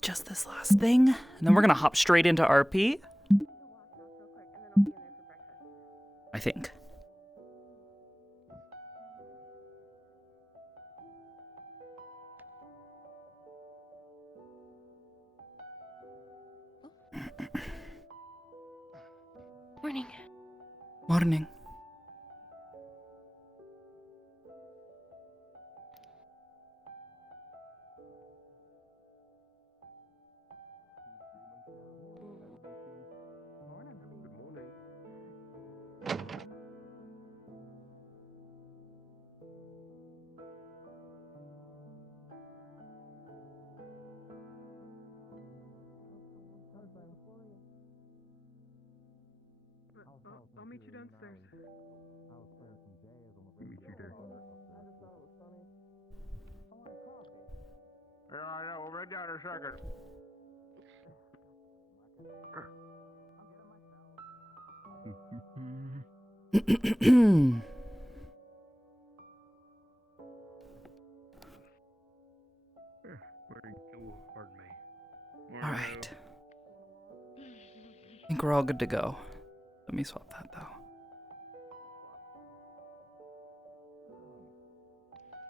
just this last thing, and then we're gonna hop straight into RP. I think. Morning. Morning. I'll meet you downstairs. Meet you there. Yeah, we'll be down in a second. Pardon me. All right. I think we're all good to go. Let me swap that though.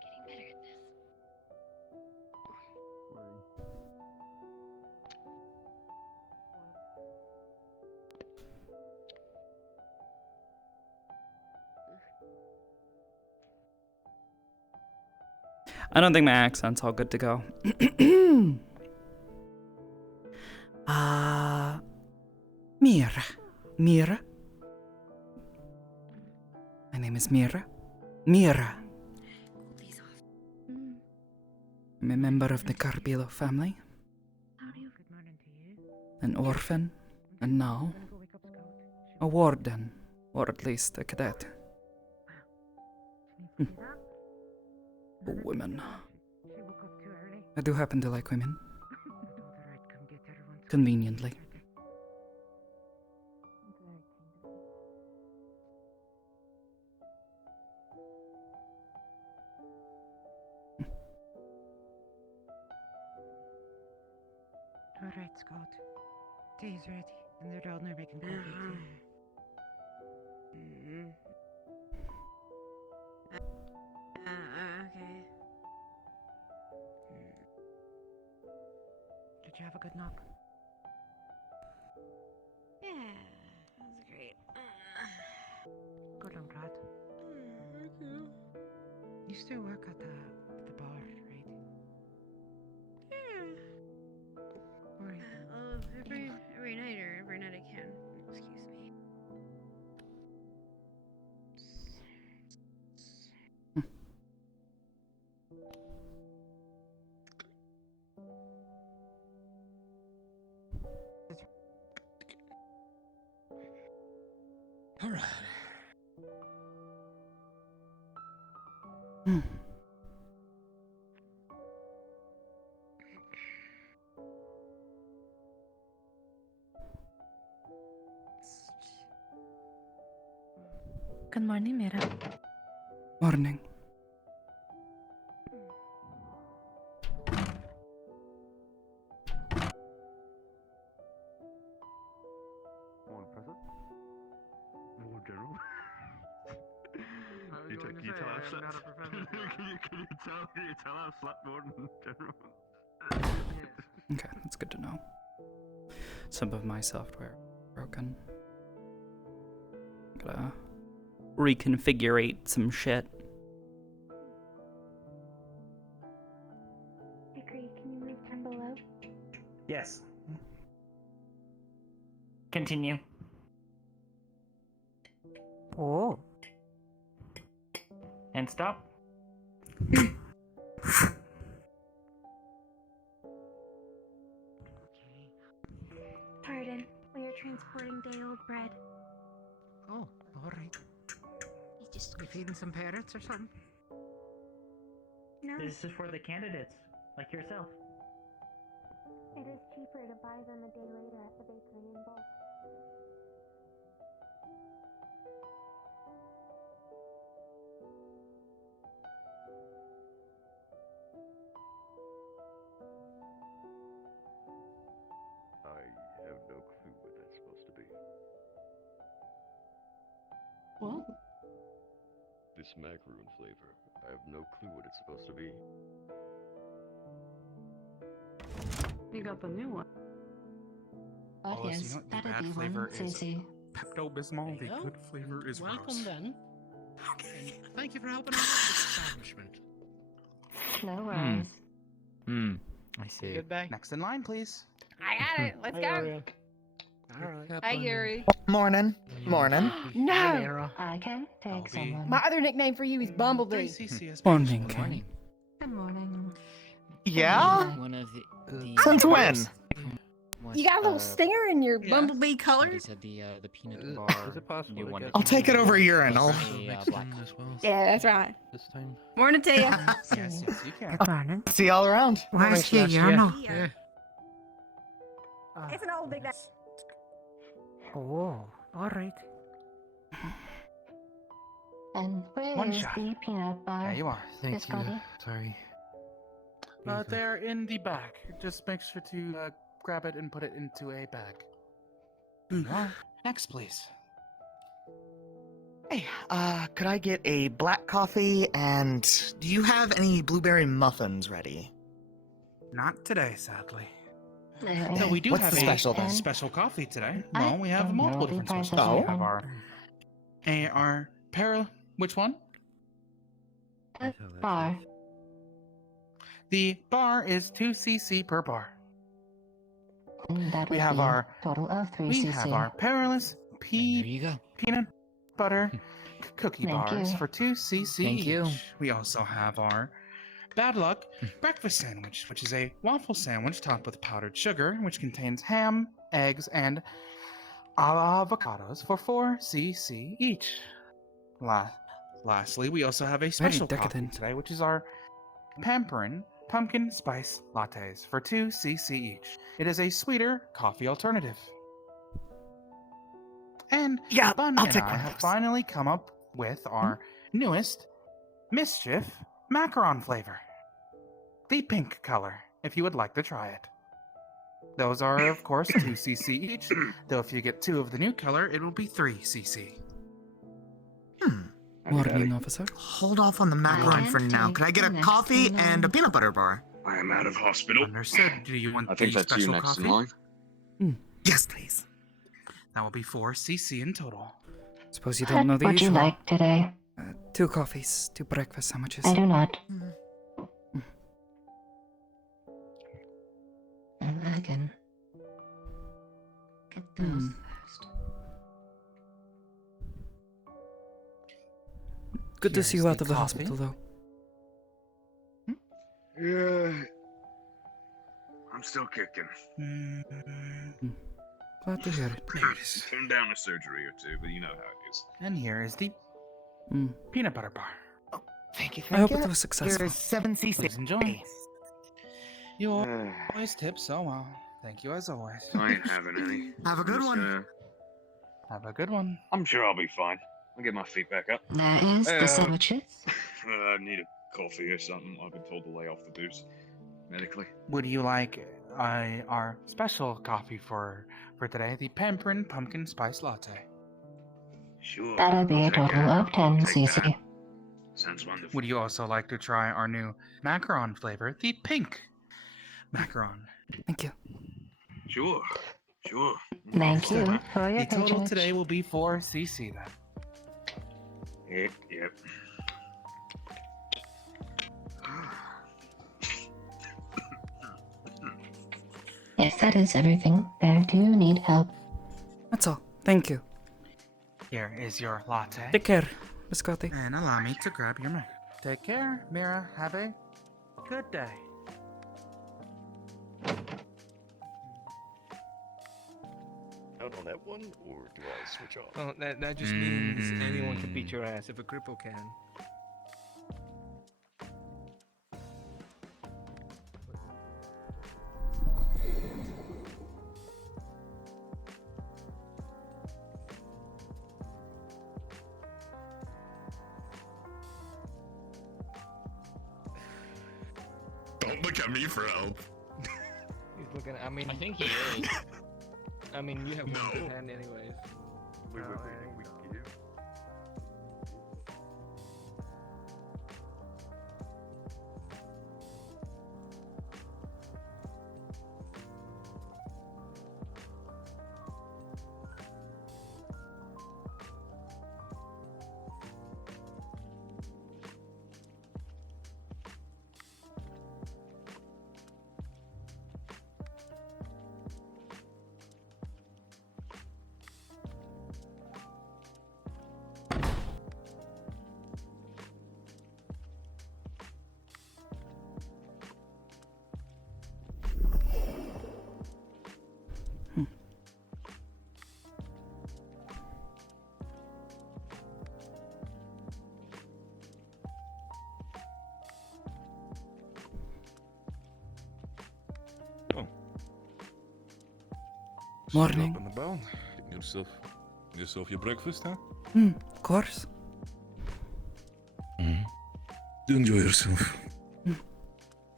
Getting better at this. I don't think my accent's all good to go. Mira. Mira. My name is Mira. Mira. Cool these off. I'm a member of the Carpillo family, How do you? Good morning to you. an orphan, and now Go wake up Scout. a warden, or at least a cadet. Oh, women. She woke up too early. I do happen to like women, Told her I'd come get her once. conveniently. All right, Scott. Tea's ready, and they're down there making coffee too. Okay. Did you have a good knock? Yeah, that was great. Good, I'm glad. You still work at the bar, right? Yeah. Right. Every night or every night I can. Excuse me. All right. Hmm. Good morning, Mira. Morning. One present. More general. I was You going take- to you say, tell I I've am slept. not a professional. Can you tell I've slept more than general? Okay, that's good to know. Some of my software broken. Gotta reconfigure some shit. Hickory, can you move 10 below? Yes. Continue. Oh. And stop. Pardon, we are transporting day-old bread. Oh, all right. He's just You feeding some parrots or something? no. This is for the candidates, like yourself. It is cheaper to buy them a day later at the bakery in bulk. no clue what that's supposed to be. What? This macaroon flavor. I have no clue what it's supposed to be. You got the new one. But Wallace, yes, you know what the that'd bad be flavor one, is? Cece. Pepto-Bismol. The There you good go. flavor is Welcome Rose. then. Okay. Thank you for helping out with this establishment. No worries. I see. Goodbye. Next in line, please. I got it. Let's go. Alright. Hi, Yuri. Morning. Morning. No. I can I'll take be- someone. My other nickname for you is Bumblebee. 3cc is Morning, special. King. Good morning. Yeah? One of the Since when? You got a little stinger in your yeah. Bumblebee color. He said the peanut Is bar. it possible new to one get I'll take it over a urinal. black Yeah, that's right. this time? Morning to you. Yes, yes, you can. Morning. See y'all around. Where's your urinal? It's an old big day. Oh, alright. And where One is shot. the peanut bar? There you are. Thank you. Biscotti? Sorry. They're in the back. Just make sure to grab it and put it into a bag. There you are. Next, please. Hey, could I get a black coffee and do you have any blueberry muffins ready? Not today, sadly. There No, is. we do What's have the a special then? special coffee today. I Well, we have don't multiple know the different specials. prices We right have now. our which one? Bar. The bar is 2cc per bar. And that We would have be our total of 3 we cc. have our perilous There you go. peanut butter cookie Thank bars you. for 2cc Thank you. each. We also have our bad luck breakfast sandwich, which is a waffle sandwich topped with powdered sugar, which contains ham, eggs, and avocados for 4cc each. Lastly, we also have a special coffee decadent. today, which is our Pamperin pumpkin spice lattes for 2cc each. It is a sweeter coffee alternative. And Yeah, Bun I'll and take I one of have those. finally come up with our newest Mischief macaron flavor. The pink color, if you would like to try it. Those are, of course, 2cc each, though if you get 2 of the new color, it will be 3cc. Morning, officer. Hold off on the macaron for can't now. take Could I get the a next coffee in and a line. peanut butter bar? I am out of hospital. Understood. Do you want I think the that's you special next coffee? in line. Yes, please. That will be 4cc in total. Suppose you What don't know the would you usual. like today? 2 coffees, 2 breakfast sandwiches. I do not. Mm. And I can get those Hmm. first. Good to Here's see you the out of the coffee. hospital, though. Yeah. I'm still kicking. Glad to hear it. There it is. Turned down a surgery or two, but you know how it is. And here is the Mm. peanut butter bar. Thank you, I thank hope you. it was successful. Here's 7cc. Please enjoy. You always tip so well. Thank you as always. I ain't having any. Have a I'm good just one. gonna- Have a good one. I'm sure I'll be fine. I'll get my feet back up. There is the sandwiches. I need a coffee or something. I've been told to lay off the booze. Medically. Would you like our special coffee for today? The Pamperin Pumpkin Spice Latte. Sure. That'll be I'll a take total that. of 10 I'll take cc. that. Sounds wonderful. Would you also like to try our new macaron flavor, the pink macaron? Thank you. Sure. Sure. Thank you for your The total patronage. today will be 4cc then. Yep. Yes, that is everything. There, do you need help? That's all. Thank you. Here is your latte. Take care, Biscotti. And allow me to grab your mic. Take care, Mira. Have a good day. Out on that one, or do I switch off? Oh, that just means anyone can beat your ass if a cripple can. Don't look at me for help. He's looking. I mean, I think he is. I mean, you have one good hand anyways. Wait, Oh, we give? Morning. Up and about. Getting yourself your breakfast, huh? Of course. Do enjoy yourself.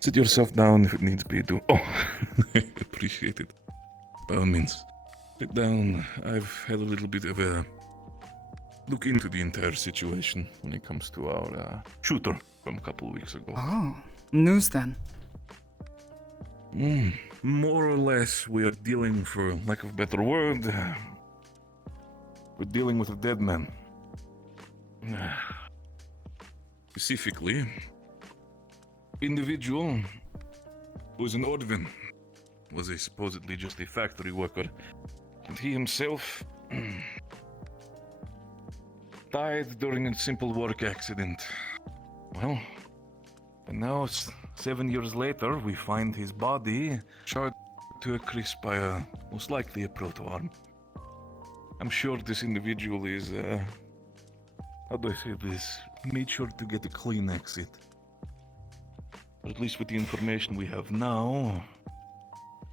Sit yourself down if it needs be. Oh, appreciate it. By all means. Sit down. I've had a little bit of a look into the entire situation when it comes to our shooter from a couple of weeks ago. Oh, news then. More or less, we are dealing, for lack of a better word, we're dealing with a dead man. Specifically, individual was an Ordvin, was supposedly just a factory worker, and he himself died during a simple work accident. Well, and now 7 years later, we find his body charred to a crisp by most likely a proto-arm. I'm sure this individual is, how do I say this? Made sure to get a clean exit. But at least with the information we have now,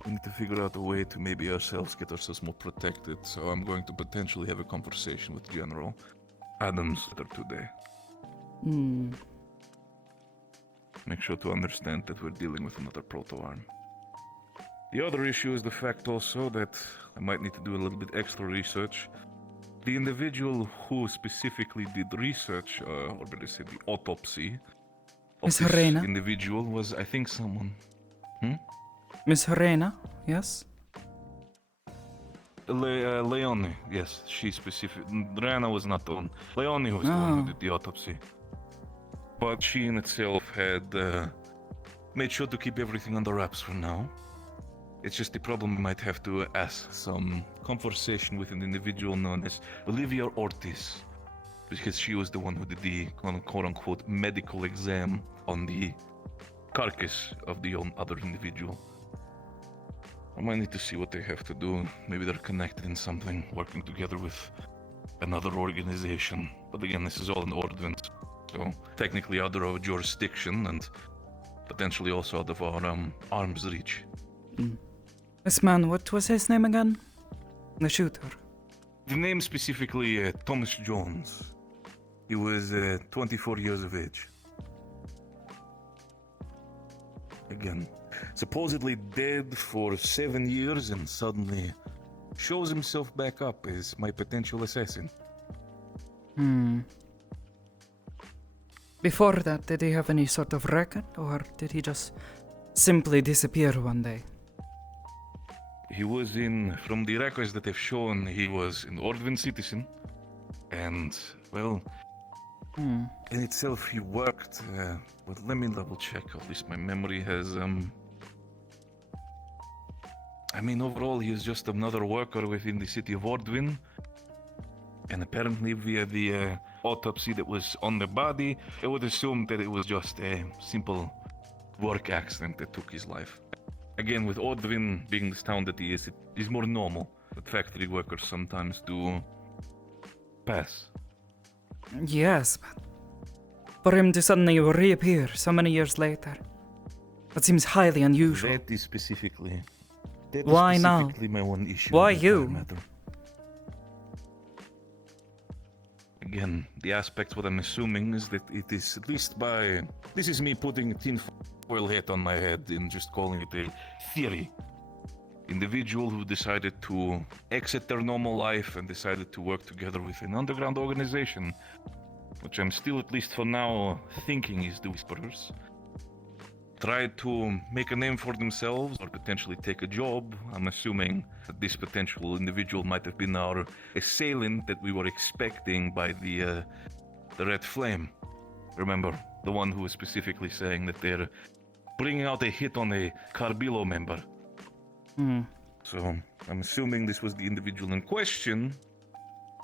we need to figure out a way to maybe get ourselves more protected. So I'm going to potentially have a conversation with General Adams later today. Make sure to understand that we're dealing with another proto-arm. The other issue is the fact also that I might need to do a little bit extra research. The individual who specifically did research, or better say the autopsy of Miss this Helena? individual was, I think, someone. Miss Helena, yes? Leone, yes, she specific. Rana was not the one. Leone was the one who did the autopsy. But she in itself had made sure to keep everything under wraps for now. It's just the problem we might have to ask some conversation with an individual known as Olivia Ortiz, because she was the one who did the quote-unquote medical exam on the carcass of the other individual. I might need to see what they have to do. Maybe they're connected in something, working together with another organization. But again, this is all an ordinance, so technically out of our jurisdiction and potentially also out of our arm's reach. This man, what was his name again? The shooter. The name specifically, Thomas Jones. He was 24 years of age. Again, supposedly dead for 7 years and suddenly shows himself back up as my potential assassin. Before that, did he have any sort of record, or did he just simply disappear one day? He was from the records that have shown, he was an Ordvin citizen, and, well, in itself he worked, well, let me double check, at least my memory has, I mean, overall he was just another worker within the city of Ordvin, and apparently via the autopsy that was on the body, it would assume that it was just a simple work accident that took his life. Again, with Ordvin being this town that he is, it is more normal that factory workers sometimes do pass. Yes, but for him to suddenly reappear so many years later, that seems highly unusual. That is specifically Why now? My one issue. Why with you? that matter. Again, the aspect, what I'm assuming is that it is at least by... This is me putting a tinfoil hat on my head and just calling it a theory. individual who decided to exit their normal life and decided to work together with an underground organization, which I'm still, at least for now, thinking is the Whisperers. Tried to make a name for themselves or potentially take a job. I'm assuming that this potential individual might have been our assailant that we were expecting by the Red Flame. Remember, the one who was specifically saying that they're bringing out a hit on a Carbillo member. So I'm assuming this was the individual in question,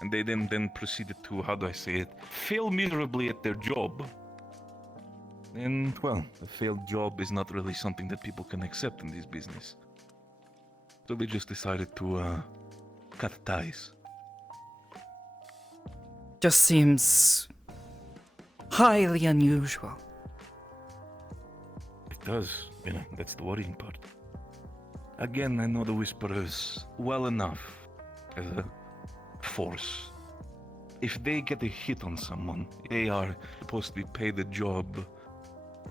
and they then proceeded to, how do I say it, fail miserably at their job. And, well, a failed job is not really something that people can accept in this business. So they just decided to cut ties. Just seems highly unusual. It does, you know, that's the worrying part. Again, I know the Whisperers well enough as a force. If they get a hit on someone, they are supposed to be paid a job,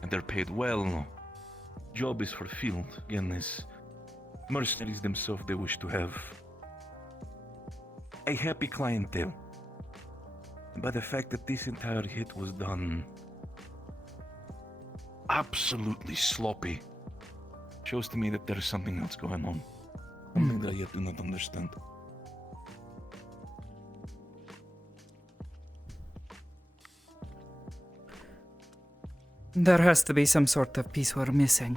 and they're paid well. Job is fulfilled. Again, as mercenaries themselves, they wish to have a happy clientele. And by the fact that this entire hit was done absolutely sloppy, shows to me that there is something else going on. Something that I yet do not understand. There has to be some sort of piece we're missing.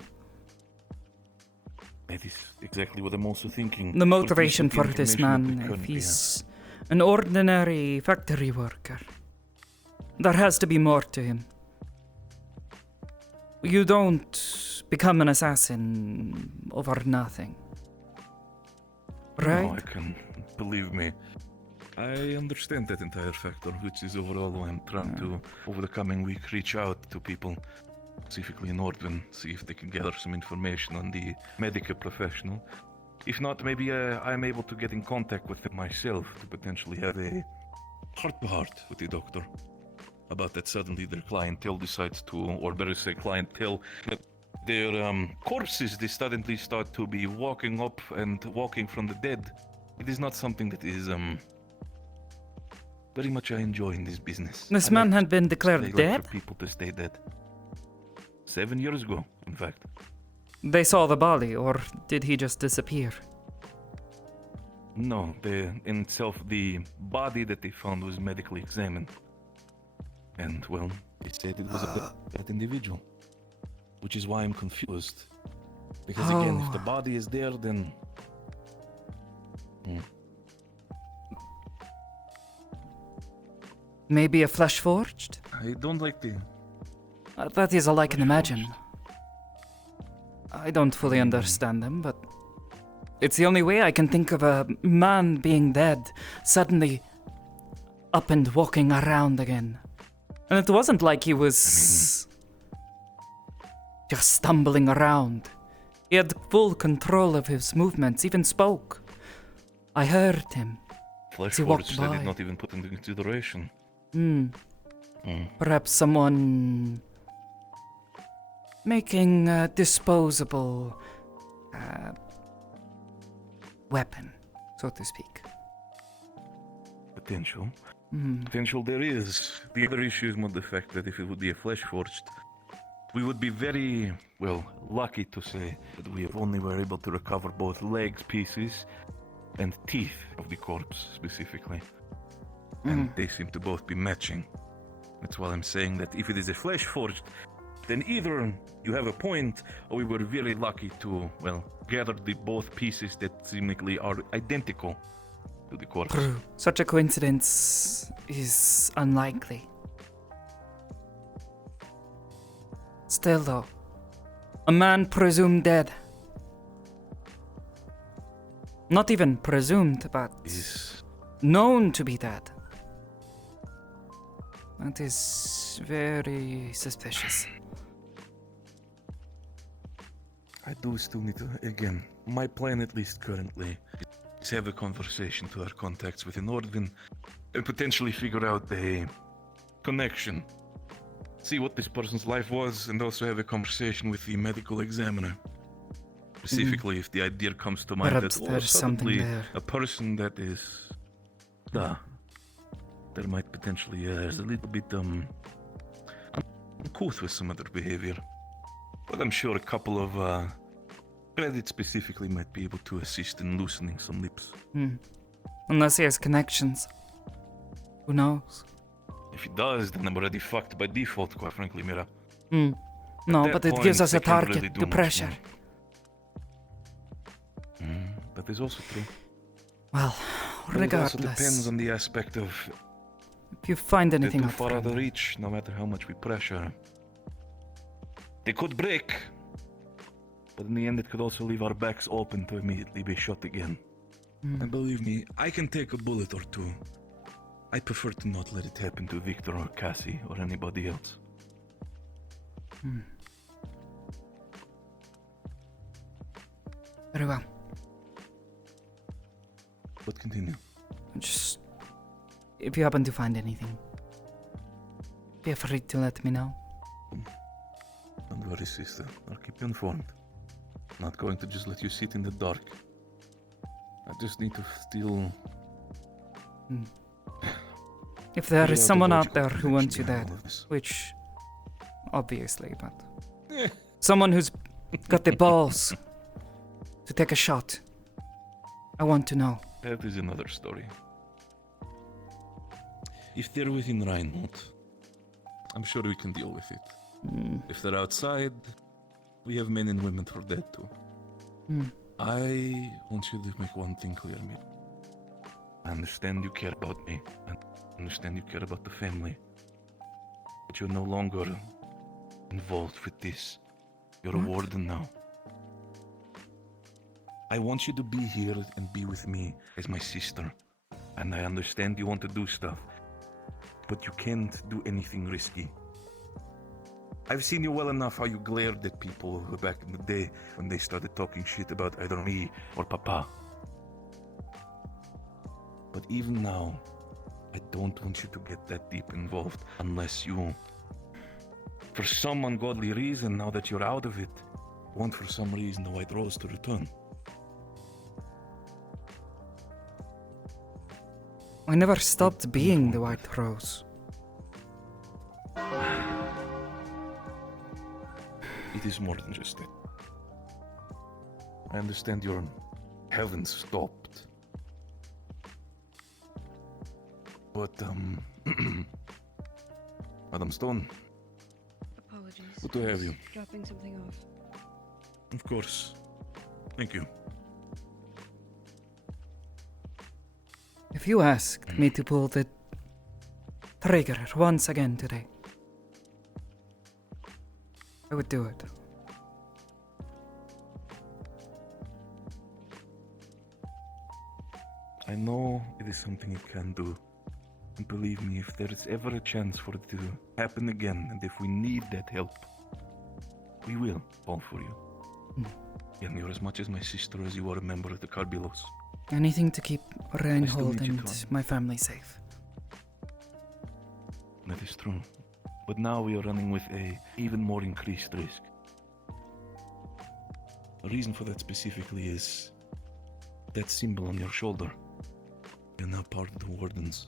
That is exactly what I'm also thinking. The motivation for But this information that man, we if currently he's an ordinary factory worker, there has to be more to him. You don't become an assassin over nothing. Right? No, I can. Believe me. I understand that entire factor, which is overall why I'm trying to, over the coming week, reach out to people, specifically in Ordwin, see if they can gather some information on the medical professional. If not, maybe I'm able to get in contact with them myself to potentially have a heart-to-heart with the doctor about that suddenly their clientele decides to, or better say clientele, that their corpses, they suddenly start to be walking up and walking from the dead. It is not something that is very much I enjoy in this business. This I man like had been declared I like dead? for people to stay dead. 7 years ago, in fact. They saw the body, or did he just disappear? No, in itself, the body that they found was medically examined. And, well, they said it was a bad individual. Which is why I'm confused. Because again, if the body is there, then... Maybe a flesh forged? I don't like the... That is all I can imagine. I don't fully understand them, but it's the only way I can think of a man being dead, suddenly up and walking around again. And it wasn't like he was just stumbling around. He had full control of his movements, even spoke. I heard him. Flesh He walked forged I by. did not even put into consideration. Perhaps someone making a disposable weapon, so to speak. Potential. Potential there is. The other issue is more the fact that if it would be a flesh forged, we would be very, well, lucky to say that we only were able to recover both legs pieces and teeth of the corpse specifically. And they seem to both be matching. That's why I'm saying that if it is a flesh forged, then either you have a point, or we were very lucky to, well, gather the both pieces that seemingly are identical to the corpse. True. Such a coincidence is unlikely. Still though, a man presumed dead. Not even presumed, but known to be dead. That is very suspicious. I do still need to, again, my plan at least currently is have a conversation to our contacts within Ordwin and potentially figure out a connection. See what this person's life was and also have a conversation with the medical examiner. Specifically, if the idea comes to mind Perhaps that there's something suddenly there. a person that is, there might potentially is a little bit uncouth with some of their behavior. But I'm sure a couple of credits specifically might be able to assist in loosening some lips. Unless he has connections. Who knows? If he does, then I'm already fucked by default, quite frankly, Mira. No, that but it gives point, us a they can't target really do to much pressure. That is also true. Well, But it also depends regardless, on the aspect of if you find they're anything too out far out of front, reach, no matter how much we pressure. They could break, but in the end it could also leave our backs open to immediately be shot again. And believe me, I can take a bullet or two. I prefer to not let it happen to Victor or Cassie or anybody else. very well. But continue. Just, if you happen to find anything, be free to let me know. Don't worry, sister. I'll keep you informed. Not going to just let you sit in the dark. I just need to still... If there figure is out the someone out logical there who connection wants you behind dead, all of this. which, obviously, but someone who's got the balls to take a shot, I want to know. That is another story. If they're within Reinhold, I'm sure we can deal with it. If they're outside, we have men and women for that too. I want you to make one thing clear, Mira. I understand you care about me. I understand you care about the family. But you're no longer involved with this. You're a warden now. I want you to be here and be with me as my sister. And I understand you want to do stuff. But you can't do anything risky. I've seen you well enough how you glared at people back in the day when they started talking shit about either me or Papa. But even now, I don't want you to get that deep involved unless you, for some ungodly reason, now that you're out of it, want for some reason the White Rose to return. I never stopped being the White Rose. It is more than just that. I understand your heavens stopped. But, Madam Stone, Apologies. good to have you. Dropping something off. Of course. Thank you. If you asked me to pull the trigger once again today, I would do it. I know it is something you can do. And believe me, if there is ever a chance for it to happen again, and if we need that help, we will fall for you. And you're as much as my sister as you are a member of the Carbilos. Anything to keep Reinhold need you, and Tuan. my family safe. That is true. But now we are running with a even more increased risk. The reason for that specifically is that symbol on your shoulder. You're now part of the Wardens.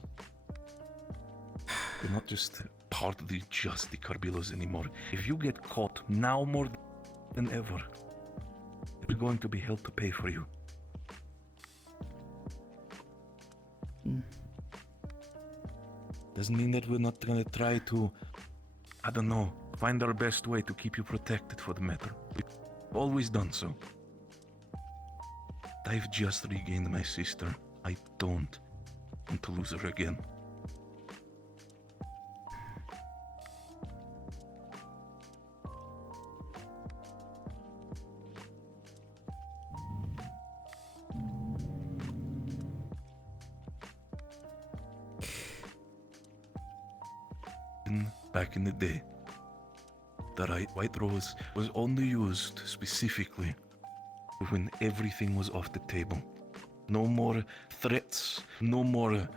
You're not just part of the Carbilos anymore. If you get caught now more than ever, we're going to be held to pay for you. Doesn't mean that we're not gonna try to, I don't know, find our best way to keep you protected for the matter. We've always done so. I've just regained my sister. I don't want to lose her again. Back in the day, the White Rose was only used specifically when everything was off the table. No more threats, no more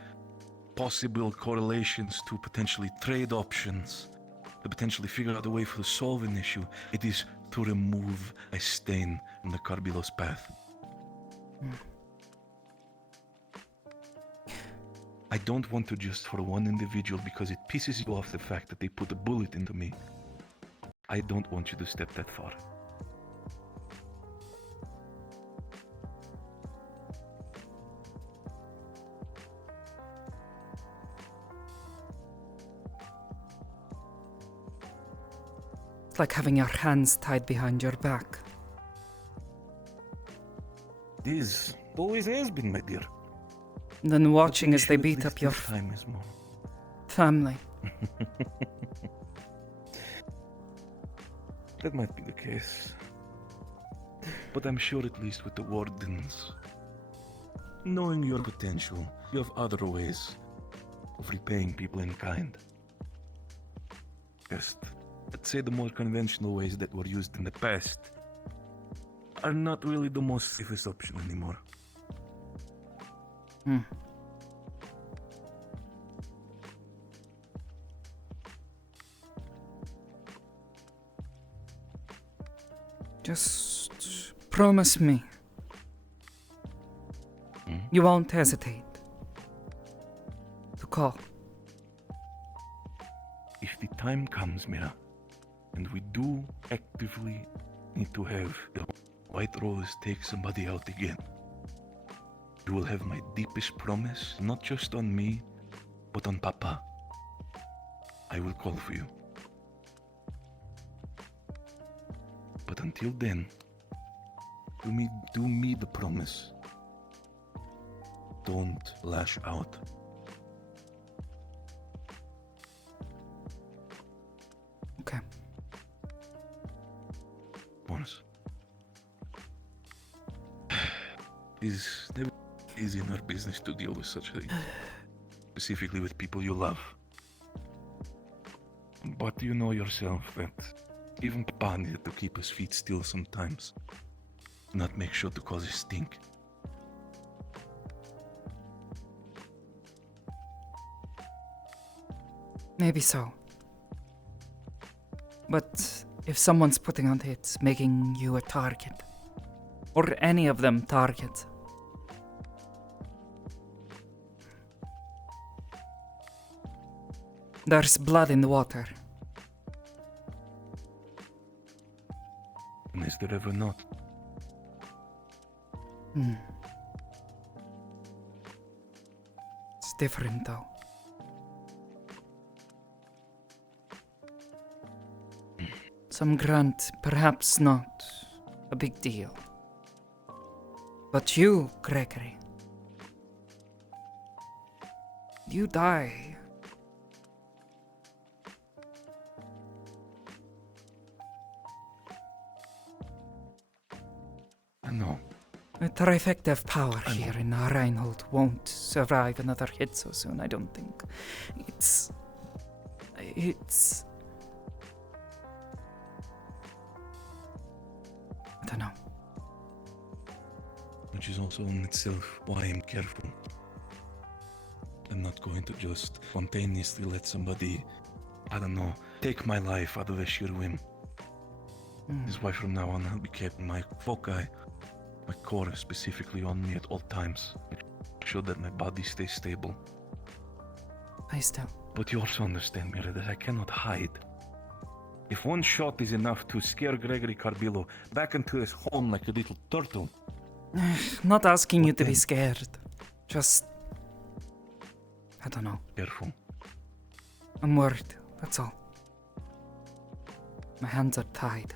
possible correlations to potentially trade options. to potentially figure out a way to solve an issue. It is to remove a stain from the Carbilo's path. I don't want to just for one individual because it pisses you off the fact that they put a bullet into me. I don't want you to step that far. It's like having your hands tied behind your back. This always has been, my dear. Then watching as they But beat at up your least this time is more. family. That might be the case. But I'm sure at least with the wardens, knowing your potential, you have other ways of repaying people in kind. Just, let's say the more conventional ways that were used in the past are not really the most safest option anymore. Just promise me Hmm? you won't hesitate to call. If the time comes, Mira, and we do actively need to have the White Rose take somebody out again, you will have my deepest promise, not just on me, but on Papa. I will call for you. But until then, do me the promise. Don't lash out. Okay. Promise. It's never easy in our business to deal with such things, specifically with people you love. But you know yourself that even Papa needed to keep his feet still sometimes, not make sure to cause a stink. Maybe so. But if someone's putting on hits, making you a target, or any of them targets, there's blood in the water. And is there ever not? It's different though. Some grunt, perhaps not a big deal. But you, Gregory, you die. I know. A trifecta of power here in Reinhold won't survive another hit so soon, I don't think. It's... I don't know. Which is also in itself why I'm careful. I'm not going to just spontaneously let somebody, I don't know, take my life out of a sheer whim. This is why from now on I'll be keeping my foci, my core specifically on me at all times. Make sure that my body stays stable. I still... But you also understand, Mira, that I cannot hide. If one shot is enough to scare Gregory Carbillo back into his home like a little turtle... Not asking you to be then? scared. Just... I don't know. Careful. I'm worried, that's all. My hands are tied.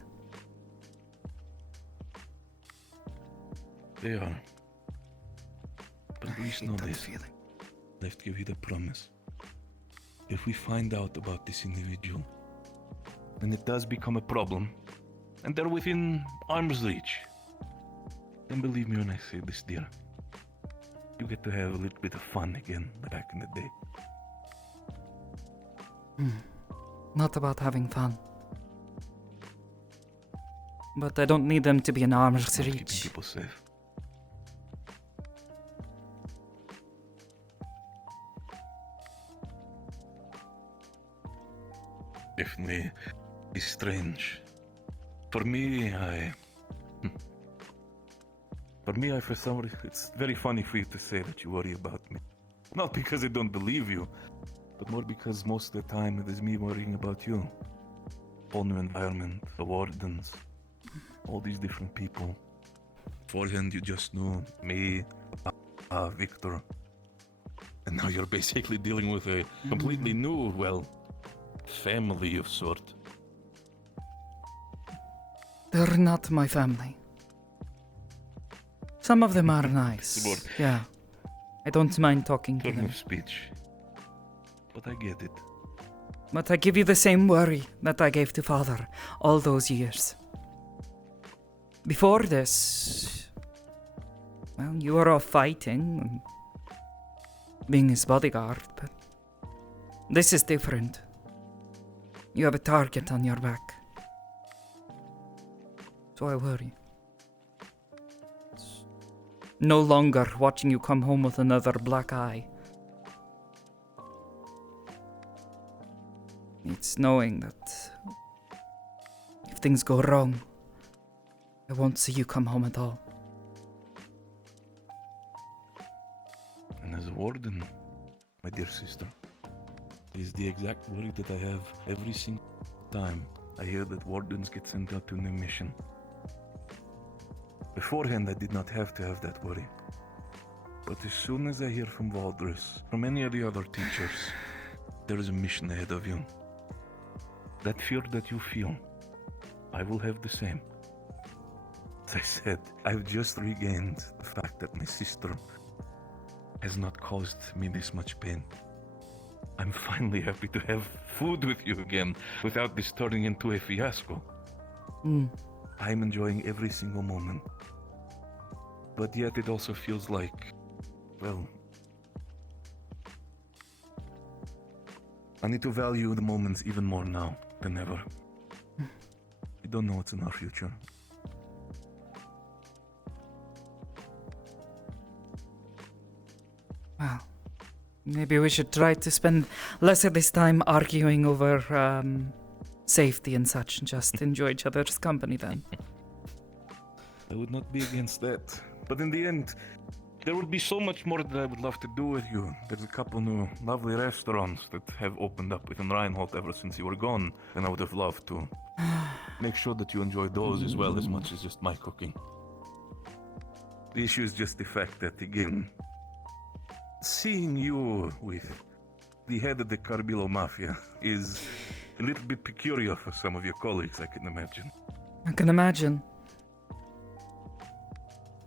They are. But at least know that this. feeling. I have to give you the promise. If we find out about this individual, and it does become a problem, and they're within arm's reach, then believe me when I say this, dear, you get to have a little bit of fun again, like back in the day. Not about having fun. But I don't need them to be in arm's Not keeping reach. people safe. If me is strange. For me, for some reason, it's very funny for you to say that you worry about me. Not because I don't believe you, but more because most of the time it is me worrying about you. Whole new environment, the wardens, all these different people. Beforehand, you just knew me, Victor. And now you're basically dealing with a completely new, well, family of sort. They're not my family. Some of them are nice. Lord. Yeah. I don't mind talking to Turn them. of speech. But I get it. But I give you the same worry that I gave to Father all those years. Before this, well, you were off fighting and being his bodyguard, but this is different. You have a target on your back. So I worry. It's no longer watching you come home with another black eye. It's knowing that if things go wrong, I won't see you come home at all. And as a warden, my dear sister, is the exact worry that I have every single time I hear that wardens get sent out to a new mission. Beforehand, I did not have to have that worry. But as soon as I hear from Valdris, from any of the other teachers, there is a mission ahead of you. That fear that you feel, I will have the same. As I said, I've just regained the fact that my sister has not caused me this much pain. I'm finally happy to have food with you again, without this turning into a fiasco. I'm enjoying every single moment. But yet it also feels like, well, I need to value the moments even more now than ever. We don't know what's in our future. Well, maybe we should try to spend less of this time arguing over safety and such, and just enjoy each other's company then. I would not be against that. But in the end, there would be so much more that I would love to do with you. There's a couple new lovely restaurants that have opened up within Reinhold ever since you were gone, and I would have loved to make sure that you enjoy those as well as much as just my cooking. The issue is just the fact that, again, seeing you with the head of the Carbillo Mafia is a little bit peculiar for some of your colleagues, I can imagine. I can imagine.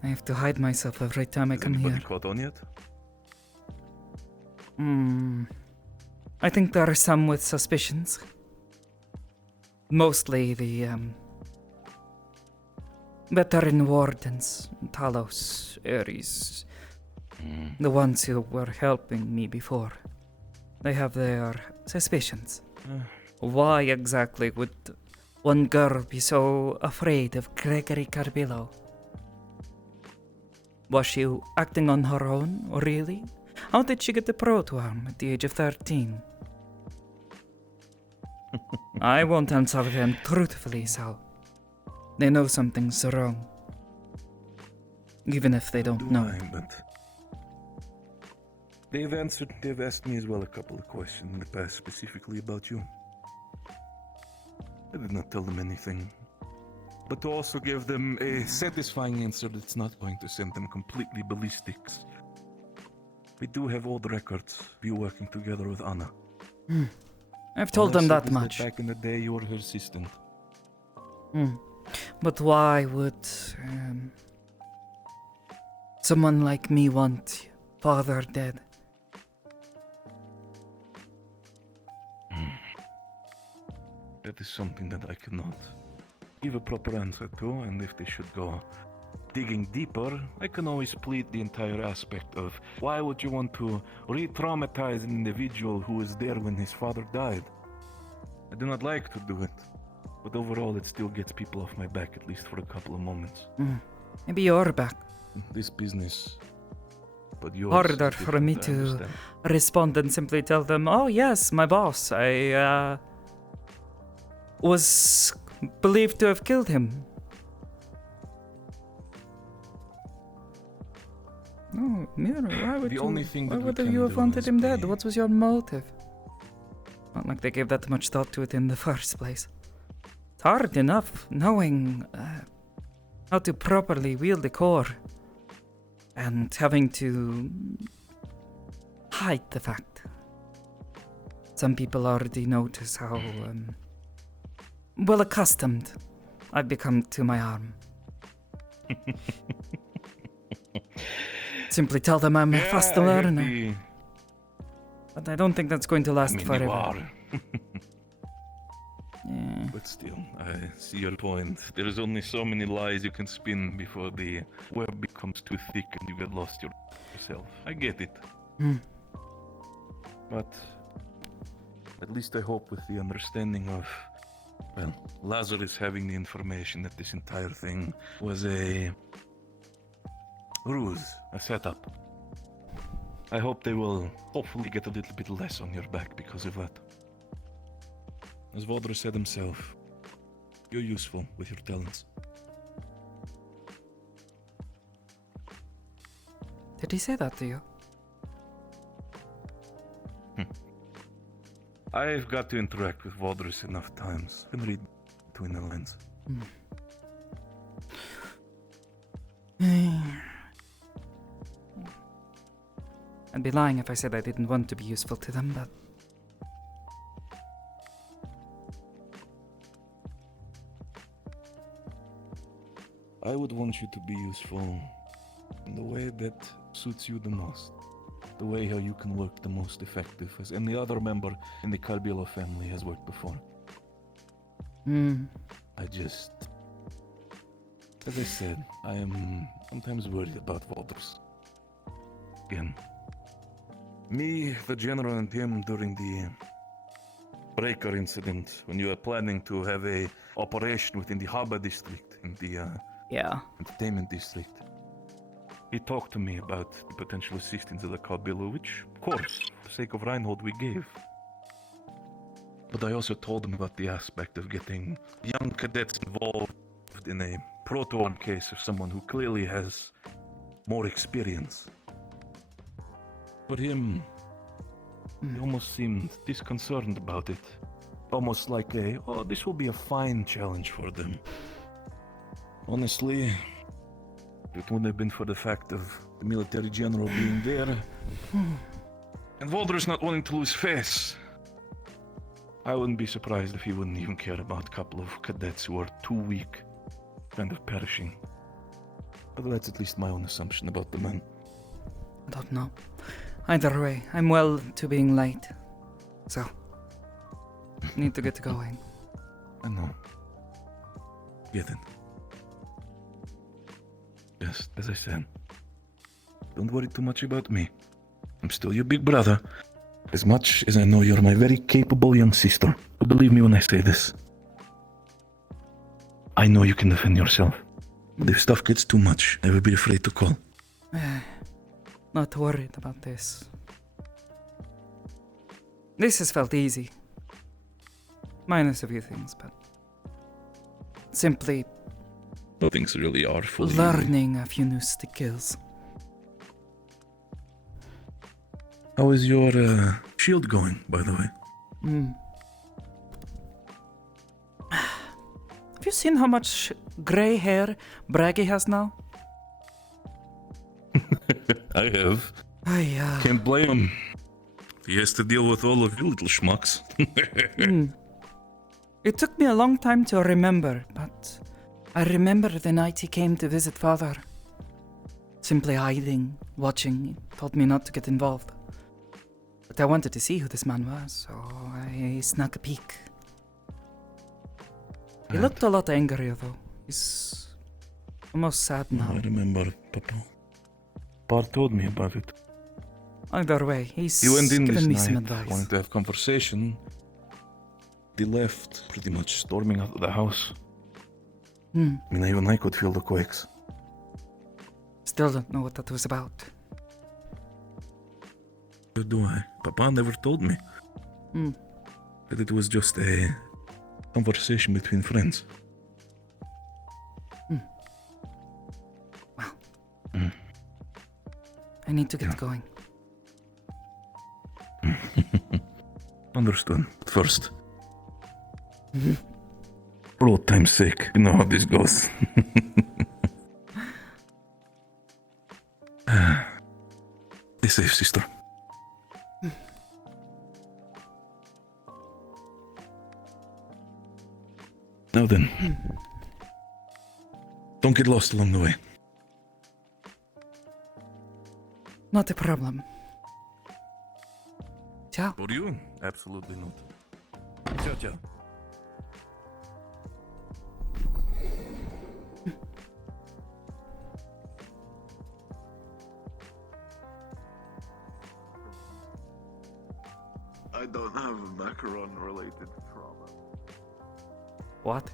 I have to hide myself every time I come Anybody here. caught on yet? I think there are some with suspicions. Mostly the veteran wardens, Talos, Ares, the ones who were helping me before. They have their suspicions. Why exactly would one girl be so afraid of Gregory Carbillo? Was she acting on her own, really? How did she get the proto arm at the age of 13? I won't answer them truthfully, so they know something's wrong. Even if they don't know it. But they've asked me as well a couple of questions in the past, specifically about you. I did not tell them anything, but to also give them a satisfying answer that's not going to send them completely ballistics. We do have old records of you working together with Anna. I've told them that much. Back in the day, you were her assistant. But why would someone like me want father dead? That is something that I cannot give a proper answer to, and if they should go digging deeper, I can always plead the entire aspect of why would you want to re-traumatize an individual who was there when his father died? I do not like to do it, but overall it still gets people off my back, at least for a couple of moments. Maybe you're back. This business, but yours Harder is for me different, I to understand. respond and simply tell them, oh yes, my boss, was believed to have killed him. Oh, Mira, why would The you? only thing why that we would can you have do wanted is him dead? be- What was your motive? Not like they gave that much thought to it in the first place. It's hard enough knowing how to properly wield the core and having to hide the fact. Some people already notice how well accustomed I've become to my arm. Simply tell them I'm a fast I heard learner. the- But I don't think that's going to I last mean, you forever. are. Yeah. But still, I see your point. There is only so many lies you can spin before the web becomes too thick and you get lost yourself. I get it. Hmm. But at least I hope with the understanding of, well, Lazarus having the information that this entire thing was a ruse, a setup. I hope they will hopefully get a little bit less on your back because of that. As Vodra said himself, you're useful with your talents. Did he say that to you? I've got to interact with Vodris enough times and read between the lines. I'd be lying if I said I didn't want to be useful to them, but I would want you to be useful in the way that suits you the most. The way how you can work the most effective, as any other member in the Carbillo family has worked before. I just... As I said, I am sometimes worried about Walters. Again. Me, the General, and him during the Breaker incident, when you were planning to have a operation within the Harbor District, in the yeah. Entertainment District. He talked to me about the potential assistance of the Carbillo, which, of course, for the sake of Reinhold, we gave. But I also told him about the aspect of getting young cadets involved in a proton case of someone who clearly has more experience. For him, he almost seemed disconcerted about it. Almost like oh, this will be a fine challenge for them. Honestly, if it wouldn't have been for the fact of the military general being there, and Walder's not wanting to lose face, I wouldn't be surprised if he wouldn't even care about a couple of cadets who are too weak, kind of perishing. But that's at least my own assumption about the man. I don't know. Either way, I'm well to being late. So, need to get going. I know. Get it. Yes, as I said, don't worry too much about me. I'm still your big brother, as much as I know you're my very capable young sister. But believe me when I say this. I know you can defend yourself. But if stuff gets too much, never be afraid to call. Not worried about this. This has felt easy. Minus a few things, but simply No things really are fully learning a few new skills. How is your shield going, by the way? Have you seen how much grey hair Braggy has now? I have. Can't blame him. He has to deal with all of you little schmucks. It took me a long time to remember, but I remember the night he came to visit Father. Simply hiding, watching, told me not to get involved. But I wanted to see who this man was, so I snuck a peek. He looked a lot angrier, though. He's almost sad now. I remember, Papa. Bart told me about it. Either way, he's He went in this given me night, some advice. wanted to have conversation. They left, pretty much storming out of the house. I mean, even I could feel the quakes. Still don't know what that was about. Neither do I? Papa never told me. That it was just a conversation between friends. I need to get going. Understood. But first, for old time's sake, you know how this goes. Be safe, sister. Now then, don't get lost along the way. Not a problem. Ciao. For you? Absolutely not. Ciao, ciao. I don't have a macaron-related trauma. What?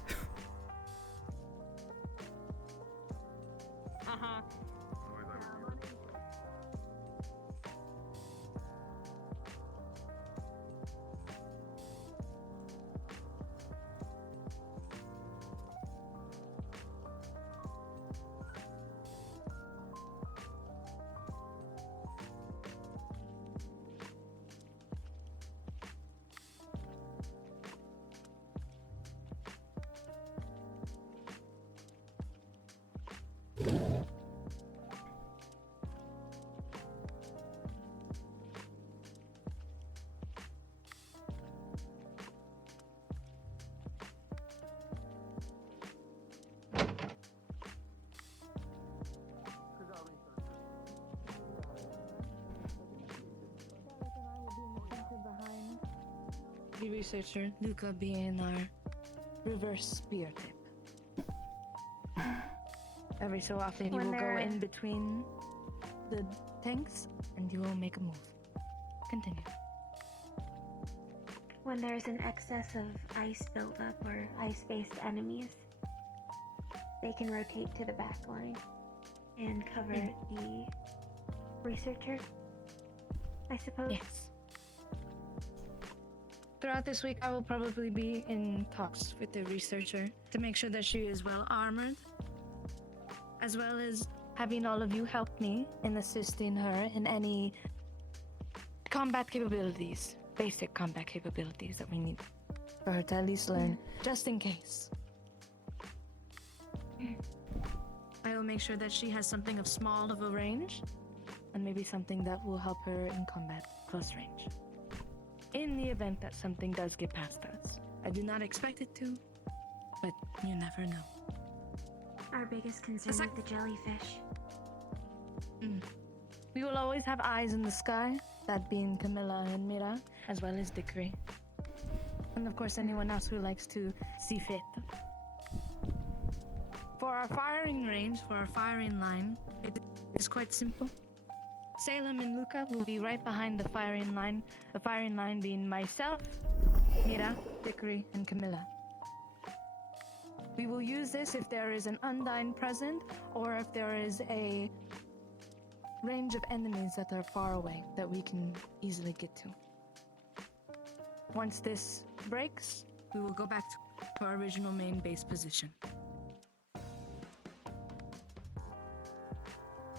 The researcher, Luca being our reverse spear tip. Every so often you When will go they're- in between the tanks and you will make a move. Continue. When there's an excess of ice buildup or ice-based enemies, they can rotate to the back line and cover the researcher, I suppose. Yes. Throughout this week, I will probably be in talks with the researcher to make sure that she is well armored, as well as having all of you help me in assisting her in any combat capabilities, basic combat capabilities that we need for her to at least learn, just in case. I will make sure that she has something of small of a range, and maybe something that will help her in combat close range. In the event that something does get past us. I do not expect it to, but you never know. Our biggest concern is the jellyfish. We will always have eyes in the sky, that being Camilla and Mira, as well as Dickory. And of course, anyone else who likes to see fit. For our firing range, for our firing line, it is quite simple. Salem and Luca will be right behind the firing line being myself, Mira, Dickory, and Camilla. We will use this if there is an Undyne present, or if there is a range of enemies that are far away that we can easily get to. Once this breaks, we will go back to our original main base position.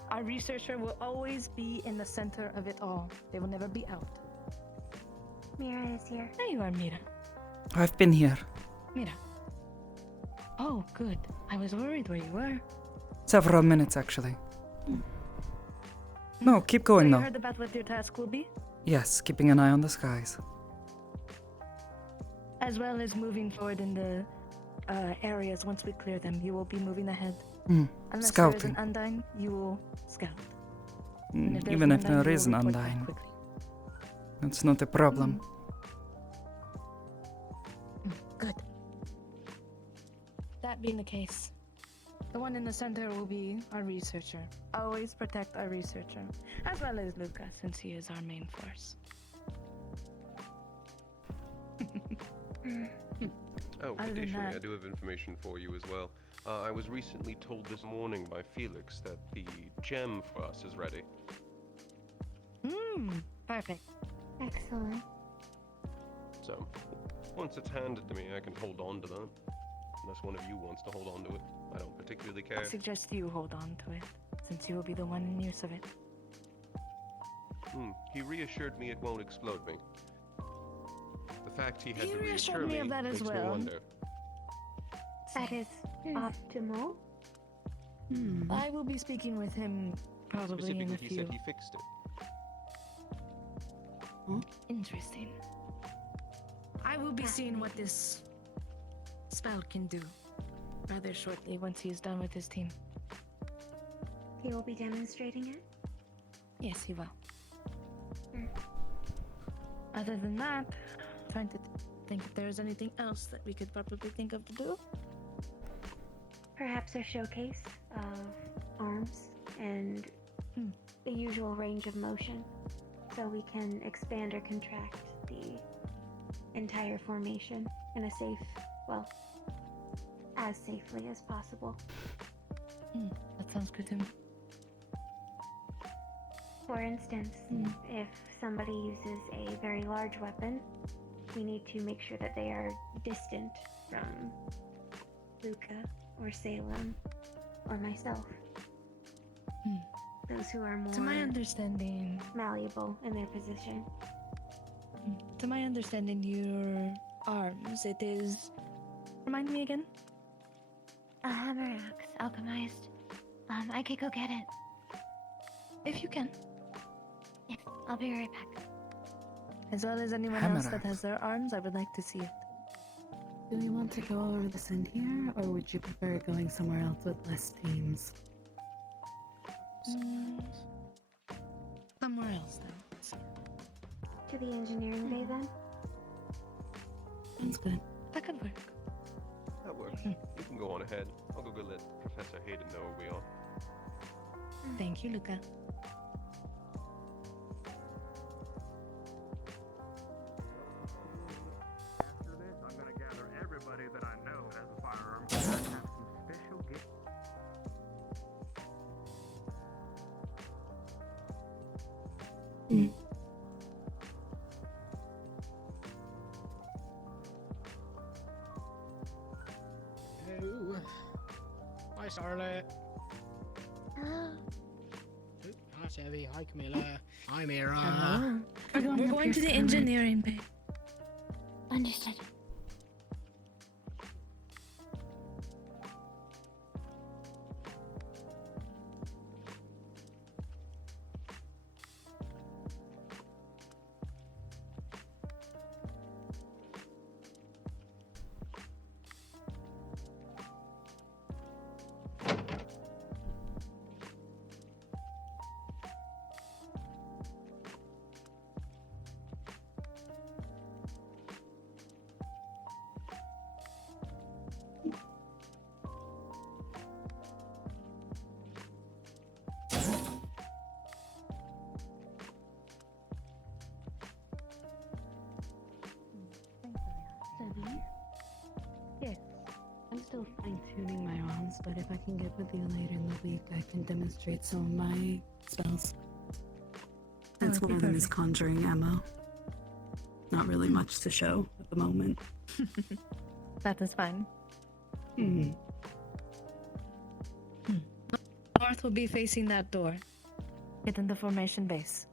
Our researcher will always be in the center of it all. They will never be out. Mira is here. There you are, Mira. I've been here Mira. Oh, good. I was worried where you were. several minutes, actually. No, keep going So now. you heard about what your task will be? Yes, keeping an eye on the skies. As well as moving forward in the areas once we clear them. You will be moving ahead. Unless Scouting. there is an Undyne, you will scout. And there's Even an if Undyne, there you is an will report back Undyne, quickly. that's not a problem. Good. That being the case, the one in the center will be our researcher. Always protect our researcher, as well as Luca, since he is our main force. Oh, Other than additionally, that- I do have information for you as well. I was recently told this morning by Felix that the gem for us is ready. Perfect. Excellent. So, Once it's handed to me, I can hold on to that. Unless one of you wants to hold on to it. I don't particularly care. I suggest you hold on to it, since you will be the one in use of it. He reassured me it won't explode me. The fact he had He to reassure reassured me of that as makes me well. wonder. That is optimal. I will be speaking with him probably in Specifically, a he few. said he fixed it. Interesting. I will be seeing what this spell can do rather shortly once he is done with his team. He will be demonstrating it. Yes, he will. Other than that, trying to think if there's anything else that we could probably think of to do. Perhaps a showcase of arms and the usual range of motion, so we can expand or contract the entire formation in a safe, well, as safely as possible. That sounds good to me. For instance, if somebody uses a very large weapon, we need to make sure that they are distant from Luca or Salem or myself. Those who are more To my understanding, malleable in their position. To my understanding, your arms, it is. Remind me again? A hammer axe, alchemized. I could go get it. If you can. Yes, I'll be right back. As well as anyone Hammer else that axe. has their arms, I would like to see it. Do we want to go over this in here, or would you prefer going somewhere else with less teams? Somewhere else, then. To the engineering bay, then? Sounds good. That could work. That works. You can go on ahead. I'll go let Professor Hayden know where we are. Thank you, Luca. After this, I'm gonna gather everybody that I know has a firearm and have some special gifts. Hello. Hi, Starlet. Hi, Chevy. Hi, Camilla. Hi, Mira. Hello. We're going We're up going here to the for a engineering bay. Understood. Yes. I'm still fine-tuning my arms, but if I can get with you later in the week, I can demonstrate some of my spells. Since would one be of them is perfect. conjuring ammo. Not really much to show at the moment. That is fine. North will be facing that door. Get in the formation base.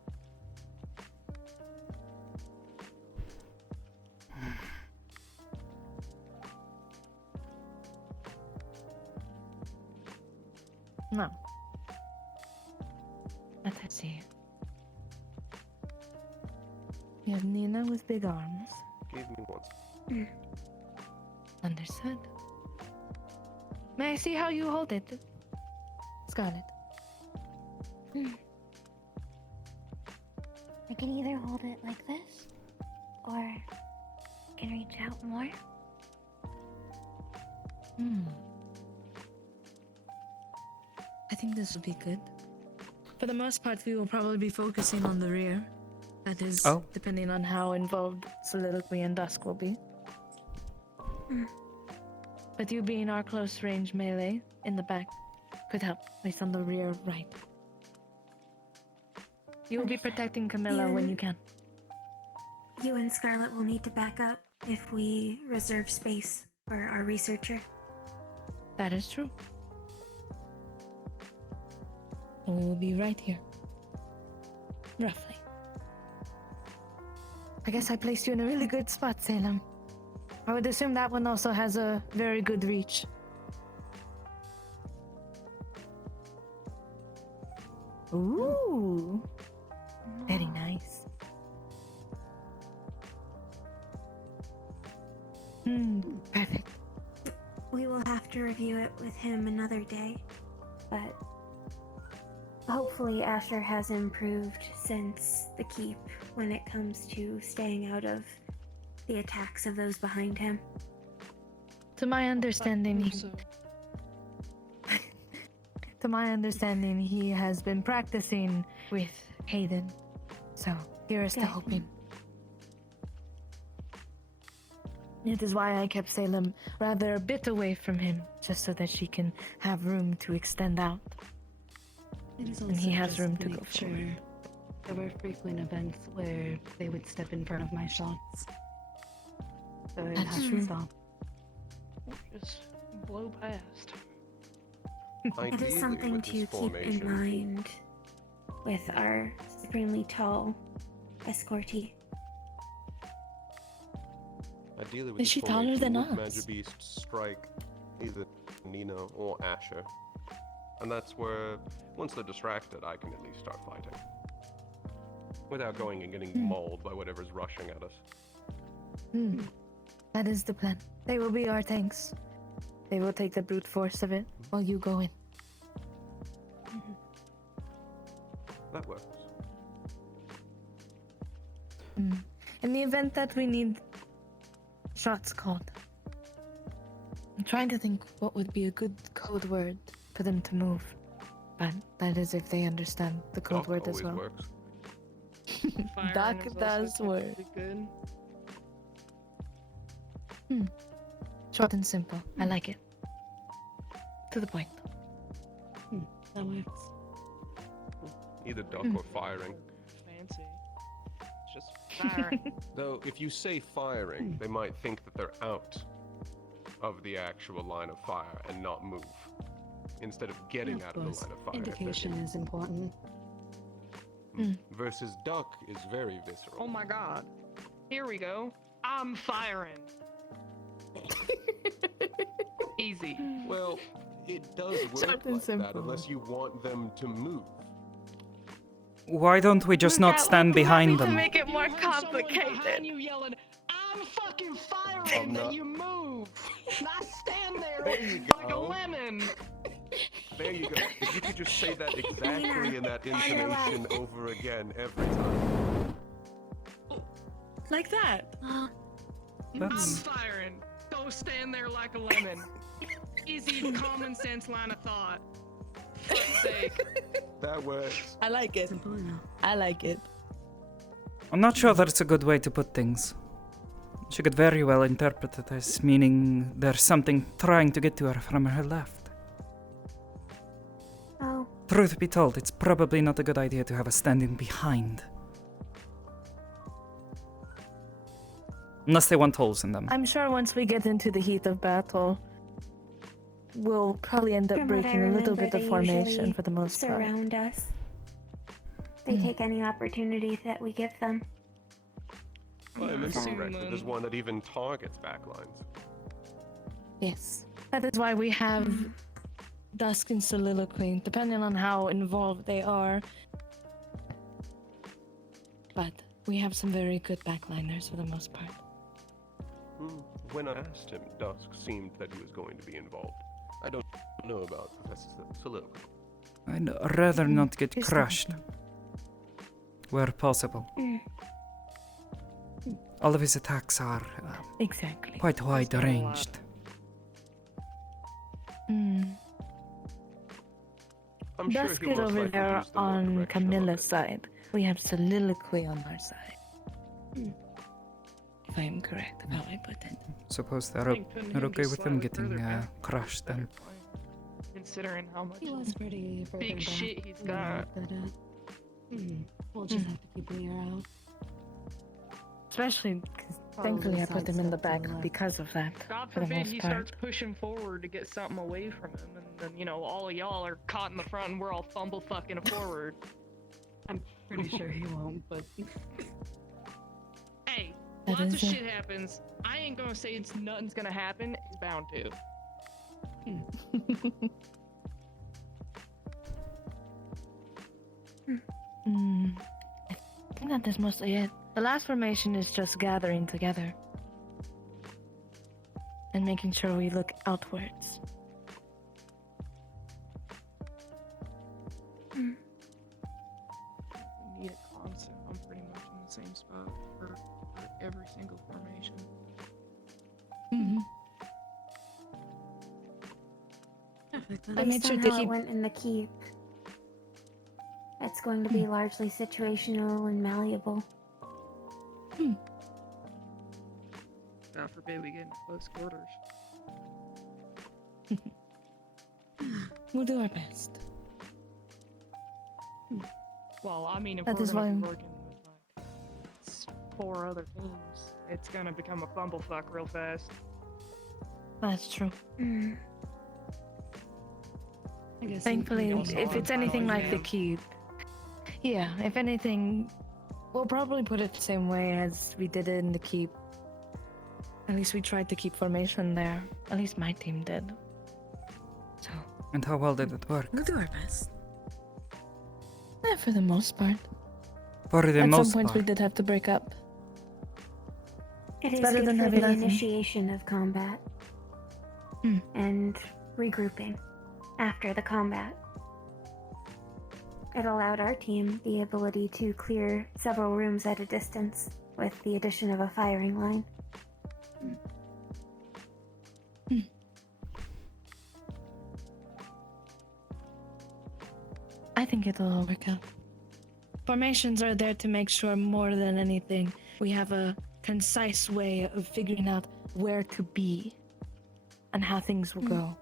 No. Let us see. You have Nina with big arms. Gave me once. Understood. May I see how you hold it, Scarlet? I can either hold it like this, or I can reach out more. I think this will be good. For the most part, we will probably be focusing on the rear. That is, depending on how involved Soliloquy and Dusk will be. But you being our close range melee in the back could help, at least on the rear right. You will be protecting Camilla when you can. You and Scarlet will need to back up if we reserve space for our researcher. That is true. We'll be right here. Roughly. I guess I placed you in a really good spot, Salem. I would assume that one also has a very good reach. Ooh. Very nice. Perfect. We will have to review it with him another day, but hopefully Asher has improved since the keep when it comes to staying out of the attacks of those behind him. To my understanding, he has been practicing with Hayden. So here is to hoping. It is why I kept Salem rather a bit away from him, just so that she can have room to extend out. And he has room to go forward. There were frequent events where they would step in front of my shots. So it That's has true. to stop. Just blow past. It is something to keep in mind with our supremely tall escortee. Ideally, with Is this she taller formation, than would us? Magibeast strike either Nina or Asher. And that's where, once they're distracted, I can at least start fighting. Without going and getting mauled by whatever's rushing at us. That is the plan. They will be our tanks. They will take the brute force of it while you go in. That works. In the event that we need shots called, I'm trying to think what would be a good code word for them to move. But that is if they understand the code Doc word as always well. works. Doc does work. Good. Short and simple. I like it. To the point. That works. Either duck or firing. Fancy. It's just firing. Though, if you say firing, they might think that they're out of the actual line of fire and not move. Instead of getting out of the line of fire. if they're Indication in. is important. Versus duck is very visceral. Oh my god. Here we go. I'm firing. Easy. Well, it does work Short and like that simple. unless you want them to move. Why don't we just not stand behind To them? make it more You heard someone complicated. behind you yelling, I'm fucking firing, I'm that not- you move. Not stand there There you like a go. lemon. There you go. If you could just say that exactly in that intonation over again every time. Like that. I'm That's firing. Don't stand there like a lemon. Easy, common sense line of thought. Fuck's sake. That works. I like it. Simple enough. I like it. I'm not sure that's a good way to put things. She could very well interpret it as meaning there's something trying to get to her from her left. Oh, Truth be told, it's probably not a good idea to have us standing behind. Unless they want holes in them. I'm sure once we get into the heat of battle, we'll probably end up From what I breaking a little remember, bit of they formation usually for the most part. surround us. They take any opportunity that we give them. If I remember Assume correctly, then. there's one that even targets backlines. Yes. That is why we have Dusk and Soliloquy, depending on how involved they are. But we have some very good backliners for the most part. When I asked him, Dusk seemed that he was going to be involved. I don't know about Professor Soliloquy. I'd rather not get Here's crushed. Where possible. All of his attacks are Exactly. quite wide not a lot. ranged. I'm sure Dusk he'll is most over likely there use the more on directional of Camilla's it. side. We have Soliloquy on our side. If I am correct about how I put it. Suppose they're, I think putting they're him okay just with them slightly getting further back crushed then. better plan, considering how much He was pretty further big back. shit he's than got. But, we'll just have to keep an ear out. Especially because Thankfully, I Probably put him in the sidestep to back the left. because of that. God for the forbid most he part. starts pushing forward to get something away from him, and then, you know, all of y'all are caught in the front and we're all fumble fucking forward. I'm pretty sure he won't, but Hey, That lots is of it. shit happens. I ain't gonna say it's nothing's gonna happen. It's bound to. I think that is mostly it. The last formation is just gathering together. And making sure we look outwards. We need a constant. I'm pretty much in the same spot for every single formation. I Based made sure on to how it keep. went in the keep, it's going to be largely situational and malleable. God forbid we get into close quarters. We'll do our best. Well, I mean, if That we're is gonna be why- working with like 4 other teams, it's gonna become a bumblefuck real fast. That's true. I guess Thankfully, Also, if it's I'm anything fine like with the him. cube, yeah, if anything, we'll probably put it the same way as we did it in the keep. At least we tried to keep formation there. At least my team did. So, And how well did it work? we'll do our best. Yeah, for the most part. For the At most some points, we part. did have to break up. It is better good than for having the nothing. initiation of combat and regrouping after the combat. It allowed our team the ability to clear several rooms at a distance with the addition of a firing line. I think it'll all work out. Formations are there to make sure more than anything we have a concise way of figuring out where to be and how things will go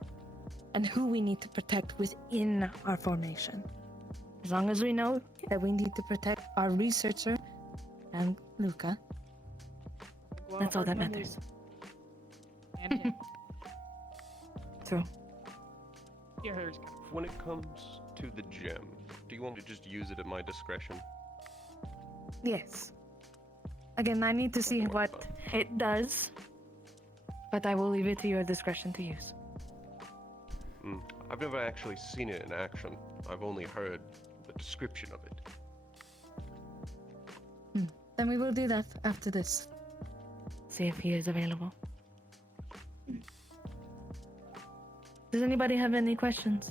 and who we need to protect within our formation. As long as we know that we need to protect our researcher and Luca, Well, that's all our that tumbles- matters. And him. True. Yeah, there's When it comes to the gem, do you want me to just use it at my discretion? Yes. Again, I need to see what it does, but I will leave it to your discretion to use. I've never actually seen it in action. I've only heard the description of it. Then we will do that after this. See if he is available. Does anybody have any questions?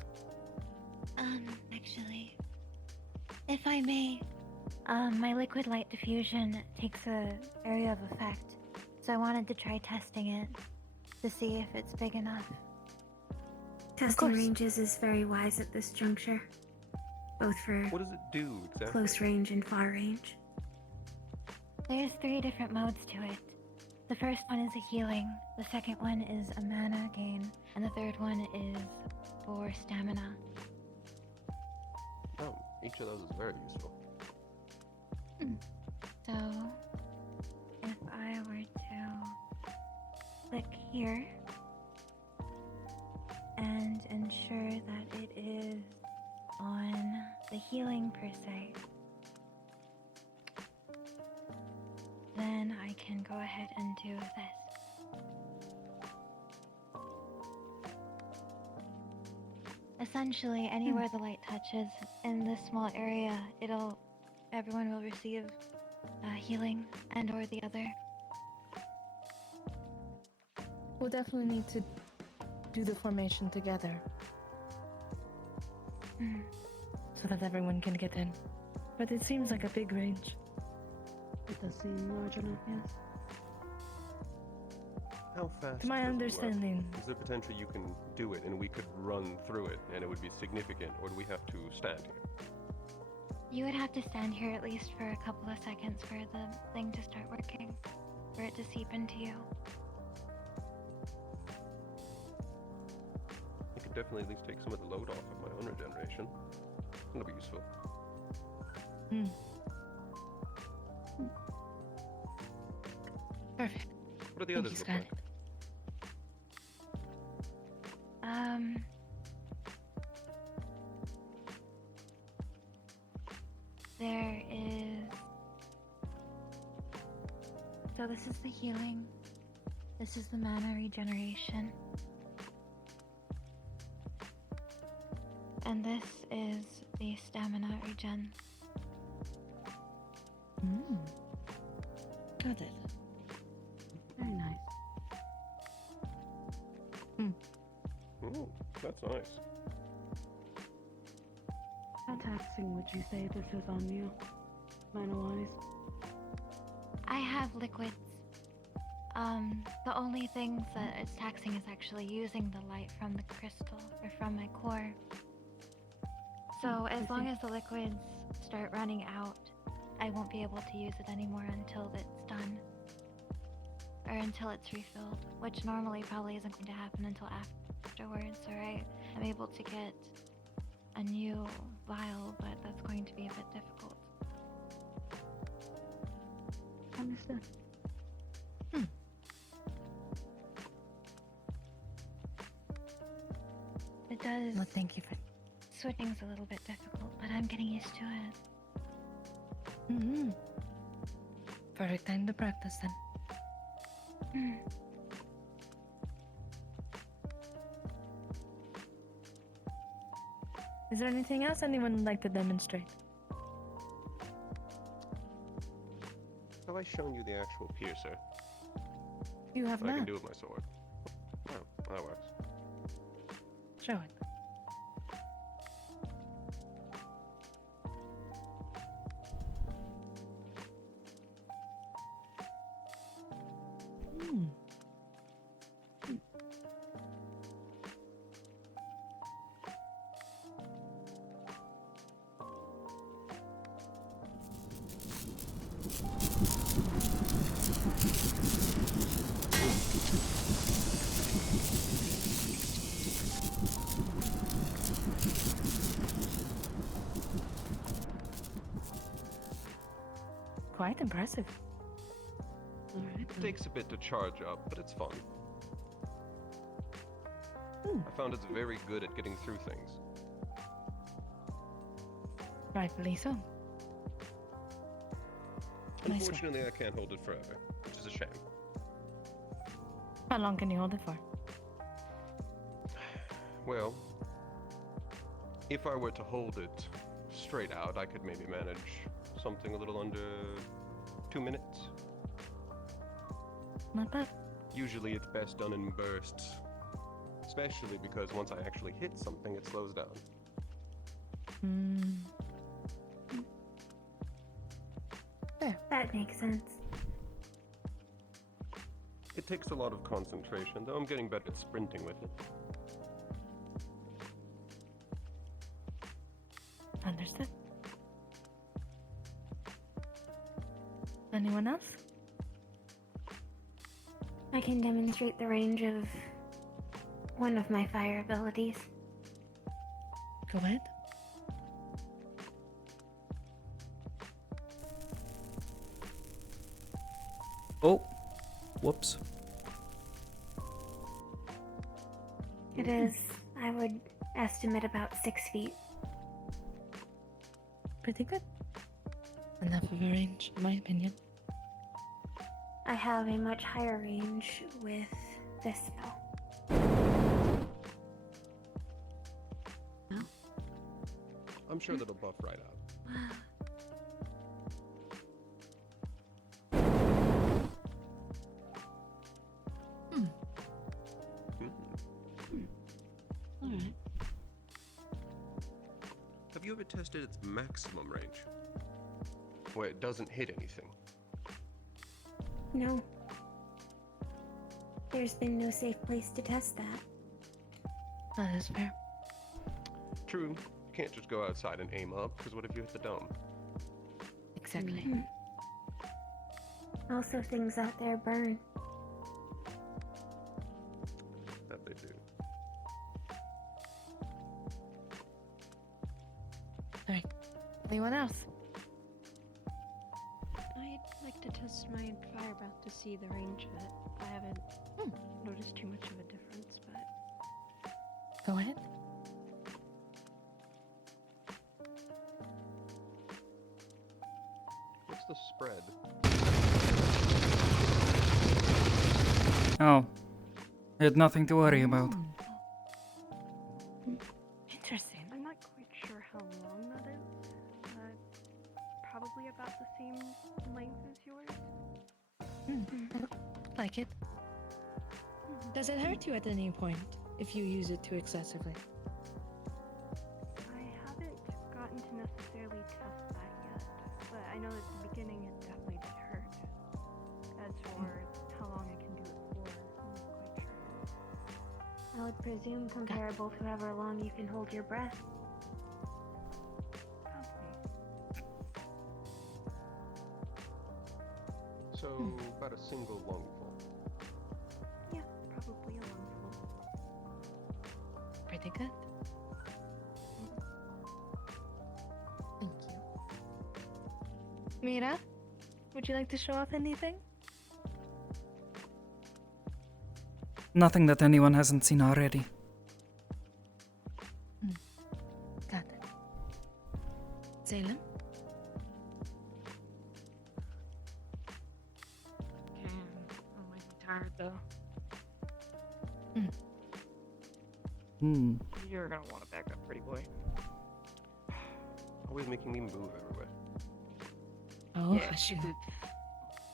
Actually, if I may, my liquid light diffusion takes a area of effect, so I wanted to try testing it to see if it's big enough. Testing course. ranges is very wise at this juncture, both for What does it do exactly? close range and far range. There's 3 different modes to it. The first one is a healing, the second one is a mana gain, and the third one is for stamina. Oh, each of those is very useful. So, if I were to click here and ensure that it is on the healing per se, then I can go ahead and do this. Essentially, anywhere the light touches in this small area, everyone will receive healing and or the other. We'll definitely need to do the formation together so that everyone can get in. But it seems like a big range. it does seem large enough, yes. How fast? To my does it work? understanding. Is there potential you can do it and we could run through it and it would be significant, or do we have to stand here? You would have to stand here at least for a couple of seconds for the thing to start working, for it to seep into you. It could definitely at least take some of the load off of my own regeneration. That'll be useful. Perfect. What do the Thank others you, look Scarlet. like? There is. So this is the healing. This is the mana regeneration. And this is the stamina regen. Got it. Very nice. Ooh, that's nice. How taxing would you say this is on you, mana-wise? I have liquids. The only things that it's taxing is actually using the light from the crystal or from my core. So I as long see. as the liquids start running out, I won't be able to use it anymore until it's done. Or until it's refilled, which normally probably isn't going to happen until afterwards, or I'm able to get a new vial, but that's going to be a bit difficult. Understood. It does. Well, thank you for. Switching's a little bit difficult, but I'm getting used to it. Perfect time to practice then. Is there anything else anyone would like to demonstrate? Have I shown you the actual piercer? You have That I not. can do with my sword. Oh, that works. Show it. Quite impressive. Alright. It takes a bit to charge up, but it's fun. I found it's very good at getting through things. Rightfully so. Nice one. Unfortunately, I can't hold it forever, which is a shame. How long can you hold it for? Well, if I were to hold it straight out, I could maybe manage something a little under 2 minutes. Not bad. Usually it's best done in bursts, especially because once I actually hit something, it slows down. That makes sense. It takes a lot of concentration, though I'm getting better at sprinting with it. Understood. Anyone else? I can demonstrate the range of one of my fire abilities. Go ahead. Oh, whoops. It is, I would estimate, about 6 feet. Pretty good. Enough of a range, in my opinion. I have a much higher range with this spell. I'm sure that'll buff right out. Alright. Have you ever tested its maximum range? Where it doesn't hit anything? No. There's been no safe place to test that. That is fair. True, you can't just go outside and aim up, because what if you hit the dome? Exactly. Also, things out there burn. That they do. Alright. Anyone else? I'd like to test my fire breath to see the range of it. I haven't noticed too much of a difference, but Go ahead. What's the spread? Oh. I had nothing to worry about. Interesting. I'm not quite sure how long that is. Probably about the same length as yours. Like it. Does it hurt you at any point if you use it too excessively? I haven't gotten to necessarily test that yet, but I know at the beginning it definitely did hurt. As for how long I can do it for, I'm not quite sure. I would presume comparable to however long you can hold your breath. So, about a single lungful. Yeah, probably a lungful. Pretty good. Thank you. Mira, would you like to show off anything? Nothing that anyone hasn't seen already. Got it. Salem? I'm might be tired though. You're gonna want to back up, pretty boy. Always making me move everywhere. Oh, yeah, she's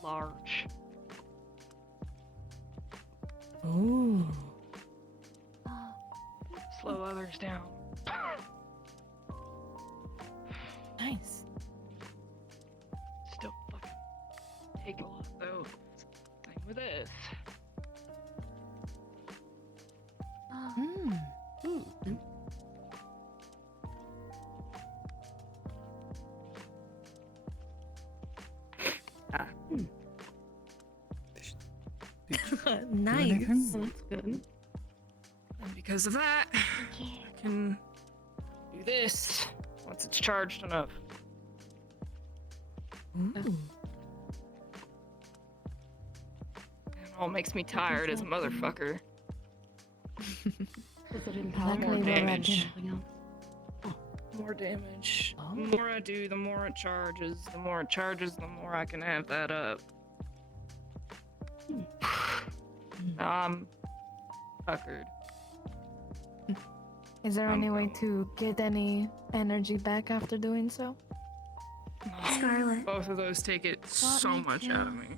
large. Ooh. Slow others down. Nice. Still fucking take a lot though. Same with this. Nice. That's good. And because of that, I can do this once it's charged enough. Ooh. It all makes me tired as a motherfucker. Does it empower empower More Luckily, we're at damage. something else? More damage. Oh. The more I do, the more it charges. The more it charges, the more I can have that up. I'm puckered. Is there I'm any way to get any energy back after doing so? Scarlet. Both of those take it so me much too. out of me.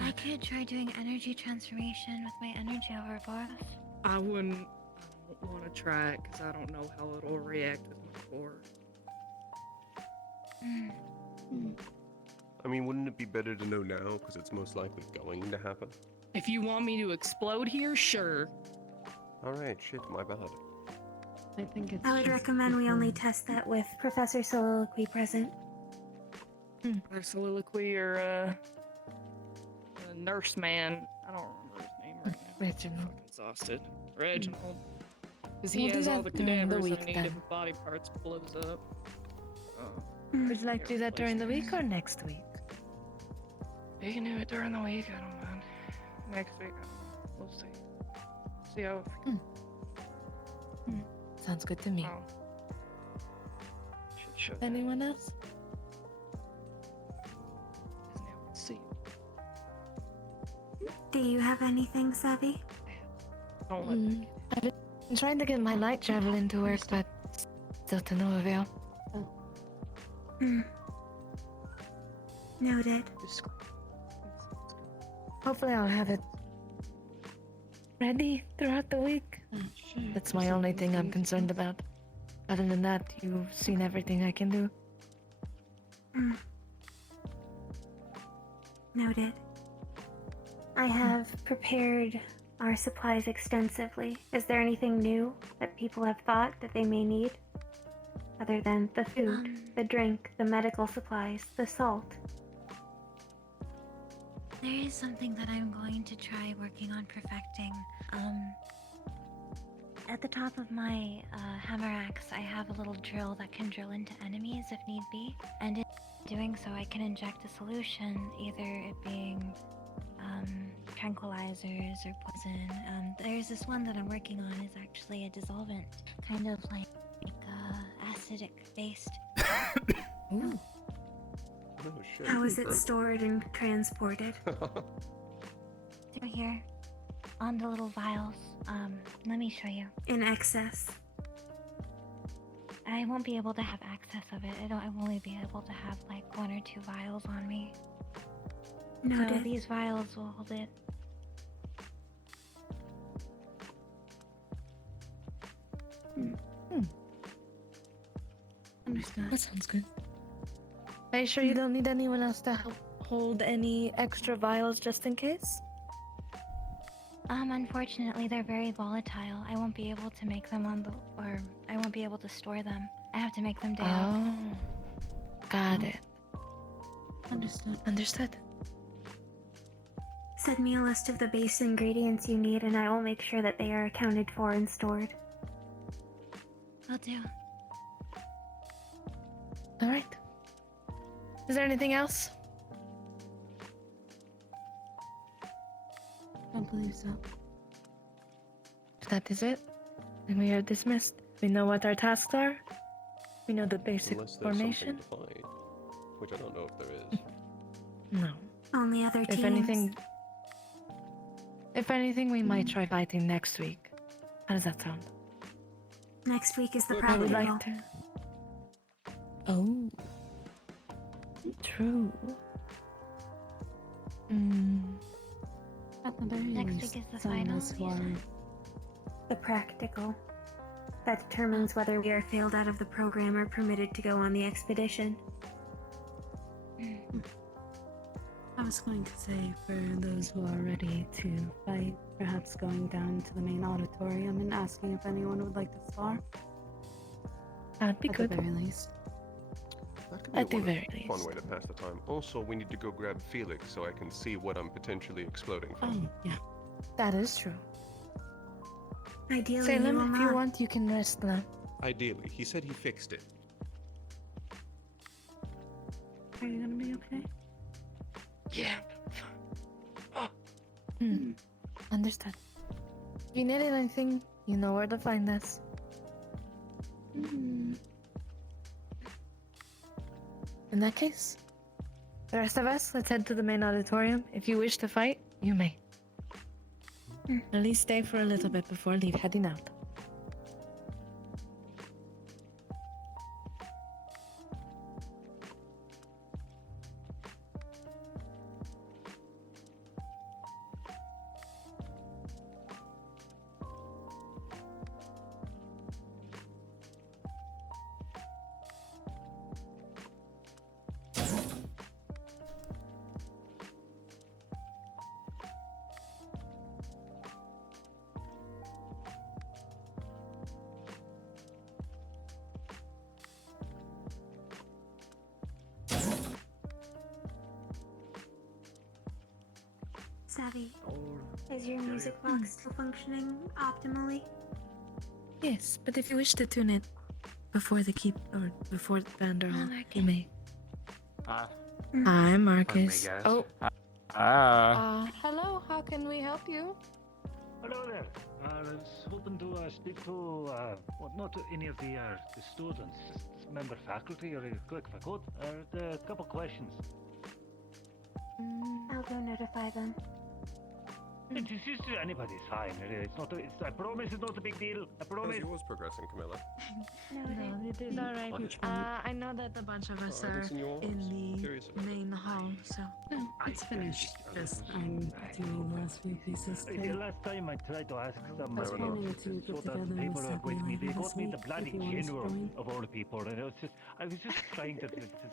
I could try doing energy transformation with my energy overboard. I don't want to try it because I don't know how it'll react with my core. I mean, wouldn't it be better to know now, because it's most likely going to happen? If you want me to explode here, sure. Alright, shit, my bad. I think it's I would just recommend we only before- test that with Professor Soliloquy present. Or soliloquy or nurse man. I don't remember his name right now. Reginald. Fucking exhausted. Reginald. Because he We'll do has all that the during the cadavers week and any then. different body parts blows up. Would you like to do that during the week or next week? You can do it during the week, I don't mind. Next week, I don't know. We'll see. See how Sounds good to me. should show that. Anyone else? See. Do you have anything, Savvy? Don't let that I've been trying to get my light traveling to work, but still to no avail. Noted. Hopefully I'll have it ready throughout the week. That's my only thing I'm concerned about. Other than that, you've seen everything I can do. Noted. I have prepared our supplies extensively. Is there anything new that people have thought that they may need? Other than the food, the drink, the medical supplies, the salt. There is something that I'm going to try working on perfecting. At the top of my hammer axe, I have a little drill that can drill into enemies if need be, and it doing so, I can inject a solution, either it being tranquilizers or poison. There's this one that I'm working on is actually a dissolvent, kind of like acidic based. Ooh. Oh, shit. How is it stored and transported? Through here, on the little vials. Let me show you. In excess. I won't be able to have access of it. I will only be able to have like 1 or 2 vials on me. So Noted. these vials will hold it. Understand. That sounds good. Are you sure you don't need anyone else to help hold any extra vials just in case? Unfortunately, they're very volatile. I won't be able to make them or I won't be able to store them. I have to make them down. Oh. Got it. Understood. Understood. Send me a list of the base ingredients you need and I will make sure that they are accounted for and stored. Will do. Alright. Is there anything else? Don't believe so. If that is it, then we are dismissed. We know what our tasks are. We know the basic Unless there's formation. something to fight, which I don't know if there is. No. Only other teams. If anything, we might try fighting next week. How does that sound? Next week is the I practical. would like to. Oh. True. At the very Next least, week is the some of final, us who you are said? The practical. That determines whether we are failed out of the program or permitted to go on the expedition. I was going to say, for those who are ready to fight, perhaps going down to the main auditorium and asking if anyone would like to spar. That'd be good. At the very least. That could be At the a very fun least. way to pass the time. Also, we need to go grab Felix so I can see what I'm potentially exploding from. Oh, yeah. That is true. Ideally, you will Salem, if you not. want, you can rest now. Ideally, he said he fixed it. Are you gonna be okay? Yeah. Understood. If you need anything, you know where to find us. Hmm. In that case, the rest of us, let's head to the main auditorium. If you wish to fight, you may. At least stay for a little bit before heading out. Savvy, is your music box still functioning optimally? Yes, but if you wish to tune it before the before the band or all, you may. Hi, Marcus. guys. Oh. Hello, how can we help you? Hello there. I was hoping to speak to, well, not to any of the students, just member faculty or quick if I could. A couple questions. I'll go notify them. It's just anybody's fine. It's not. I promise it's not a big deal. I promise. How's yours progressing, Camilla? No, it is alright. I know that a bunch of us I haven't are seen you all. in Curious the about it. main hall, so. No, it's finished. Just I'm doing the last few pieces The today. last time I tried to ask some I was planning to sort get of together with paperwork Sappy with me, they later got me this the week, bloody if you want us to general join. of all the people, and I was just trying to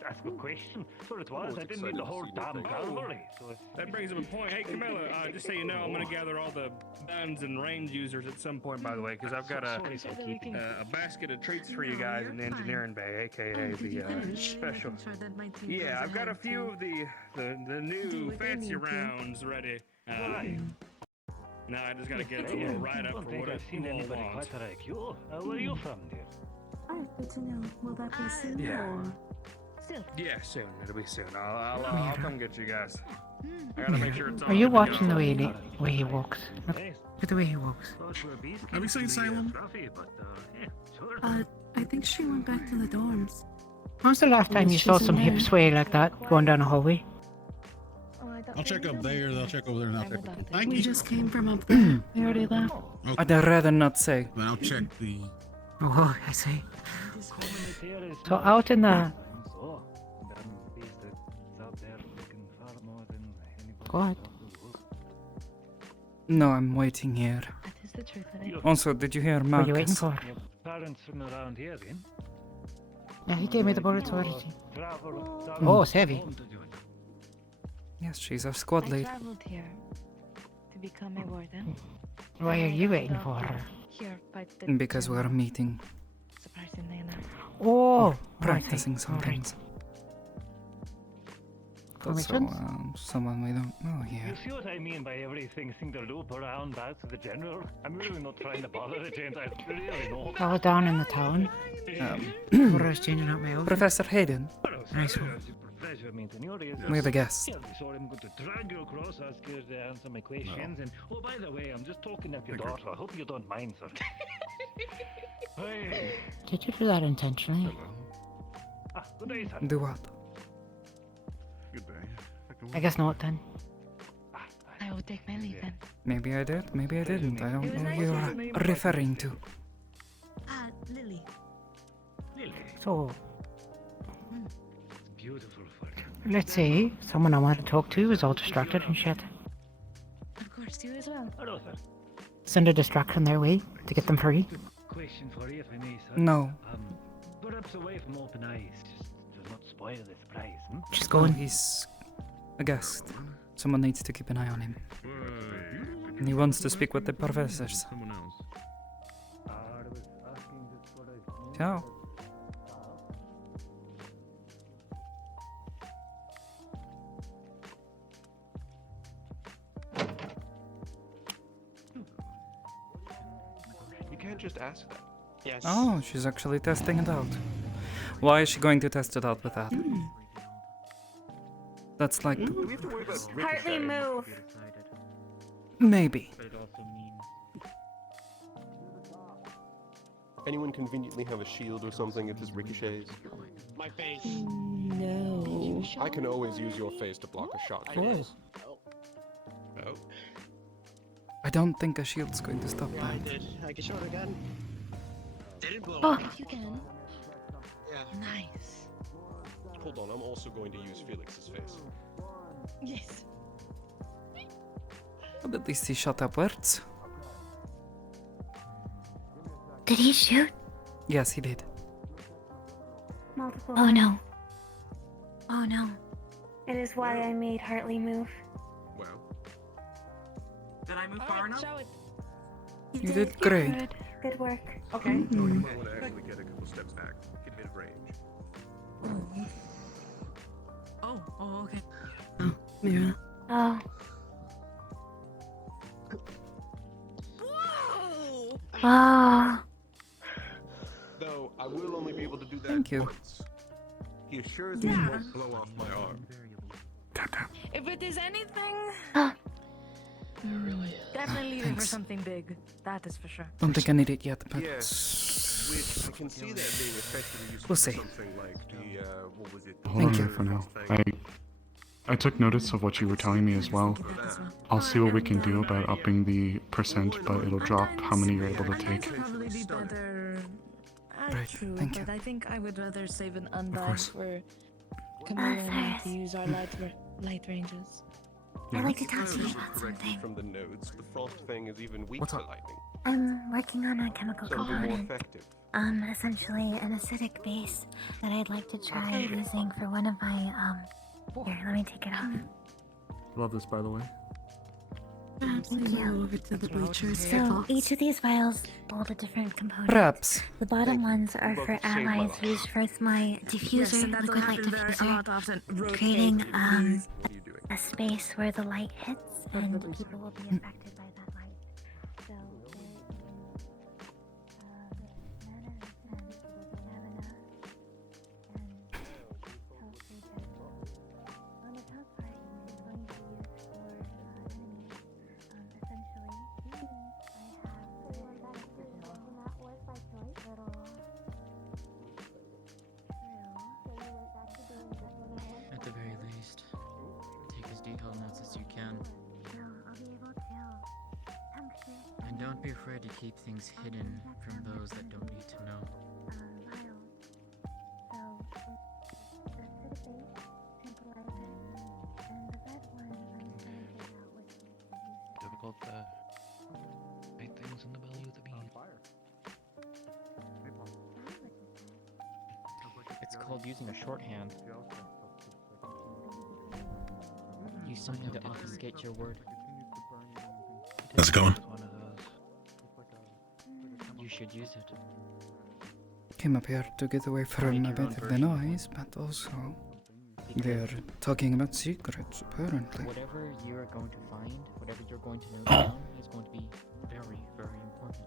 ask a question. So it was. was I didn't need excited the to whole see what damn they- cavalry. So That brings up a point. Hey, Camilla, just so you know, I'm going to gather all the bands and range users at some point, by the way, because I've got a basket of treats for you guys in the engineering bay, aka the special. Yeah, I've got a few of the new fancy rounds ready. Now I just got to get a little write up for what I've it seen all anybody wants. quite like you. Where are you from, dear? Oh, good to know. Will that be soon Yeah. or Still. Yeah, soon. It'll be soon. I'll come get you guys. I gotta make sure it's all Are you up to go. watching the way he walks? Look at the way he walks. Have you seen Salem? I think she went back to the dorms. When was the last time you Unless saw she's some in hip there. sway like that going down a hallway? I'll check up there. I'll check over there and I'll check. Thank We you. just came from up there. We already left. I'd rather not say. Then I'll check the. Oh, I see. So out in the... Go ahead. No, I'm waiting here. That is the truth of it. Also, did you hear What are Marcus? you waiting for? Parents from around here then. Yeah, he gave me the bullet already. Oh, it's heavy. Yes, she's our squad I lead. traveled here to become a warden. Why are you waiting for her? Here by the Because we're meeting. surprisingly enough. Oh, Practicing some alright. things. Thought so, Permissions? someone we don't know You here. see what I mean by everything seem to loop around back to the general? I'm really not trying to bother the gent, I really not. I was down in the town. Where I was changing out my outfit. Professor Hayden, Nice one. Pleasure meeting you. we're the guests. Yeah, sorry, I'm going to drag you across, ask you to answer my questions. And oh, by the way, I'm just talking up your daughter. I hope you don't mind, sir. Hey. Did you do that intentionally? Good day, sir. Do what? Good day. I guess not then. I will take my leave then. Maybe I did, maybe I didn't. I don't know who you're referring to. Lily. So, Beautiful for you. let's say someone I want to talk to is all distracted and shit. Of course, you as well. Hello, sir. Send a distraction their way to get them free. Question for you, if I may, sir. No. Perhaps away from open eyes, just to not spoil the surprise. She's No, going. he's a guest. Someone needs to keep an eye on him. And he wants to speak with the professors. Someone else. Ciao. You can't just ask that. Yes. Oh, she's actually testing it out. Why is she going to test it out with that? That's like... Do we have to worry about Partly ricochet? move. Maybe. Anyone conveniently have a shield or something if this ricochets? My face. No. I can always use your face to block a shot. Cool. Oh. I don't think a shield's going to stop Yeah, I that. did. I can show it again. Didn't blow Oh, up. if you can. Yeah. Nice. Hold on, I'm also going to use Felix's face. Yes. But at least he shot upwards. Did he shoot? Yes, he did. Multiple. Oh no. Oh no. It is why I made Hartley move. Well. Did I move far enough? Show it. You did great. Good. Good work. Okay. You might want to actually get a couple steps back. Get mid range. Oh, okay. Oh, Mira. Oh. Oh. Though I will only be able to do that Thank you. once. He assures me he won't blow off my arm. If it is anything, Really? definitely leave it for Thanks. something big. That is for sure. Don't think I need it yet, but... Yes, which I can see that being effectively useful We'll for see. something like the, what was it? Hold Thank on you. there for now. I took notice of what you were telling me as well. I'll see what we can do about upping the percent, but it'll drop how many you're able to take. Probably be better. Right, True, thank you. but I think I would rather save an undying course. for Camilla and me to First. use our light ranges. I'd like to If talk I to you remember about correctly something. from the notes, the frost thing is even weak What's to up? lightning, I'm working on a chemical so it'll be more component. effective. Essentially an acidic base that I'd like to try using for one of my, here, let me take it off. Love this, by the way. Perhaps we Thank you. go over to the bleachers. So each of these vials hold a different component. Perhaps. The bottom ones are Both for saved my allies life. used with my diffuser, and that'll liquid light happen very a diffuser, lot often. creating What are you doing? a space where the light hits and people will be affected by that light. So there is mana and we have enough, and can. And don't be afraid to keep things hidden from those that don't need to know. Difficult to make things in the belly of the beast. It's called using a shorthand. Use something to obfuscate your word. How's it going? You should use it. Came up here to get away from a bit of the noise, but also they're talking about secrets, apparently. Whatever you're going to find, whatever you're going to note down, is going to be very, very important.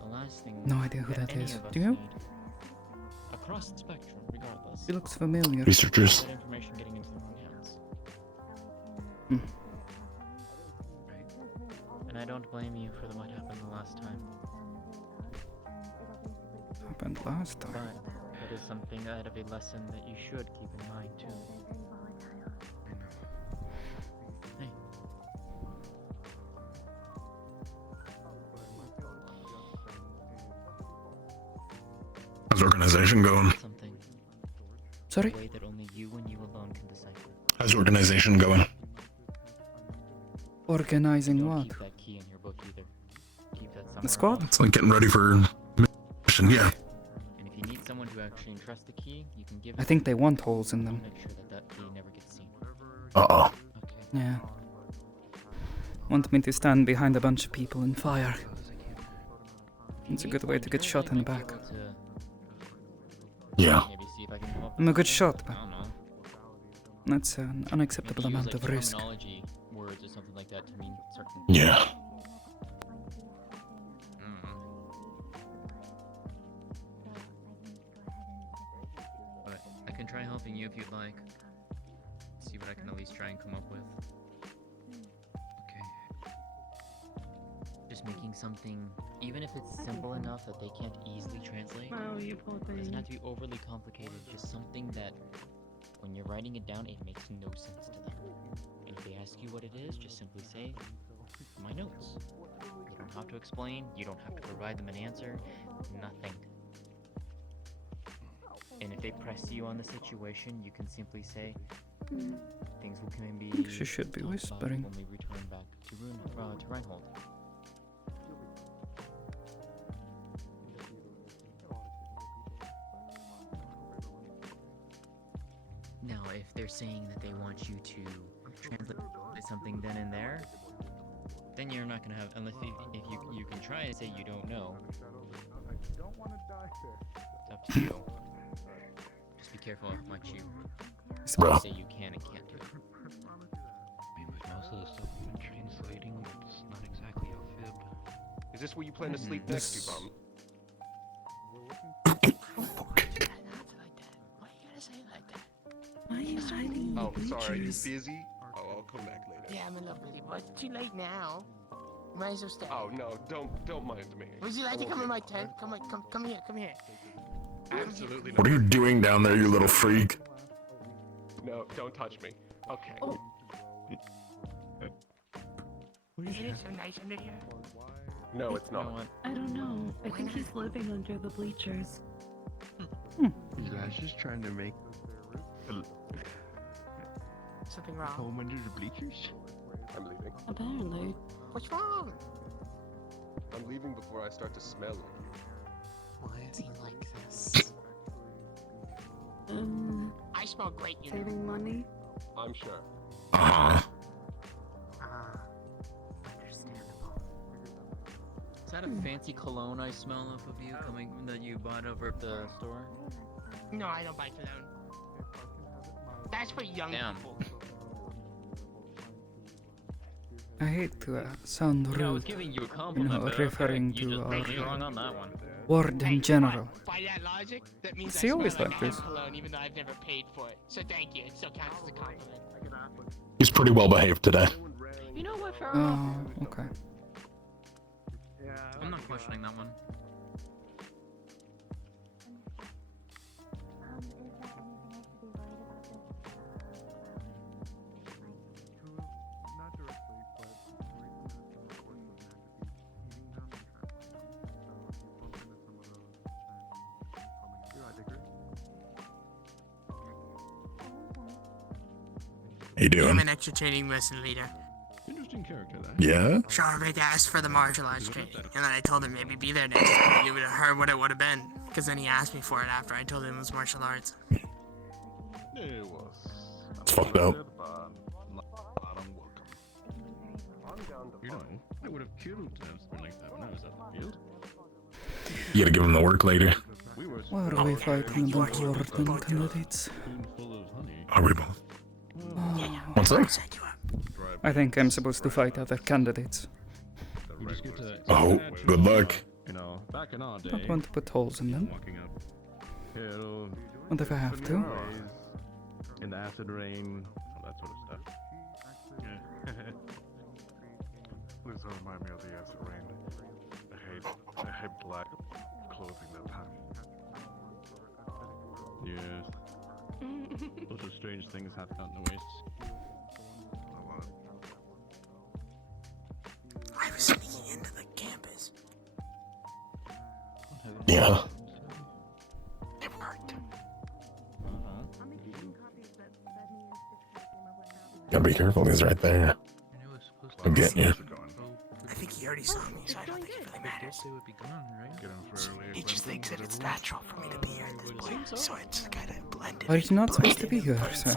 The last thing. No idea who that any is. of us Do you? need, across the spectrum, regardless. He looks familiar. Researchers. That information getting into the wrong hands. Hmm. And I don't blame you for what happened the last time. Happened last time. But it is something out of a lesson that you should keep in mind too. Hey. How's organization going? Something. Sorry? A way that only you and you alone can decipher. How's organization going? Organizing Don't what? keep that key in your book either. Keep that somewhere The squad? It's like getting ready for mission, yeah. And if you need someone to actually entrust the key, you can give it. I think they want holes in them. Make sure that that key never gets seen. Uh-oh. Yeah. Want me to stand behind a bunch of people and fire. It's a good way to get shot in the back. Yeah. Maybe see if I can come up I'm a with good something. shot, but I don't know. that's an unacceptable Maybe use, amount like, of risk. terminology words or something like that to mean certain Yeah. But I can try helping you if you'd like. See what I can at least try and come up with. Okay. Just making something, even if it's simple enough that they can't easily translate. Oh, you poor It doesn't thing. have to be overly complicated. Just something that, when you're writing it down, it makes no sense to them. And if they ask you what it is, just simply say, my notes. You don't have to explain. You don't have to provide them an answer. Nothing. And if they press you on the situation, you can simply say, things will come be. think she should be talked about whispering. when we return back to Reinhold. Now, if they're saying that they want you to translate something then and there, then you're not gonna have, unless if you can try and say you don't know. It's up to you. Just be careful how much you Bro. say you can and can't do it. I mean, but most of the stuff we've been translating, it's not exactly a fib. Is this where you plan to sleep next to, Bum? Why are you hiding the Oh, sorry, are you bleachers? busy? Oh, I'll come back later. Yeah, I'm a little busy, but it's too late now. You might as well stay. Oh no, don't mind me. Would you I like to won't come be in my bothered. tent? Come here, come here. Absolutely What are you doing down there, you little freak? No, don't touch me. Okay. Isn't it so nice under here? No, it's not. I don't know. I think he's living under the bleachers. You guys just trying to make Something wrong? home under the bleachers? I'm leaving. Apparently. What's wrong? I'm leaving before I start to smell like you. Why is he like this? I smell great, you know. Saving money. I'm sure. Uh-huh. Understandable. Is that a fancy cologne I smell off of you coming that you bought over at the store? No, I don't buy cologne. That's for young Damn. people. I hate to sound You know, I was rude, giving you a compliment, but referring okay, you to just our proved me wrong on that one. word in general. By that logic, that means Is he I always smell like like this? cologne, even though I've never paid for it. So thank you. It still counts as a compliment. He's pretty well behaved today. You know what, fair Oh, okay. I'm not questioning that one. How you doing? I'm an extra training mission leader. Interesting character, that. Yeah? Sharvik asked for the martial arts training, and then I told him maybe be there next time. You would have heard what it would have been, because then he asked me for it after I told him it was martial arts. It was. It's fucked up. You know, I would have killed something like that when I was at the field. You gotta give him the work later. Why are we fighting the important candidates? Are we both? What's up? I think I'm supposed to fight other candidates. Oh, good luck. You know, back in our day. Don't want to put holes in them. What if I have to? In the acid rain, all that sort of stuff. Please don't remind me of the acid rain. I hate black clothing that time. Yes. Lots of strange things happen out in the wastes. I was sneaking into the campus. Yeah. It worked. Gotta be careful, he's right there. I'm getting you. I think he already saw me, so I don't think it really matters. He just thinks that it's natural for me to be here at this point, so it's kind of blended. Are you not supposed to be here, sir?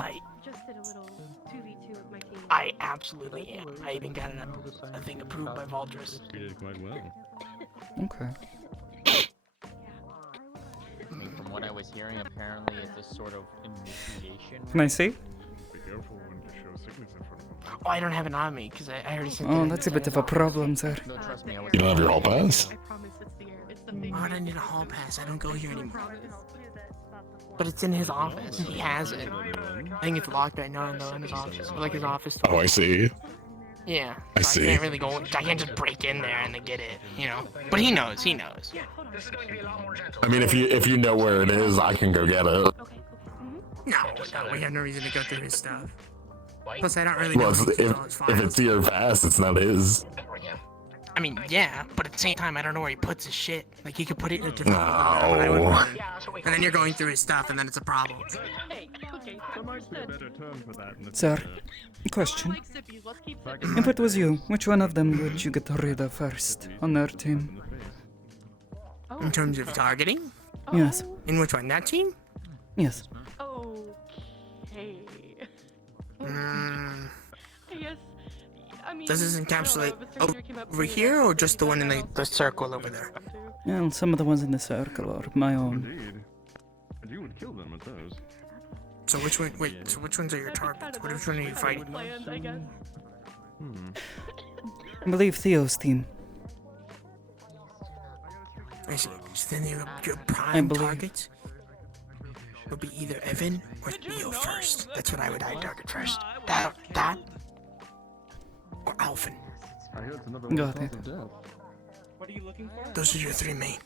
I absolutely am. I even got a thing approved by Valdris. You did quite well. Okay. From what I was hearing, apparently it's this sort of initiation. Can I see? Be careful when you show sickness in front of them. Oh, I don't have it on me, because I already said Oh, that's a bit of a problem, sir. No, trust me, I was. You don't have your hall pass? Why would I need a hall pass? I don't go here anymore. But it's in his office. He has it. I think it's locked right now, though, in his office. Or like his office. Oh, I see. Yeah. I So see. I can't really go. I can't just break in there and then get it, you know. But he knows. He knows. I mean, if you know where it is, I can go get it. No, we have no reason to go through his stuff. Plus, I don't really know Well, if if his if it's your pass, it's not his. I mean, yeah, but at the same time, I don't know where he puts his shit. Like, he could put it in a different No. I would want. And then you're going through his stuff, and then it's a problem. Sir, question. If it was you, which one of them would you get rid of first on our team? In terms of targeting? Yes. In which one? That team? Yes. Okay. Does this encapsulate over here, or just the one in the circle over there? Yeah, some of the ones in the circle are my own. Indeed. And you would kill them with those. So which one? Wait. So which ones are your targets? Which one are you fighting? I believe Theo's team. I see. So then your I prime believe. targets would be either Evan or Theo first. That's what I would target first. That or Alvin. I heard it's another Got one it. of death. What are you looking for? Those are your three main.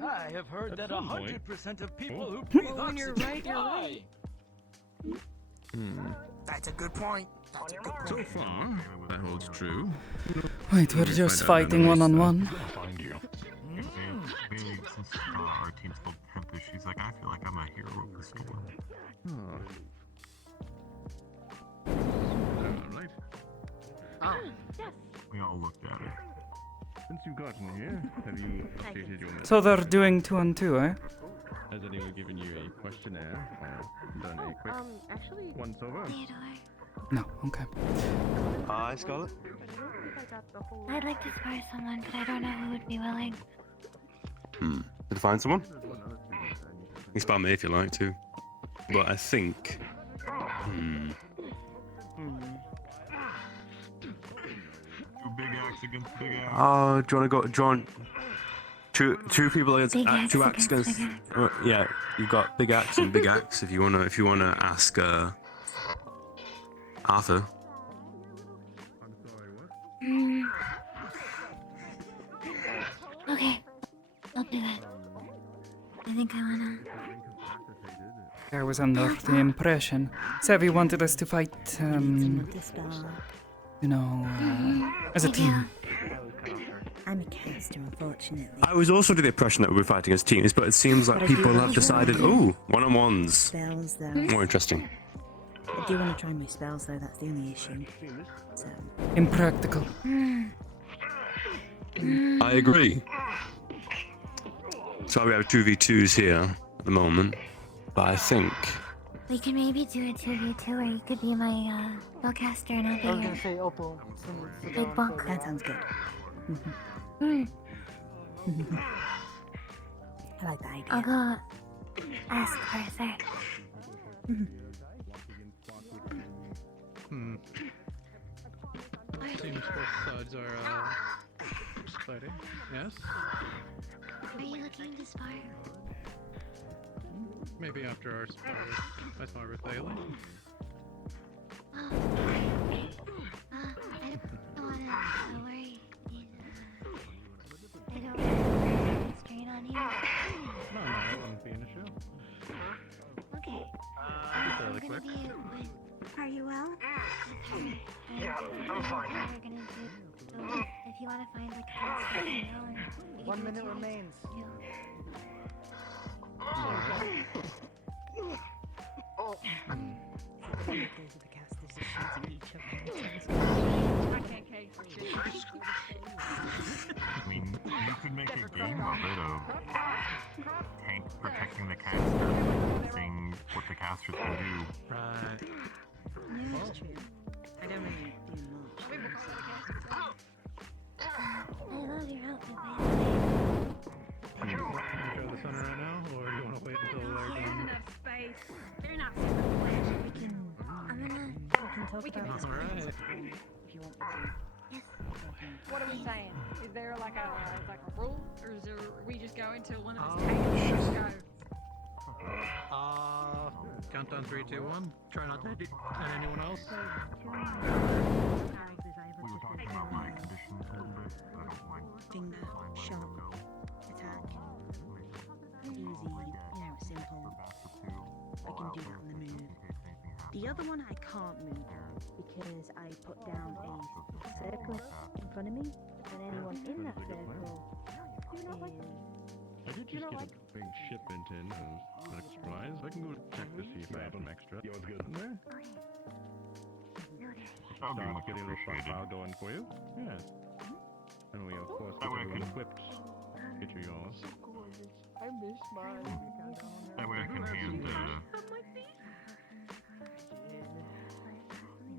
I have heard that 100% of people who breathe breathe when you're right, you're right. That's a good point. That's a good point. So far, that holds true. Wait, we're just fighting one-on-one. Find you. Big sister, our team's called Tempest. She's like, I feel like I'm a hero of the storm. Alright. We all looked at her. Since you've gotten here, have you updated your message? So they're doing 2-on-2, eh? Has anyone given you a questionnaire or done a quick Actually, once over? No, okay. Hi, Scarlet. I'd like to spare someone, but I don't know who would be willing. Did you find someone? You can spell me if you like to. But I think... Big axe against big axe. Oh, do you want to go... Do you want... Two people against... two axe against... yeah, you've got big axe and big axe if you wanna ask Arthur. Okay, I'll do it. I think I wanna. I was under the impression Savvy wanted us to fight, as a team. I'm a caster, unfortunately. I was also under the impression that we were fighting as teams, but it seems like people have decided, oh, one-on-ones. Spells, though. More interesting. I do want to try my spells though, that's the only issue. So. Impractical. I agree. So we have 2v2s here at the moment, but I think We can maybe do a 2v2 where you could be my spellcaster and I'll be I was your gonna say Opal. big bulk. That sounds good. Hmm. I like that idea. I'll go ask Arthur. Seems both sides are fighting. Yes. Are you looking to spar? Maybe after our spar with Bailey. I don't wanna worry. I don't want to strain on you. No, that wouldn't be an issue. Okay. Fairly I'm gonna quick. be with. Are you well? Yeah, I'm fine. We're gonna do. So if you wanna find like a you know, and we can 1 do minute two. remains. I mean, you could make a game of it of Tank protecting the caster, seeing what the casters can do. Right. Yeah, it's true. I don't really do much. I love your outfit, by the Can you show the sun right now, or do you want to wait until they're done? space. We can. I'm gonna. We can talk about this Alright. if you want me to. What are we saying? Is there like a rule, or is there, are we just go into one of his tables and just go? Countdown 3, 2, 1. Try not to hit anyone else. We were talking about my conditions a little bit. I don't mind. Finger, shot, attack. Easy, you know, simple. I can do that on the move. The other one I can't move because I put down a circle in front of me, and anyone in that circle I did just get a big shipment in of medical supplies. I can go check to see if I have some extra. Yours good in there? That'll be much Getting a little appreciated. stockpile going for you. Yeah. And we of course That get way I everyone can- equipped. Get you yours. I miss mine. That way I can hand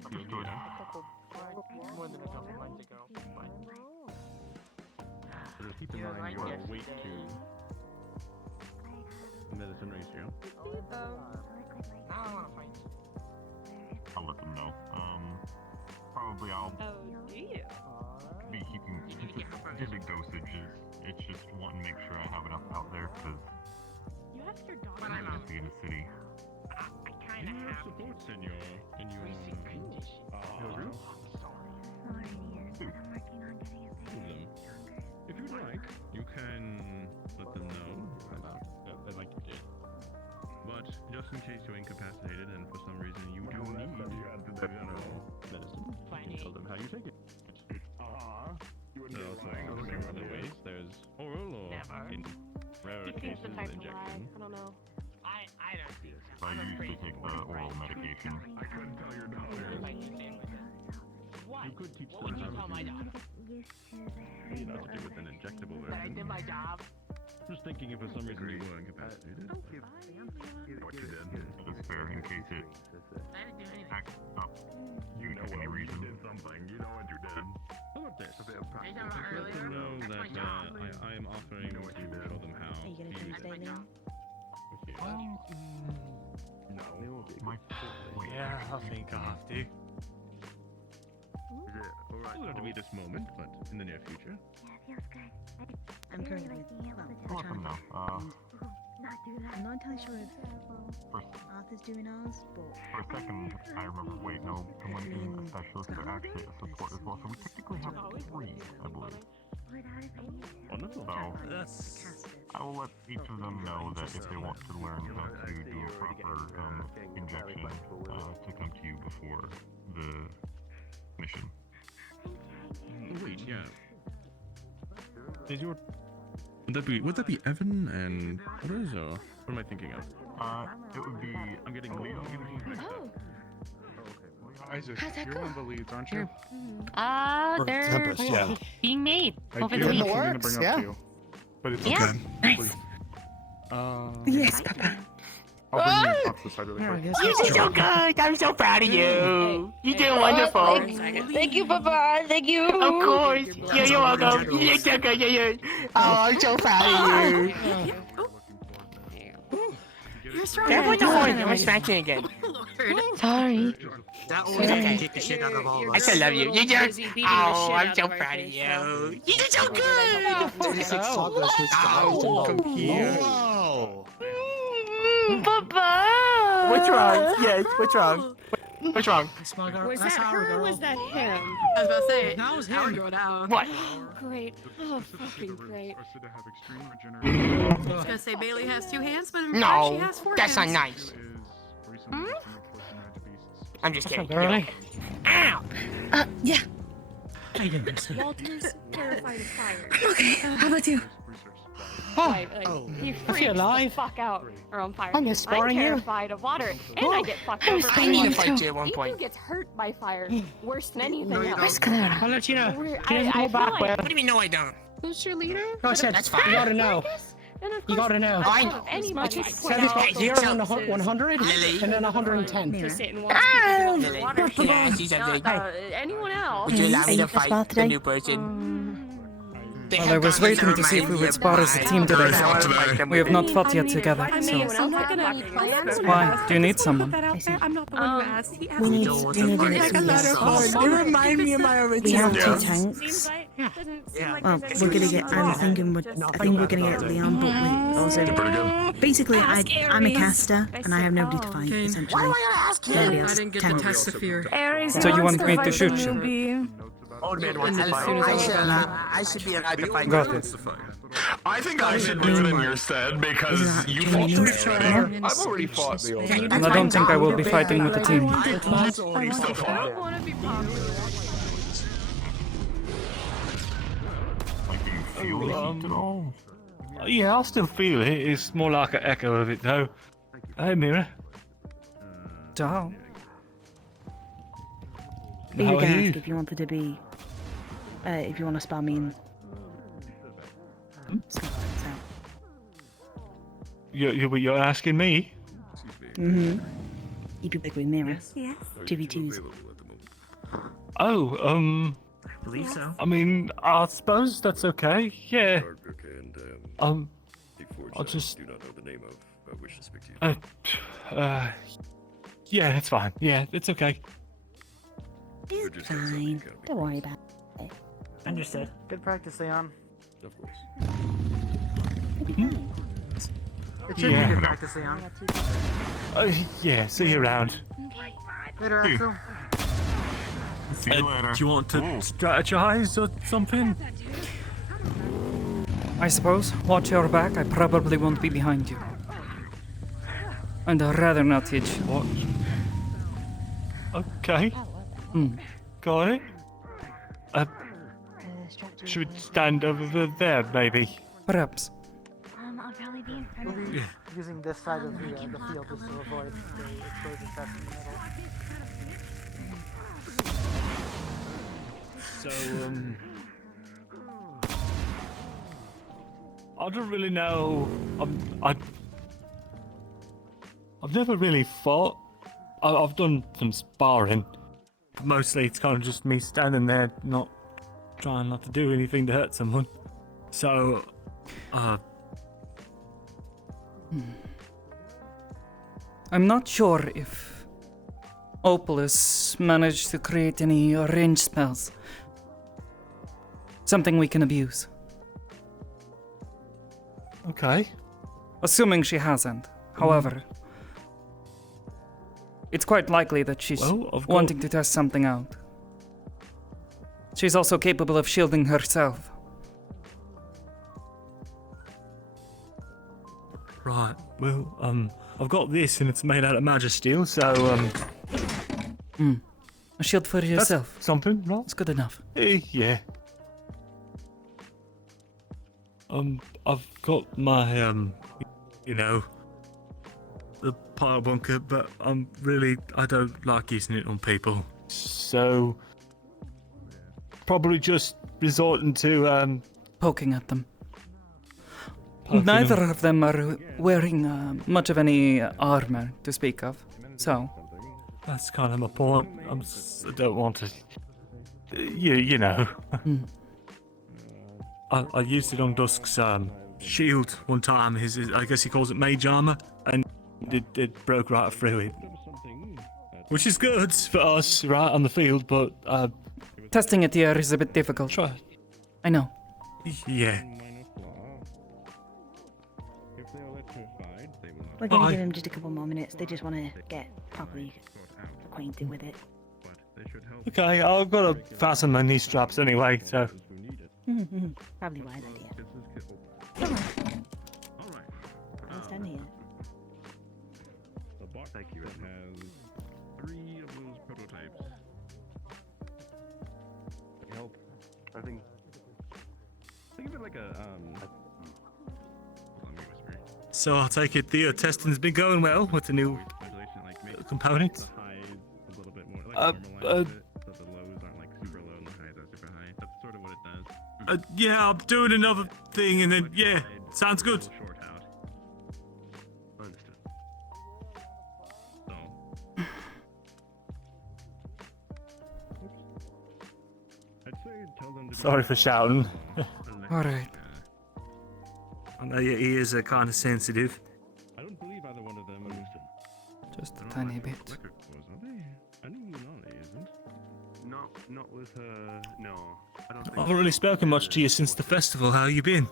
Understood. More than a couple months ago. So just keep in mind your weight to medicine ratio. Now I wanna fight. I'll let them know. Probably I'll Oh, do you? be keeping specific dosages. It's just wanting to make sure I have enough out there because You have your dog. I'm just be in the city. Do you have supports in your group? Them. If you'd like, you can let them know about like you did. But just in case you're incapacitated and for some reason you do need medicine, you can tell them how you take it. There are also many other ways. There's oral or in rare cases injection. I don't know. I don't see it. So I usually take the oral medication. I couldn't tell your doctor. You could teach them What would you how tell to my do doctor? not to do with an injectable That I version. did my job. Just thinking if for some reason you were incapacitated. What you did. That's fair in case it I didn't do anything. acts up due to any reason. did something. You know what you did. How about this? Are you talking about Just let earlier? them know That's my that job. I am offering to show them how Are you to gonna do use stay it. there? No. My Yeah, I'll think I'll have to. Doesn't have to be this moment, but in the near future. I'm currently with, I'll let them know. I'm not entirely sure if Arthur's doing ours, but For a second, I remember, wait, no, someone isn't a specialist, they're actually a support as well, so we technically have 3, I believe. Wonderful. So, I will let each of them know that if they want to learn how to do a proper injection, to come to you before the mission. Wait, yeah. Is your would that be Evan and others, or what am I thinking of? It would be I'm getting Oh. Isaac, you're one of the leads, aren't you? Or They're Tempest, yeah. being made. I Over do the have week. something to bring up to you. But it's Yeah. okay. Nice. Please. Yes, Papa. I'll bring you off to the side really quick. You did so good. I'm so proud of you. You did wonderful. Thank you, Papa. Thank you. Of course. You're welcome. You did so good. Oh, I'm so proud of you. You're strong. Careful with the horn. I'm scratching again. Sorry. That one can kick the shit out of all of us. I still love you. You just. Oh, I'm so proud of you. You did so good. 26 toddlers who Oh, come here. Papa. What's wrong? Yes, what's wrong? What's wrong? Was that her or was that him? I was about to say, that was him. Go down. What? Great. Oh, fucking great. Are said to have extreme I was gonna say Bailey has 2 hands, but in fact she No, has 4 that's not hands. nice. Hmm? I'm just kidding. Girly. Ow! Yeah. Walter's terrified of fire. Okay, how about you? He freaks the fuck out around fire. I'm just sparring you. terrified of water, and I get fucked I over was by fighting to water. fight you at one Ethan point. gets hurt by fire worse than anything else. Where's Clara? I'll let you know. She doesn't go back, well. What do you mean, no, I don't? Who's your leader? No, I said, that's fine. You gotta know. You gotta know. I know. Anybody Set it 0 and 100, and then 110. to sit and watch Ah, people Lily. water. Yeah, she's a big. Anyone else? Would you allow me to Are you fight fast the today? new person? Well, I was waiting to see if we would spar as a team today. We have not fought yet together, so... I'm not gonna. Why? Do you need someone? I'm not the one who asked. He asked We me. need They remind me of my We have original. 2 tanks. Yeah. Well, we're gonna get. I think we're gonna get Leon, but we also. Basically, I'm a caster, and I have nobody to fight. Essentially, nobody else. Tanks. So you want me to shoot you? Old man wants to fight. I should be allowed to fight. Got it. I think I should do it in your stead because you fought me already. I've already fought the old man. I don't think I will be fighting with the team. You still fought? Feel the heat at all? Yeah, I'll still feel it. It's more like an echo of it, though. Hey, Mira. Ciao. Be How your are you? guest if you wanted to be. If you want to spam me in. You're asking me? Mm-hmm. You'd be big with Mira. Yes. 2v2s. Oh, I believe so. I mean, I suppose that's okay. Yeah. I'll just. Do not know the name of. I wish to speak to you. Yeah, it's fine. Yeah, it's okay. It's fine. Don't worry about it. Understood. Good practice, Leon. Of course. It should be Yeah. good practice, Leon. Yeah, see you around. Later, Axel. See you later. Do you want to strategize or something? I suppose. Watch your back. I probably won't be behind you. And I'd rather not hit you. What? Okay. Got it. Should we stand over there, maybe? Perhaps. I'll probably be in front We'll of be you. using this side of the field just to avoid the exposed chest in the middle. So, I don't really know. I've never really fought. I've done some sparring. But mostly it's kind of just me standing there, trying not to do anything to hurt someone. So, I'm not sure if Opal has managed to create any ranged spells. Something we can abuse. Okay. Assuming she hasn't. However, it's quite likely that she's Well, I've got- wanting to test something out. She's also capable of shielding herself. Right. Well, I've got this and it's made out of magisteel, so A shield for yourself. That's something, right? It's good enough. Yeah. I've got my the pile bunker, but I don't like using it on people. So probably just resorting to Poking at them. poking Neither them. of them are wearing much of any armor to speak of, so. That's kind of my point. I don't want to. You know. I used it on Dusk's shield one time. I guess he calls it mage armor, and it broke right through it. Which is good for us, right, on the field, but Testing it here is a bit difficult. Try. I know. Yeah. We're gonna give them just a couple more minutes. They just want to get properly acquainted with it. Okay, I've got to fasten my knee straps anyway, so. Probably a wise idea. Come on. I'll stand here. The box has 3 of those prototypes. Help. I think of it like a Let me whisper. So I take it the testing's been going well with the new components. The highs a little bit more, like normalize it, so the lows aren't like super low and the highs are super high. That's sort of what it does. Yeah, I'm doing another thing, and then yeah, sounds good. Short out. Understood. So. I'd say tell them to Sorry for shouting. Alright. I know your ears are kind of sensitive. I don't believe either one of them understood. Just a tiny bit. Liquor stores, are they? I know Lunale isn't. Not with her. No, I don't think. I haven't really spoken much to you since the festival. How you been?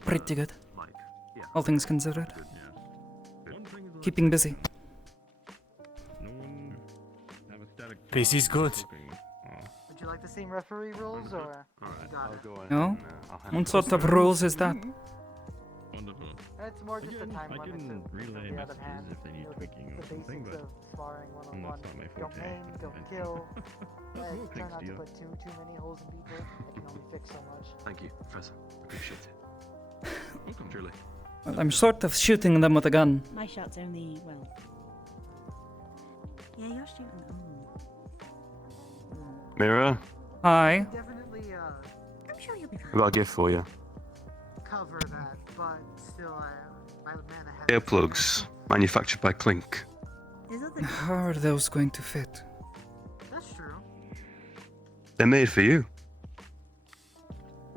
Pretty good. All things considered. Keeping busy. Busy's good. Would you like the same referee rules, or you got it? No? What sort of rules is that? Wonderful. It's more just a time I limit. can So, relay the other messages hand, if they need the tweaking or something, basics but of sparring one-on-one. that's not my Don't forte. maim, don't Eventually. kill. Try Thanks, not to Dio. put too many holes in people. It can only fix so much. Thank you, Professor. Appreciate it. Welcome, truly. Well, I'm sort of shooting them with a gun. My shot's only, well. Yeah, you're shooting. Mira, Hi. Definitely, I'm sure you'll be fine. I've got a gift for you. cover that, but still, my mana has. Earplugs, manufactured by Clink. How are those going to fit? That's true. They're made for you.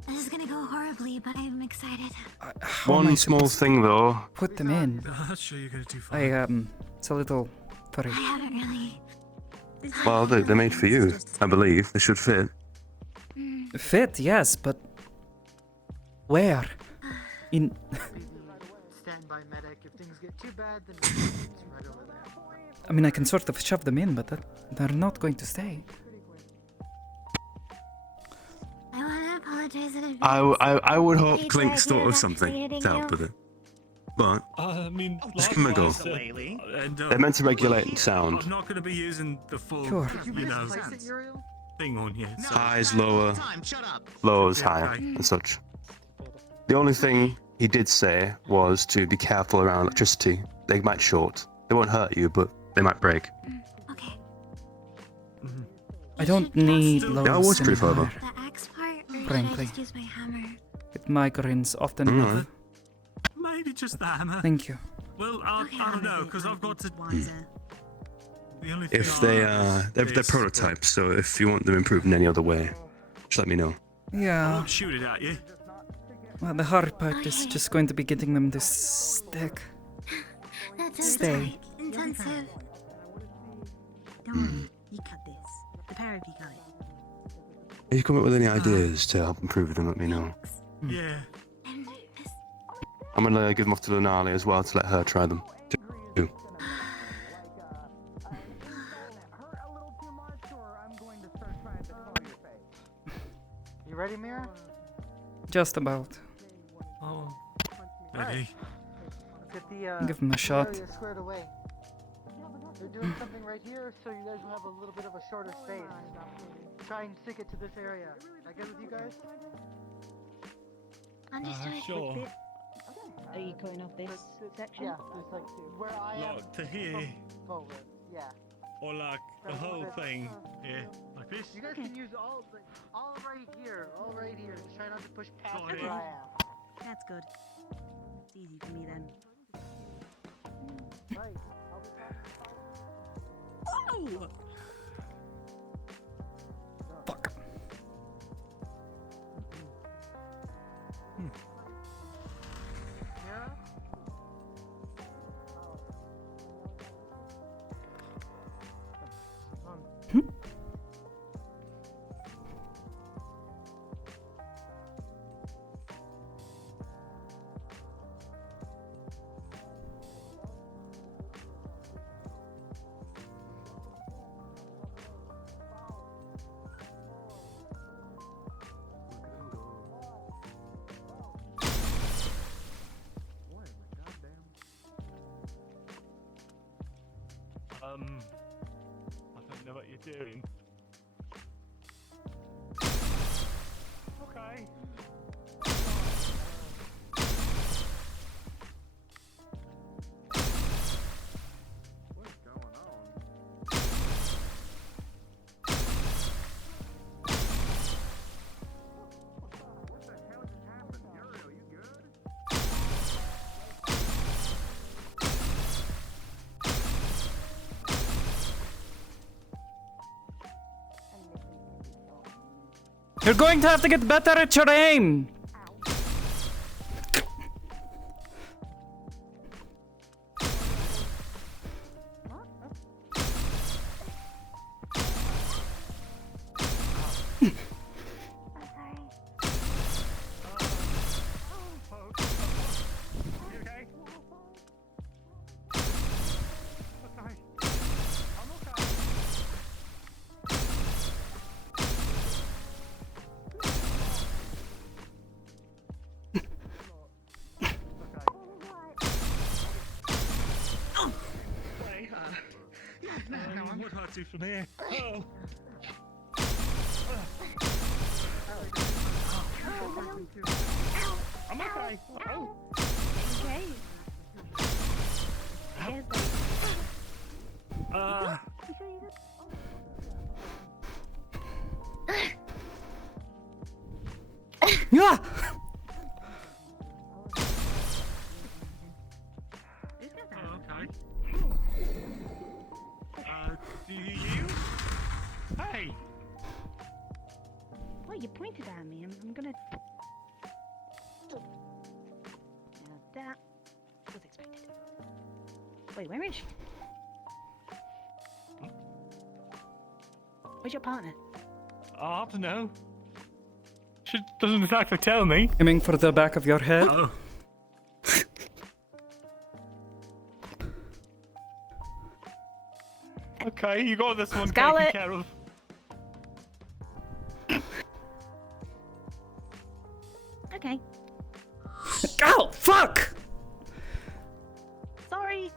This is gonna go horribly, but I'm excited. How am I One small supposed to thing, though. Put them in. I'm sure you're gonna do fine. It's a little furry. I haven't really. Well, they're made for you, I believe. They should fit. Fit, yes, but where? In. Standby medic. If things get too bad, then it's right over there. I mean, I can sort of shove them in, but they're not going to stay. I want to apologize in advance. I would hope Hate Clink the thought idea of of something activating to help you. with it. But I mean, just give 'em a go. They're meant to regulate sound. I'm not going to be using the full, Sure. you know, thing on you. So. Highs, lower, lows, higher, and such. The only thing he did say was to be careful around electricity. They might short. They won't hurt you, but they might break. I don't need loads Yeah, I was pretty anymore, clever. The axe part, or should I frankly. just use my hammer? Get migraines often Alright. enough. Maybe just the hammer. Thank you. Well, I don't know, because I've got to. The only thing If they they're this, prototypes, so if you want them improved in any other way, just let me know. I Yeah. won't shoot it at you. Well, the hard part is just going to be getting them to stick. That does Stay. take intensive. Don't worry, you cut this. The pair of you got it. If you come up with any ideas to help improve them, let me know. Yeah. I'm gonna give them off to Lunale as well to let her try them. too. You ready, Mira? Just about. Oh. Alright. Hey. Let's get the Give 'em a shot. area squared away. They're doing something right here, so you guys will have a little bit of a shorter space. Try and stick it to this area. Is that good with you guys? Understood. Sure. Are you cutting off this section? Yeah, there's like where I am. Look, to here. Forward. Yeah. Or like the whole thing. Yeah, like this. You guys can use all right here. All right here. Just try not to push past Got where it. I am. That's good. It's easy for me then. Right. Oh! Fuck. Mira? I don't know what you're doing. Okay. What's going on? What the hell just happened? Uriel, you good? You're going to have to get better at your aim! What do I do from here? Oh. I'm okay. Oh. Okay. Yeah! Okay. Do you? Hey! Well, you pointed at me. I'm gonna. Now that was expected. Wait, where is she? Where's your partner? I don't know. She doesn't exactly tell me. Aiming for the back of your head. Oh. Okay, you got this one Scarlet. taken care of. Okay. Ow! Fuck! Sorry.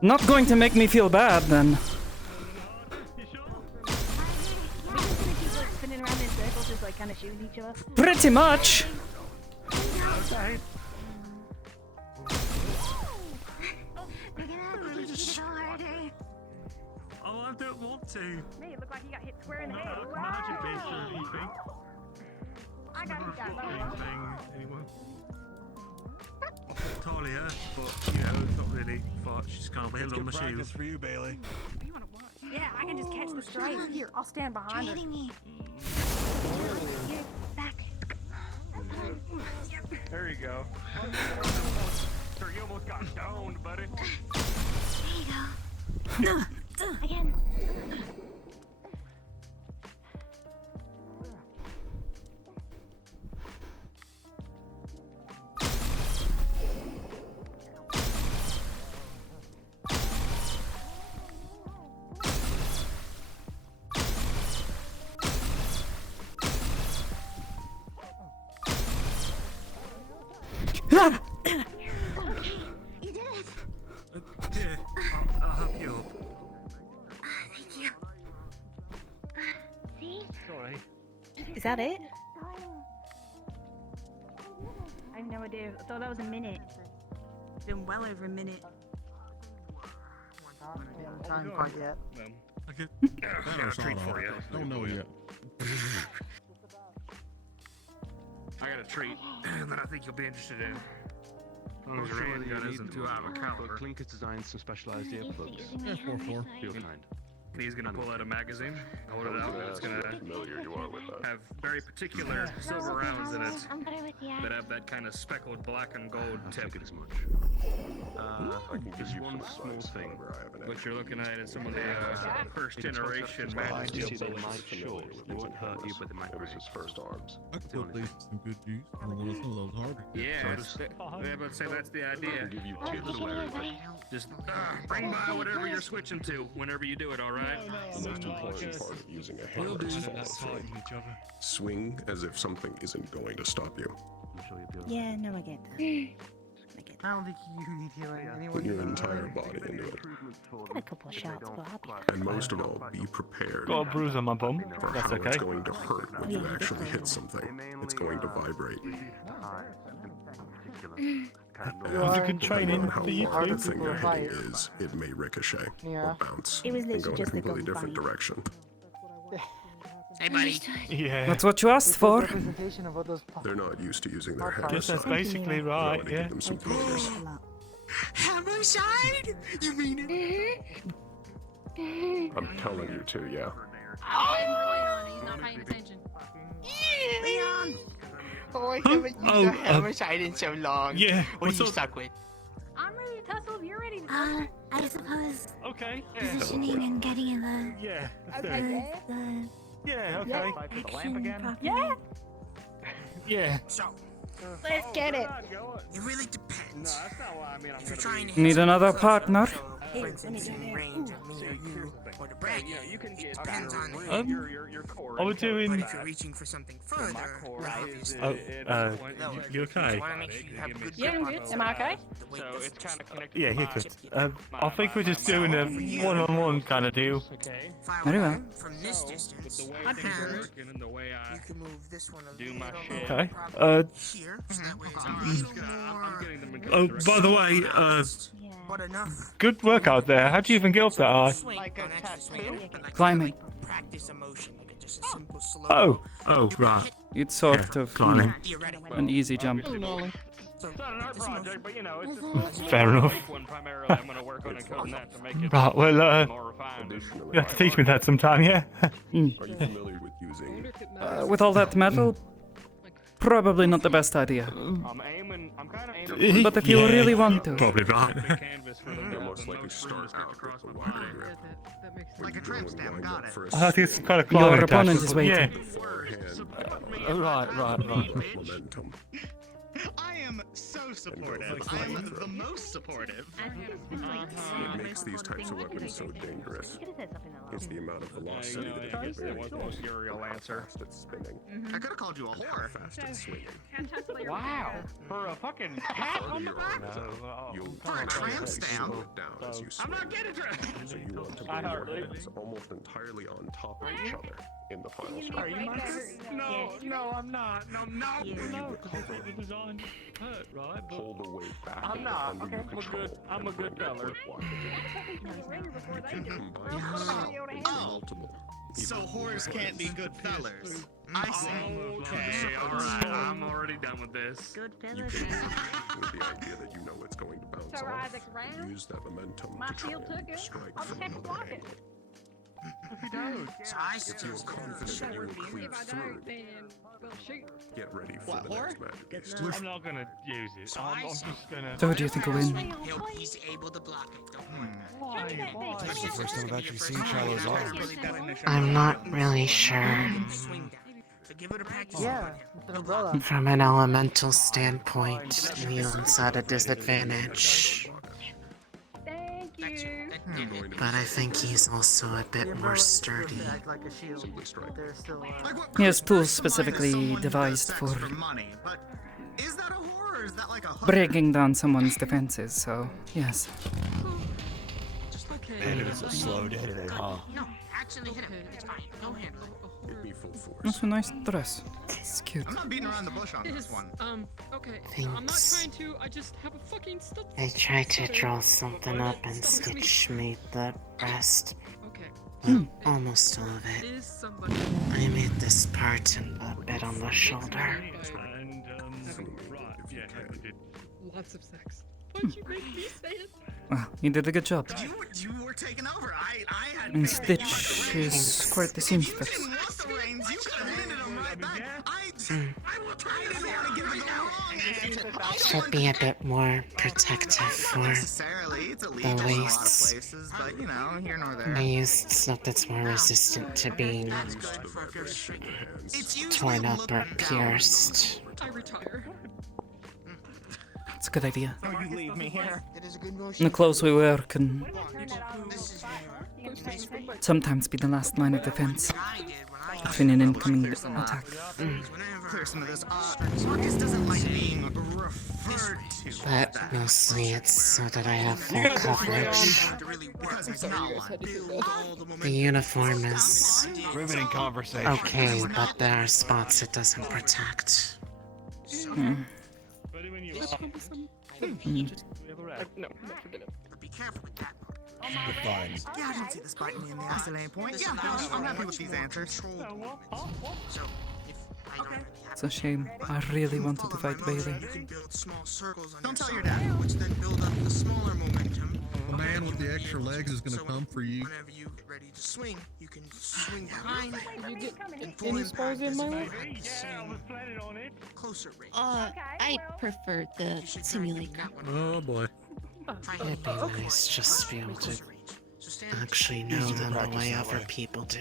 Not going to make me feel bad then. We're just gonna keep like spinning around in circles, just like kind of shooting each other. Pretty much. Okay. They're gonna have to hit you so harder. Oh, I don't want to. Me, it looked like you got hit square in the head. No, magic based or anything. I got you got Anything, anyone? Talia, but you know, not really. But she's gonna be a little machine. for you, Bailey. You wanna watch? Yeah, I can just catch the straight. Here, I'll stand behind her. Hitting me. Here, back. There you go. You almost got stoned, buddy. There you go. Again. Ah! You did it. Yeah, I'll help you up. Thank you. See? Sorry. Is that it? I have no idea. I thought that was a minute. It's been well over a minute. Time quite yet. I got a treat for you. Don't know yet. I got a treat that I think you'll be interested in. As long as your handgun isn't too out of a caliber. Clink has designed some specialized earplugs. Yeah, 4-4. Feel kind. He's gonna pull out a magazine, hold it out, and it's gonna have very particular silver rounds in it that have that kind of speckled black and gold tip. Just one small thing. What you're looking at is some of the first generation man steel bullets. It won't hurt you, but it might hurt his first arms. I could put these some good use on one of those harder. Yeah, but say that's the idea. Give you tips to wear. Just bring by whatever you're switching to whenever you do it, alright? The most important part of using a hammer is follow through. Swing as if something isn't going to stop you. Yeah, no, I get that. I don't think you need healing. Anyone Put your need entire body into it. Got a couple shots, but I'll be And most of all, be prepared Got a bruise on my bum. for That's how okay. it's going to hurt when you actually hit something. It's going to vibrate. Was it good training How for you far the too? thing you're hitting is, it may ricochet or bounce It was and go literally in a just a completely gun different fight. direction. Hey, buddy. Yeah. That's what you asked for. representation of what those They're not used to using their Guess hammer that's side. basically right, To yeah. give them some pointers. Hammer side? You mean it? I'm telling you to, yeah. He's not paying attention. Leon! Oh, I haven't used a hammer side in so long. Yeah. What are you stuck with? I'm ready to tussle if you're ready to tussle. I suppose Okay. positioning and getting in the Yeah. the Yeah, okay. action Yeah. Yeah. So, Let's get it. it really depends. If you're trying to Need another partner? for instance, in range of me or you, or the bracket, it depends on I was doing. But if you're reaching for something further, then obviously, You okay? you want to make sure you have a good Yeah, I'm good. Am I okay? Yeah, you could. I think we're just doing a one-on-one kind of deal. Very well. From this distance, and you can move this one a little Okay. here, so that way it's a little more Oh, by the way, but enough. good work out there. How'd you even get up that high? Swing, don't actually swing it, but like Climbing. practice a motion, like just a simple slow. Oh, right. It's sort of climbing. an easy jump. So, It's not an art project, but you know, it's just Fair enough. one primarily. I'm gonna work on it coding that to make it Right, well, more refined. you have to teach me that sometime, yeah? Are you familiar with using With all that metal, probably not the best idea. I'm kind of aiming But if you Yeah, really want to. Probably right. canvas for the You'll most likely start out with the wider grip. Like a tramp stamp, got it. I think it's some kind of Your climbing opponent tactic, is but yeah. waiting. Right. Momentum. I am so supportive. I am the most supportive. What makes these types of weapons so dangerous is the amount of velocity that I you guess can that vary was the from most Uriel answer. fast it's spinning I could have called you a and how whore. fast it's swinging. Wow, for a fucking hat on the back. You'll For a tramp slow stamp. it down as you swing. I'm not getting So you want to bring your hands almost entirely on top of each other in the final strike. No, I'm not. No. Pull the weight back I'm and not. under Okay, your I'm a control good- I'm and a good bring your feller. grip wide. You can combine multiple. So whores can't be good fellers. I see. Okay, alright, I'm already done with this. Good You fellas. can with the idea that you know it's going to bounce So off. Isaac's round. Use that momentum My to try shield took and it. strike I'll from just have to another block it. angle. So I If still you're confident that you will creep If I through, don't, then we'll shoot. get ready for What, the whore? next magic beast. I'm not gonna use it. So I'm I just gonna. So who do you think will win? he's able to block it. Don't worry. That's the first time I've actually seen Shallow's arm. I'm not really sure. So give it a practice. Yeah, it's an umbrella. From an elemental standpoint, Leon's at a disadvantage. Thank you. But I think he's also a bit more sturdy. Act like a shield. They're still. He has tools specifically devised for money, but is that a whore or is that like a breaking down someone's defenses, so yes. Man, it was a slow day today, huh? No, actually hit him. It's fine. Go handle it. full force. That's a nice dress. It's cute. I'm not beating around the bush on this one. Okay. I'm not Thanks. trying to. I just have a fucking stuff. I tried to draw something up and Stitch made the rest. Okay. Well, almost all of it. Is somebody? I made this part and a bit on the shoulder. And, right, yeah, I did. Lots of sex. Why'd you make me say it? Well, you did a good job. You were taking over. I had. And Stitch is quite the seamstress. You handed him right back. I didn't want to get it wrong. Should be a bit more protective for Necessarily, it's the illegal in a lot of waists. places, but you know, here nor there. I used stuff that's more resistant to being torn up or pierced. I retire. It's a good idea. Oh, you leave me here. It is a good And the clothes we wear can This is sometimes be the last line of defense between an incoming attack. clear some of this. Marcus doesn't like being referred to. But mostly it's so that I have full coverage. Because it's not one. The uniform is Riveting conversation. okay, but there are spots it doesn't protect. No, forget it. Be careful with that. Fine. Yeah, I didn't see the Spartan in the isolate point. Yeah, I'm happy with these answers. So, if I don't It's a shame. I really wanted to fight Bailey. you can build small circles on Don't tell your dad, which then build up the smaller momentum. The man with the extra legs is gonna come for you. Whenever you get ready to swing, you can swing behind You get and full any impact spells in as my if you life? had the same closer range. I prefer the simulator. Oh boy. It'd be nice just to be able to actually know them the way other people do.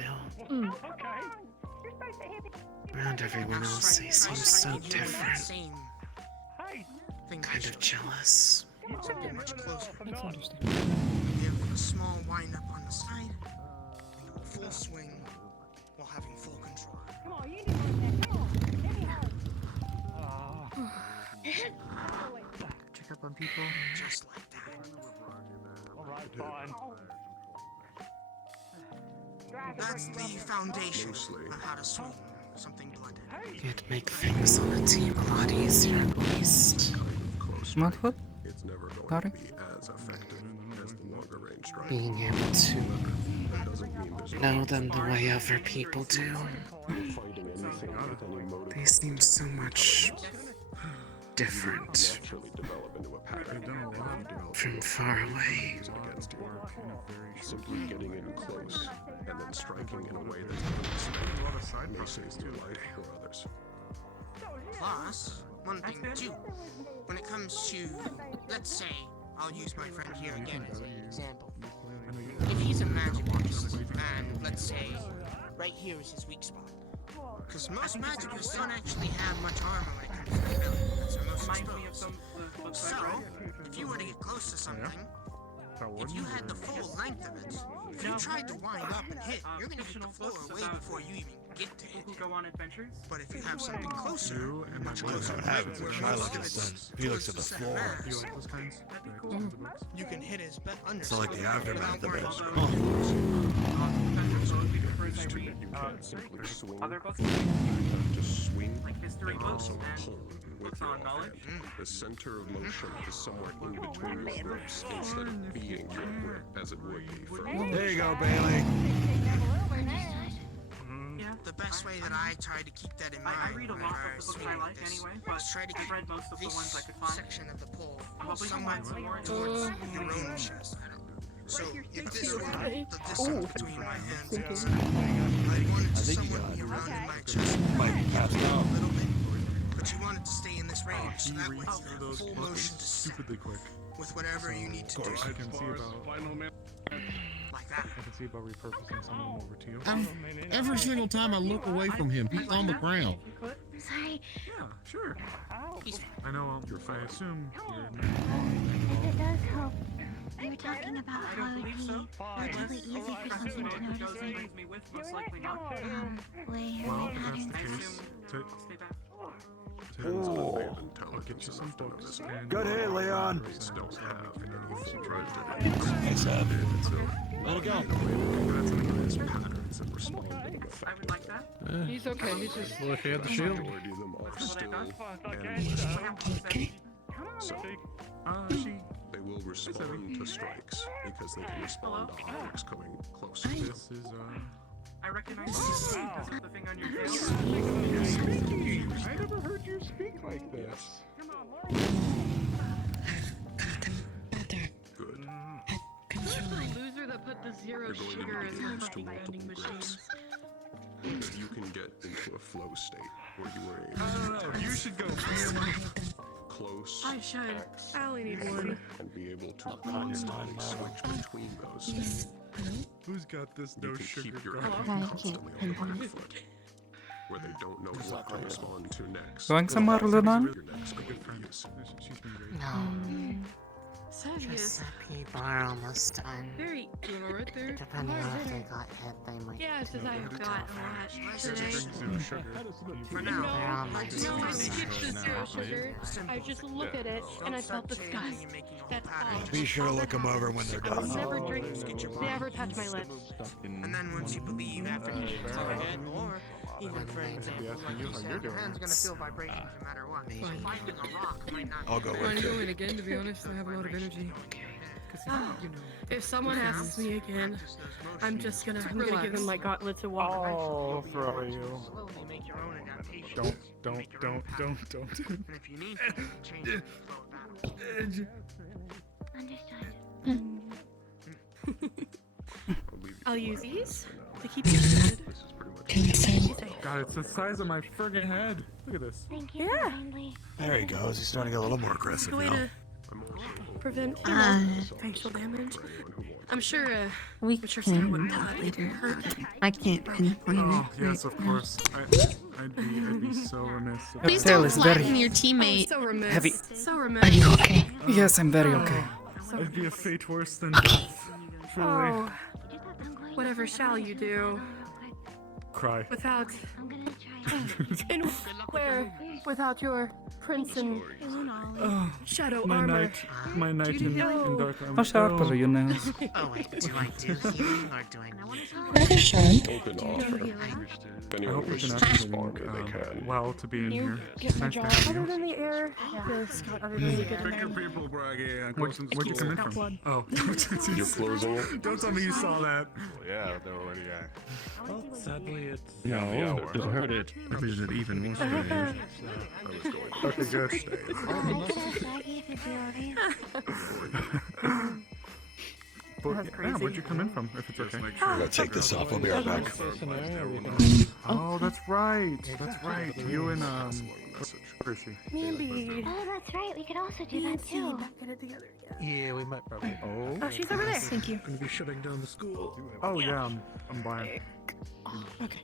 Around everyone else, they seem so different. Kind of jealous. So get much closer. Give a small wind up on the side, and go full swing while having full control. Check up on people just like that. Alright, fine. That's the foundation of how to swing something blended. It'd make things on a team a lot easier at least. What? It's never going Sorry? to be as effective as the longer range strike. Being able to That doesn't mean there's know them the way other people do. fighting anything with any motive. They seem so much different Naturally develop into a pattern. from far away. Against you. Simply getting in close and then striking in a way that's may save your life or others. Plus, one thing too, when it comes to, let's say, I'll use my friend here again as an example. If he's a magic artist, and let's say, right here is his weak spot. Because most magicians don't actually have much armor when it comes to their ability. That's their most exposed. So, if you were to get close to something, if you had the full length of it, if you tried to wind up and hit, you're gonna hit the floor way before you even get to hit. Go on adventures. But if you have something closer, much I closer, don't have it, where but I most look of at it's the- he looks towards at the center floor. mass, You like those kinds? you can hit his under. It's like the aftermath of it. Simply swing. Other books, Just swing. like history and books also and pull with books your on knowledge. The center of motion is somewhere in between your grips instead of being your grip as it would be for There you go, Bailey. Yeah. The best way that I try to keep that in mind I read a lot whenever of I the books swing I like like this anyway, but is try to I get read most of the this ones I could find. section of the pole Probably somewhere find some more. towards your own chest. So if this were the distance between my hands and the center, I'd want it to somewhat be around in my chest a little bit, but you want it to stay in this range, so that way you have full motion to set Stupidly quick. with whatever you need to do. I can see about. Like that. I can see about repurposing some of them over to you. Every single time I look away from him, he's on the ground. Sorry. Yeah, sure. He's I know. I assume you're. If it does help, We were talking about how it would be relatively easy for something to notice it. Most likely not. Way Well, earlier if that's the patterns. case, Stay back. Tens of unmanned I'll intelligence get you some enough to books. notice and- Good hit, Leon. Don't have any full Nice up. so Let it go. Recognized patterns and responding effectively. He's okay. He's just looking at the shield. Majority of them are still Okay. so they will respond to strikes because they can respond to objects coming closer. This is I recognize the thing on your tail. I never heard you speak like this. Good. the loser that put the zero You're going sugar to in be the used to fucking multiple vending grips. machines. You can get into a flow state where you are I don't know. You should go. close. I should. X, I only need one. and be able to constantly switch between those. Who's got this You no can sugar keep your guard? head constantly on the back foot, where they don't know what to respond to next. Going somewhere, Luna? Your next going to use. She's been great. No. Savius. Just the people are almost done. Very doing all right there. Depending on if they got hit, they might. Yeah, it's just I've got a lot today. Zero sugar. For They're now, on my No, I zero skipped the side. zero sugar. I just look at it and I felt disgust. That's all. Be sure to look them over when they're I would done. never drink, never touch my lips. and then once you believe after you hit the target, or even for example, like you said, your hand's gonna feel vibrations no matter what. So finding a rock might not. I'll go I'm with going it. again, to be honest. I have a lot of energy. If someone asks me again, I'm gonna give them my gauntlet to walk. Oh, throw you. Slowly make your own adaptations. Don't. And if you need to, change it. I'll use these to keep you seated. God, it's the size of my friggin' head. Look at this. Thank you Yeah. kindly. There he goes. He's starting to get a little more aggressive Good way now. to prevent facial damage. I'm sure. We I'm sure Sam wouldn't can tell that later. I can't pinpoint Oh, it. yes, of course. I'd be so remiss. if Please tail don't is flatten very your teammate. So remiss. heavy. So remiss. Are you okay? Yes, I'm very okay. I'd be a fate worse than death. Truly. Oh, whatever shall you do Cry. without in where without your prince and Oh, shadow my armor? knight. My knight in dark armor. How sharp are your nails? Oh wait, do I do healing or do I Rather sharp. Open offer. If I anyone hope you wishes can to actually respond where they can. well to be in here. Get my Nice to job. have Other you. than the air, yes, other than the good Pick your man. people, Braggy. Where'd you come in from? Oh, You're closing it? don't tell me you saw that. Yeah, they're already Well, sadly, it's. No, hour. I heard it. Maybe it even more strange. I was going to Okay, good. Shaggy, if you're alright. But, That's yeah, crazy. where'd you come in from, if it's okay? I'm gonna take this off. I'll be right back. Oh, that's right. That's right. You and, where is she? Mandy. Oh, that's right. We could also do that too. Get it together. Yeah, we might probably. Oh. Oh, she's over there. Thank you. Gonna be shutting down the school. Oh, yeah, I'm blind. Okay.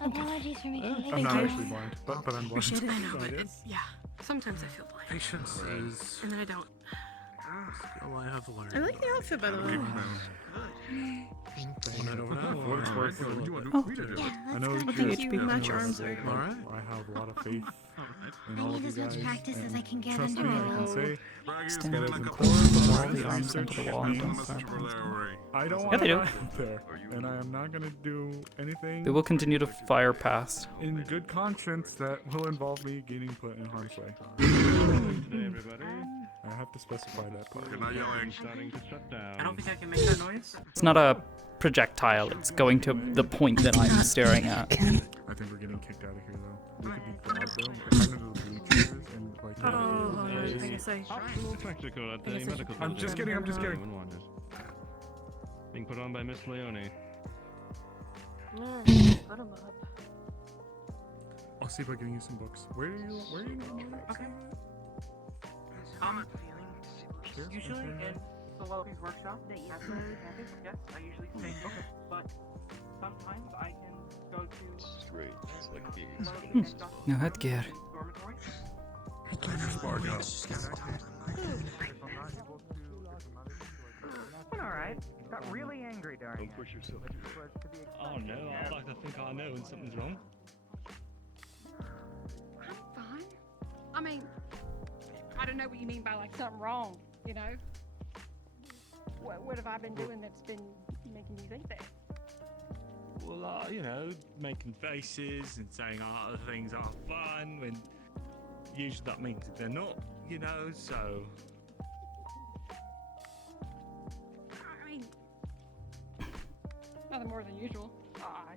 Apologies for making I'm you not you. actually blind, but I'm blind. Appreciate it. I know, but it's, yeah. Sometimes I feel blind. Patience is. And then I don't. Oh, I have learned. I like the outfit, by the way. What it's worth. Oh. I know Well, you're- thank you. Match your arms very well. Alright. I have a lot of faith in I all need of you as much guys. practice as I can get Trust under me, it. I can say. Stand Get as as close close to the to wall, the the arms into the wall, and don't start. I don't Yeah, want they to do. die out there, and I am not going to do anything They will continue to fire past. in good conscience that will involve me getting put in harm's way. Today, everybody. I have to specify that part. You're not yelling. Starting to shut down. I don't think I can make that noise. It's not a projectile, it's going to the point that I'm staring at. I think we're getting kicked out of here, though. We could be broad, though. If I know the bleachers and, like, Oh, I guess I. Practical at the I guess I should- medical I'm just kidding, I'm just kidding. Unwanted. Being put on by Miss Leone. Put 'em up. I'll see if I can use some books. Where are you? Okay. Usually in Solopi's workshop, after camping, yes, I usually stay. Okay. But sometimes I can go to Straight. It's like No headgear. dormitory. Been alright. Got really angry during Don't push yourself. Oh no, I like to think I know when something's wrong. I'm fine. I mean, I don't know what you mean by like something wrong, you know? What have I been doing that's been making you think that? Well, you know, making faces and saying other things are fun when usually that means that they're not, you know, so. I mean, nothing more than usual,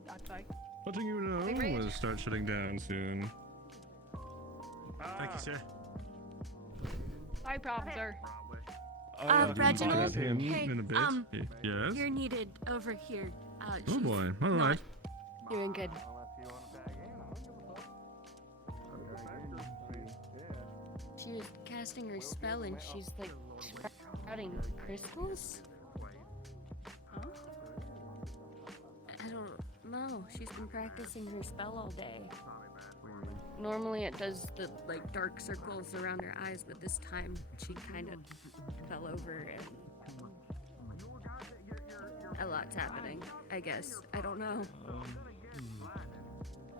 I'd say. Letting you know, Hey, Rage. we'll start shutting down soon. Thank you, sir. No problem, sir. Reginald, grab him hey, in a bit. Yes? you're needed over here. Oh She's boy, not alright. doing good. She was casting her spell and she's like sprouting crystals? Huh? I don't know. She's been practicing her spell all day. Normally it does the like dark circles around her eyes, but this time she kind of fell over and a lot's happening, I guess. I don't know.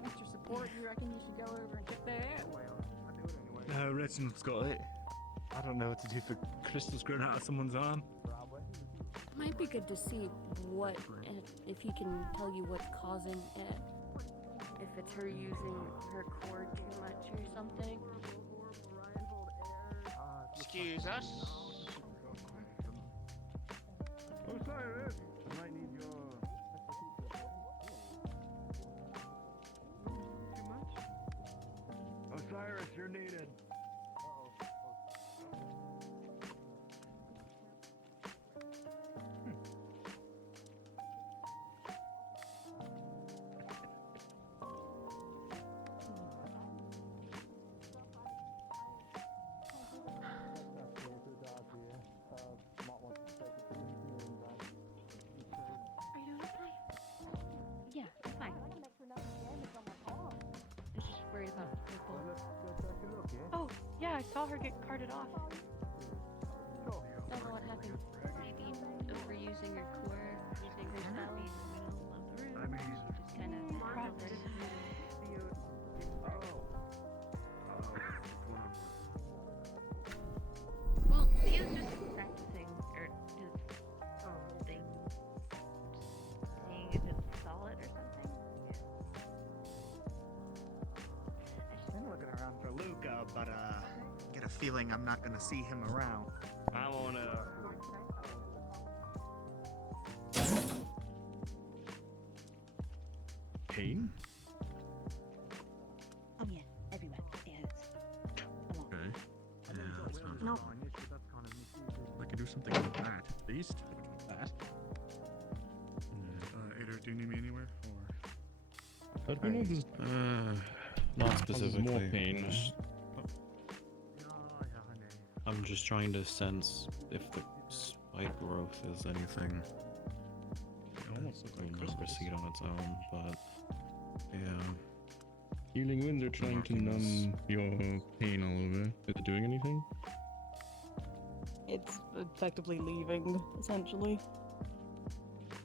What's your support? You reckon you should go over and check that out? No, Reginald's got it. I don't know what to do for crystals growing out of someone's arm. Might be good to see what, if he can tell you what's causing it. If it's her using her cord too much or something. Excuse us. Osiris, I might need your. Too much? Osiris, you're needed. Are you okay? Yeah, I'm fine. I was just worried about people. Oh, yeah, I saw her get carted off. Don't know what happened. Maybe overusing her core, using her spell in the middle of the room. Just kind of progress. Well, he was just practicing, or his thing. Seeing if it's solid or something. Been looking around for Luca, but get a feeling I'm not gonna see him around. I wanna. Pain? Yeah, everywhere. Yeah, it's Okay. Yeah, that sounds No. fine. I could do something like that, at least. That. Ader, do you need me anywhere? Or... Not specifically. More pain. I'm just trying to sense if the spike growth is anything. It almost looks like Will crystals. proceed on its own, but yeah. Healing winds are trying to numb your pain all over. Is it doing anything? It's effectively leaving, essentially.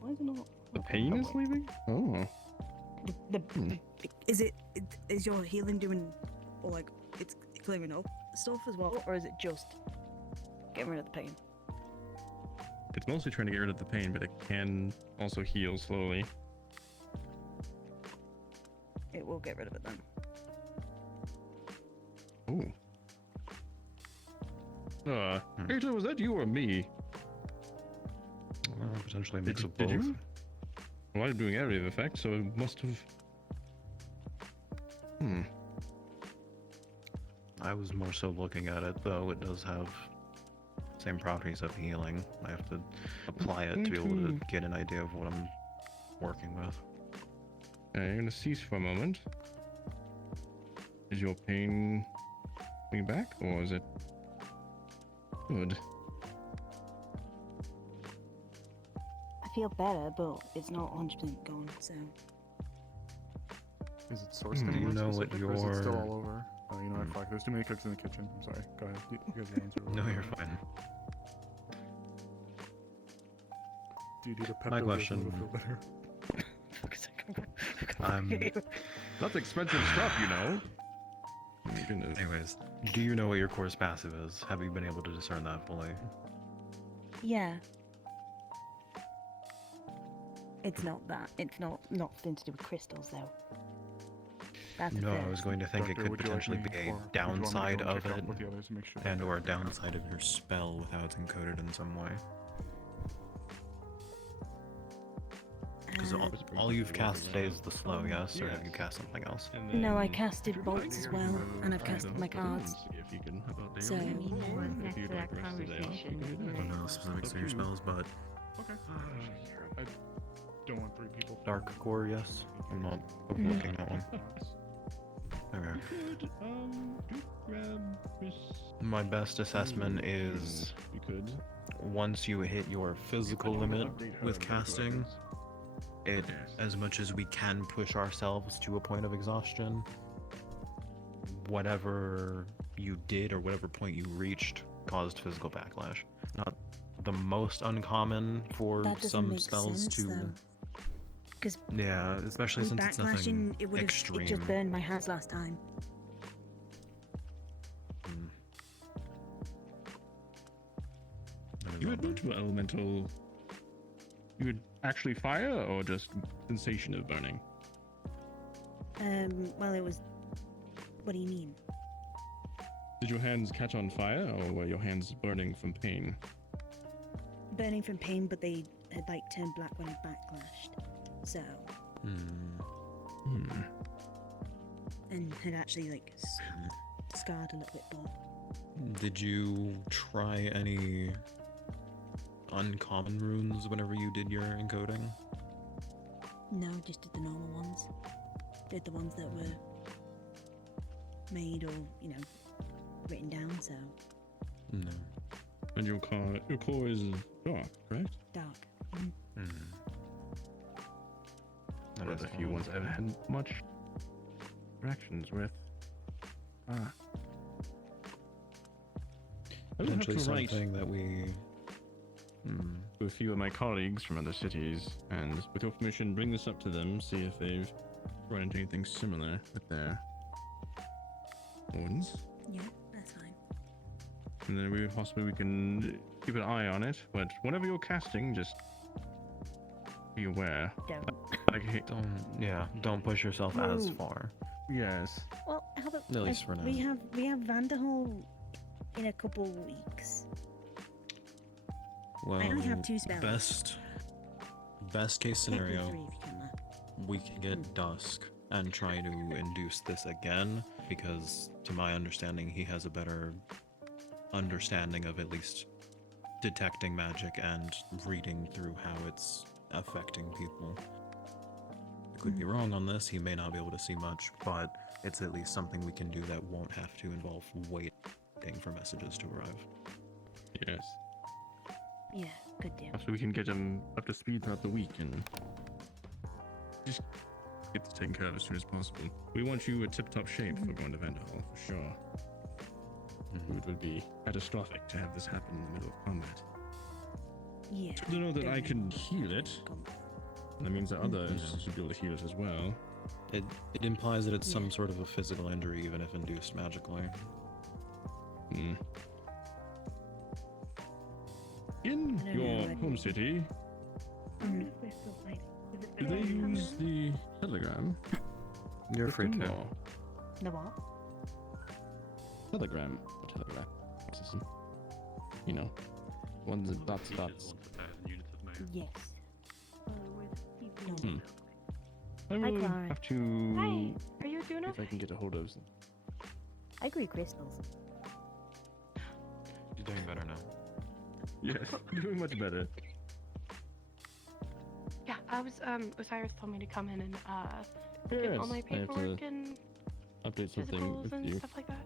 Why is it not? The pain is leaving? Oh. Is your healing doing, or like, it's clearing up stuff as well, or is it just getting rid of the pain? It's mostly trying to get rid of the pain, but it can also heal slowly. It will get rid of it then. Ooh. Rachel, was that you or me? Potentially a mix of Did both. you? Well, I'm doing area of effect, so it must have. I was more so looking at it, though. It does have same properties of healing. I have to apply it to be able to get an idea of what I'm working with. Okay, you're gonna cease for a moment. Is your pain coming back, or is it good? I feel better, but it's not 100% gone, so. Is it sourced Do you anywhere know what specific, or is it still your- all over? Oh, you know what? Fuck. There's too many cooks in the kitchen. I'm sorry. Go ahead. You guys will answer. No, you're fine. Do you do the My Pepto-Bismol question- to feel better? That's expensive stuff, you know. Oh my goodness. Anyways, do you know what your course passive is? Have you been able to discern that fully? Yeah. It's not that. It's not nothing to do with crystals, though. That's No, I the was going to think it Doctor, could would you like potentially me- be or a would you want me to go downside and of check it, up with the others and make sure that and they're or a okay? downside of your spell with how it's encoded in some way. Because all you've cast today is the slow, yes? Or have you cast something else? No, I casted bolts as well, and I've casted my cards. So, I don't know the specifics of your spells, but Okay. I don't want 3 people. Dark Core, yes? I'm not overlooking that one. Okay. Could, do grab Chris. My best assessment is You could. once you hit your physical limit with casting, it, as much as we can push ourselves to a point of exhaustion, whatever you did or whatever point you reached caused physical backlash. Not the most uncommon for that doesn't some make spells sense, to. though. Because Yeah, especially since it's nothing it would extreme. it just burned my hands last time. You had multiple elemental. You would actually fire or just sensation of burning? Well, it was. What do you mean? Did your hands catch on fire or were your hands burning from pain? Burning from pain, but they had like turned black when I backlashed. So. And had actually like scarred a little bit more. Did you try any uncommon runes whenever you did your encoding? No, just did the normal ones. Did the ones that were made or, written down, so. No. And your core is dark, correct? Dark. One of the few ones I've had much interactions with. Potentially something that we. To a few of my colleagues from other cities, and with your permission, bring this up to them, see if they've run into anything similar with their horns. Yeah, that's fine. And then we can keep an eye on it. But whenever you're casting, just be aware. Don't push yourself as far. Yes. Well, how about At least for now. we have Vanderhall in a couple weeks. Well, I only have 2 spells. Best case Technically scenario, 3 if you count that. we can get Dusk and try to induce this again, because to my understanding, he has a better understanding of at least detecting magic and reading through how it's affecting people. I could be wrong on this, he may not be able to see much, but it's at least something we can do that won't have to involve waiting for messages to arrive. Yes. Yeah, good deal. So we can get them up to speed throughout the week and just get this taken care of as soon as possible. We want you in tip-top shape for going to Vanderhall, for sure. It would be catastrophic to have this happen in the middle of combat. Yeah. To know that I can heal it, that means that others should be able to heal it as well. It implies that it's some sort of a physical injury, even if induced magically. In your home city, do they use the telegram? You're free to. The what? Telegram. Or telegraph system. You know, ones that dots. Yes. I Hi, will Clara. have to Hi, are you doing if I can get a hold of. I agree, crystals. You're doing better now. Yes, doing much better. Yeah, Osiris told me to come in and get Yes, all my I have paperwork to and update something physicals with and you. stuff like that.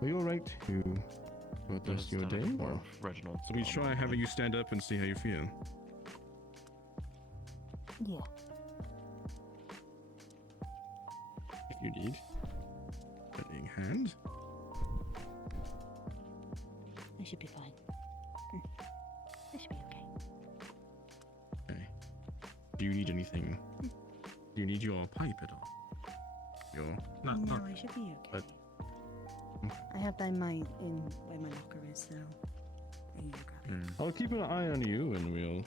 Were you alright to go with the rest of your day? Or? Reginald. So we try having you stand up and see how you feel. Yeah. If you need. Steadying hand. I should be fine. I should be okay. Okay. Do you need anything? Do you need your pipe at all? Your No, I should be okay. But I have that in where my locker is, so. I need to grab it. I'll keep an eye on you, and we'll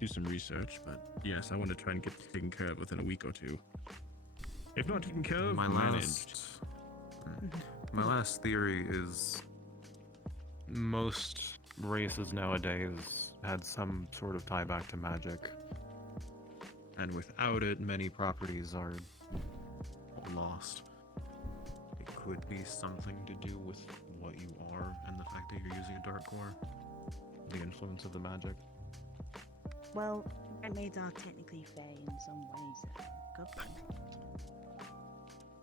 do some research, but yes, I want to try and get this taken care of within a week or two. If not taken care of, managed. My last theory is most races nowadays had some sort of tie back to magic, and without it, many properties are lost. It could be something to do with what you are and the fact that you're using a dark core, the influence of the magic. Well, mermaids are technically fae in some ways. Good thing.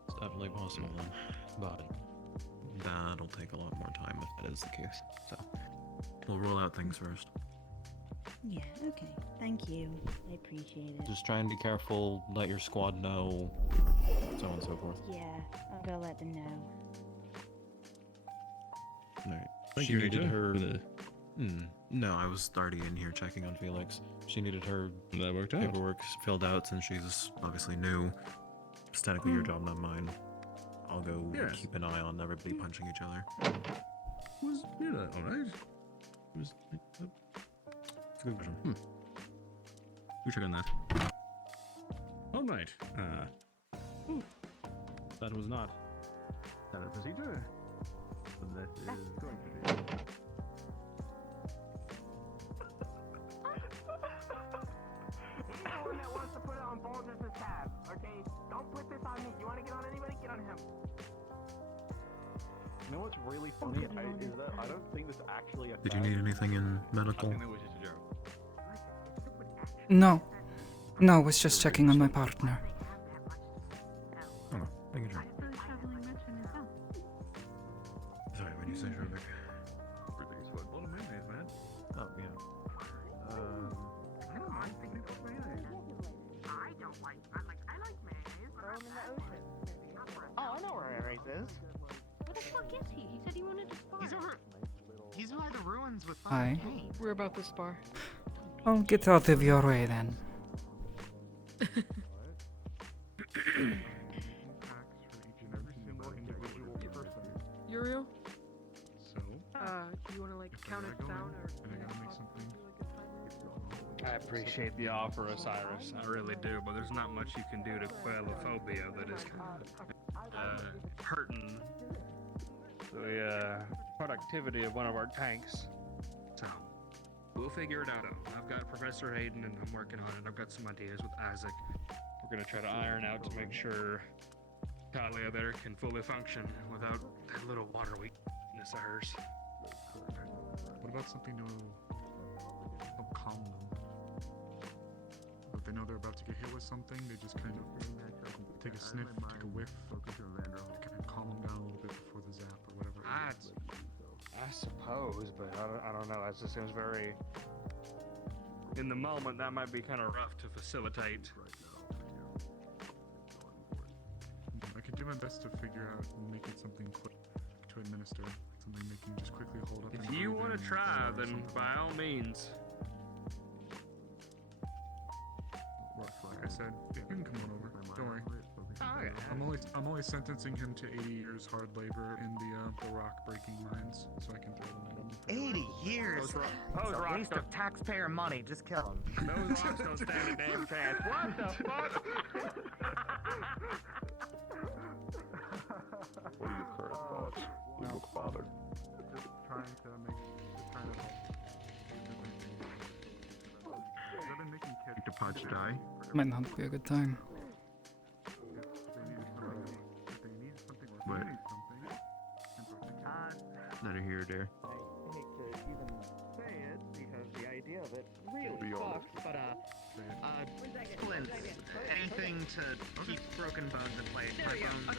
It's definitely possible then, but that'll take a lot more time if that is the case. So we'll roll out things first. Yeah, okay. Thank you. I appreciate it. Just try and be careful, let your squad know, so on and so forth. Yeah, I'm gonna let them know. Alright. Thank She you, needed Rita, her... for the- No, I was already in here checking on Felix. She needed her that worked out. paperwork filled out since she's obviously new. It's technically your job, not mine. I'll go Yes. keep an eye on everybody punching each other. Was Mira alright? Was it's a good question. We check on that. Alright. That was not standard procedure. But that is going to be. Anyone that wants to put it on Baldur's tab, okay? Don't put this on me. You want to get on anybody? Get on him. You know what's really funny is that I don't think this actually. Did you need anything in medical? No. No, I was just checking on my partner. Oh, no. Making sure. Sorry, when you say Rubik. Rubik's what? What a mayonnaise, man. Oh, yeah. I don't mind thinking about mayonnaise. I don't like. I like mayonnaise. Throw him in the ocean. Oh, I know where Ares is. Where the fuck is he? He said he wanted to spar. He's by the ruins with Hi. We're about to spar. I'll get out of your way then. Uriel? So? You want to like count us down or? I appreciate the offer, Osiris. I really do, but there's not much you can do to quell a phobia that is kind of hurting the productivity of one of our tanks. So, we'll figure it out. I've got Professor Hayden and I'm working on it. I've got some ideas with Isaac. We're going to try to iron out to make sure Talia there can fully function without that little water weakness of hers. What about something to help calm them? If they know they're about to get hit with something, they just kind of take a sniff, take a whiff, to kind of calm them down a little bit before the zap or whatever. I suppose, but I don't know. That just seems very. In the moment, that might be kind of rough to facilitate. I could do my best to figure out and make it something quick to administer, something they can just quickly hold up. If you want to try, then by all means. Like I said, you can come on over. Don't worry. Okay. I'm only sentencing him to 80 years hard labor in the rock breaking mines, so I can throw them in. 80 years. Those a rocks waste don't- of taxpayer money. Just kill him. Those rocks don't stand a damn chance. What the fuck? What are your current thoughts? You look bothered. Just trying to help. I've been making kids to punch die. Might not be a good time. What? Neither here or there. I hate to even say it because the idea of it really sucks, but Splints. Anything to keep broken bones in place. My bones are.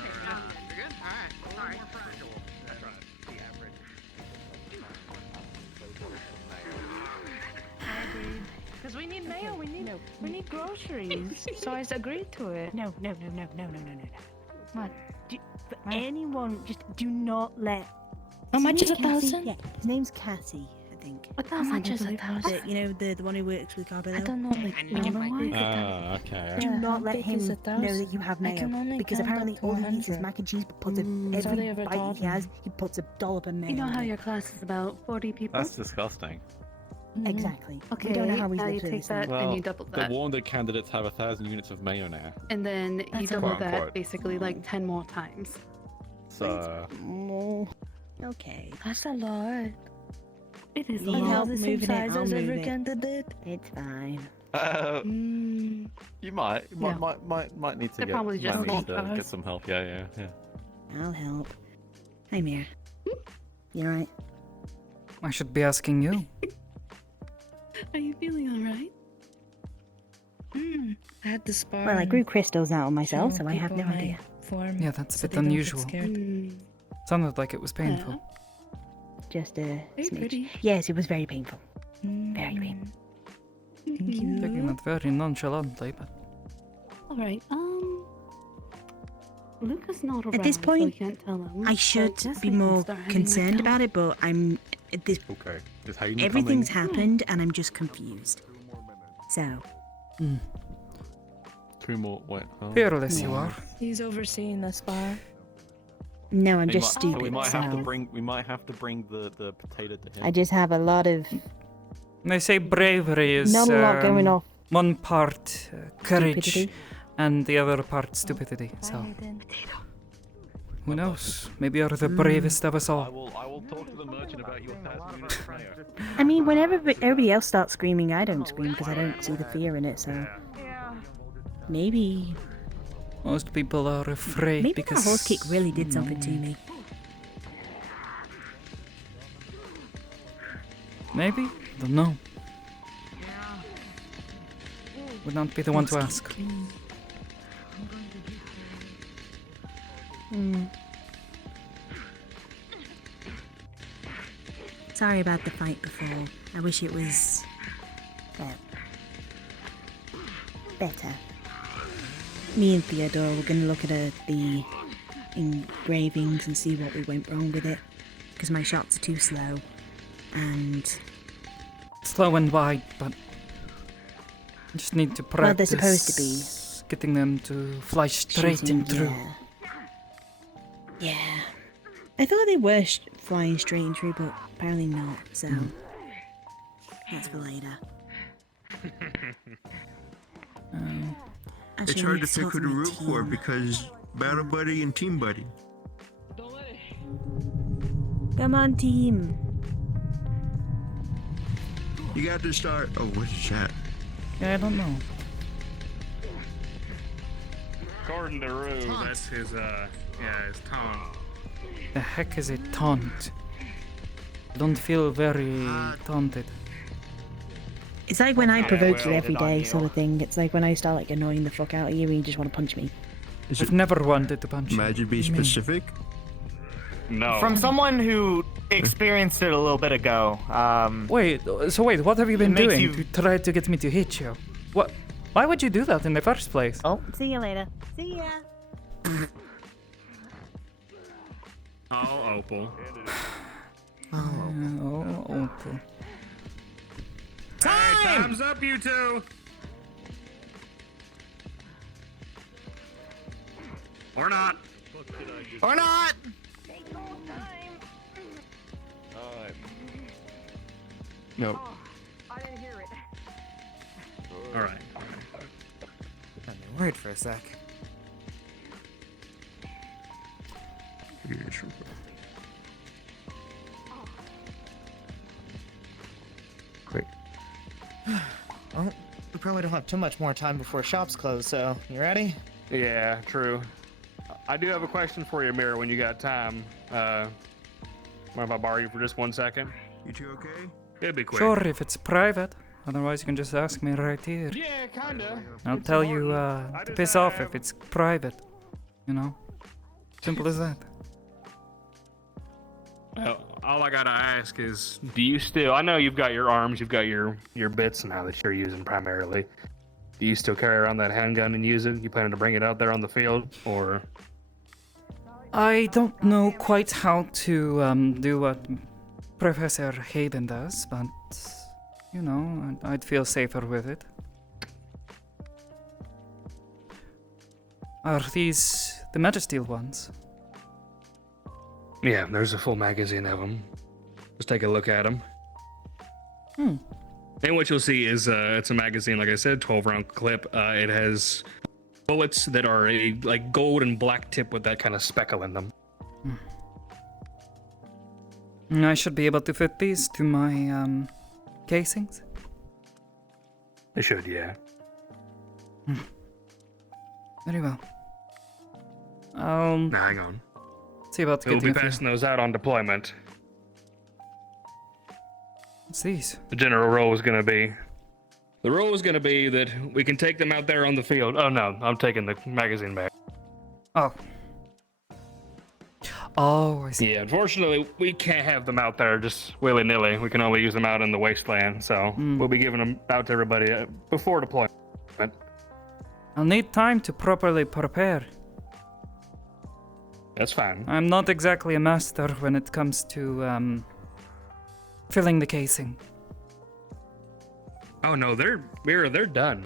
You're good? Alright. Alright. More fragile. That's right. The average. Because we need mail, we need groceries. So I agreed to it. No. What? Anyone, just do not let. How much is His name's Cassie? 1,000? Yeah, his name's Cassie, I think. How much is 1,000? You know, the one who works with Carbillo? I don't know, like, Okay. Do not let big him is know 1,000? that you have I can mail, only because count apparently up to all he eats is 100. mac and cheese, but puts Sorry, every ever bite taught he has, he puts a dollop of mail. You know in how it. your class is about 40 people? That's disgusting. Exactly. Okay, We don't know how he's now you literally take that Well, and you double the that. wounded candidates have 1,000 units of mayo now. And then you That's double quote, that unquote. basically like 10 more times. So, Okay. That's a lot. It is a Need lot. help The same moving it, size I'll as move every it. candidate. It's fine. you might No. might need to They're get, probably just might need small to get cars. some help. Yeah. I'll help. Hey, Mira. You alright? I should be asking you. Are you feeling alright? I had to spar. Well, I grew crystals out of myself, so I have no people my idea. Form Yeah, that's a so bit they don't get unusual. scared. Sounded like it was painful. Just a Very smidge. pretty. Yes, it was very painful. Very painful. Thank you. Taking that very nonchalantly, but Alright, Luca's not around, At this so point, we can't tell him. I so should guess be we can more start having concerned my about it, but I'm at this. Okay. Is Hayden Everything's coming? happened, and I'm just confused. So. Two more. Wait. Huh? fearless you are. He's overseeing the spa. No, I'm We just might- stupid. So we might have to so bring. We might have to bring the potato to him. I just have a lot of. They say bravery is Not a lot going off. one part courage Stupidity. and the other part stupidity. So who knows? Maybe you're the bravest of us all. I will talk to the merchant about your 1,000 units of mayo. I mean, whenever everybody else starts screaming, I don't scream because I don't see the fear in it. So maybe Most people are afraid maybe because that horse kick really did something to me. Maybe? Don't know. Would not be the one to ask. Sorry about the fight before. I wish it was, well, better. Me and Theodore were going to look at the engravings and see what we went wrong with it, because my shots are too slow, and Slow and wide, but I just need to well, practice. they're supposed to be getting them to fly straight shooting, and through. Yeah. I thought they were flying straight and true, but apparently not. So that's for later. It's Actually, hard I to need pick who to my root for team. because Battle Buddy and Team Buddy. Come on, team. You got to start. Oh, what's the chat? Yeah, I don't know. According to Rue, that's his his taunt. The heck is a taunt? I don't feel very taunted. It's like when I provoke you well, every day, sort of thing. It's like when I start like annoying the fuck out of you and you just want to punch me. I've never wanted to punch you. Imagine be specific. No. From someone who experienced it a little bit ago. Wait, what have you been It makes doing you- to try to get me to hit you? What? Why would you do that in the first place? Oh, see you later. See ya. Oh, Opal. Oh, Opal. Hey, time's up, you two! Or not. Or not! No. I didn't hear it. Alright. I'm worried for a sec. Quick. Well, we probably don't have too much more time before shops close, so you ready? Yeah, true. I do have a question for you, Mira, when you got time. Mind if I borrow you for just 1 second? You two okay? It'll be quick. Sure, if it's private. Otherwise, you can just ask me right here. Yeah, kinda. I'll It's tell you important. to piss off if it's private. You know? Simple as that. Well, all I gotta ask is, do you still? I know you've got your arms, you've got your bits now that you're using primarily. Do you still carry around that handgun and use it? You planning to bring it out there on the field, or? I don't know quite how to do what Professor Hayden does, but you know, I'd feel safer with it. Are these the Magisteel ones? Yeah, there's a full magazine of them. Just take a look at them. And what you'll see is it's a magazine, like I said, 12-round clip. It has bullets that are a like gold and black tip with that kind of speckle in them. I should be able to fit these to my casings. It should, yeah. Very well. I'll Now, hang on. see about We'll getting be a few. passing those out on deployment. What's these? The general rule is going to be... The rule is going to be that we can take them out there on the field. Oh, no. I'm taking the magazine back. Oh. Oh, I see. Yeah, unfortunately, we can't have them out there just willy-nilly. We can only use them out in the wasteland, so we'll be giving them out to everybody before deployment. I'll need time to properly prepare. That's fine. I'm not exactly a master when it comes to filling the casing. Oh no, they're done.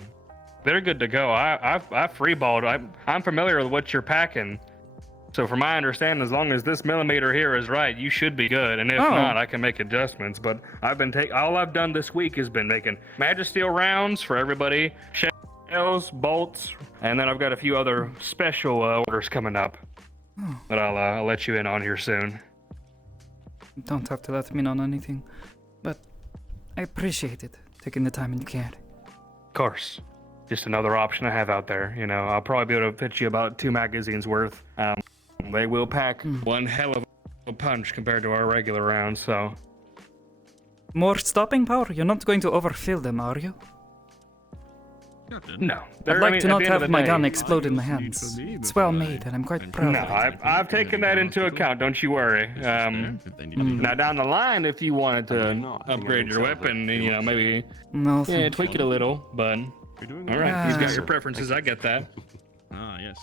They're good to go. I freeballed. I'm familiar with what you're packing. So from my understanding, as long as this millimeter here is right, you should be good. And if not, I can make adjustments. But all I've done this week has been making Magisteel rounds for everybody, shells, bolts, and then I've got a few other special orders coming up that I'll let you in on here soon. Don't have to let me know on anything, but I appreciate it, taking the time and care. Of course. Just another option I have out there. You know, I'll probably be able to pitch you about 2 magazines worth. They will pack one hell of a punch compared to our regular rounds, so... More stopping power? You're not going to overfill them, are you? No. I'd like to not have my gun explode in my hands. It's well made, and I'm quite proud No, of it. I've taken that into account, don't you worry. Now down the line, if you wanted to upgrade your weapon, you know, maybe tweak it a little, but... Alright, you've got your preferences, I get that. Ah, yes.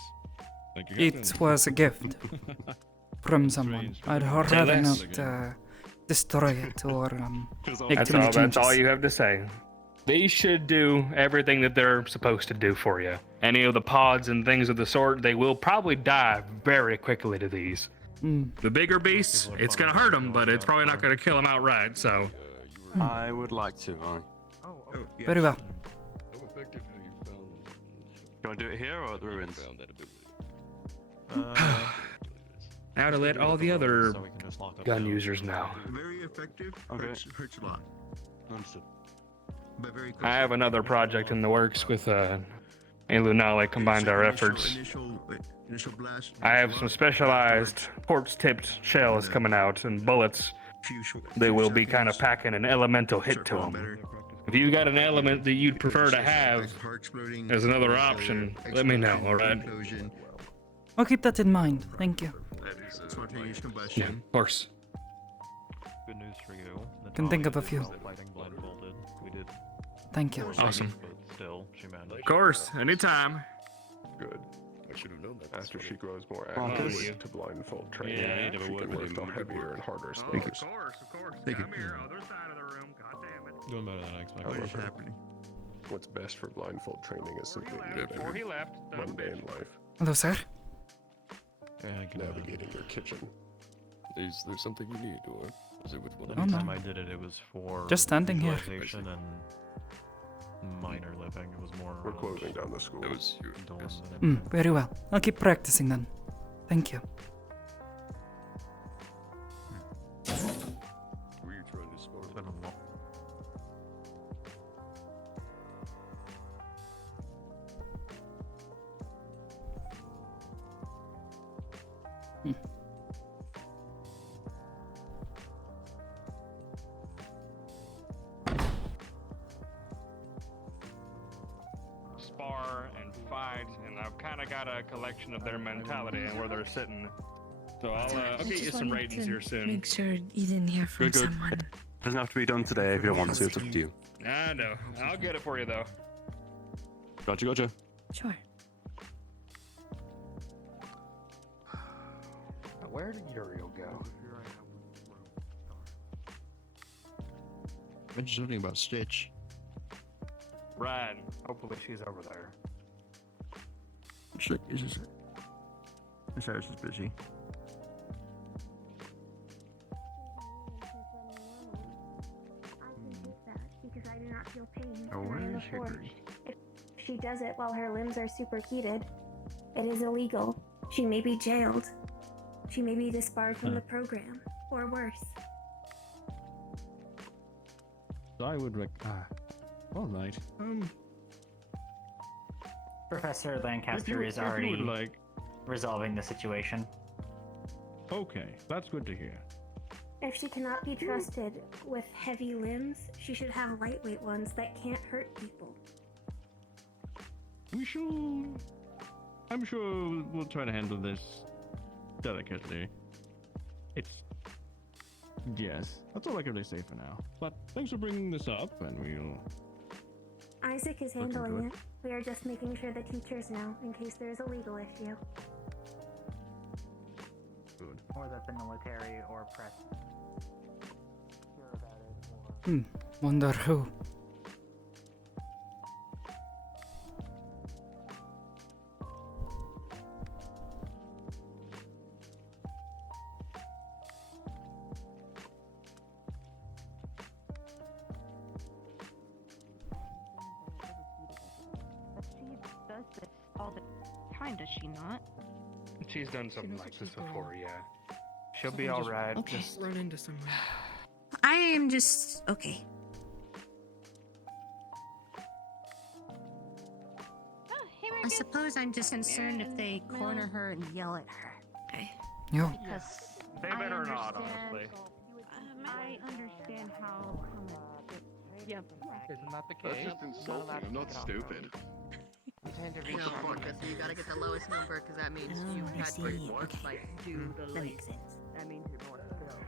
Thank you. It was a gift from someone. I'd rather not destroy it or make too many changes. That's all you have to say. These should do everything that they're supposed to do for you. Any of the pods and things of the sort, they will probably die very quickly to these. The bigger beasts, it's going to hurt them, but it's probably not going to kill them outright, so... I would like to, Very well. Do you want to do it here or at the ruins? Now to let all the other gun users know. Very effective. Okay. Hurts a lot. Understood. I have another project in the works with Lunale, combined our efforts. Initial blast. I have some specialized quartz-tipped shells coming out and bullets. They will be kind of packing an elemental hit to them. If you got an element that you'd prefer to have as another option, let me know, alright? I'll keep that in mind. Thank you. Yeah, of course. Good news for you. Can think of a few. Thank you. Awesome. Still, she managed. Of course, anytime. Good. I should have known that. After she grows more Marcus. accurate to blindfold training, Yeah, she can lift a heavier and harder Of speakers. course. Thank you. Come here, other side of the room. God damn it. Doing better than I expected. What is happening? What's best for blindfold training is simply Before he living left, son of a mundane bitch. life, Hello, sir. Yeah, I can navigating your kitchen. There's something you need, or is it with one of Oh, The no. time I did it, it was for Just standing here. visualization and minor living. It was more. We're closing down the school. That was your Dolan than Very well. I'll keep practicing then. Thank you. Were you trying to spar? It's been a long. Spar and fight, and I've kind of got a collection of their mentality and where they're sitting. So I'll get you some ratings here soon. Make sure you didn't hear from Good, good. someone. Doesn't have to be done today if you don't want to. It's up to you. I know. I'll get it for you though. Gotcha. Sure. Where did Uriel go? Mentioned something about Stitch. Right. Hopefully she's over there. Shit, Miss Harris is busy. I can fix that because I do not pain Oh, and I where am is a forge. Hickory? If she does it while her limbs are superheated, it is illegal. She may be jailed. She may be disbarred from the program, or worse. I would all right. Professor Lancaster if is you would already like. resolving the situation. Okay, that's good to hear. If she cannot be trusted with heavy limbs, she should have lightweight ones that can't hurt people. I'm sure we'll try to handle this delicately. Yes, that's all I can really say for now. But thanks for bringing this up, and we'll... Isaac is Look into handling it. it. We are just making sure the teachers know in case there is a legal issue. Good. Or that the military or press. Wonder who. But she does this all the time, does she not? She's done something knows like what this she's doing. before, yeah. She'll be alright. Just Run into someone. I am just okay. I suppose I'm just concerned if they corner her and yell at her. Okay. Yeah. Because They I better not, understand- honestly. I understand how. Yep. Isn't that the That's case? just insulting. I'm not stupid. You tend to No, reach out. Porcus, you gotta get the lowest number because that means Oh, you I had see. to Okay. like do the That like. makes sense. That means you're more skill.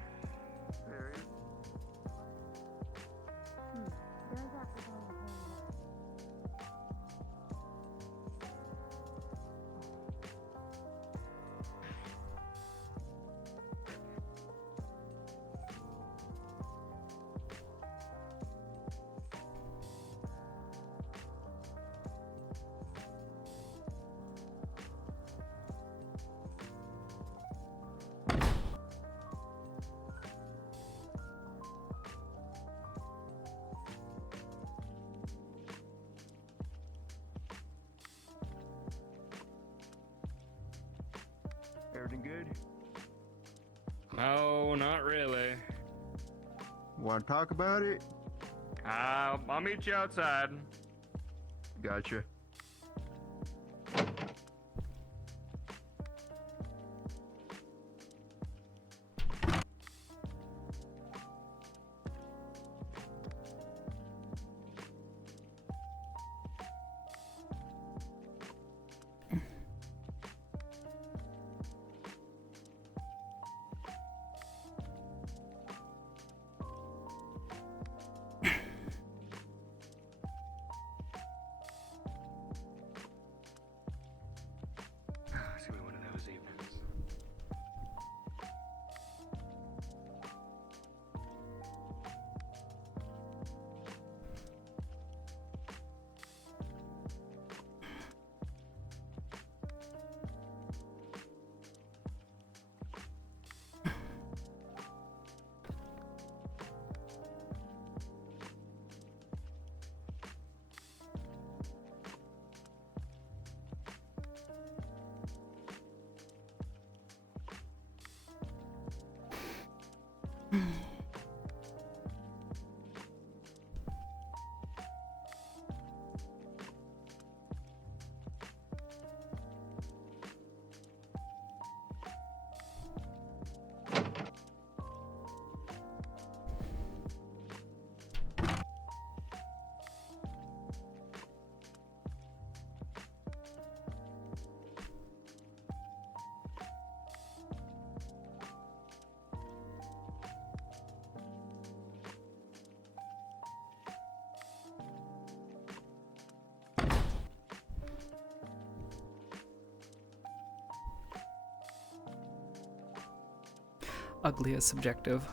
Everything good? No, not really. Want to talk about it? I'll meet you outside. Gotcha. It's gonna be one of those evenings. Ugly is subjective.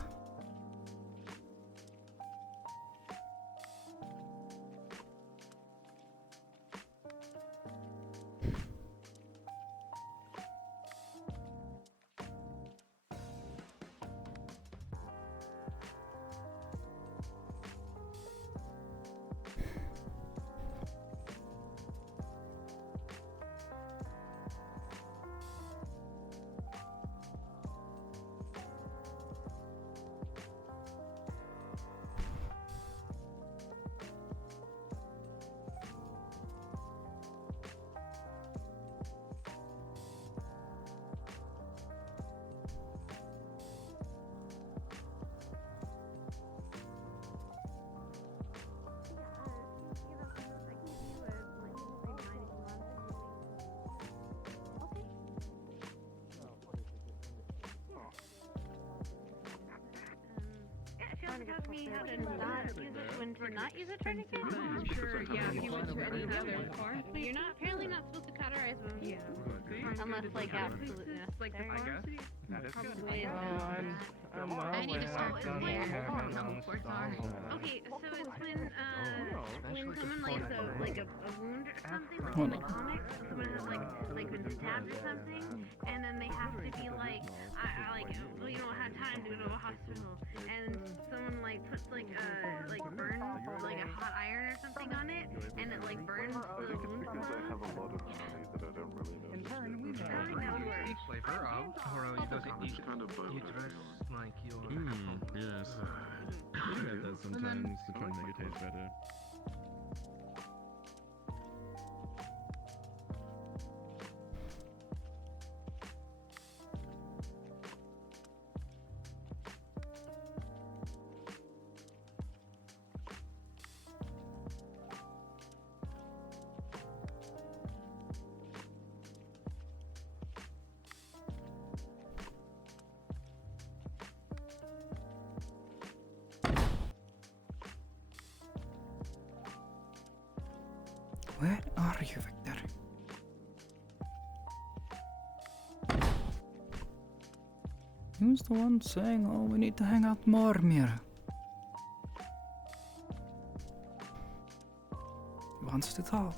taught me how to not use it when to not use a tourniquet. I'm sure, yeah, if you went to any other form. But you're not apparently not supposed to cauterize wounds. Yeah. Unless like absolute necessary. That is good. Probably is. I need to start going here. Okay, so it's when someone like a wound or something, like Hold in the comics, when like when stabbed or something, and then they have to be like, we don't have time to go to a hospital, and someone like puts like burn like a hot iron or something on it, and it like burns the wound closed. In turn, we have flavor of, or does it eat dress like your Yes. I get that sometimes to try and make it taste better. Where are you, Victor? He was the one saying, oh, we need to hang out more, Mira. He wants to talk.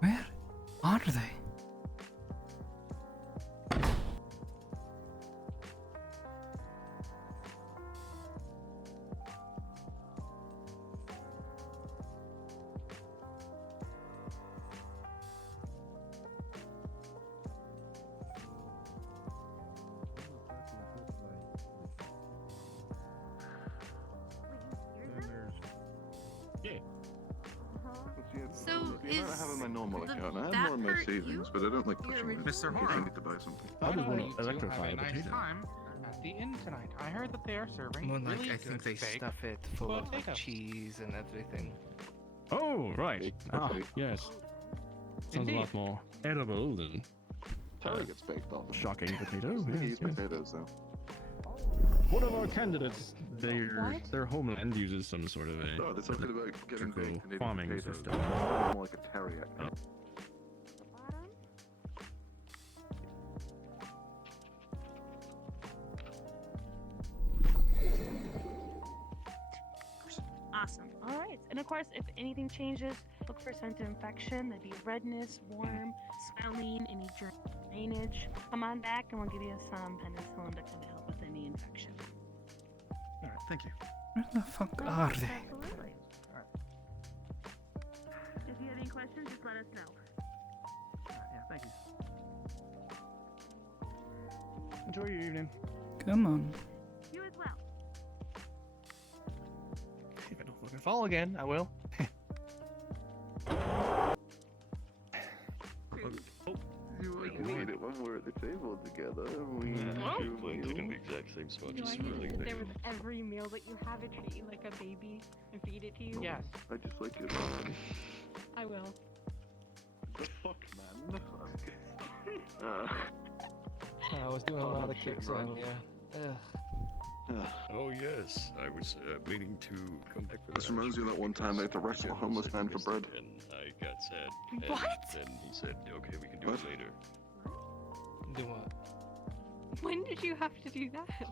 Where are they? So I have my normal account. I have more in my savings, but I don't like touching it. Mr. In case I Horror. need to buy something. I just want to to electrify a potato. Time at the inn tonight. I heard that they are serving More like really I think they good baked stuff it full of like, potatoes. cheese and everything. Oh, right. Yes. Sounds a lot more edible than Terry gets baked off. shocking potato. He Yes, eats yes. potatoes, though. One of our candidates, their homeland uses some sort of a No, they're talking about getting baked and eating farming potatoes. system. More like a terrier. Awesome. All right. And of course, if anything changes, look for signs of infection. That'd be redness, warm, swelling, any drainage. Come on back and we'll give you some penicillin to kind of help with any infection. All right, thank you. Where the fuck are they? Absolutely. If you have any questions, just let us know. Yeah, thank you. Enjoy your evening. Come on. You as well. If I don't fucking fall again, I will. You made it when we were at the table together. We eating the exact same spot, Do I just need to really sit there with every meal that you have and treat you like a baby and feed it to you? Yes. I just like it. I will. The fuck, man? I was doing a lot of kicks earlier. Oh yes, I was meaning to come back for that. This reminds me of that one time I had to wrestle a homeless man for bread. And I got sad. And What? then he said, okay, we can do it later. Do what? When did you have to do that?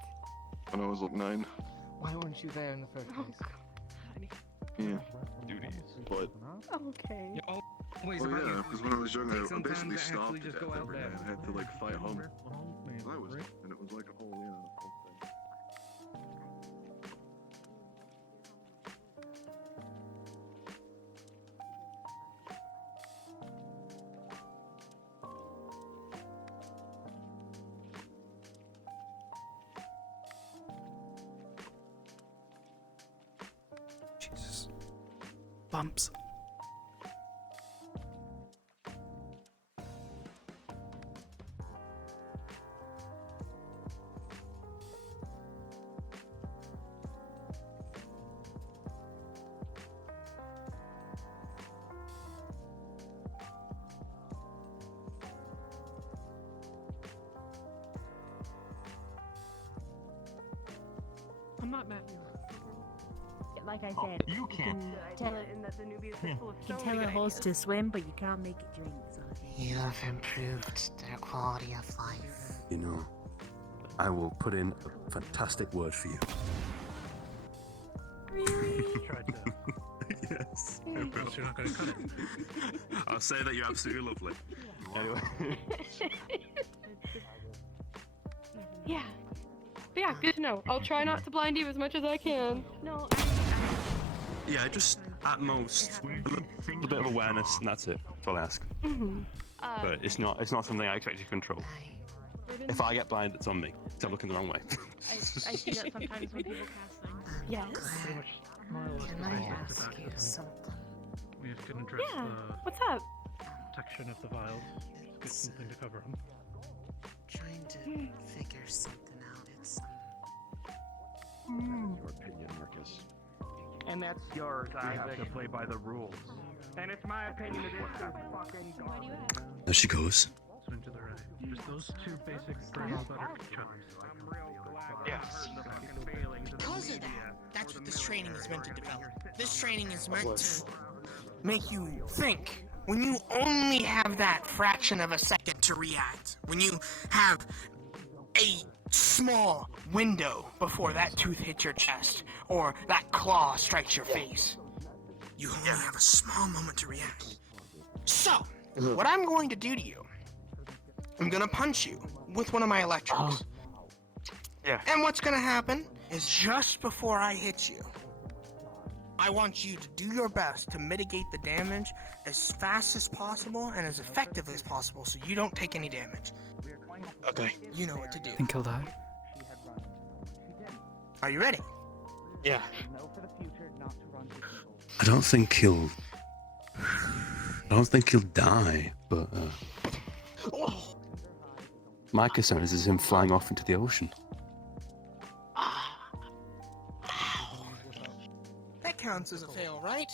When I was like 9. Why weren't you there in the first place? Yeah. Duties. But. Okay. Yeah, oh, Oh yeah, because when I was young, I Take some time basically to actually starved to just death go out every there. day. I had to like fight home. And it was like a whole, whole thing. goosebumps. I'm not mad at you. Like I Oh, said, you can't. tell And that the newbie is full of you can so tell many a horse ideas. to swim, but you can't make it drink. So You have improved their quality of life. You know, I will put in a fantastic word for you. Yes. I will. You're not gonna cut it. I'll say that you're absolutely lovely. Anyway. Yeah. But yeah, good to know. I'll try not to blind you as much as I can. No, Yeah, just at most a little bit of awareness, and that's it. That's all I ask. But it's not something I expect you to control. If I get blind, it's on me. Because I'm looking the wrong way. I see that sometimes when people cast things. Yes. Can I ask you something? We can address Yeah. the What's up? protection of the vials. Get something to cover them. Trying to figure something out. It's Your opinion, Marcus. And that's yours. I have to play by the rules. And it's my opinion it is fucking garbage. There she goes. Swing to the right. Just those two basic phrases that are chunks. I'm real glad Yes. the fucking failings of the because of media. that's what this training is meant to develop. This training is meant to make you think. When you only have that fraction of a second to react, when you have a small window before that tooth hits your chest or that claw strikes your face, you only have a small moment to react. So, what I'm going to do to you, I'm going to punch you with one of my electrodes. Yeah. And what's going to happen is just before I hit you, I want you to do your best to mitigate the damage as fast as possible and as effectively as possible so you don't take any damage. Okay. You know what to do. Think he'll die? Are you ready? Yeah. I don't think he'll die, but my concern is him flying off into the ocean. That counts as a fail, right?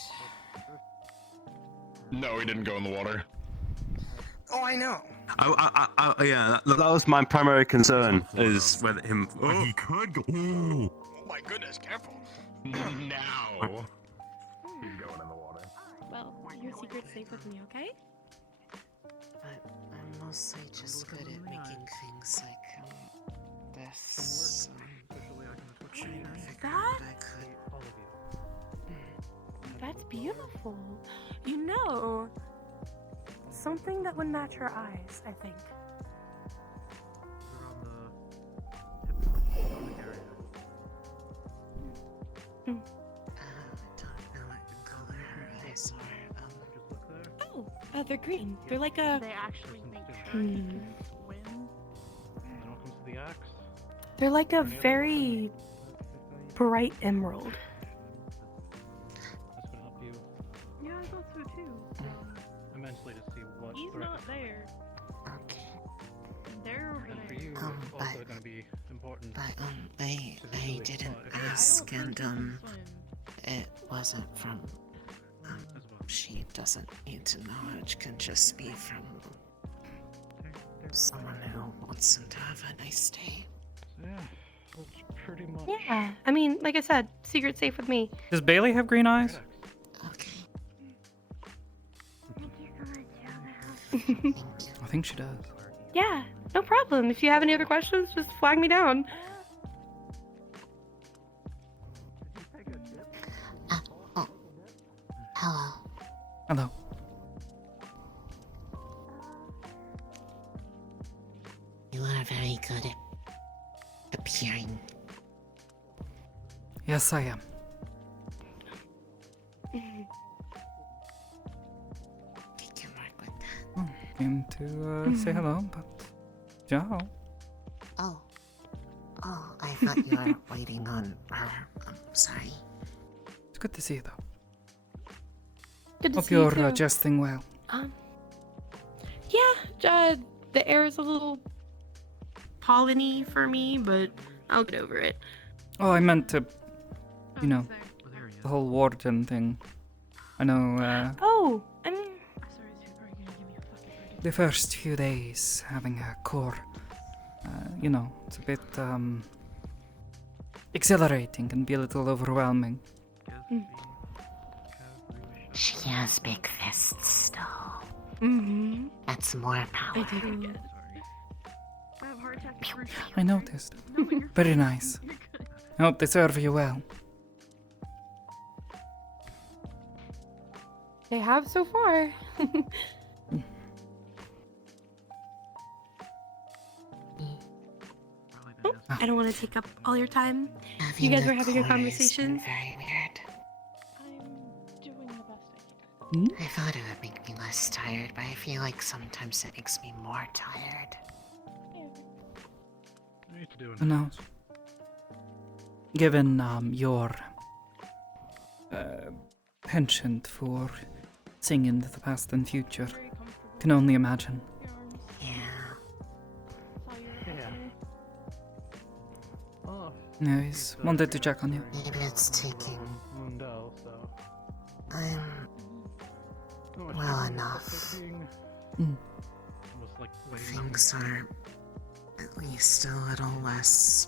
No, he didn't go in the water. Oh, I know. Yeah, that was my primary concern, is whether him... But he could go. Ooh. Oh my goodness, careful. Now. He's going in the water. Well, your secret's safe with me, okay? But I'm mostly just good at making things like this. Trying to figure out what I could. That's beautiful. You know, something that would match her eyes, I think. I don't know what color her eyes are. Oh, they're green. They're like a. They actually make Hmm. Then what comes to the axe? They're like a very bright emerald. That's gonna help you Yeah, I thought so too. immensely to see what He's threat not there. They're over and for there. you, it's also gonna be important. I didn't ask, and it wasn't from. She doesn't need to know. It can just be from someone who wants him to have a nice day. Yeah, that's pretty much. Yeah, I mean, like I said, secret's safe with me. Does Bailey have green eyes? I think she does. Yeah, no problem. If you have any other questions, just flag me down. Hello. Hello. You are very good at appearing. Yes, I am. We can work with that. Oh, came to say hello, but ciao. Oh. Oh, I thought you were waiting on her. I'm sorry. It's good to see you, though. Good to Hope see you you're too. adjusting well. Yeah, the air is a little polleny for me, but I'll get over it. Oh, I meant to, you know, the whole warden thing. I know, Oh, the first few days having a core, you know, it's a bit, exhilarating and be a little overwhelming. She has big fists, though. Mm-hmm. That's more power. I noticed. Very nice. I hope they serve you well. They have so far. I don't want to take up all your time. You guys were having a conversation. Very weird. I thought it would make me less tired, but I feel like sometimes it makes me more tired. Who knows? Given your penchant for seeing into the past and future, can only imagine. Anyways, wanted to check on you. Maybe it's taking. I'm well enough. Things are at least a little less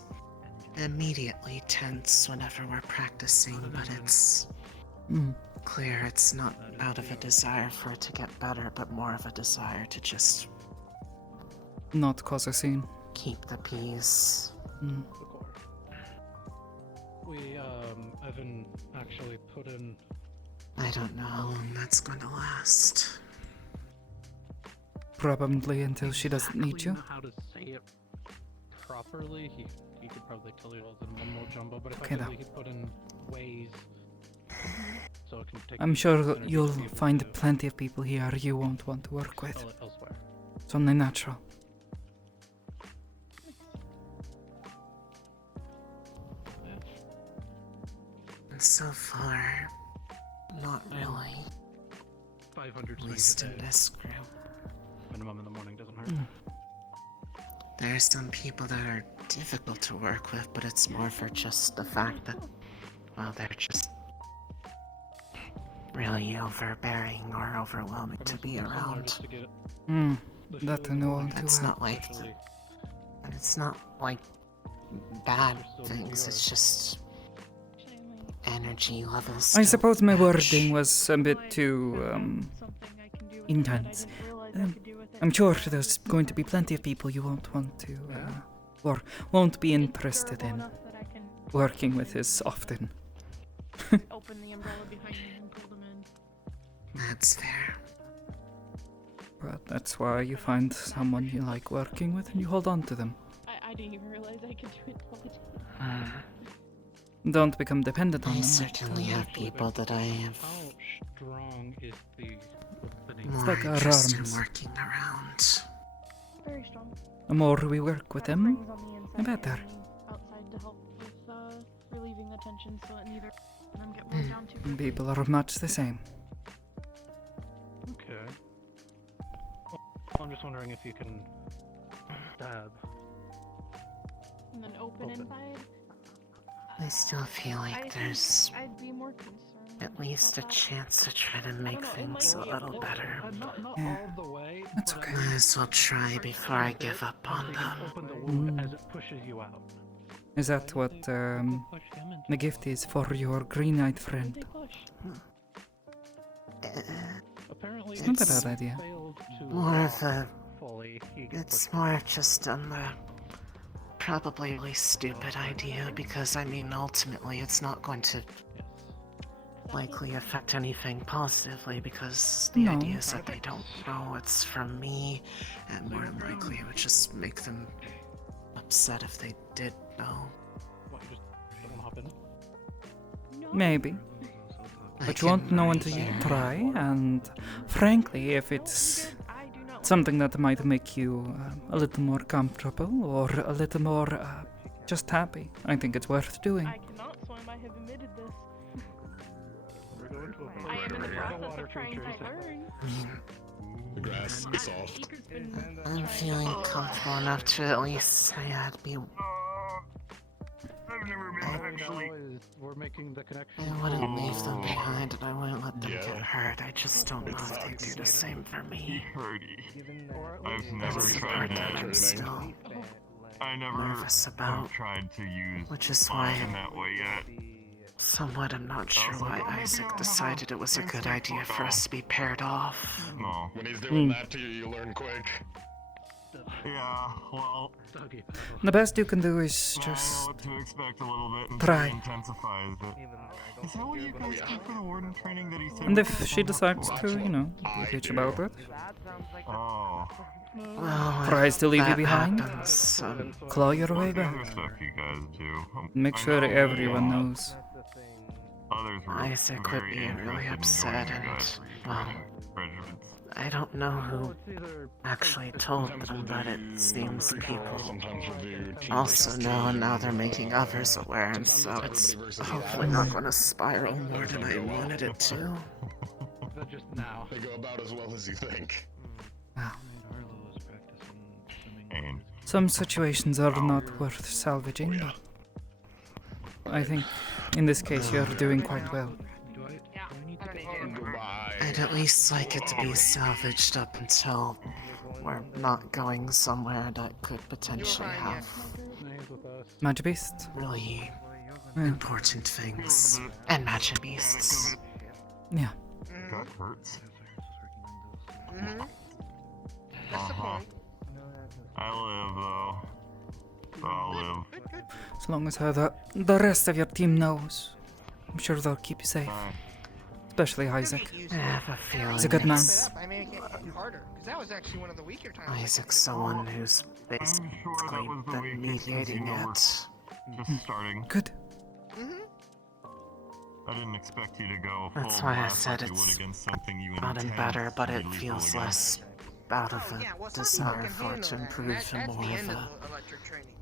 immediately tense whenever we're practicing, but it's clear it's not out of a desire for it to get better, but more of a desire to just Not cause a scene. keep the peace. We haven't actually put in. I don't know how long that's going to last. Probably until she doesn't need you. Know how to say it properly. He could probably tell you all the mumbo jumbo, but Okay, effectively he put in ways so it can take. I'm sure you'll find plenty of people here you won't want to work with. Elsewhere. It's only natural. And so far, not really. 500 At least in this group. Minimum in the morning doesn't hurt. There are some people that are difficult to work with, but it's more for just the fact that, well, they're just really overbearing or overwhelming to be around. That I know all too It's well. not like, and it's not like bad things. It's just energy levels. I don't suppose my match. wording was a bit too, intense. I'm sure there's going to be plenty of people you won't want to, or won't be interested in working with as often. Open the umbrella behind you and pull them in. That's fair. But that's why you find someone you like working with and you hold on to them. I didn't even realize I could do it all the time. Don't become dependent on I them. certainly have people that I have How strong is the opening? more like our interest in arms. working around. Very strong. The more we work with them, Springs on the the inside better. and outside to help with relieving the tension so that neither of them get worn down too quickly. People are much the same. Okay. Well, I'm just wondering if you can stab. And then open inside. I still feel I like think there's I'd be more concerned at least a about that. chance to try to make things a little better. Not Yeah. all the way. That's but okay. Might as well try before I give up on them. Open the wound as it pushes you out. Is that what the gift is for your green-eyed friend? Apparently, It's not a It's bad idea. failed to more of a. fully. He gets It's more just on the probably really stupid idea because I mean ultimately it's not going to likely affect anything positively because the No. idea is that they don't know it's from me, and more than likely it would just make them upset if they did know. What, you just don't want to hop in? Maybe. But you won't know until you try, and frankly, if it's something that might make you a little more comfortable or a little more just happy, I think it's worth doing. I cannot swim. I have admitted this. I am in the process of trying to learn. The grass is soft. I'm feeling comfortable enough to at least say I'd be. We're making the connection. I wouldn't leave them behind and I wouldn't let them get hurt. I just don't know if they'd do the same for me. I've never That's the tried part that that. I'm still I never nervous about, tried to use which is fire why in that way yet. somewhat I'm not sure why Isaac decided it was a good idea for us to be paired off. No. When he's doing that to you, you learn quick. Yeah, well, The best you can do is now I know just what to expect a little bit and try. it intensifies it. Is that what you guys do for the warden training that he said? And was if so she decides much to, fun? you know, bitch about it, Oh. Well, tries to leave you that behind, happens, claw your way I back. respect you guys too. Make I sure know everyone knows. Others were Isaac would very be really interested in upset joining you and, guys. well, Regiments. I don't know who actually told them, but it seems people also know, and now they're making others aware, and so it's hopefully not going to spiral more than I wanted it to. Just now. They go about as well as you think. And Some situations are not worth salvaging, but I think in this case you're doing quite well. I'd at least like it to be salvaged up until we're not going somewhere that could potentially have Magic Beast? really Yeah. important things. And magic beasts. Yeah. that hurts. That's the point. I live though. So I'll live. As long as the rest of your team knows, I'm sure they'll keep you safe. Especially Isaac. I have a feeling He's a good man. I may get harder, because that was actually one of the weaker times. Isaac's someone who's basically been mediating it. Just starting. Good. I didn't expect you to go full That's why I blast said like you would it's against something you gotten intend better, but to it be feels lethal less out of a desire for it to improve and more of a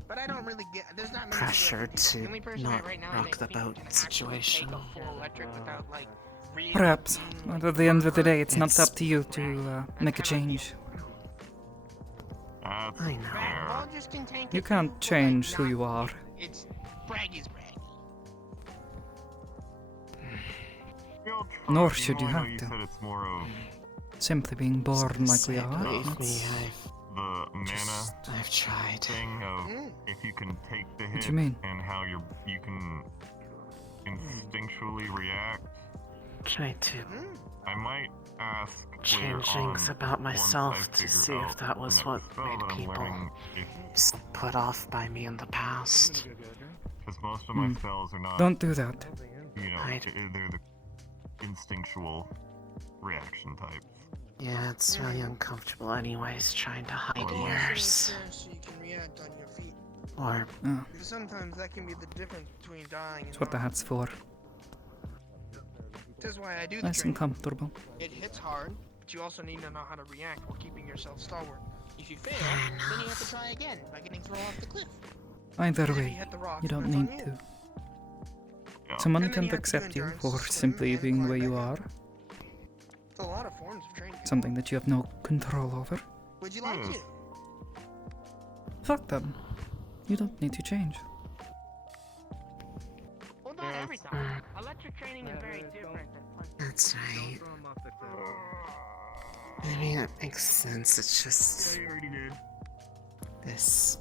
But I don't really get. There's not pressure to not rock the boat situation. Perhaps, but at the end of the day, it's not up to you to make a change. I know. You can't change who you are. It's braggy's braggy. Nor should you I know have you to. said it's more of Simply being born like we are. Believe me, It's- the mana I've tried. thing of if you can take the hit What do you mean? and how you can instinctually react. Try to I might ask change things about myself to see if that was what made people put off by me in the past. Because most of my spells are not. Don't do that. You know, they're the instinctual reaction types. Yeah, it's really uncomfortable anyways, trying to hide ears. So you can react on your feet. Or Because sometimes that can be the difference between dying and That's what the hat's for. This is why I do the Nice and training. comfortable. It hits hard, but you also need to know how to react while keeping yourself stalwart. If you fail, then you have to try again by getting thrown off the cliff. Either If you way, hit the rock, you don't then need it's on to. Someone And then can't you have to do accept you endurance, for swim, simply and being climb where you back are. up. It's a lot of forms of training. Something that you have no control over. Would you like to? Fuck them. You don't need to change. Well, not every time. Electric training is very different than punching. That's right. I mean, it makes sense. It's just this.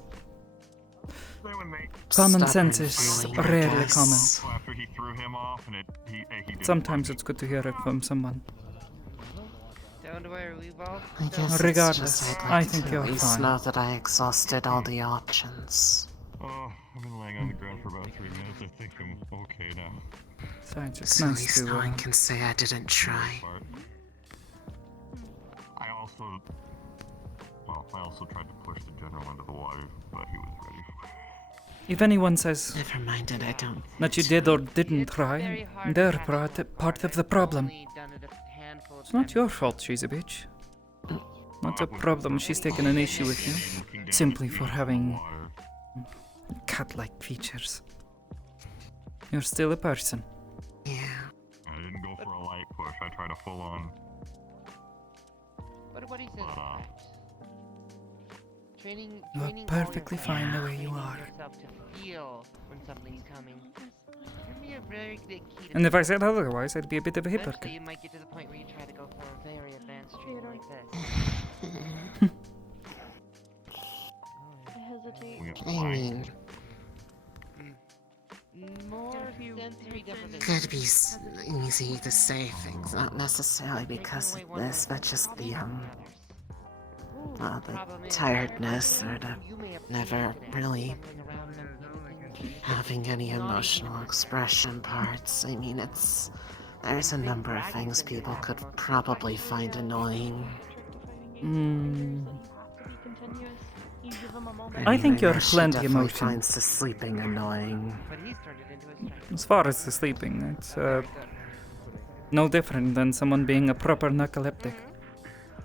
Common stubborn sense is feeling, I rarely guess. common. After he threw him off, and he didn't Sometimes it's good to hear it from someone. Don't worry, we've all. I guess Regardless, it's just I'd I like think to you're at least fine. know that I exhausted all the options. Oh, I've been laying on the ground for about 3 minutes. I think I'm okay now. Besides, it's So at nice least to. no one can say I didn't try. I also tried to push the general into the water, but he was ready for it. If anyone says Never mind it, I don't. that you did or didn't try, they're part of the problem. It's not your fault she's a bitch. Not a problem she's taken an issue with you, simply for having cat-like features. You're still a person. Yeah. I didn't go for a full on. What he says is right. Training You're all your perfectly time, fine the way you training are. yourself to feel when something's coming. Give me a very big key to And if I said otherwise, I'd be a bit of a Eventually, hypocrite. you might get to the point where you try to go for a very advanced training like this. I hesitate. I mean, More sensory deprivation. could be easy to say things, not necessarily because of this, but just the tiredness or the never really having any emotional expression parts. I mean, there's a number of things people could probably find annoying. I think you're she plenty definitely emotional. finds the sleeping annoying. As far as the sleeping, it's no different than someone being a proper narcoleptic.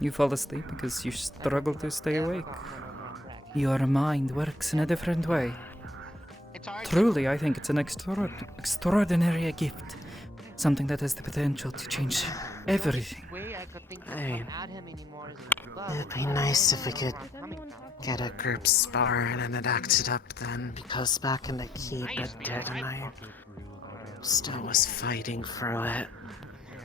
You fall asleep because you struggle to stay awake. Your mind works in a different way. Truly, I think it's an extraordinary gift. Something that has the potential to change everything. Hey, it'd be nice if we could get a group spar and it acted up then, because back in the keep it did and I still was fighting through it.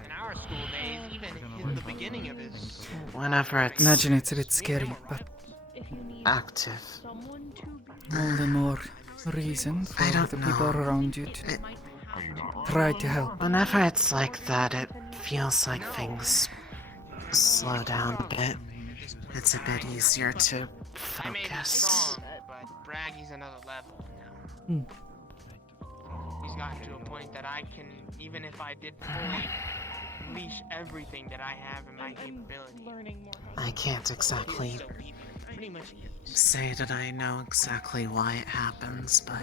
In our school days, even in the beginning of his... Whenever it's... Imagine it's a bit scary, but active. all the more reason for the people around you to try to help. Whenever it's like that, it feels like things slow down a bit. It's a bit easier to I may be focus. strong, but Braggy's another level now. He's gotten to a point that I can, even if I did fully unleash everything that I have in my capability. I can't exactly say that I know exactly why it happens, but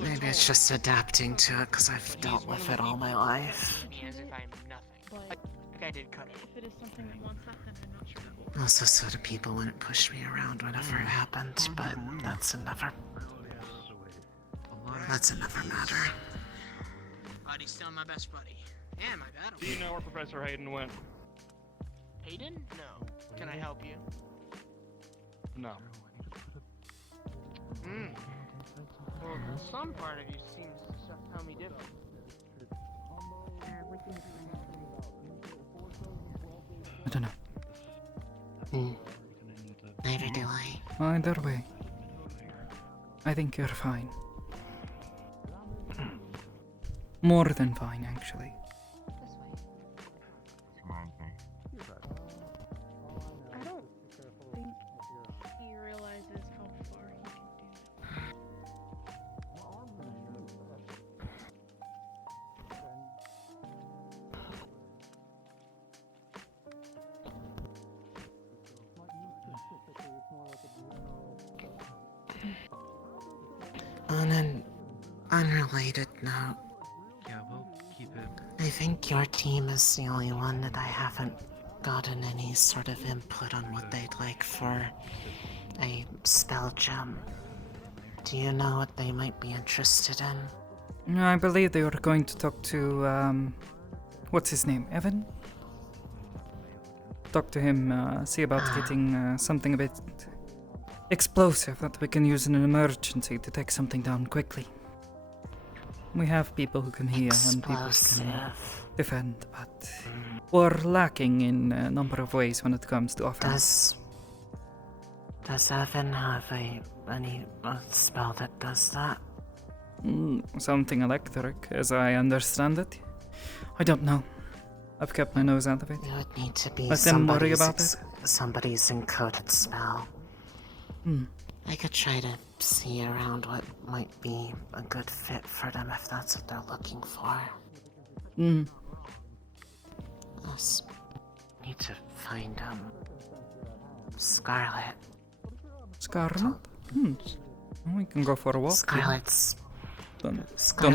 maybe it's just adapting to it because I've dealt with it all my life. As if I'm nothing. Like I did cut it. If it is something that wants that, then I'm not sure that will. Also, so do people wouldn't push me around whenever it happened, but that's another matter. But he's still my best buddy. And my battle. Do you know where Professor Hayden went? Hayden? No. Can I help you? No. Well, some part of you seems to tell me different. I don't know. Neither do I. Either way, I think you're fine. More than fine, actually. I don't think he realizes how far he can do it. On an unrelated note, Yeah, we'll keep it. I think your team is the only one that I haven't gotten any sort of input on what they'd like for a spell gem. Do you know what they might be interested in? I believe they were going to talk to, what's his name? Evan? Talk to him, see about getting something a bit explosive that we can use in an emergency to take something down quickly. We have people who can heal and people who can defend, but we're lacking in a number of ways when it comes to offense. Does Evan have any spell that does that? Something electric, as I understand it. I don't know. I've kept my nose out of it. It would need to be Let them worry about it. somebody's encoded spell. I could try to see around what might be a good fit for them if that's what they're looking for. Just need to find Scarlet. Scarlet? We can go for a walk. Scarlet's Don't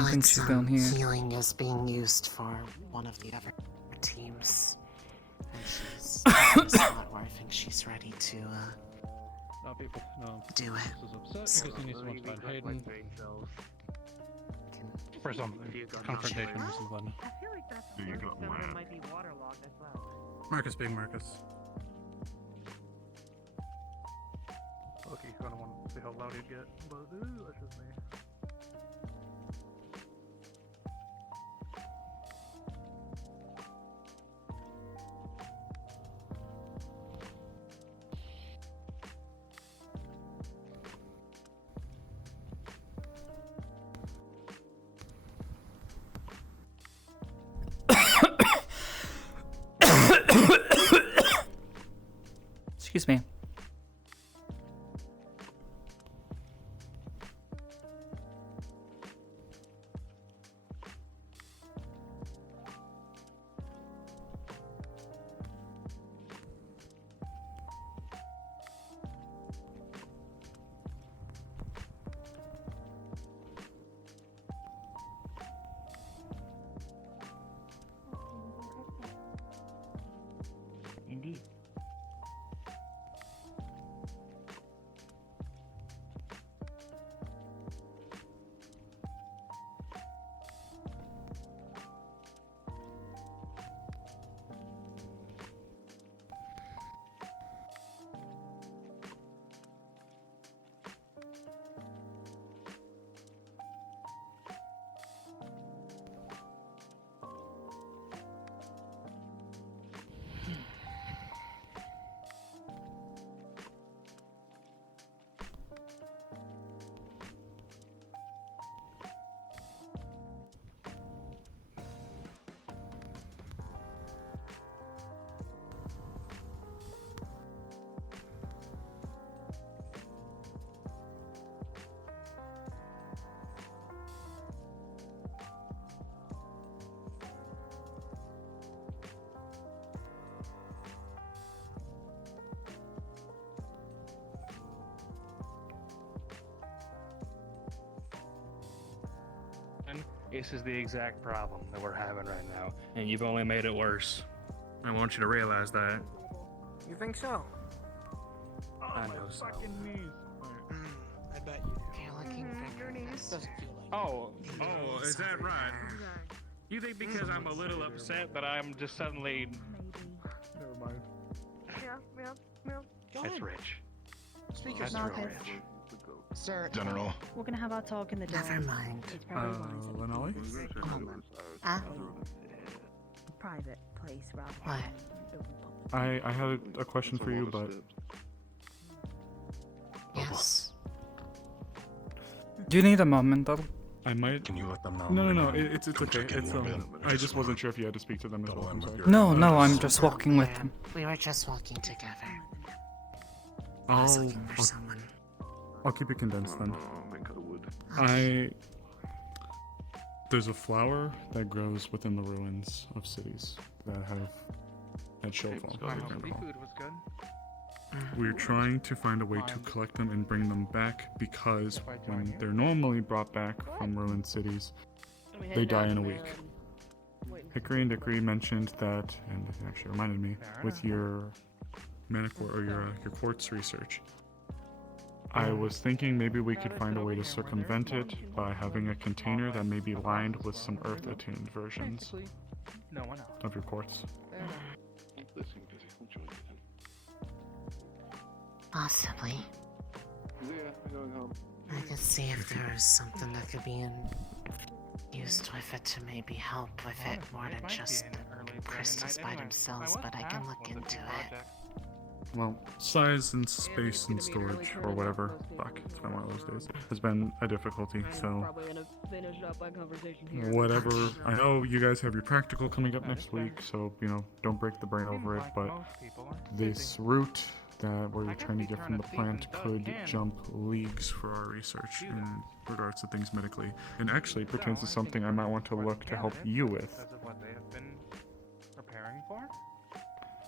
think she's down here. healing is being used for one of the other teams. And she's at a spot where I think she's ready to No, people, no. do it. This is upset because he needs to find Hayden. For something. Confrontation or something. I feel like that's You got some of them whacked. might be waterlogged as well. Marcus being Marcus. Look, you kind of want to see how loud he'd get, but that's just me. Excuse me. Indeed. This is the exact problem that we're having right now, and you've only made it worse. I want you to realize that. You think so? I know so. I bet you do. You're looking for doesn't feel like Oh, is that right? You think because I'm a little upset that I'm just suddenly... Never mind. That's rich. Speak That's yourself. real Marcus. rich. Sir. General. We're gonna have our talk in the dorm. Never mind. It's probably wise that we Lenali? do this Hold on. a private place rather What? than open public. I had a question for you, but Yes. Do you need a moment, though? I might. Can you let them know? No. It's okay. It's I just wasn't sure if you had to speak to them as well. I'm sorry. No, I'm just walking with them. We were just walking together. I'll looking for someone. I'll keep it condensed then. Oh, man, cut a wood. There's a flower that grows within the ruins of cities that have had showfall. for example. Seafood was good. We're trying to find a way to collect them and bring them back because when they're normally brought back from ruined cities, they die in a week. Hickory and Dickory mentioned that, and it actually reminded me, with your manicore or your quartz research. I was thinking maybe we could find a way to circumvent it by having a container that may be lined with some earth-attuned versions of your quartz. Possibly. Yeah, I'm going home. I could see if there was something that could be used with it to maybe help with it more than just the crystals by themselves, but I can look into it. Well, size and space and storage, or whatever, fuck, it's been one of those days, has been a difficulty, so whatever. I know you guys have your practical coming up next week, so, don't break the brain over it, but this route where you're trying to get from the plant could jump leagues for our research in regards to things medically, and actually pertains to something I might want to look to help you with.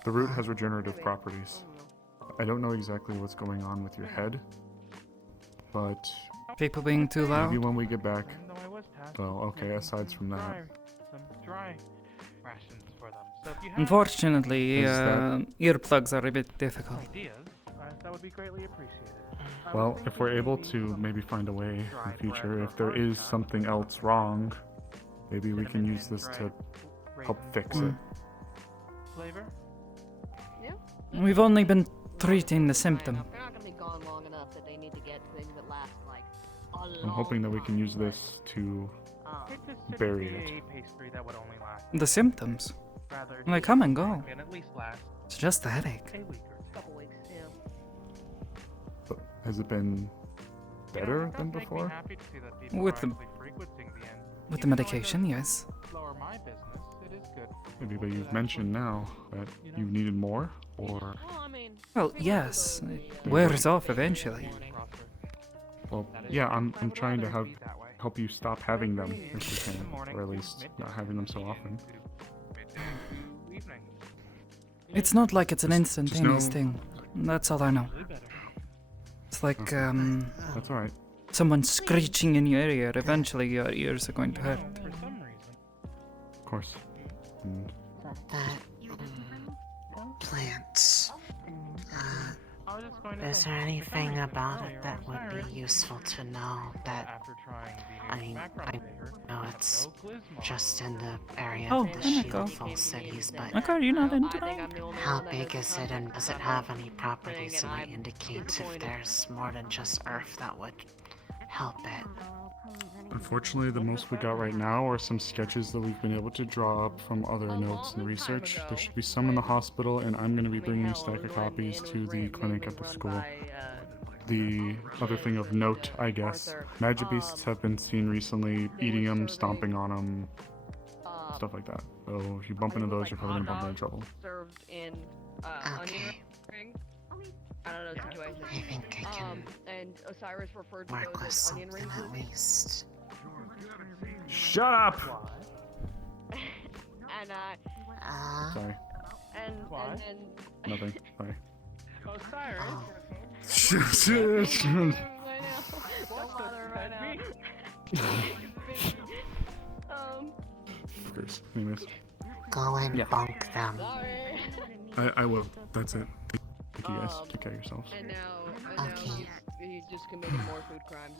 The root has regenerative properties. I don't know exactly what's going on with your head, but People being too loud? maybe when we get back. Well, okay, aside from that. Some dry rations for them. So if you have Unfortunately, Is that- earplugs are a bit difficult. ideas, That would be greatly appreciated. Well, if we're able to maybe find a way in the future, if there is something else wrong, maybe we can use this to help fix it. Flavor? We've only been treating the symptom. They're not gonna be gone long enough that they need to get things that last like a long I'm hoping that we can use this to bury it. Pastry that would only last The symptoms. rather They come and go. and at least last It's just the headache. a week or couple weeks. Yeah. But has it been better than make me before? happy to see that people With are the actually frequenting the inn. with the medication, yes. Lower my business, it is good. Maybe, but you've mentioned now that you needed more, or Well, yes. It wears off eventually. well, yeah, I'm trying to help you stop having them if you can, or at least not having them so often. It's not like it's an Just instantaneous know- thing. That's all I know. It's like That's alright. someone screeching in your ear. Eventually, your ears are going to hurt. Of course. And That plant. Is there anything about it that would be useful to know? That I mean, I know it's just in the area Oh, of the Aniko. Shield Fall cities, but Okay, you're not into that? how big is it, and does it have any properties that might indicate if there's more than just earth that would help it? unfortunately, the most we got right now are some sketches that we've been able to draw up from other notes and research. There should be some in the hospital, and I'm going to be bringing a stack of copies to the clinic at the school. The other thing of note, I guess, magic beasts have been seen recently eating them, stomping on them, stuff like that. So if you bump into those, you're probably going to bump into trouble. Served in onion ring. I don't know the situation. I think I can and Osiris referred to work those with as onion something rings. at least. Shut up! And Sorry. and then Nothing. Sorry. Osiris. Fuckers. Anyways. Go and Yeah. bonk them. I will. That's it. Thank you guys. Take care of yourselves. And now he's just committed more food crimes.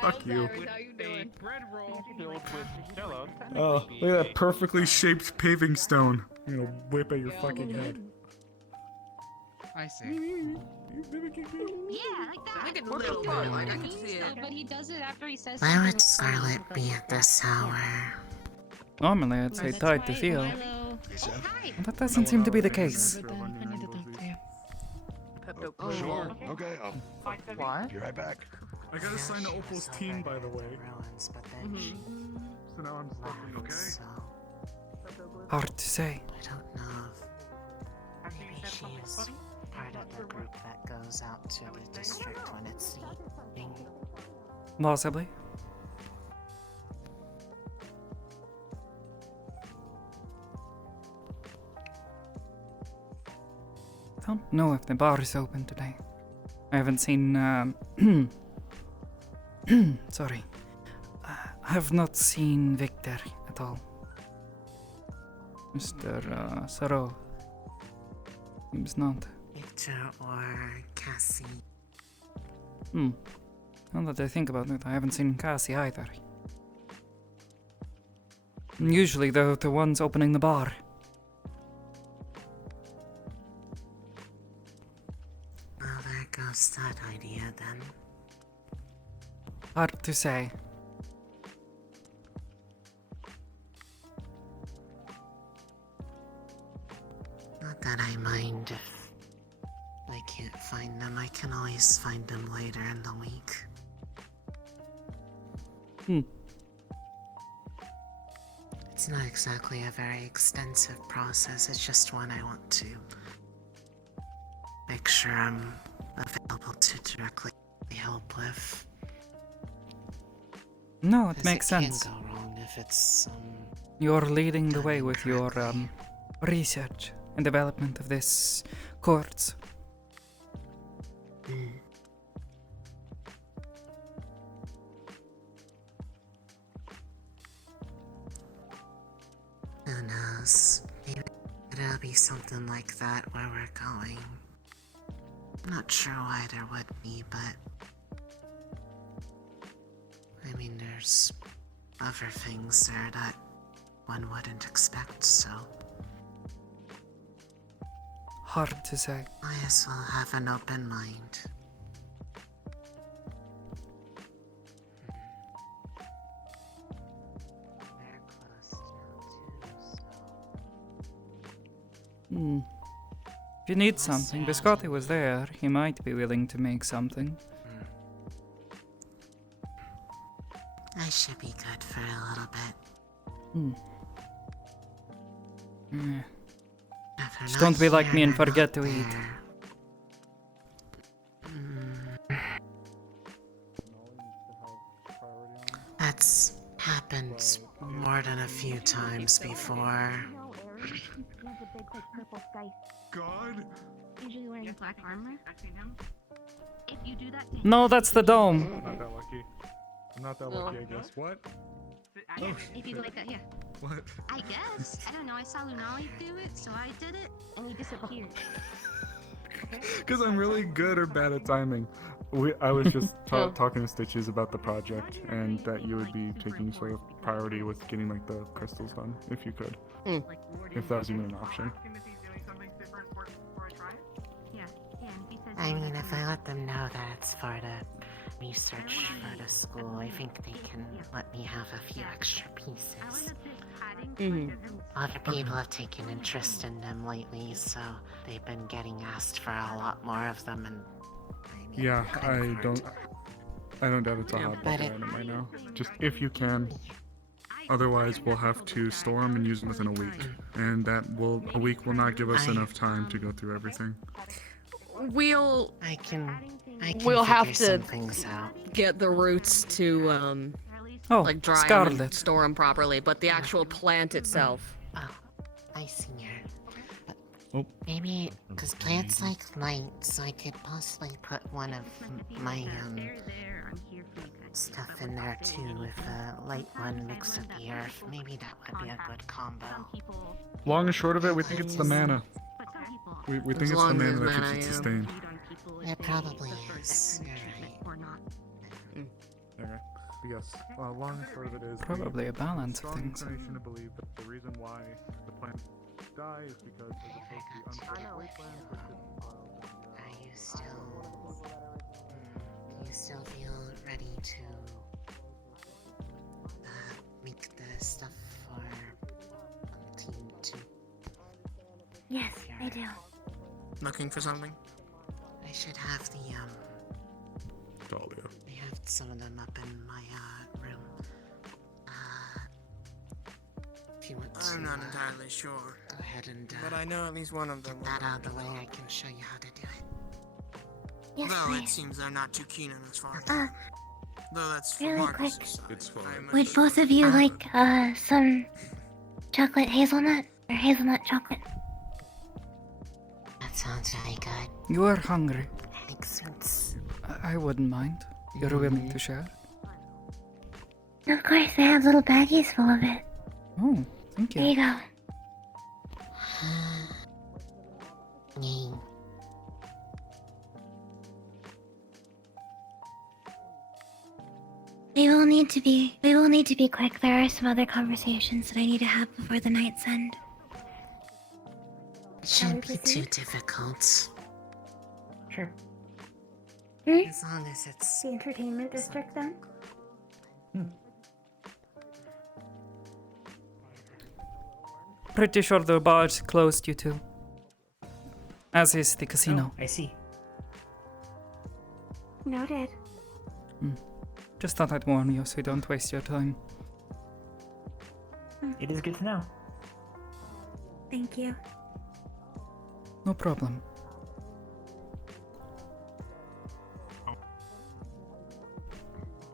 Fuck you. How you doing? Bread roll filled with Jello. Oh, look at that perfectly shaped paving stone. I'm gonna whip at your fucking head. I see. Yeah, like that. Look at the little one, like, I can see it. But he does it after he says Where would something Scarlet be at this hour? Normally, I'd say tied to Theo. That doesn't seem to be the case. Sure. Okay, I'll What? be right back. I gotta sign to Opal's team, by the way. Ruins, but then So now I'm just like, so Hard to say. I don't know if maybe she's part of the group that goes out to the district when it's evening. Possibly. Don't know if the bar is open today. I haven't seen. Sorry. I have not seen Victor at all. Mr. Saro. Seems not. Victor or Cassie. Now that I think about it, I haven't seen Cassie either. Usually they're the ones opening the bar. Well, there goes that idea then. Hard to say. Not that I mind if I can't find them. I can always find them later in the week. It's not exactly a very extensive process. It's just one I want to make sure I'm available to directly help with. No, it 'Cause makes it sense. Can't go wrong if it's You're leading the way with your research and development of this quartz. Who knows? Maybe It'll be something like that where we're going. Not sure why there would be, but I mean, there's other things there that one wouldn't expect, so Hard to say. might as well have an open mind. They're close now too, so Hmm. If you need something, Biscotti was there. He might be willing to make something. I should be good for a little bit. If they're Just not don't be like here, me and they're forget not to eat. there. That's happened more than a few times before. God? Usually wearing black armor. If you do that, No, that's the dome. I'm not that lucky. I'm not that lucky, I guess. What? Oh, if you go like that, yeah. What? I guess. I don't know. I saw Lunali do it, so I did it, and he disappeared. Because I'm really good or bad at timing. I was just talking to Stitches about the project, and that you would be taking sort of priority with getting like the crystals done, if you could. If that was even an option. I mean, if I let them know that it's for the research for the school, I think they can let me have a few extra pieces. Other people have taken interest in them lately, so they've been getting asked for a lot more of them, and Yeah, I don't doubt it's a hot button item right now. Just if you can. Otherwise, we'll have to store them and use them within a week, and a week will not give us enough time to go through everything. We'll I can have figure to some things out. get the roots to like dry them Scarlet. and store them properly, but the actual plant itself. Oh, I see her. But Oh. maybe, because plants like light, so I could possibly put one of my stuff in there too, with a light one mixed with the earth. Maybe that would be a good combo. Long and short of it, we think it's the mana. We think it's the long as mana that mana, keeps it yeah. sustained. It probably is. You're right. Okay. But yes, long and short of it is Probably a balance of strong things. inclination to believe that the reason why the plants die is because they're supposed to be unfruitful wastelands which didn't allow them to- Do you still feel ready to make the stuff for Team 2? Yes, I do. Looking for something? I should have the Dahlia. I have some of them up in my room. If you want to, I'm not entirely sure. Go ahead and But I know at least one of them. get that out of the way. I can show you how to do it. Yes, Though it please. seems they're not too keen on this far. Though that's really Marcus's quick. side. It's fine. I'm Would sure. both of you like some chocolate hazelnut or hazelnut chocolate? That sounds really good. You are hungry. Makes sense. I wouldn't mind. You're willing to share? Of course, I have little baggies full of it. Oh, thank There you you. go. Yay. We will need to be quick. There are some other conversations that I need to have before the night's end. It shouldn't be too difficult. Sure. As long as it's The entertainment district then? Pretty sure the bar's closed, you two. As is the casino. I see. Noted. Just thought I'd warn you so you don't waste your time. It is good to know. Thank you. No problem.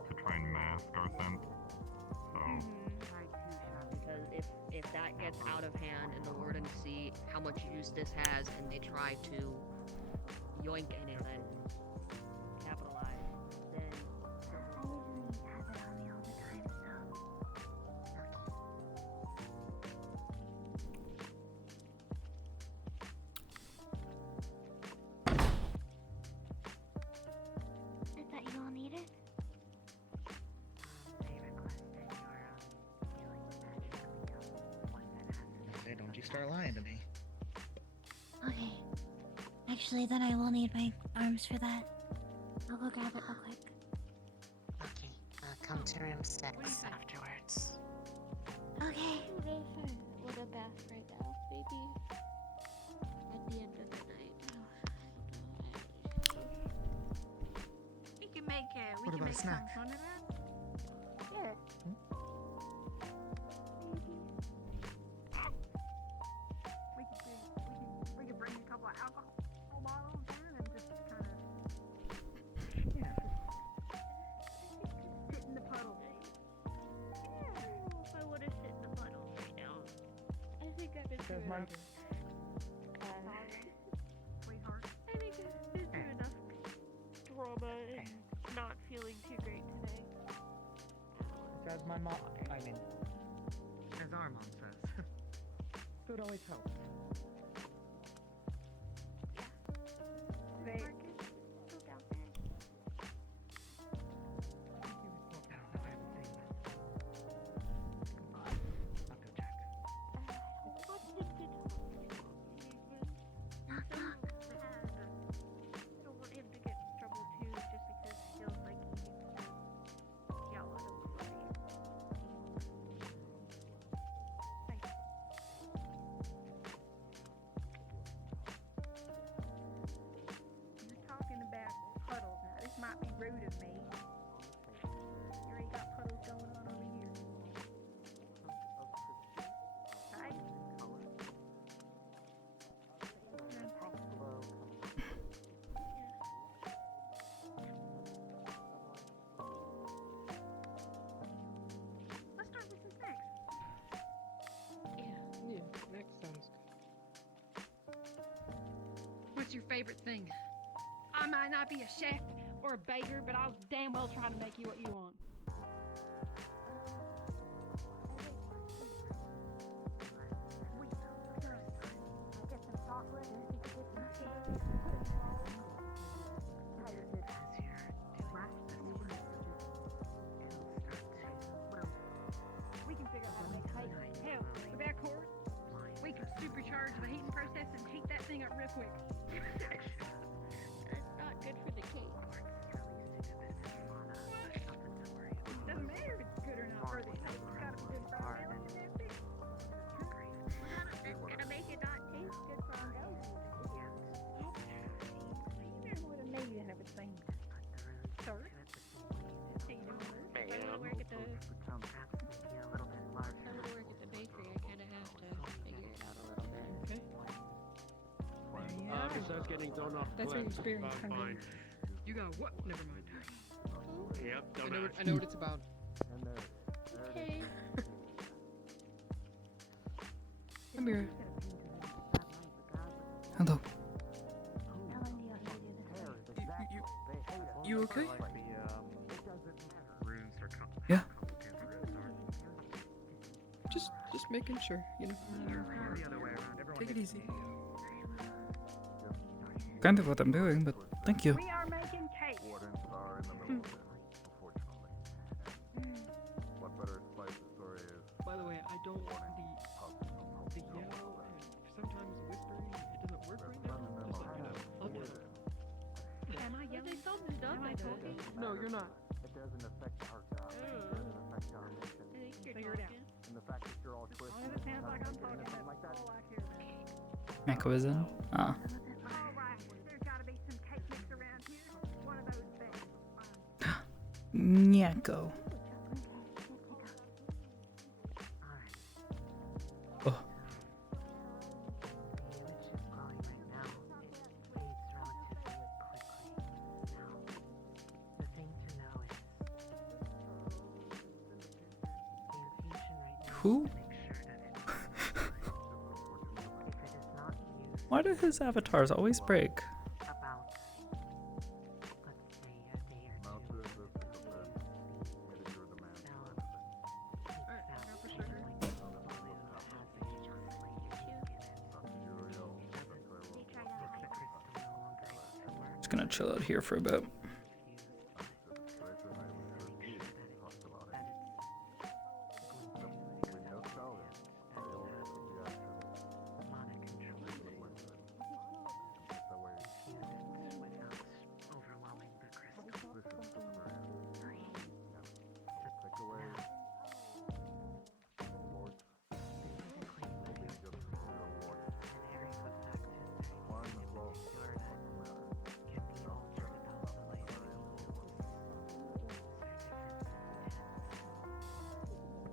To try and mask our scent. So Because if that gets out of hand and the wardens see how much use this has and they try to yoink anything, capitalize, then I usually have it on me all the time, so. start lying to me. Okay. Actually, then I will need my arms for that. I'll go grab it real quick. Okay, come to room 6 afterwards. Okay. What a bath right now, baby. At the end of the night. We can make What about a snack? some fun of that. Sure. We could bring a couple of alcohol bottles in and just kind of sit in the puddle. If I would have sit in the puddles right now, I think I've been through enough. Sweetheart. I think I've been through enough drama and not feeling too great today. As my mom, as our mom says, food always helps. They, I don't want him to get in trouble too, just because he feels like he needs to yell at everybody. you're talking about puddles now. This might be rude of me. You already got puddles going on over here. Hey? Let's start with some snacks. Yeah, that sounds good. What's your favorite thing? I might not be a chef or a baker, but I'll damn well try to make you what you want. We can figure out how to make cake. Hell, with our cord, we can supercharge the heating process and heat that thing up real quick. That's not good for the cake. Doesn't matter if it's good or not for the cake. It's gotta be good for our belly and that's it. It's gonna make it not taste good for our belly. You know more than me and everything. Sir? How you doing, sir? If I wanna work at the bakery, I kinda have to figure it out a little bit. Okay. Besides getting thrown off That's where your cliff, experience I'm comes in. fine. You got what? Never mind. Yep, I don't know, ask. I know what it's about. Okay. Hi, Mira. Hello. You okay? Yeah. Just making sure, you know. Take it easy. Kind of what I'm doing, but thank you. We are making cake. Wardens are in the middle of it, unfortunately. And what better spice the story is? By the way, I don't the yell and sometimes the whispering, it doesn't work right now. Just like, I'll do it. Am I yelling? They thumbs up Am I at talking? No, you're not. It doesn't affect our job. It doesn't affect our mission. I think you're Figure it out. talking. And the fact that you're all As twisted. long as it sounds like I'm talking, that's like that. all I care about. Mechawism? Ah. All right, there's gotta be some cake mix around here. One of those things. Nyako. Oh. Who? Why do his avatars always break? Just gonna chill out here for a bit.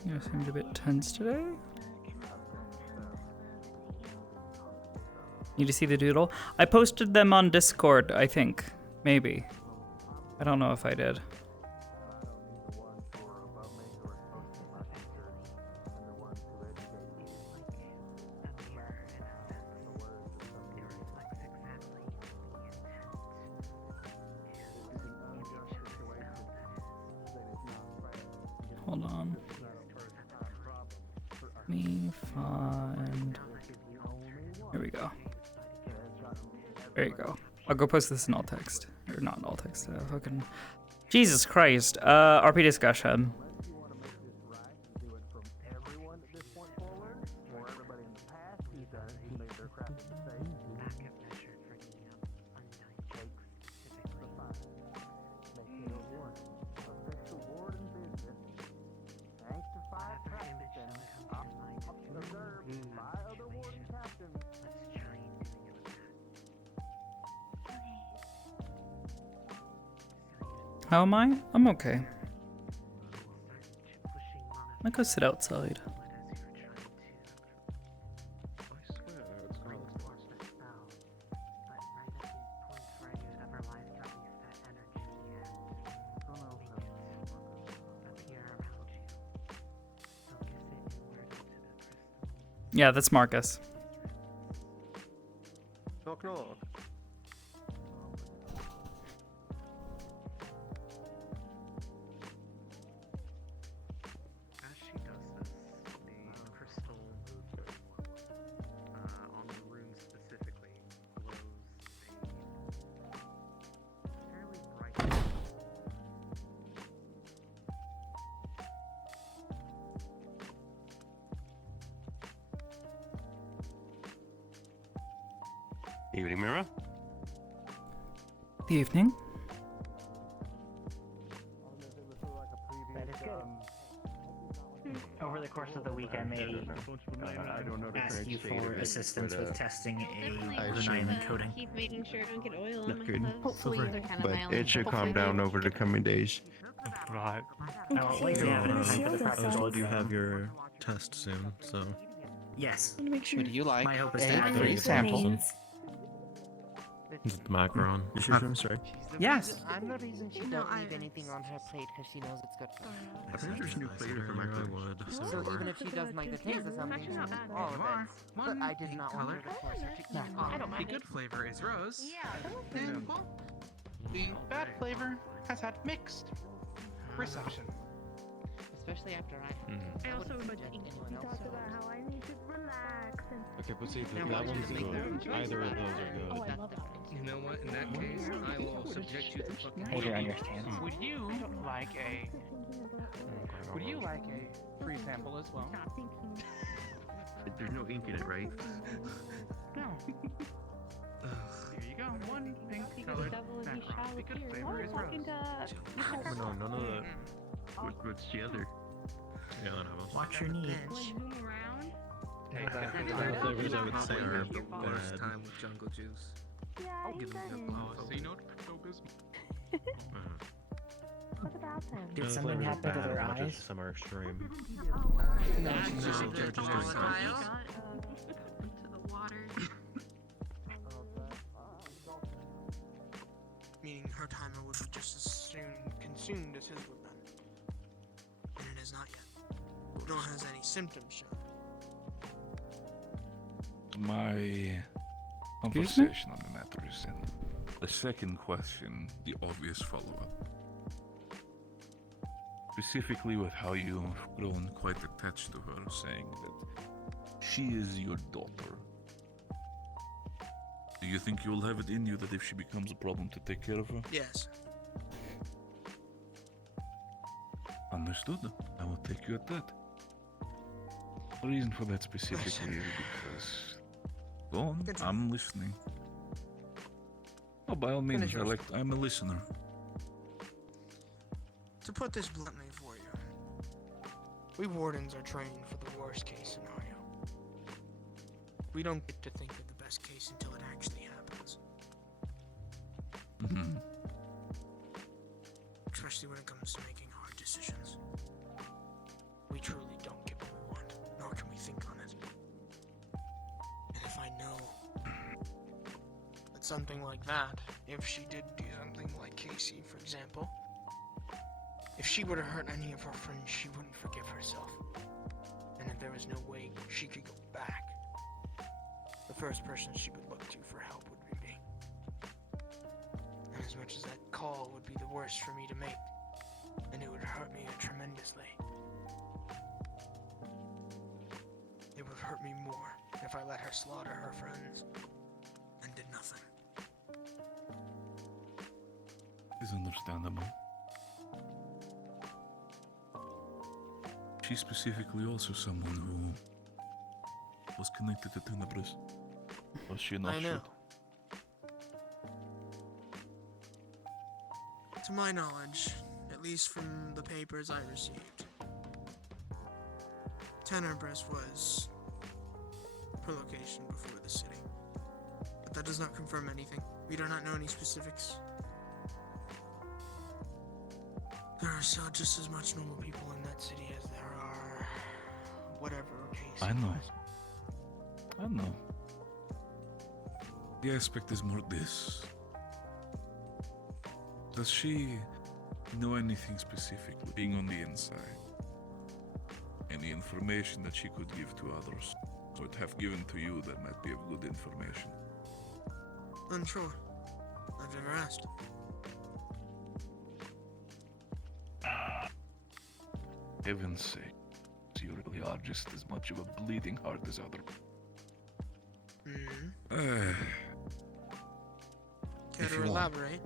You seemed a bit tense today. Need to see the doodle? I posted them on Discord, I think. Maybe. I don't know if I did. Hold on. Let me find. Here we go. There you go. I'll go post this in alt text. Or not in alt text. Fucking. Jesus Christ. RP discussion. How am I? I'm okay. I'll go sit outside. Yeah, that's Marcus. Knock knock. As she does this, the crystal on the rune specifically glows a fairly bright. Evening, Mira. The evening. That is good. Over the course of the week, I may ask you for assistance with testing a rune coding. Keep making sure I don't get oil on Not my good. clothes. Hopefully. Those are kind of But my only- it should calm hopefully down they- over the coming days. Right. I'll let you have it in time for the practical Ozil, do you exam. have your test soon? So. Yes. What do you like? My hope is to A have free it. sample. Is it the macaron? You sure I'm sorry? Yes. I'm the reason she don't leave anything on her plate because she knows it's good for her. I think there's new flavor for my I food. would. So even if she doesn't like the taste of something, she'll eat all of it. But I did not want her to force her to eat all The of it. good flavor is rose. Yeah. And, well, the bad flavor has had mixed reception. Especially after I also would suggest eat. anyone else. how I need to relax and Okay, but see, Now, that what one's is it? good. Either of those are good. You know what? In that case, I will subject you to fucking. Adrian understands. Would you like a free sample as well? There's no ink in it, right? No. Here you go. One pink colored background. The good flavor is rose. No, none of the. What's the other? Yeah, none of us. Watch your knee. Zoom around. The flavors I would say are the worst bad. time with jungle juice. yeah, Give them the Oh, so you know what Pepto-Bismol? what about them? Did The something flavors are happen to bad, their but eyes? just some are extreme. No, they're just doing something. Into the water. Meaning her timer would be just as soon consumed as his would been. And it is not yet. Nor has any symptoms shown. My conversation on the matter is in. The second question, the obvious follow-up. Specifically with how you've grown quite attached to her, saying that she is your daughter. Do you think you will have it in you that if she becomes a problem to take care of her? Yes. Understood. I will take you at that. The reason for that specifically is because... Go on, I'm listening. Oh, by all means, I'm a listener. To put this bluntly for you, we wardens are trained for the worst case scenario. We don't get to think of the best case until it actually happens. Mm-hmm. Especially when it comes to making hard decisions. We truly something like that, if she did do something like Casey, for example, if she were to hurt any of her friends, she wouldn't forgive herself. And if there was no way she could go back, the first person she would look to for help would be me. And as much as that call would be the worst for me to make, and it would hurt me tremendously, it would hurt me more if I let her slaughter her friends and did nothing. It's understandable. She's specifically also someone who was connected to Tenebris. Was she not? I know. To my knowledge, at least from the papers I received, Tenebris was her location before the city. But that does not confirm anything. We do not know any specifics. There are still just as much normal people in that city as there are whatever case. I know. I know. The aspect is more this. Does she know anything specifically, being on the inside? Any information that she could give to others, or have given to you that might be of good information? Unsure. I've never asked. Heaven's sake, you really are just as much of a bleeding heart as other. Care to elaborate?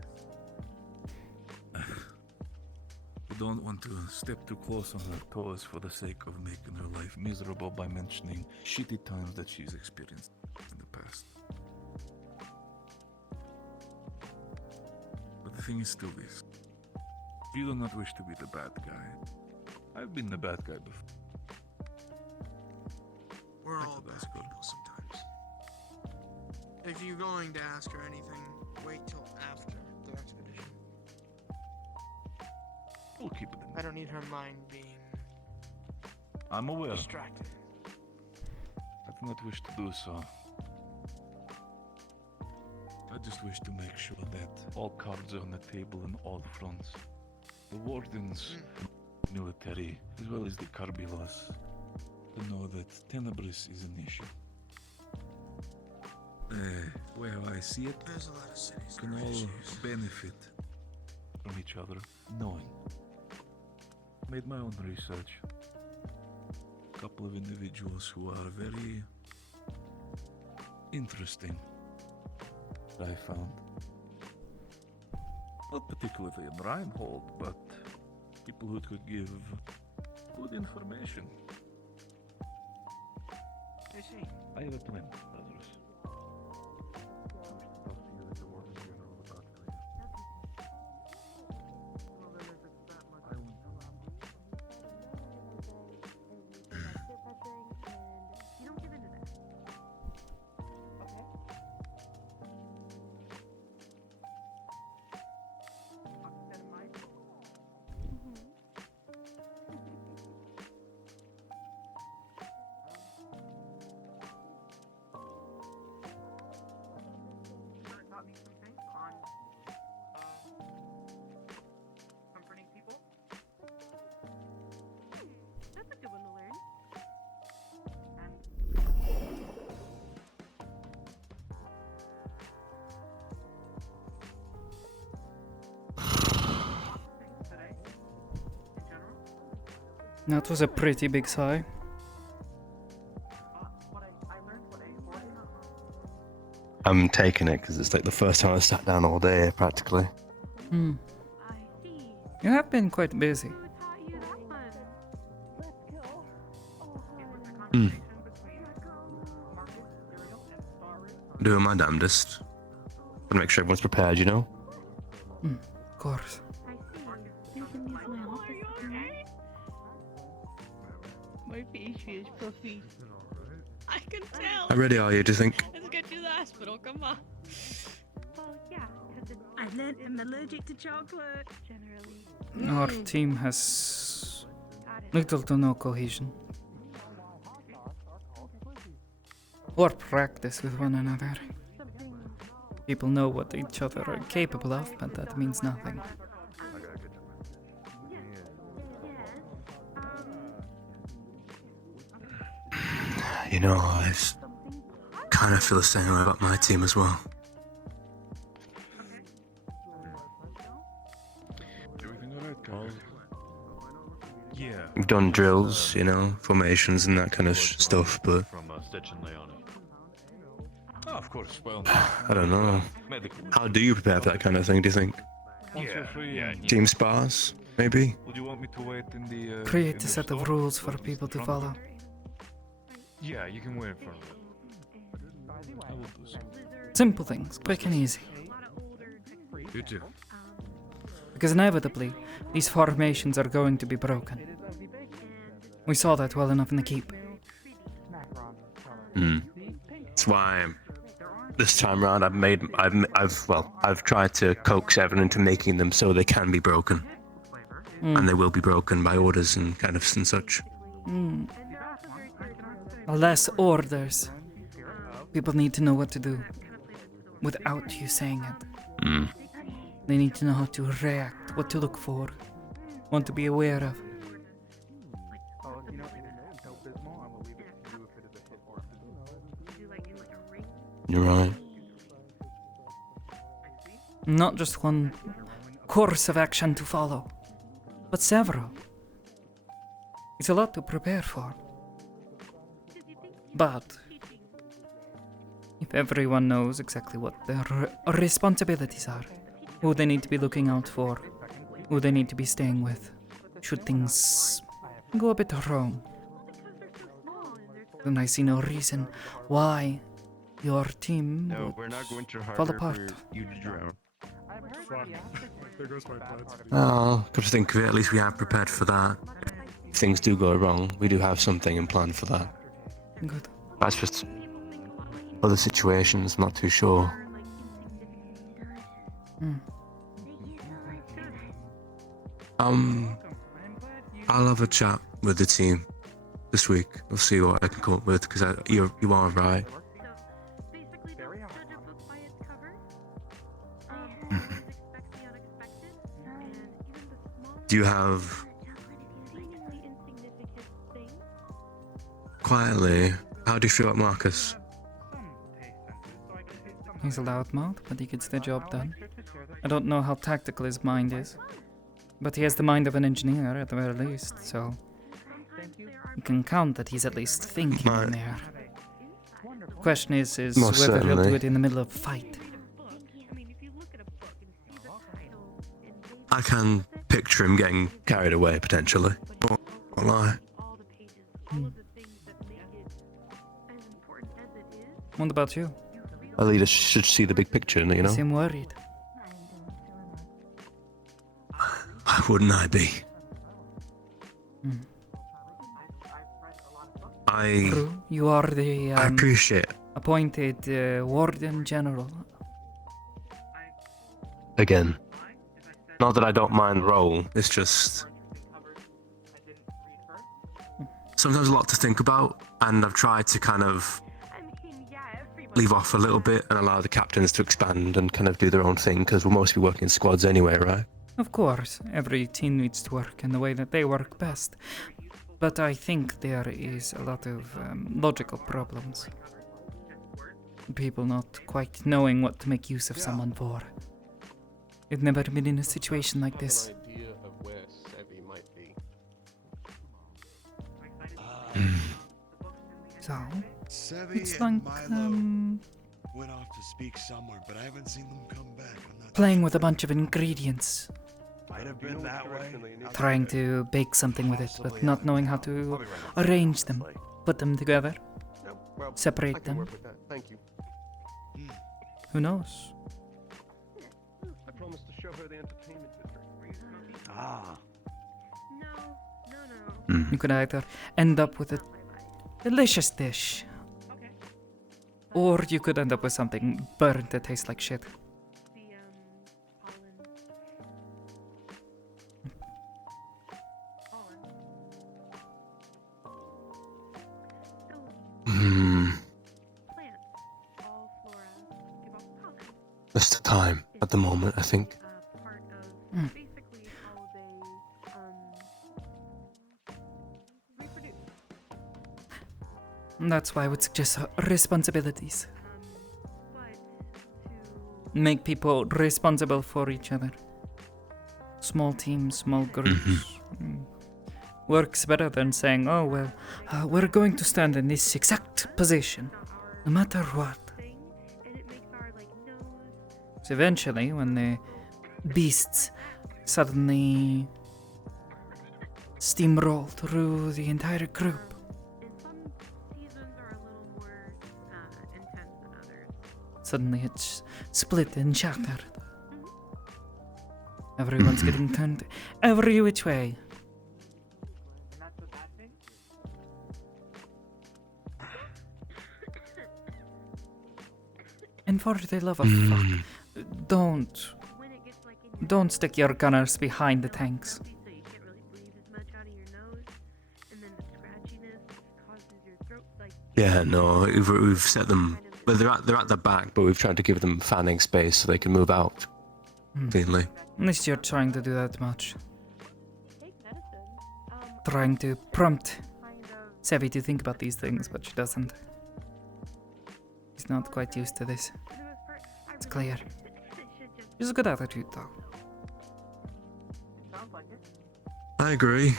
We don't want to step too close on her toes for the sake of making her life miserable by mentioning shitty times that she's experienced in the past. But the thing is still this. You do not wish to be the bad guy. I've been the bad guy before. We're all bad people sometimes. If you're going to ask her anything, wait till after the expedition. We'll keep it in. I don't need her mind being I'm aware. distracted. I do not wish to do so. I just wish to make sure that all cards are on the table on all fronts. The wardens, the military, as well as the Carbilos, to know that Tenebris is an issue. Where I see it, There's a lot of cities can that are all issues. benefit from each other, knowing. Made my own research. A couple of individuals who are very interesting that I found. Not particularly in Reinhold, but people who could give good information. I see. I have a twin, brothers. That's a good one to learn. That was a pretty big sigh. I'm taking it because it's like the first time I sat down all day, practically. Hmm. You have been quite busy. Doing my damnedest. To make sure everyone's prepared, you know? Of course. You can use my office again. My pastry is puffy. I can tell. How ready are you, do you think? Let's get to the hospital. Come on. Well, yeah, because I'm allergic to chocolate. Generally. Our team has little to no cohesion. Or practice with one another. People know what each other are capable of, but that means nothing. You know, I kind of feel the same way about my team as well. Everything alright, Carl? Yeah. We've done drills, you know, formations and that kind of stuff, but From Stitch and Leone. Oh, of course. Well, I don't know. medical. How do you prepare for that kind of thing, do you think? Yeah. Team spars, maybe? Would you want me to wait in the in Create a the set of store? rules for people to follow. Yeah, you can wait in front of it. I will do so. Simple things, quick and easy. You too. Because inevitably, these formations are going to be broken. We saw that well enough in the keep. That's why this time round I've tried to coax everyone into making them so they can be broken. And they will be broken by orders and kind of and such. Less orders. People need to know what to do without you saying it. They need to know how to react, what to look for, what to be aware of. You're right. Not just one course of action to follow, but several. It's a lot to prepare for. But if everyone knows exactly what their responsibilities are, who they need to be looking out for, who they need to be staying with, should things go a bit wrong, then I see no reason why your team would fall apart. You to drown. There goes my dad's video. Oh, come to think of it, at least we are prepared for that. If things do go wrong, we do have something in plan for that. Good. That's just other situations, I'm not too sure. I'll have a chat with the team this week. We'll see what I can come up with, because you are right. Do you have... Quietly, how do you feel about Marcus? He's a loudmouth, but he gets the job done. I don't know how tactical his mind is, but he has the mind of an engineer at the very least, so you can count that he's at least thinking in there. The question is Most whether he'll do certainly. it in the middle of a fight. I can picture him getting carried away, potentially. Won't lie. What about you? A leader should see the big picture, you You know? seem worried. Wouldn't I be? True, you are the I appreciate it. appointed Warden General. Again. Not that I don't mind the role, it's just... Sometimes a lot to think about, and I've tried to kind of leave off a little bit and allow the captains to expand and kind of do their own thing, because we'll mostly be working in squads anyway, right? Of course, every team needs to work in the way that they work best. But I think there is a lot of logical problems. People not quite knowing what to make use of someone for. They've never been in a situation like this. Idea of where Sevi might be. So, Sevi it's and like Milo went off to speak somewhere, but I haven't seen them come back. I'm not playing with a bunch of ingredients. Might have been that way. Trying to bake something with it, but not knowing how to arrange them, put them together, separate them. Thank you. Who knows? I promised to show her the entertainment district. Ah. You could either end up with a delicious dish, or you could end up with something burnt that tastes like shit. time at the moment, I think. Hmm. That's why I would suggest responsibilities. Make people responsible for each other. Small teams, small groups. Works better than saying, oh, well, we're going to stand in this exact position, no matter what. So eventually, when the beasts suddenly steamroll through the entire group, suddenly it's split and shattered. Everyone's getting turned every which way. And for the love of fuck, don't stick your gunners behind the tanks. Yeah, no, we've set them. But they're at the back, but we've tried to give them fanning space so they can move out cleanly. At least you're trying to do that much. Trying to prompt Savvy to think about these things, but she doesn't. She's not quite used to this. It's clear. She's a good attitude, though. I agree.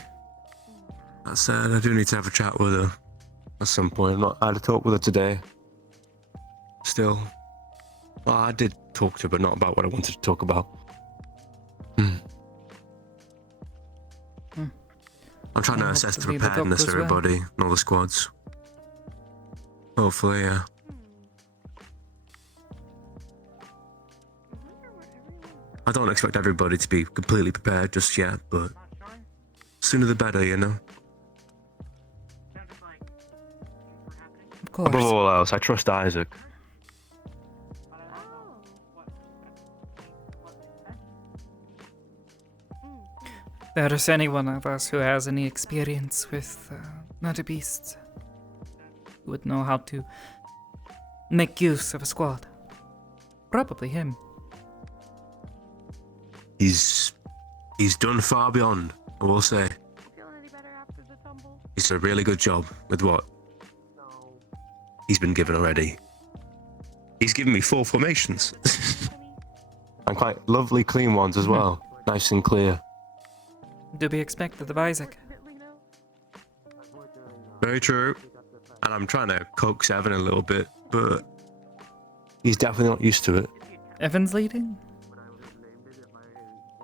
That said, I do need to have a chat with her at some point. I've not had a talk with her today. Still. Well, I did talk to her, but not about what I wanted to talk about. I'm trying to assess the preparedness of everybody and all the squads. Hopefully, yeah. I don't expect everybody to be completely prepared just yet, but sooner the better, you know? Of course. Above all else, I trust Isaac. If there is anyone of us who has any experience with other beasts, who would know how to make use of a squad, probably him. He's done far beyond, I will say. He's done a really good job with what he's been given already. He's given me 4 formations. And quite lovely clean ones as well. Nice and clear. To be expected of Isaac. Very true. And I'm trying to coax Evan a little bit, but he's definitely not used to it. Evan's leading?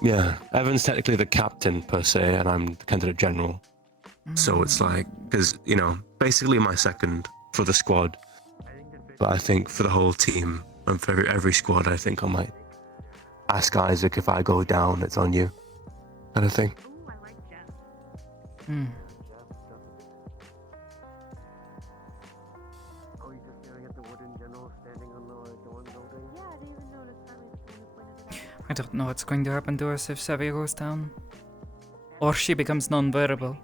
Yeah, Evan's technically the captain per se, and I'm the candidate general. So it's like, because, you know, basically my second for the squad. But I think for the whole team, and for every squad, I think I might ask Isaac, if I go down, it's on you. Kind of thing. I don't know what's going to happen to us if Savia goes down. Or she becomes non-verbal.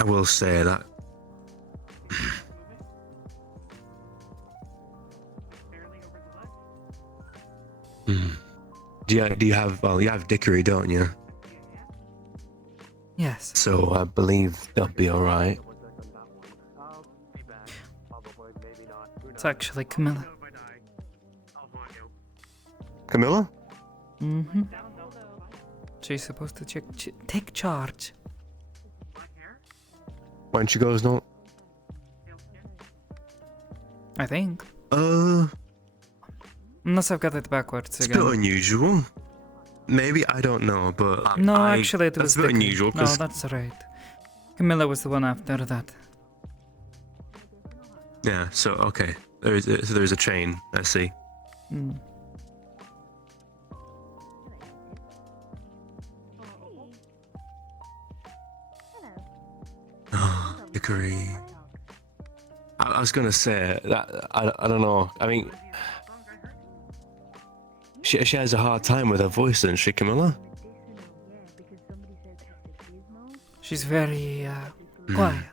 I will say that. Do you have, well, you have Dickory, don't you? Yes. So I believe they'll be alright. It's actually Camilla. Camilla? Mm-hmm. She's supposed to take charge. When she goes, no? I think. Unless I've got it backwards it's again. a bit unusual. Maybe, I don't know, but... No, actually it was that's a bit Dickory. unusual, No, 'cause- that's right. Camilla was the one after that. Yeah, so, okay. There is a chain, I see. Hickory. I was gonna say that I don't know. I mean, she has a hard time with her voice, doesn't she, Camilla? She's very quiet.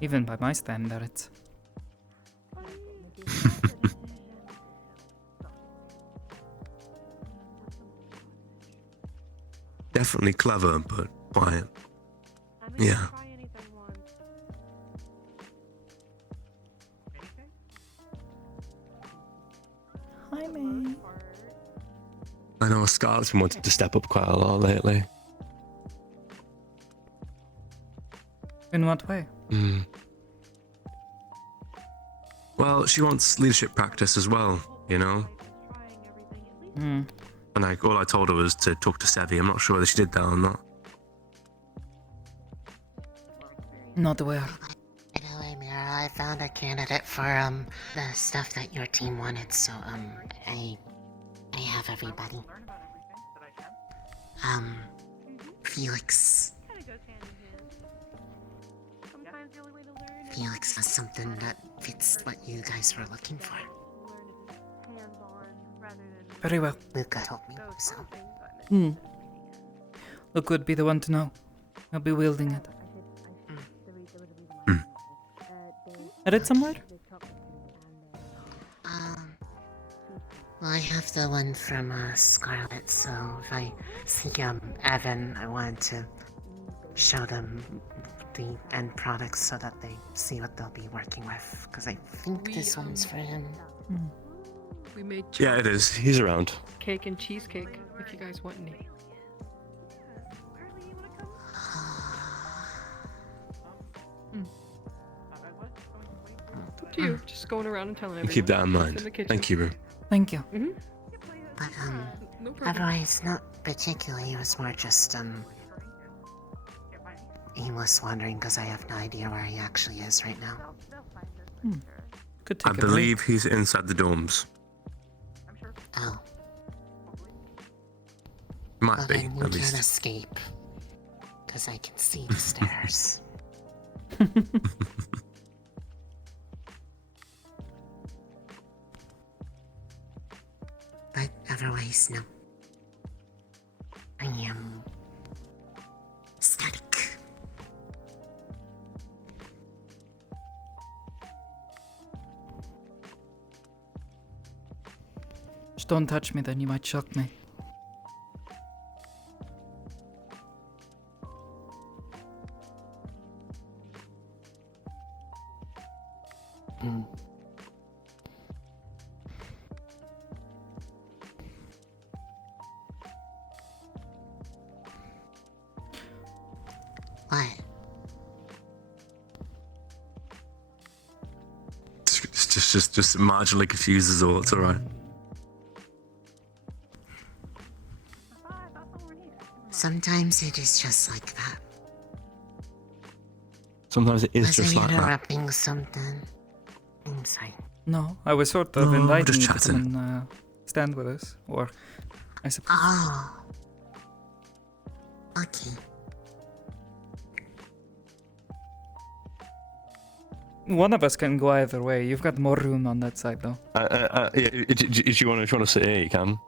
Even by my standards. Definitely clever, but quiet. Yeah. Hi, May. I know Scarlett's been wanting to step up quite a lot lately. In what way? Well, she wants leadership practice as well, you know? And all I told her was to talk to Sevi. I'm not sure whether she did that or not. Not aware. By the way, Mira, I found a candidate for the stuff that your team wanted, so I have everybody. Felix. Felix has something that fits what you guys were looking for. Very well. Luca told me so. Luke would be the one to know. I'll be wielding it. Read it somewhere? Well, I have the one from Scarlett, so if I see Evan, I wanted to show them the end products so that they see what they'll be working with, because I think this one's for him. We made Yeah, it is. He's around. cake and cheesecake if you guys want any. It's up to you. Just going around and telling everyone. Keep that in It's mind. the kitchen. Thank you, Rue. Thank you. But No problem. otherwise, not particularly. It was more just aimless wandering because I have no idea where he actually is right now. Could I take a break. believe he's inside the dorms. Oh. Might Well, be, then you at can't least. escape because I can see the stairs. But otherwise, no. I am static. Just don't touch me, then you might shock me. What? Just marginally confuses all. It's alright. Sometimes it is just like that. Sometimes it is Was just I like that. interrupting something? I'm sorry. No, I was sort of No, inviting just you to come chatting. and stand with us. Or, I suppose. Oh. Okay. One of us can go either way. You've got more room on that side, though. Yeah, if you want to sit here, you can.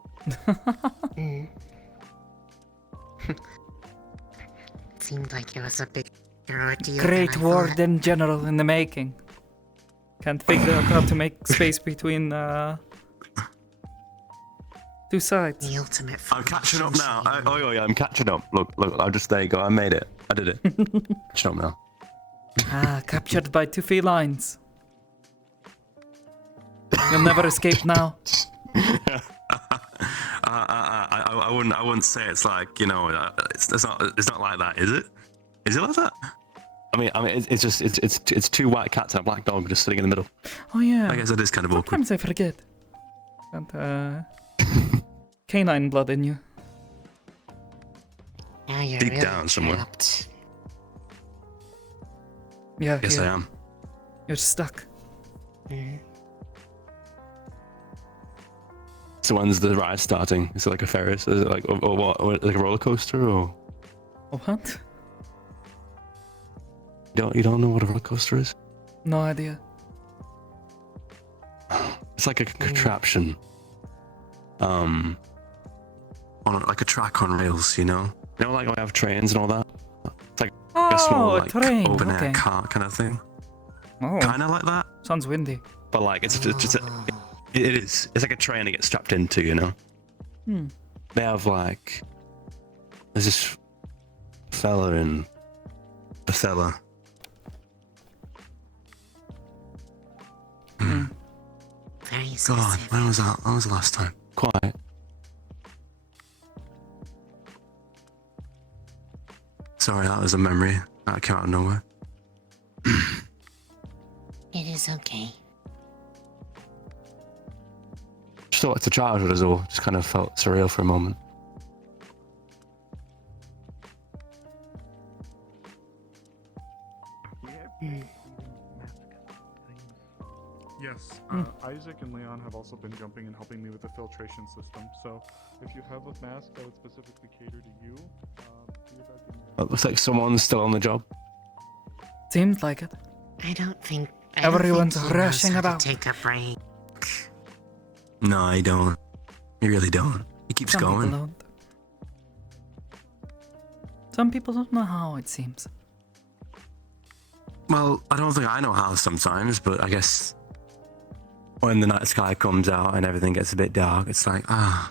Seemed like it was a big ordeal. Great than I war thought. in general in the making. Can't figure out how to make space between two sides. The ultimate. I'm catching up now. Yeah, I'm catching up. Look, I just there you go. I made it. I did it. Catching up now. Ah, captured by two felines. You'll never escape now. I wouldn't say it's like, you know, it's not like that, is it? Is it like that? I mean, it's two white cats and a black dog just sitting in the middle. Oh yeah. I guess it is kind of awkward. Sometimes I forget. Got canine blood in you. Now you're Deep really down somewhere. trapped. Yeah. Yes, here. I am. You're stuck. So when's the ride starting? Is it like a Ferris? Is it like or what? Or like a roller coaster or? What? You don't know what a roller coaster is? No idea. It's like a contraption. On like a track on rails, you know? You know, like we have trains and all that. It's like a small, Oh, a like train. open air Okay. car kind of thing. Oh. Kind of like that. Sounds windy. But like, it is. It's like a train to get strapped into, you know? Hmm. They have like, there's this fella in Othello. Very God, when was that? When was the last time? Quiet. Sorry, that was a memory that came out of nowhere. It is okay. Just thought it's a childhood as well. Just kind of felt surreal for a moment. Yes, Isaac and Leon have also been jumping and helping me with the filtration system. So, if you have a mask that would specifically cater to you, It looks like someone's still on the job. Seems like it. I don't think Everyone's he knows rushing how to about. take a break. No, I don't. You really don't. He keeps Some going. people don't. Some people don't know how, it seems. Well, I don't think I know how sometimes, but I guess when the night sky comes out and everything gets a bit dark, it's like, I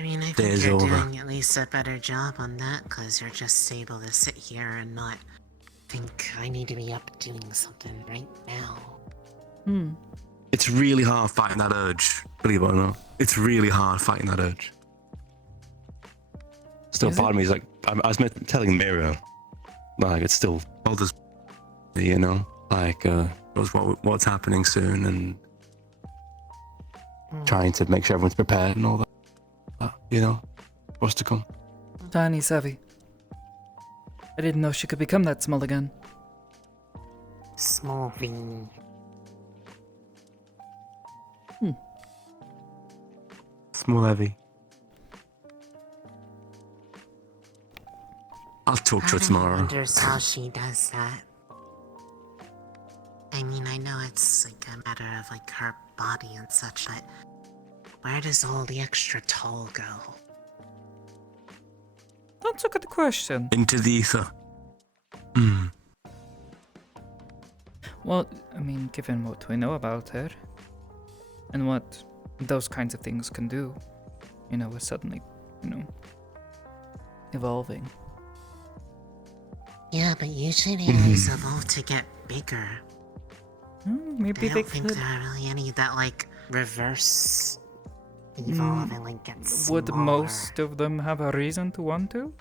mean, I think day's you're over. doing at least a better job on that, because you're just able to sit here and not think I need to be up doing something right now. It's really hard fighting that urge, believe it or not. It's really hard fighting that urge. Still, part of me is like, I was telling Mira, like, it still bothers me, you know? Like, what's happening soon and trying to make sure everyone's prepared and all that, you know? What's to come. Tiny Savvy. I didn't know she could become that small again. Small thing. Small heavy. I'll talk to her tomorrow. I wonders how she does that. I mean, I know it's like a matter of like her body and such, but where does all the extra tall go? That's a good question. Into the ether. Well, I mean, given what we know about her, and what those kinds of things can do, you know, we're suddenly, you know, evolving. Yeah, but usually they always evolve to get bigger. Maybe I they don't think could. there are really any that like reverse evolve and like get smaller. Would most of them have a reason to want to?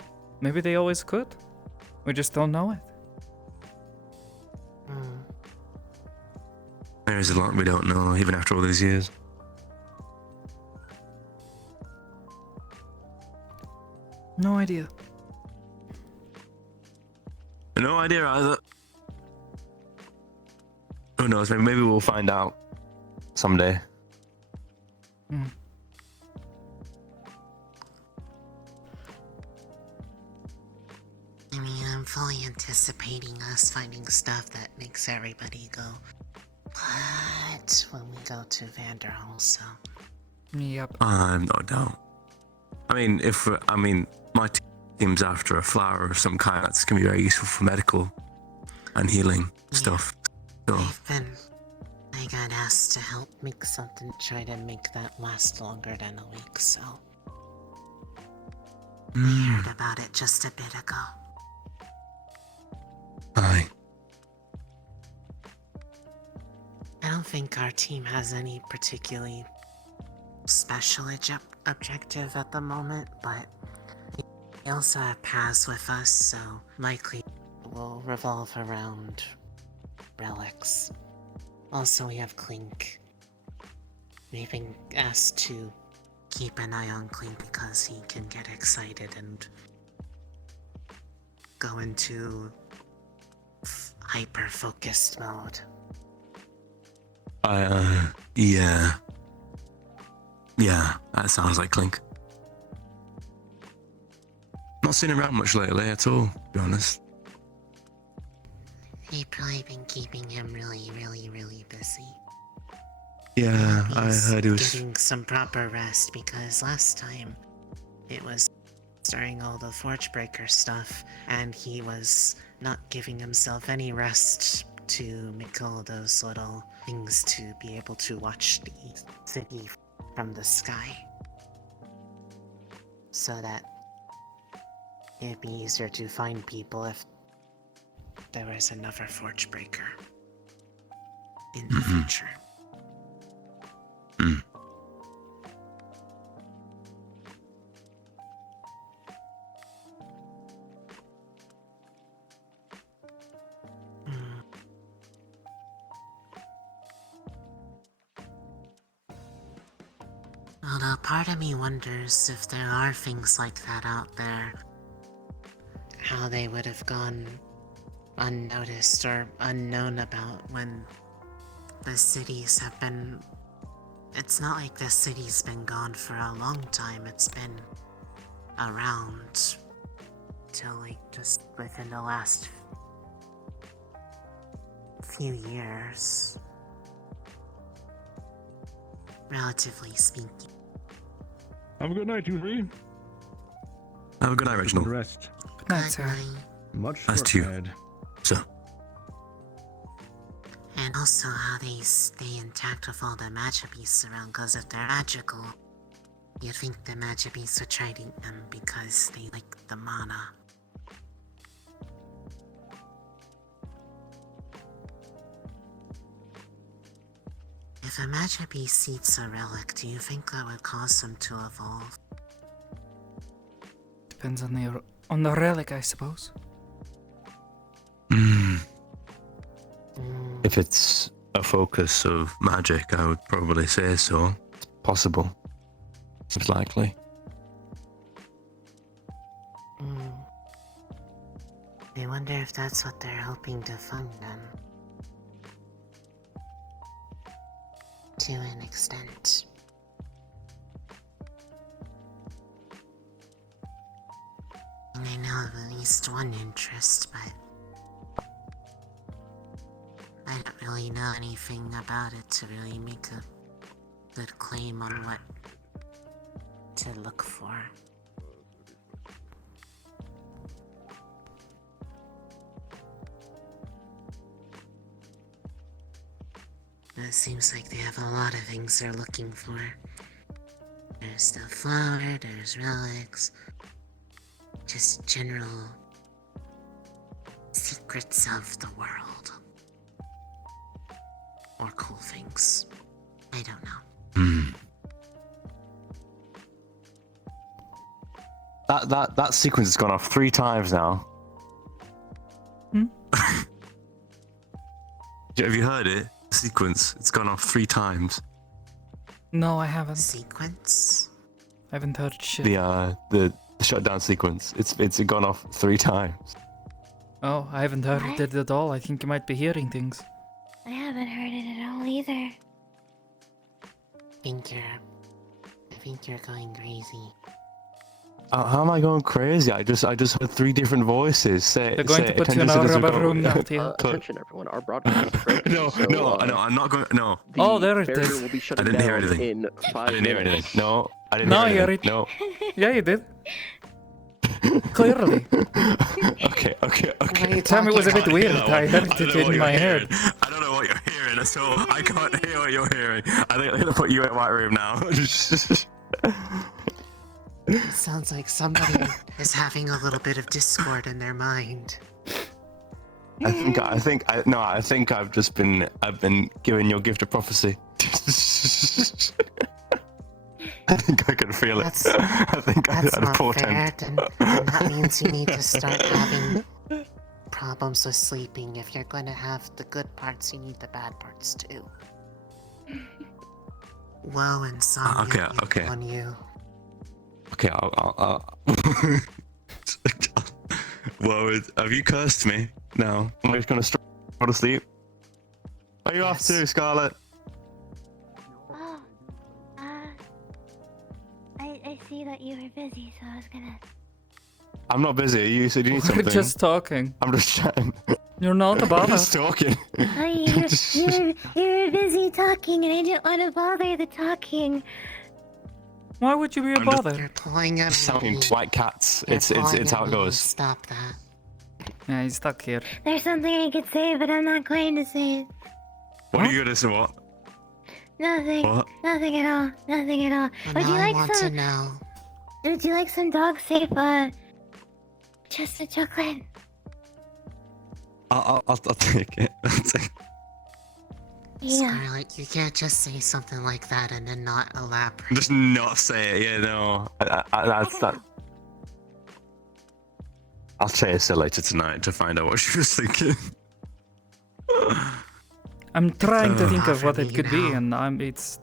Maybe they always could. We just don't know it. There's a lot we don't know, even after all these years. No idea. No idea either. Who knows? Maybe we'll find out someday. I mean, I'm fully anticipating us finding stuff that makes everybody go, what? When we go to Vanderhall, so. Yep. No doubt. I mean, my team's after a flower of some kind that's gonna be very useful for medical and healing stuff. So, I got asked to help make something, try to make that last longer than a week, so. I heard about it just a bit ago. aye. I don't think our team has any particularly special objective at the moment, but we also have paths with us, so likely will revolve around relics. Also, we have Clink. We've been asked to keep an eye on Clink because he can get excited and go into hyper-focused mode. Yeah. Yeah, that sounds like Clink. Not seen him around much lately at all, to be honest. They've probably been keeping him really, really, really busy. Yeah, I heard he was. Getting some proper rest because last time it was during all the Forge Breaker stuff, and he was not giving himself any rest to make all those little things to be able to watch the city from the sky. So that it'd be easier to find people if there was another Forge Breaker in the future. Although part of me wonders if there are things like that out there, how they would have gone unnoticed or unknown about when the cities have been... It's not like the city's been gone for a long time, it's been around till like just within the last few years, relatively speaking. Have a good night, you three. Have a good night, Reginald. Rest. Good night, sir. Much Nice to you. prepared. So, And also how they stay intact with all the magic beasts around, because if they're magical, you think the magic beasts would try to eat them because they like the mana. If a magic beast eats a relic, do you think that would cause them to evolve? Depends on the relic, I suppose. if it's a focus of magic, I would probably say so. It's possible. It's likely. I wonder if that's what they're hoping to fund them. To an extent. And I know of at least one interest, but I don't really know anything about it to really make a good claim on what to look for. It seems like they have a lot of things they're looking for. There's the flower, there's relics, just general secrets of the world. Or cool things. I don't know. That sequence has gone off 3 times now. Have you heard it? The sequence. It's gone off 3 times. No, I haven't. Sequence? I haven't heard shit. The shutdown sequence. It's gone off 3 times. Oh, I haven't heard it at all. I think you might be hearing things. I haven't heard it at all either. I think you're going crazy. How am I going crazy? I just heard 3 different voices say. They're going to put you in a rubber room now, Theo. Attention, everyone. Our broadcast is breaking. No, I'm not going. No. Oh, there it barrier is. will be I shutting didn't hear down anything. in 5 I didn't hear minutes. anything. No, I didn't No, hear you anything. heard No. Yeah, you did. Clearly. Okay. Tell me it was a bit weird. I heard it in my head. I don't know what you're hearing, so I can't hear what you're hearing. I think I'm gonna put you in my room now. It sounds like somebody is having a little bit of discord in their mind. I think I've just been given your gift of prophecy. I think I can feel it. That's I think I had a not fair, portent. then that means you need to start having problems with sleeping. If you're going to have the good parts, you need the bad parts too. Woe insomnia Okay. on you. Okay, I'll Whoa, have you cursed me? No. I'm just gonna go to sleep. Are you off too, Scarlet? Oh, I see that you were busy, so I was gonna... I'm not busy. You said you need We're something. just talking. I'm just chatting. You're not I'm about just talking. You're busy talking, and I didn't want to bother the talking. Why would you be a bother? You're pulling at me. Sounding white cats. It's how it goes. Stop that. Yeah, he's stuck here. There's something I could say, but I'm not going to say it. What are you gonna say? What? Nothing. What? Nothing at all. Nothing at all. Well, Would now you I like want some? to know. Would you like some dog safe? Just a chocolate. I'll take it. I'll take it. Yeah. Scarlet, you can't just say something like that and then not elaborate. Just not say it. Yeah, no. That's that. I'll chase her later tonight to find out what she was thinking. I'm trying to think of For what me it could be, now. and it's.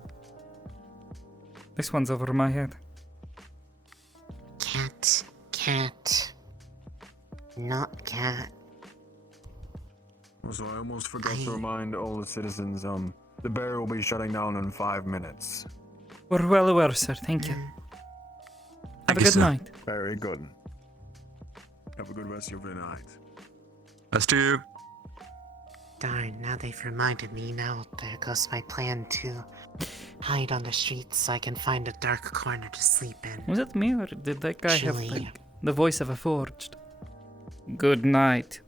This one's over my head. Cat. Not cat. So I almost forgot to remind all the citizens, the barrier will be shutting down in 5 minutes. We're well aware, sir. Thank you. Have a good night. Very good. Have a good rest of your night. Let's do. Darn, now they've reminded me. Now there goes my plan to hide on the streets so I can find a dark corner to sleep in. Was it me, or did that guy have Chilly. like the voice of a forged? Good night.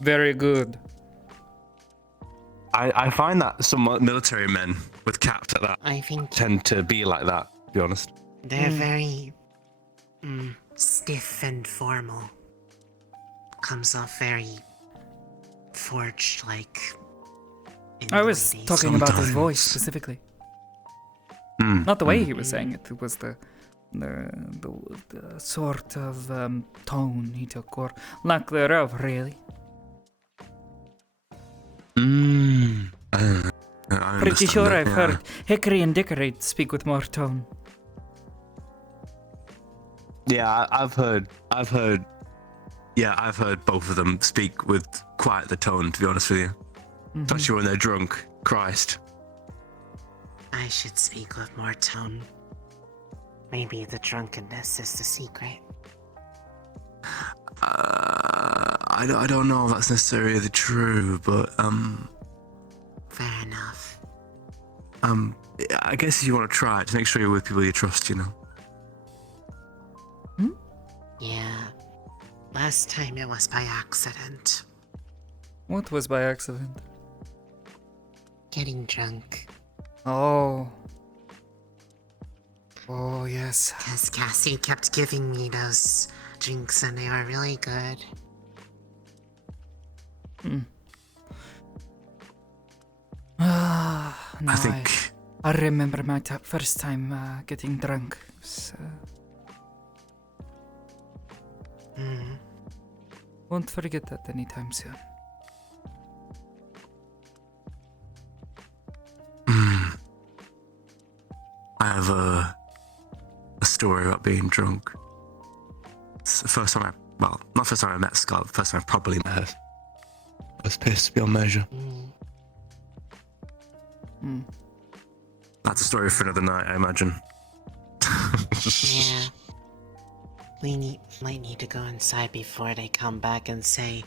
Very good. I find that some military men with caps like that I think tend to be like that, to be honest. they're very stiff and formal. Comes off very forged like. I was talking about his voice Sometimes. specifically. Mm, Not the way he was saying it. It was the sort of tone he took, or lack thereof, really. I Pretty understand sure that, I've yeah. heard Hickory and Dickory speak with more tone. Yeah, I've heard. Yeah, I've heard both of them speak with quite the tone, to be honest with you. Mhm. Especially when they're drunk. Christ. I should speak with more tone. Maybe the drunkenness is the secret. I don't know if that's necessarily true, but Fair enough. I guess if you want to try it, just make sure you're with people you trust, you know. Yeah. Last time it was by accident. What was by accident? Getting drunk. Oh. Oh, yes. Because Cassie kept giving me those drinks and they were really good. No, I think. I remember my first time getting drunk. It was, won't forget that anytime soon. I have a story about being drunk. It's the first time well, not the first time I met Scarlett, the first time I probably met her. I was pissed beyond measure. That's a story for another night, I imagine. Yeah. We might need to go inside before they come back and say,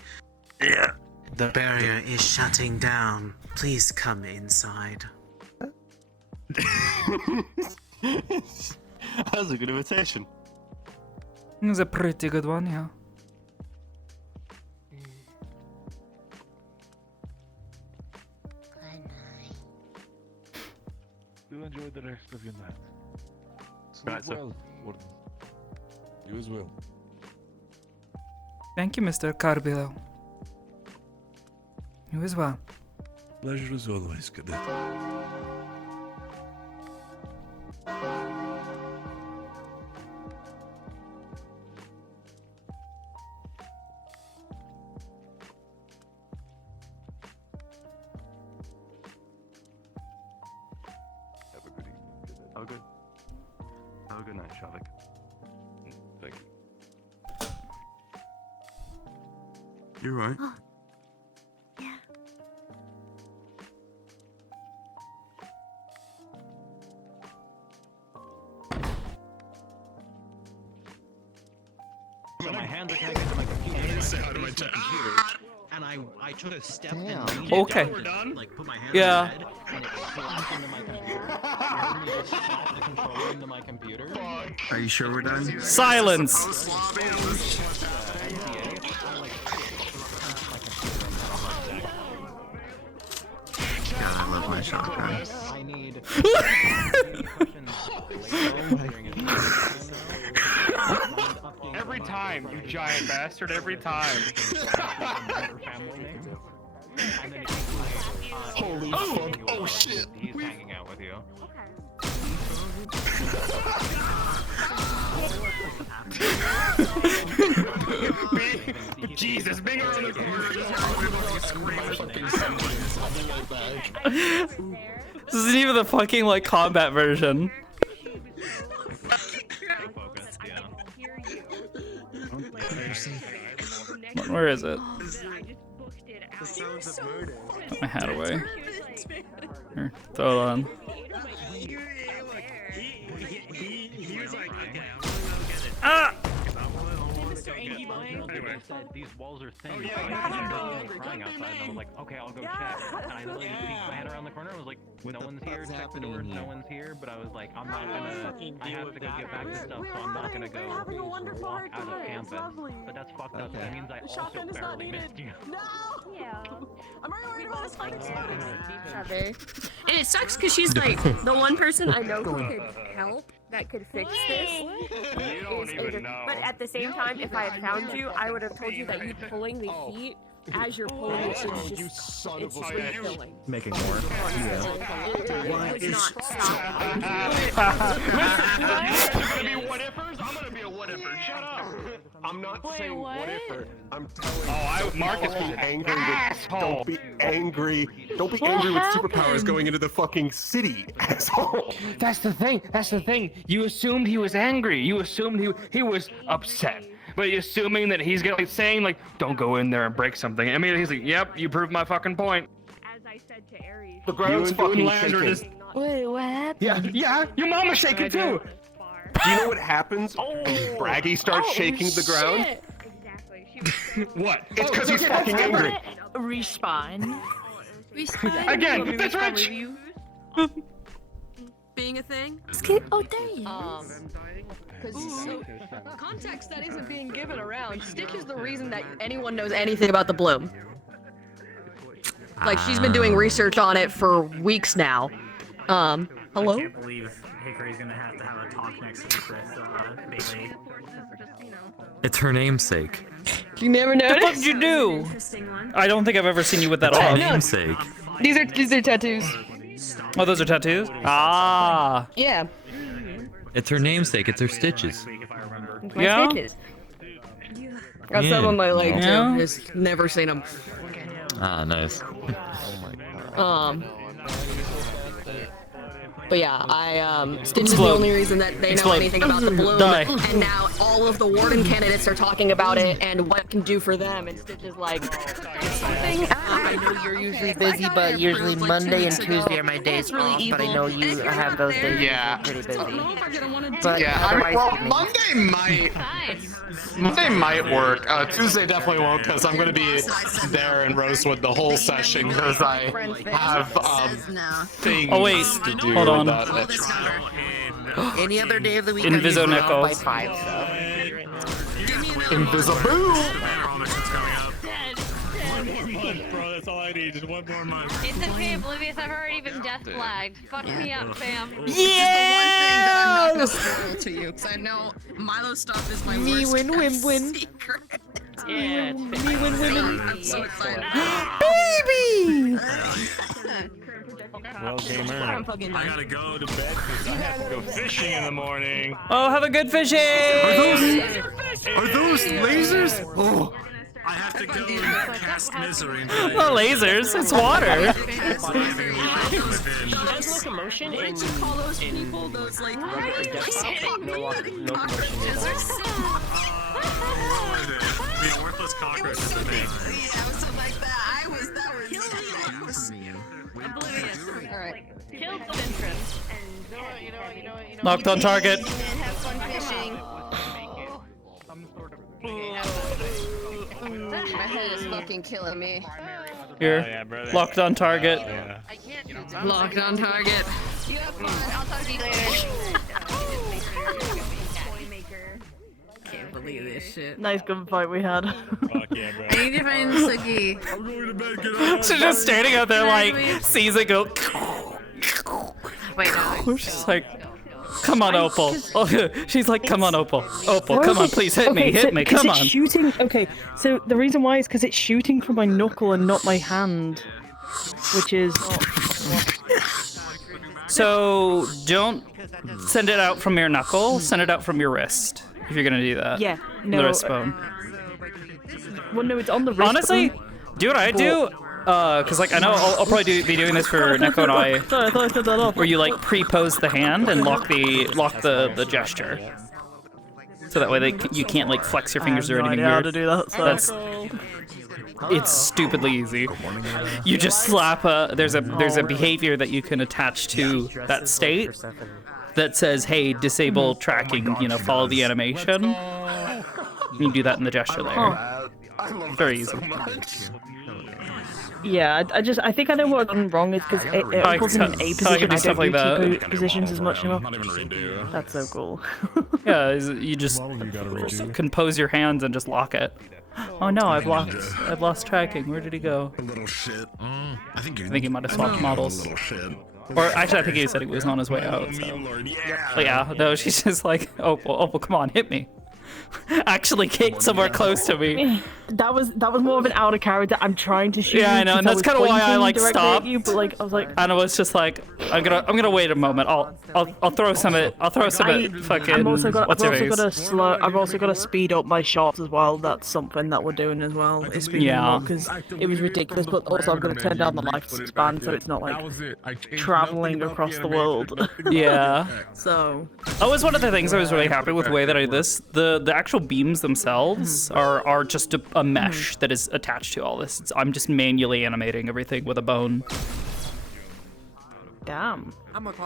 yeah, the barrier is shutting down. Please come inside. That's a good invitation. It was a pretty good one, yeah. Do enjoy the rest of your night. Sleep Right, sir. well, Warden. You as well. Thank you, Mr. Carbillo. You as well. Pleasure as always, Cadet. Have a good evening. Have a good night, Shavik. Thank you. You're right. Yeah. So my hands are connected to my computer. And I took a step and leaned Okay. down to, like, put my hand Yeah. on my head, and it slammed into my computer. into my computer. Are you sure we're done? Silence! God, I love my shotgun. I need. Every time, you giant bastard, every time. Holy fuck! Oh shit! He's hanging out with you. Jesus, being around the corner just screaming. This isn't even the fucking like combat version. Where is it? Put my hat away. Here, throw it on. Ah! Anyway. Said these walls are thin. Crying outside, and I was like, okay, I'll go check. And I literally just peeked my head around the corner. I was like, no one's here. Check the doors, no one's here. But I was like, I'm not gonna. I have to go get back to stuff, so I'm not gonna go walk out of campus. But that's fucked up. That means I also barely missed you. No! Yeah. I'm already worried about his fun And it sucks because she's like the one person I know who could help, that could fix this. You don't even know. But at the same time, if I had found you, I would have told you that you pulling the heat as you're pulling it, it's just, You son it's of a refilling. Making more. It would not stop. You're gonna be what-ifers? I'm gonna be a what-iffer. Shut up. I'm not saying what-iffer. I'm telling you. Marcus, don't be angry with. Don't be angry. Don't be angry with superpowers going into the fucking city, asshole. That's the thing. That's the thing. You assumed he was angry. You assumed he was upset. But you're assuming that he's gonna saying like, don't go in there and break something. I mean, he's like, yep, you proved my fucking point. As I said to Aries. The ground's fucking shaking. Wait, what happened? Yeah, your mama's shaking too. Do you know what happens? Braggy starts shaking the ground. Exactly. What? It's because he's fucking angry. Respawn. Again, that's Rich. Being a thing. Oh, there he is. Because context that isn't being given around. Stitch is the reason that anyone knows anything about the bloom. Like, she's been doing research on it for weeks now. Hello? I can't believe Hickory's gonna have to have a talk next week with Bailey. It's her namesake. You never What the noticed? fuck did you do? I don't think I've ever seen you with that It's her on. namesake. These are tattoos. Oh, those are tattoos? Ah. Yeah. It's her namesake. It's her stitches. My Yeah? stitches. Got some on my leg Yeah. too. Just never seen them. Ah, nice. But yeah, Stitch is the Explode. only reason that they know Explode. anything about the bloom. Die. And now all of the warden candidates are talking about it and what it can do for them. And Stitch is like, something. I know you're usually busy, but usually Monday and Tuesday are my days off. But I know you have those days pretty busy. But Monday might work. Tuesday definitely won't because I'm gonna be there in Rosewood the whole session because I have things Oh, wait. to do. Hold on. Any other day of the week, Inviso I'm usually off by Nichols. 5, so. Invisible. Bro, that's all I need. Just one more month. It's okay, Oblivious. I've already been death flagged. Fuck me up, fam. yeah! Which is the one thing that I'm not gonna spoil to you, because I know Milo stuff is my Me worst win, kept win, win. secret. Yeah, me win, win, I'm so excited. Baby! Well, gamer, I'm fucking I gotta go to bed because I have to go fishing in the morning. Oh, have a good fishing! Are those lasers? Oh. I have to go and cast misery. Not lasers, it's water. There's locomotion What did you call those people? Those like The worthless cockroach is the name. something like that. That was Alright. Kill some interest. Locked on target. And have fun fishing. My head is fucking killing me. Here. Locked on target. Locked on target. You have fun. I'll talk to you later. Can't believe this shit. Nice gunfight we had. Fuck yeah, bro. I need to find Sugi. I'm going to bed. Get out. She's just standing out there like sees it go. Wait, no. She's like, come on, Opal. She's like, come on, Opal. Opal, come on, please hit me, hit me, come on. It's shooting. Okay, so the reason why is because it's shooting from my knuckle and not my hand, which is. So don't send it out from your knuckle. Send it out from your wrist. If you're gonna do that. Yeah. No. The wrist bone. Well, no, it's on the wrist. Honestly, do what I do. Cause like I know I'll probably be doing this for Neko and I. Sorry, I thought I said that off. Where you like pre-pose the hand and lock the gesture. So that way you can't like flex your fingers or anything I have weird. no idea how to do that. So. It's stupidly easy. You just slap there's a behavior that you can attach to that state that says, hey, disable tracking, you know, follow the animation. You do that in the gesture layer. Very easy. Yeah, I think I know what I've done wrong is because it puts in an A position. I don't do T positions as much anymore. That's so cool. Yeah, you just compose your hands and just lock it. Oh no, I've lost tracking. Where did he go? A little shit. I think he might have swapped models. Or actually, I think he said he was on his way out. So. But yeah, no, she's just like, Opal, come on, hit me. Actually kicked somewhere close to me. That was more of an out of character. I'm trying to shoot. Yeah, I know, and that's kind of why I like stopped. You, but like I was like, and I was just like, I'm gonna wait a moment. I'll throw some at fucking. I've also got to speed up my shots as well. That's something that we're doing as well. Is speeding them up because it was ridiculous. But also I'm gonna turn down the lifespan so it's not like traveling across the world. Yeah. So that was one of the things I was really happy with the way that I did this. The actual beams themselves are just a mesh that is attached to all this. I'm just manually animating everything with a bone. Damn.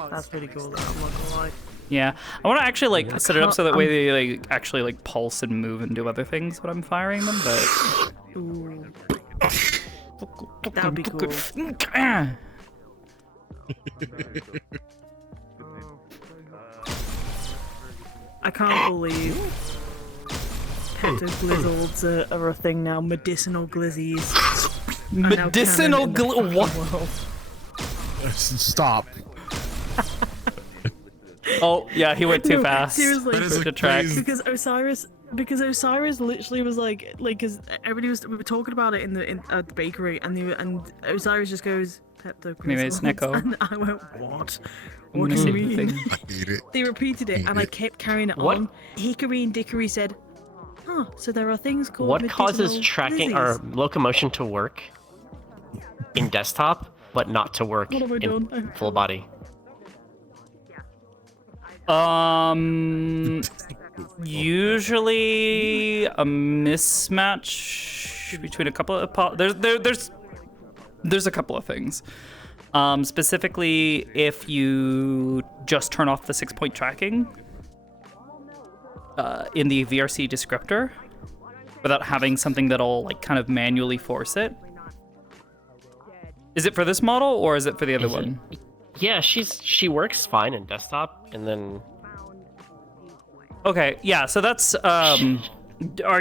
That's pretty cool though, I'm not gonna lie. Yeah, I want to actually like set it up so that way they like actually like pulse and move and do other things when I'm firing them, but Ooh. That would be cool. I can't believe Pectoglizzards are a thing now. Medicinal glizzies. Medicinal what? Stop. Oh yeah, he went too fast. Seriously, to track. Because Osiris literally was like, because we were talking about it at the bakery, and Osiris just goes Pectoglizzards. Maybe it's Neko. And I went, what? What do you mean? They repeated it, and I kept carrying it on. Hickory and Dickory said, huh, so there are things called What causes tracking or glizzies. locomotion to work in desktop, but not to work What have I in done? full body? Usually a mismatch between a couple of there's a couple of things. Specifically, if you just turn off the 6-point tracking in the VRC descriptor without having something that'll like kind of manually force it. Is it for this model or is it for the other one? Yeah, she works fine in desktop, and then. Okay, yeah. So that's. Are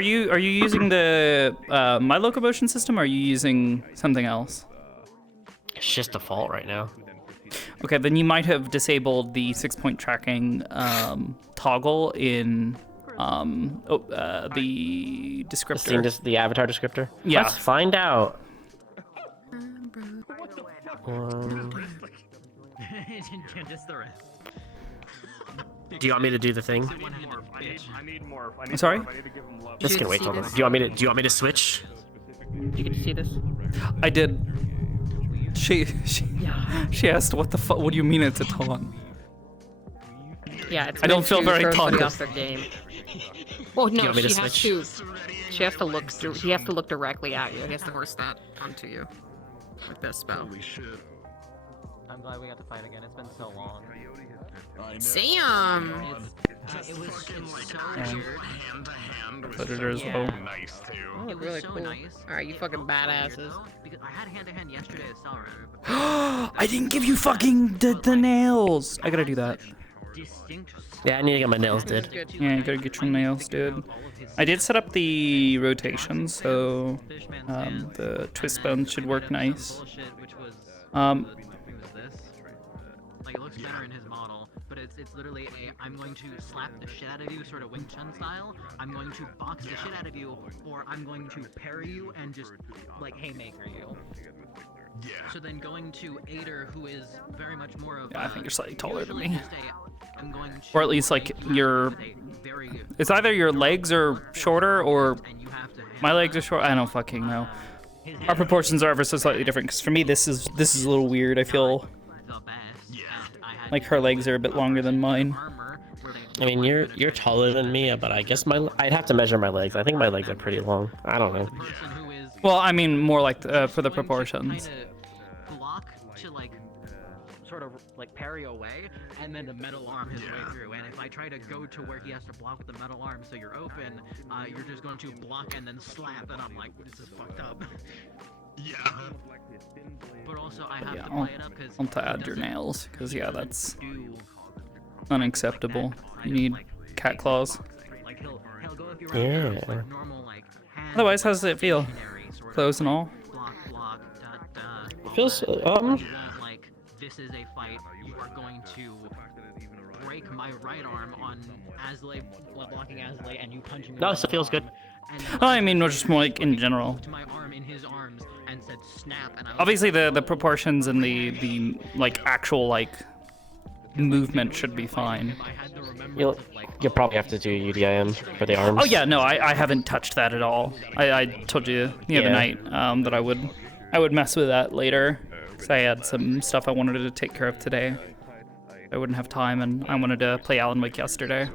you using the my locomotion system? Or are you using something else? It's just default right now. Okay, then you might have disabled the 6-point tracking toggle in the descriptor. The avatar descriptor? Yeah. Let's find out. Just the rest. Do you want me to do the thing? I need more. Sorry? This can wait till then. Do you want me to switch? You can see this? I did. She asked, "What the fuck? What do you mean it's a taunt?" Yeah, it's I don't meant feel to very throw somebody taunted. off their game. Well, Do you no, want me to she has switch? to. She has to look. He has to look directly at you. He has to force that onto you with this spell. Holy shit. I'm glad we got to fight again. It's been so long. Sam. It was Predator as well. Nice too. Oh, It was really so cool. nice. Alright, you fucking badasses. Because I had hand-to-hand yesterday at Celeron. I didn't give you fucking the nails. I gotta do that. Yeah, I need to get my nails did. Yeah, you gotta get your nails, dude. I did set up the rotation, so the twist bones should work nice. Like, it looks better in his model, but it's literally I'm going to slap the shit out of you, sort of Wing Chun style. I'm going to box the shit out of you, or I'm going to parry you and just, like, haymaker you. Yeah. So then going to Ader, who is very much more of Yeah, I think you're slightly taller than me. I'm going to, Or at least, like, it's either your legs are shorter or my legs are short. I don't fucking know. Our proportions are ever so slightly different, because for me, this is a little weird. I feel like her legs are a bit longer than mine. I mean, you're taller than me, but I guess I'd have to measure my legs. I think my legs are pretty long. I don't know. Well, I mean, more like for the proportions. block to, like, sort of like parry away, and then the metal arm his way through. And if I try to go to where he has to block with the metal arm, so you're open, you're just going to block and then slap, and I'm like, this is fucked up. Yeah. But also, I have Yeah, to play it up because I'll have to add your nails, because yeah, that's unacceptable. You need cat claws. Yeah. Otherwise, how does it feel? Clothes and all? Feels like, this is a fight. You are going to break my right arm on Aslay, blocking Aslay, and you punch me. No, it feels good. I mean, just more like in general. To my arm in his arms and said snap, and I was Obviously, the proportions and the like actual like movement should be fine. You'll probably have to do UDIM for the arms. Oh yeah, no, I haven't touched that at all. I told you the other night that I would mess with that later, because I had some stuff I wanted to take care of today. I wouldn't have time, and I wanted to play Alan Wake yesterday.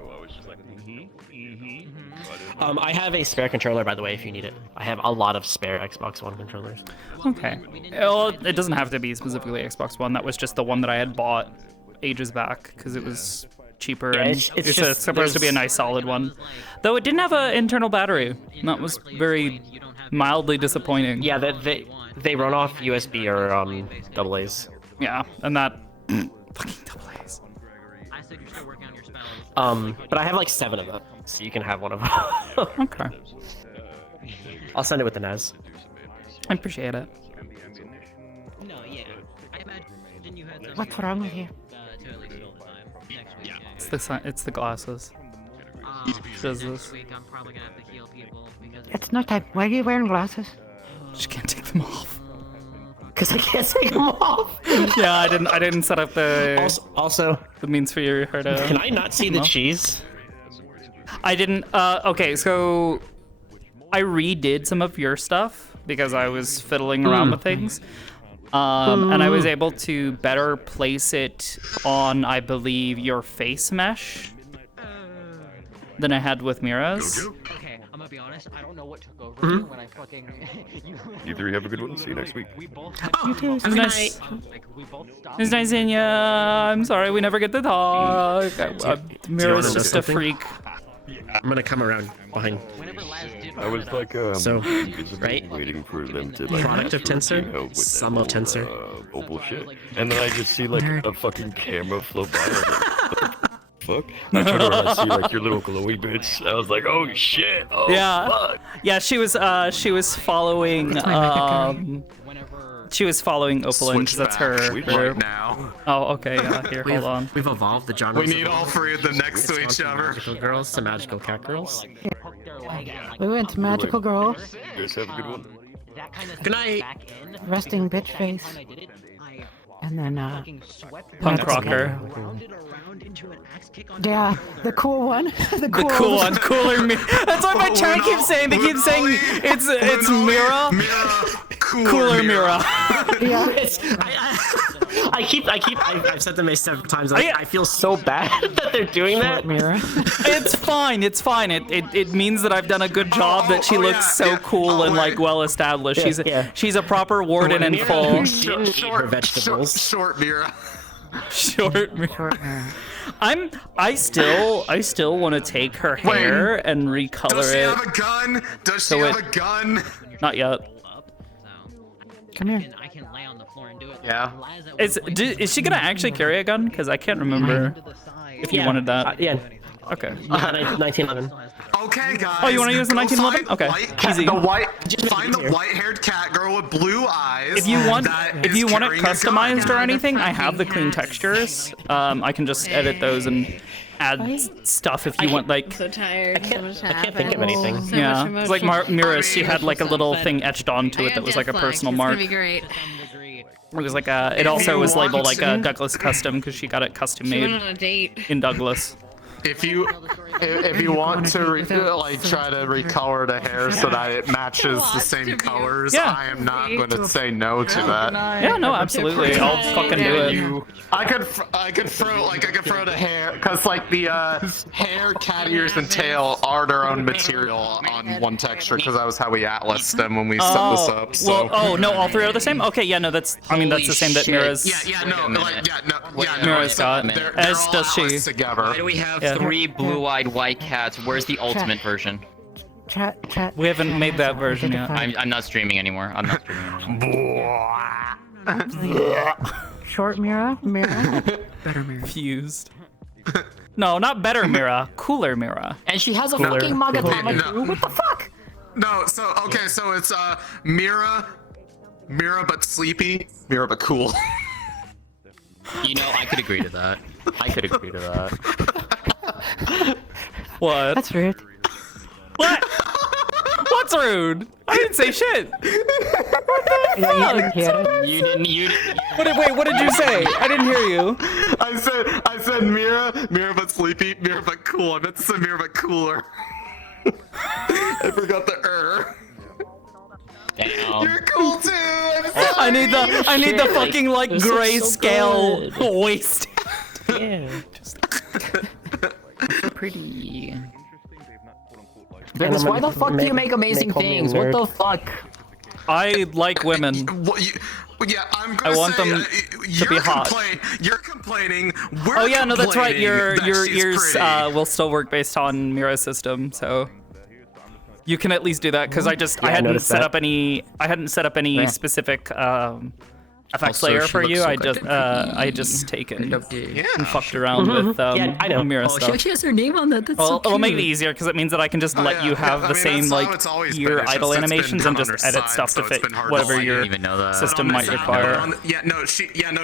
I have a spare controller, by the way, if you need it. I have a lot of spare Xbox One controllers. Okay. Well, it doesn't have to be specifically Xbox One. That was just the one that I had bought ages back, because it was cheaper, Yeah, and it's just- supposed to be a nice solid one. Though it didn't have an internal battery. That was very mildly disappointing. Yeah, they run off USB or AA's. Yeah, and that fucking AA's. But I have like 7 of them, so you can have one of them. Okay. I'll send it with the NAS. I appreciate it. no, yeah. I imagine you had What's wrong with you? to at least fill the time next week. It's the glasses. Does Next this? week I'm probably gonna have to heal people because It's no time. Why are you wearing glasses? Just can't take them off. Because I can't take them off. Yeah, I didn't set up the also the means for her to. Can I not see the cheese? I didn't. Okay, so I redid some of your stuff because I was fiddling around with things, and I was able to better place it on, I believe, your face mesh than I had with Mira's. okay, I'm gonna be honest, I don't know what took over you when I fucking You three have a good one. See you next week. we both You too. It was nice. we both stopped. It was nice seeing ya. I'm sorry we never get to talk. Mira's just a freak. I'm gonna come around behind. I was like, So, visibly right? waiting for them to like Product of Tensor, help with that sum of whole, Tensor. bullshit. And then I just see like a fucking camera float by. I was like, fuck. I turn around and see like your little glowy bits. I was like, oh shit. Oh Yeah. fuck. Yeah, she was following she was following Opalyn, 'cause that's her. now. Oh, okay, yeah, here, hold on. We've evolved the genres. We need all 3 of them next to each other. Magical girls to magical cat girls. We went to magical girl, You guys have a good one. Good night. resting bitch face, and then Punk rocker. yeah, the cool one, The cool one, cooler me. That's what my chat keeps saying. They keep saying it's Mira. Cooler Mira. Yeah. I've said them several times. I feel so bad that they're doing that. Mira. It's fine. It's fine. It means that I've done a good job. That she looks so cool and like well established. She's a proper warden in full. Her vegetables. Short Mira. Short Mira. Short Mira. I still want to take her hair and recolor Does she it. have a gun? Does So she have it- a gun? Not yet. Come here. I can lay on the floor and do it. Yeah. Is she gonna actually carry a gun? Because I can't remember if you wanted that. Yeah. Okay. 1911. Okay, guys. Oh, you want to use the go 1911? find Okay. Easy. Find the white-haired cat girl with blue eyes. If you want, that if is you want it carrying a gun. customized or anything, I have the clean textures. I can just edit those and add stuff if you want, like. So tired. I can't think of anything. So Yeah, much it's like Mira. She had like a little fun. thing etched onto it that was like a personal mark. It's gonna be great. It was like a. It also was labeled like a Douglas custom because she got it custom She made went on a date. in Douglas. If you want to try to recolor the hair so that it matches the same colors, Yeah. I am not going to say no to that. Yeah, no, absolutely. I'll fucking do it. I could throw the hair because like the hair, cat ears, and tail are their own material on one texture because that was how we atlased them when we set this up. So. Well, no, all three are the same. Okay, yeah, no, that's. I mean, that's the same that Mira's. Mira's got. As does she. Together. Why do we have Yeah. 3 blue-eyed white cats? Where's the ultimate version? Chat. We haven't made that version yet. I'm not streaming anymore. I'm not streaming anymore. Short Mira. Better Mira. Fused. No, not better Mira. Cooler Mira. And she has a Cooler. fucking Magatama No. too. What the fuck? No, so it's Mira but sleepy, Mira but cool. You know, I could agree to that. I could agree to that. What? That's rude. What? What's rude? I didn't say shit. You didn't. Wait, what did you say? I didn't hear you. I said Mira but sleepy, Mira but cool. I meant to say Mira but cooler. I forgot the Damn. You're cool too. I'm sorry. I need the fucking like this looks grayscale so waist. Yeah. So pretty. Goodness, why the fuck do you make amazing things? What the fuck? I like women. Yeah, I'm gonna I want say, them to be hot. You're complaining. Oh yeah, no, that's right. Your she's ears pretty. will still work based on Mira's system, so you can at least do that because I I hadn't noticed set that. up any specific FX Also, layer she for looks you. so I goddamn just taken Yeah. and fucked around with Yeah, I know. Mira Oh, she stuff. actually has her name on that. That's Well, so cute. it'll make it easier because it means that I can just let you have the same like ear idle animations and just edit stuff to fit whatever your system might require.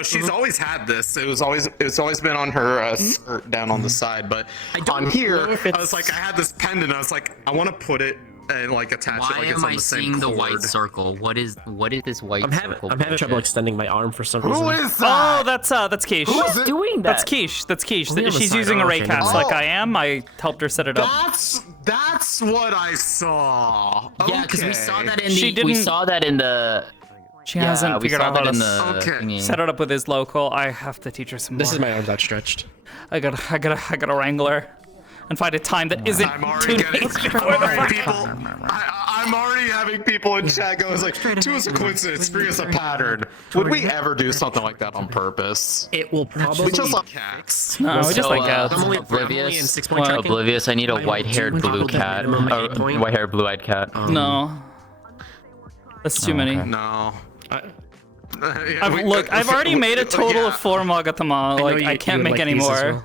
She's always had this. It's always been on her skirt down on the side, but on here, I was like, I had this pendant. I was like, I want to put it and like attach it Why like it's am on I the same seeing the white cord. circle? What is this white circle? I'm having trouble bullshit? extending my arm for some reason. Who is that? Oh, that's Quiche. Who is doing That's Quiche. That's Quiche. On the other She's side. using a Oh, ray okay, cast never like mind. I am. I helped her set it up. That's what I saw. Yeah, because we saw that in She the. We didn't- saw that in the. She Yeah, hasn't we figured saw out that how in to the Okay. thingy. set it up with his local. I have to teach her some more. This is my arms outstretched. I gotta wrangle her and find a time that isn't I'm already 2 getting days before the Alright, fight. people. I'm already having people in chat go, it's like, 2 is a coincidence, 3 is a pattern. Would we ever do something like that on purpose? It will We probably. just like cats. No, we just like cats. I'm only in Oblivious. 6-point tracking. Oblivious. I need a I will white-haired do blue until the cat. minimum 8-point. White-haired, blue-eyed cat. No, that's too many. No. I've already made a total of 4 Magatama. Like I can't make any more.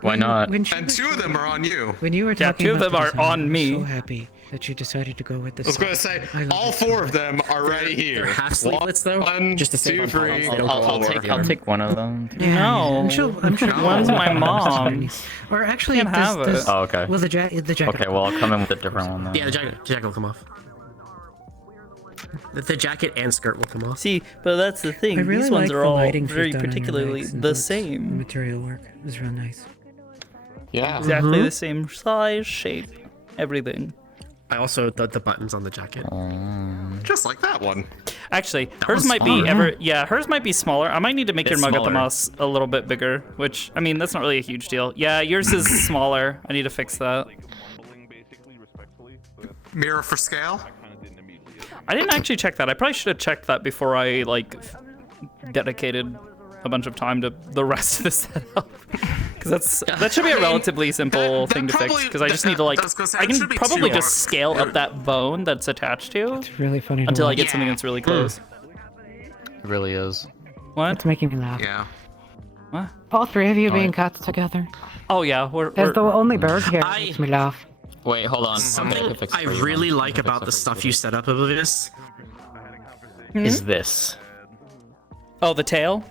Why not? And 2 of them are on you. When you were Yeah, talking 2 of about them the are design, on I'm me. so happy that you decided to go with this. I was gonna say, all 4 of them are right here. They're half sleevelets though. 1, Just to save 2, on 3, colors. I'll take one of them. No. I'm sure One's my mom. Or actually, Can't have it. this, Oh, okay. well, the jacket. Okay, well I'll come in with a different one then. Yeah, the jacket will come off. The jacket and skirt will come off. See, but that's the thing. I really These ones like are the all lighting she's very done on your particularly legs and the boots. The same. material work is real nice. Yeah. Exactly the same size, shape, everything. I also the buttons on the jacket. Just like that one. Actually, hers one's might be smaller. hers might be smaller. I might need to make your It's smaller. Magatamas a little bit bigger, which I mean that's not really a huge deal. Yeah, yours is smaller. I need to fix that. Mirror for scale? I didn't actually check that. I probably should have checked that before I like dedicated a bunch of time to the rest of the setup. Because that should be a relatively simple thing to fix. Because I just need to like, I can probably just scale up that bone that's attached to It's really funny until to I get something that's really close. It really is. What? It's making me laugh. Yeah. What? All three of you Oh, being yeah. cats together. Oh yeah, As the only bird here makes me laugh. Wait, hold on. Something I really like about the stuff you set up, Oblivious, is this. Oh, the tail?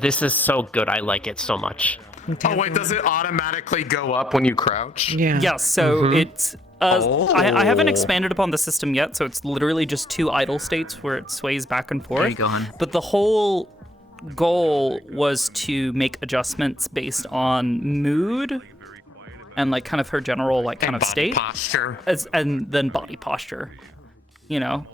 This is so good. I like it so much. Oh wait, does it automatically go up when you crouch? Yeah. Yeah, so it's... I haven't expanded upon the system yet, so it's literally just 2 idle states where it sways back and forth. There you go, hon. But the whole goal was to make adjustments based on mood and like kind of her general like kind of state. Posture. And then body posture, you know?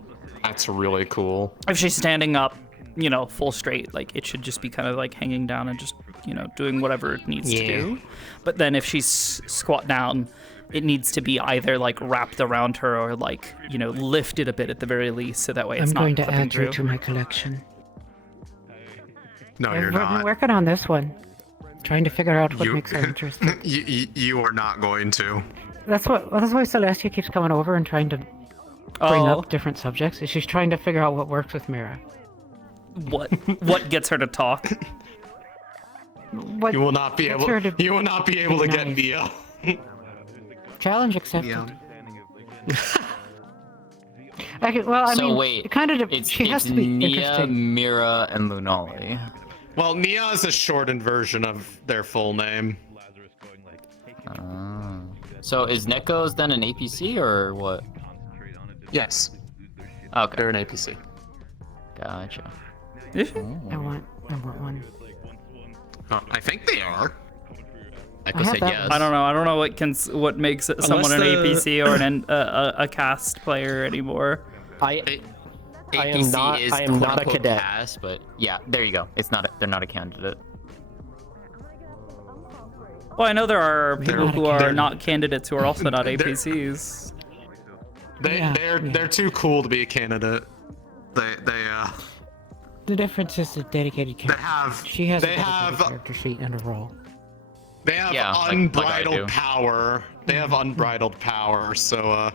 That's really cool. If she's standing up, you know, full straight, like it should just be kind of like hanging down and just, you know, doing whatever it needs to do. But then if she's squat down, it needs to be either like wrapped around her or like, you know, lifted a bit at the very least, so that way it's I'm not going to clipping add you through. to my collection. No, you're I've not. been working on this one. Trying to figure out what You- makes her interesting. You are not going to. That's why Celestia keeps coming over and trying to bring up different subjects. Is she's trying to figure out what works with Mira. What gets her to talk? What You will not be gets able. her to You will not be able to get Mia. Challenge accepted. I So mean, wait, kind of. it's, She has it's to be Nia, interesting. Mira, and Lunali. Well, Nia is a shortened version of their full name. So is Neko's then an APC or what? Yes. Okay. They're an APC. Gotcha. I want one. I think they are. Echo said yes. I don't know. I don't know what makes someone an APC or a cast player anymore. I am APC not. is I am not a quote-unquote cadet. cast, but yeah, there you go. It's not. They're not a candidate. Well, I know there are people who are they're- not candidates who are also not APCs. They're too cool to be a candidate. They The difference is the dedicated character. She has a dedicated character sheet and a role. They have Yeah, like I unbridled do. power. They have unbridled power, so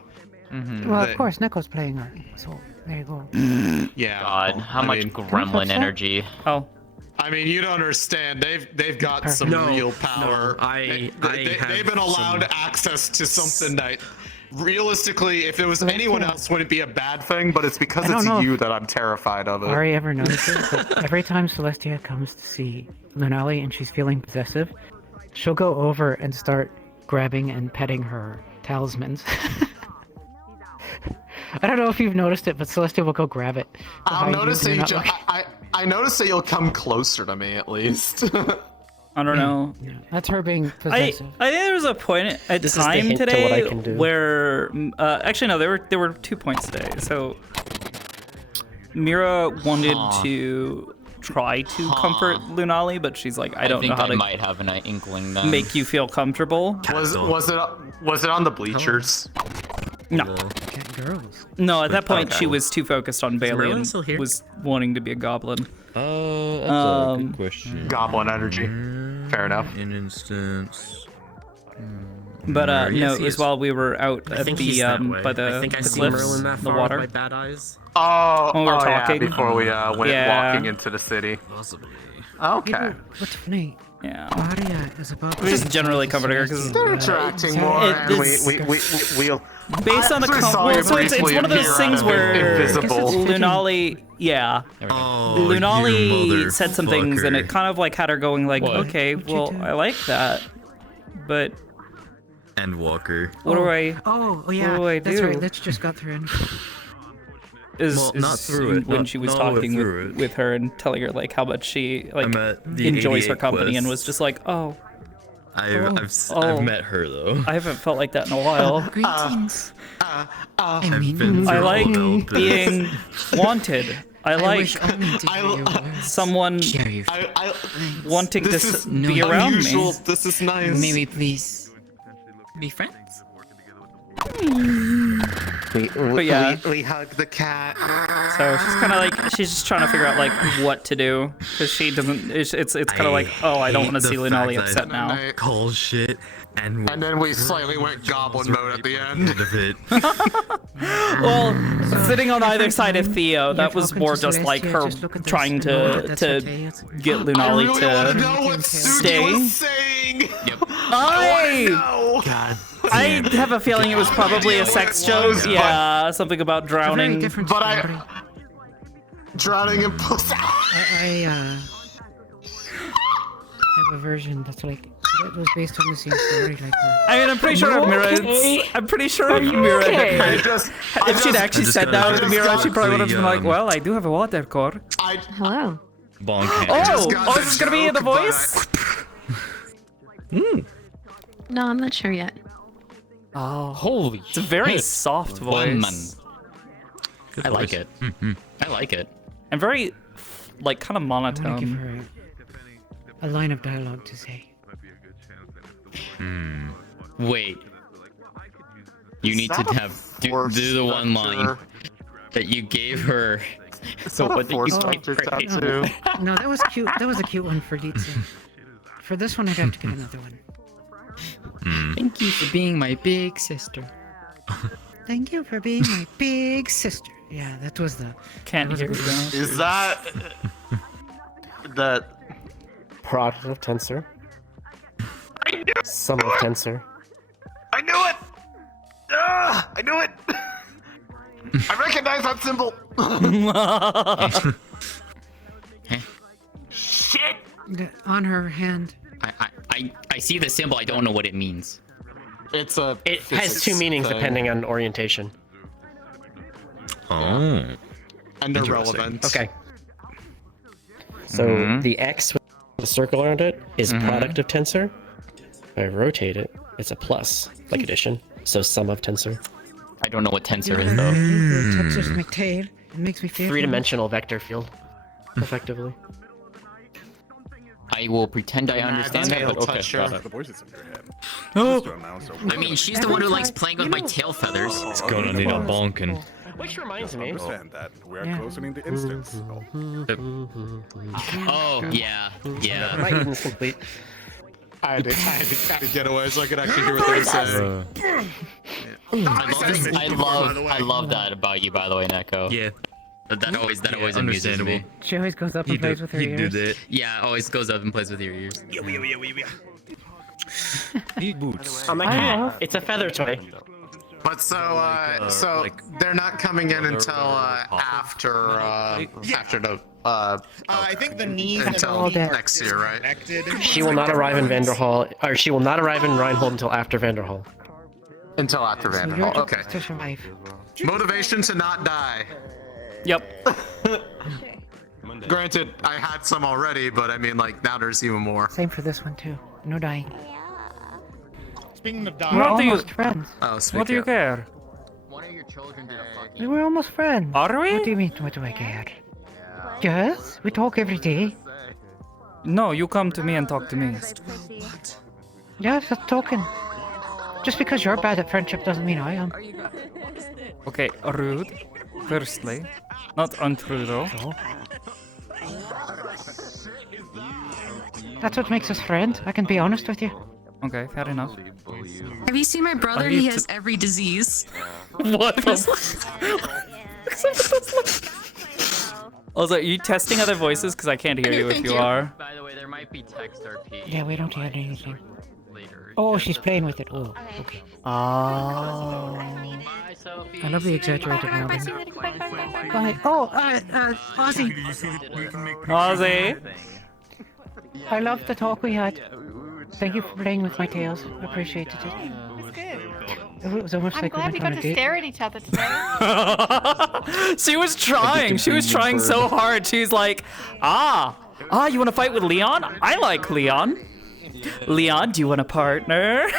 Well, of course, Neko's playing her, so there you go. yeah. God, how much gremlin energy. Oh. I mean, you don't understand. They've got some real power. They've been allowed access to something that, realistically, if it was anyone else, wouldn't be a bad thing. But it's because I don't it's know you if that I'm terrified of it. Ari ever notices that every time Celestia comes to see Lunali and she's feeling possessive, she'll go over and start grabbing and petting her talismans. I don't know if you've noticed it, but Celestia will go grab it. I'll behind you notice when that you're not I notice that you'll come closer to me at least. I don't know. That's her being I possessive. think there was a point at This is the time hint to what I today can do. where actually no, there were 2 points today. So Mira wanted to try to comfort Lunali, but she's like, I don't know think how I to might have an inkling then. make you feel comfortable. Was it on the bleachers? No. Cat girls. No, at that point Okay. she was too focused on Bailey Merlin and still here? was wanting to be a goblin. That's a good question. Goblin energy. Fair enough. In instance. But Yes, no, it he was is. while we were out I at think the he's that way. by the I think I the see cliffs, Merlin that the far water. with my bad eyes. Oh, When we were yeah, talking. before we went Yeah. walking into the city. Possibly. Okay. What's funny? Yeah. Aria is about. We're just generally comforting her because They're interacting more, and we'll. based on the actually saw well, you so it's briefly one of those appear things out of where Invisible. Lunali, yeah, Oh, Lunali said some things, and it motherfucker. kind of like had her going like, What? okay, well, I like that, but And Walker. what do I? Oh yeah, What do I that's do? right. Let's just got through. Well, not through it, when not- she was not all the way talking through it. with her and telling her like how much she like I'm at the enjoys her 88 company and quest. was just like, oh, I've met her though. I haven't felt like that in a while. Greetings. I've been through I all like of this. being wanted. I like wish only to hear your words. someone Share your wanting to This is be around unusual. me. This is nice. May we please be friends? We hug the cat. So she's kind of like she's just trying to figure out like what to do because she doesn't. It's kind of like, oh, I don't want to see Lunali upset now. Call shit and then we slightly went goblin mode at the end. of it. Well, sitting on either side of Theo, that was more just like her trying to get Lunali to stay. Yep. I have a feeling it was probably a sex joke. Yeah, something about drowning. Drowning in pussy. I have a version that's like that was based on the same story. Like I mean, I'm pretty sure if Mira, if she'd actually said that to Mira, she probably would have been like, well, I do have a water core. Hello. Oh, is this gonna be the voice? No, I'm not sure yet. Oh, holy! It's a very soft voice. I like it. I like it. And very, like, kind of I want to give monotone. her a line of dialogue to say. Wait. You need to have do the one line that you gave her. So what did you No, no, that was cute. That was a cute one for Litsa. For this one, I'd have to get another one. Thank you for being my big sister. Thank you for being my big sister. Yeah, that was the. Can't hear you. Is that Product of tensor. Sum of tensor. I knew it! I knew it! I recognize that symbol! Shit! On her hand. I see the symbol. I don't know what it means. It has two meanings depending on orientation. Oh. And they're relevant. Okay. So the X with the circle around it is product of tensor. If I rotate it, it's a plus, like addition. So sum of tensor. I don't know what tensor is though. It touches my tail. It makes me feel. Three-dimensional vector field, effectively. I will pretend I understand that, but okay. Got it. The voices in your head. Oh. I mean, she's the one who likes playing with my tail feathers. It's gonna need a bonking. Which reminds me. Understand that we are closing in the instance. Oh yeah, yeah. My Eden's complete. I had to get away so I could actually hear what they were saying. I love that about you, by the way, Neko. Yeah. That always amuses me. She always goes up and plays with her ears. Yeah, always goes up and plays with your ears. Need boots. Oh my cat. It's a feather toy. But so they're not coming in until after the I think the needs until next year, right? She will not arrive in Vanderhall, or she will not arrive in Reinhold until after Vanderhall. Until after Vanderhall. Okay. To survive. Motivation to not die. Yep. Granted, I had some already, but I mean, like, now there's even more. Same for this one too. No dying. Speaking of We're dying, almost friends. Oh, What do you care? We're almost friends. Are we? What do you mean? What do I care? Yes, we talk every day. No, you come to me and talk to me. Yes, that's talking. Just because you're bad at friendship doesn't mean I am. Okay, rude. Firstly, not untrue though. That's what makes us friends. I can be honest with you. Okay, fair enough. Have you seen my brother? Are He you has every disease. What the? Also, are you testing other voices? Because I can't hear you if you are. By the way, there might be text RP. Yeah, we don't hear anything. Oh, she's playing with it. Oh, okay. Oh. I love the exaggerated moment. Bye. Oh, Ozzy. Ozzy. I love the talk we had. Thank you for playing with my tails. Appreciated it. It was almost I'm like glad we we got went to on a date. stare at each other today. She was trying. She was trying so hard. She's like, you want to fight with Leon? I like Leon. Leon, do you want a partner?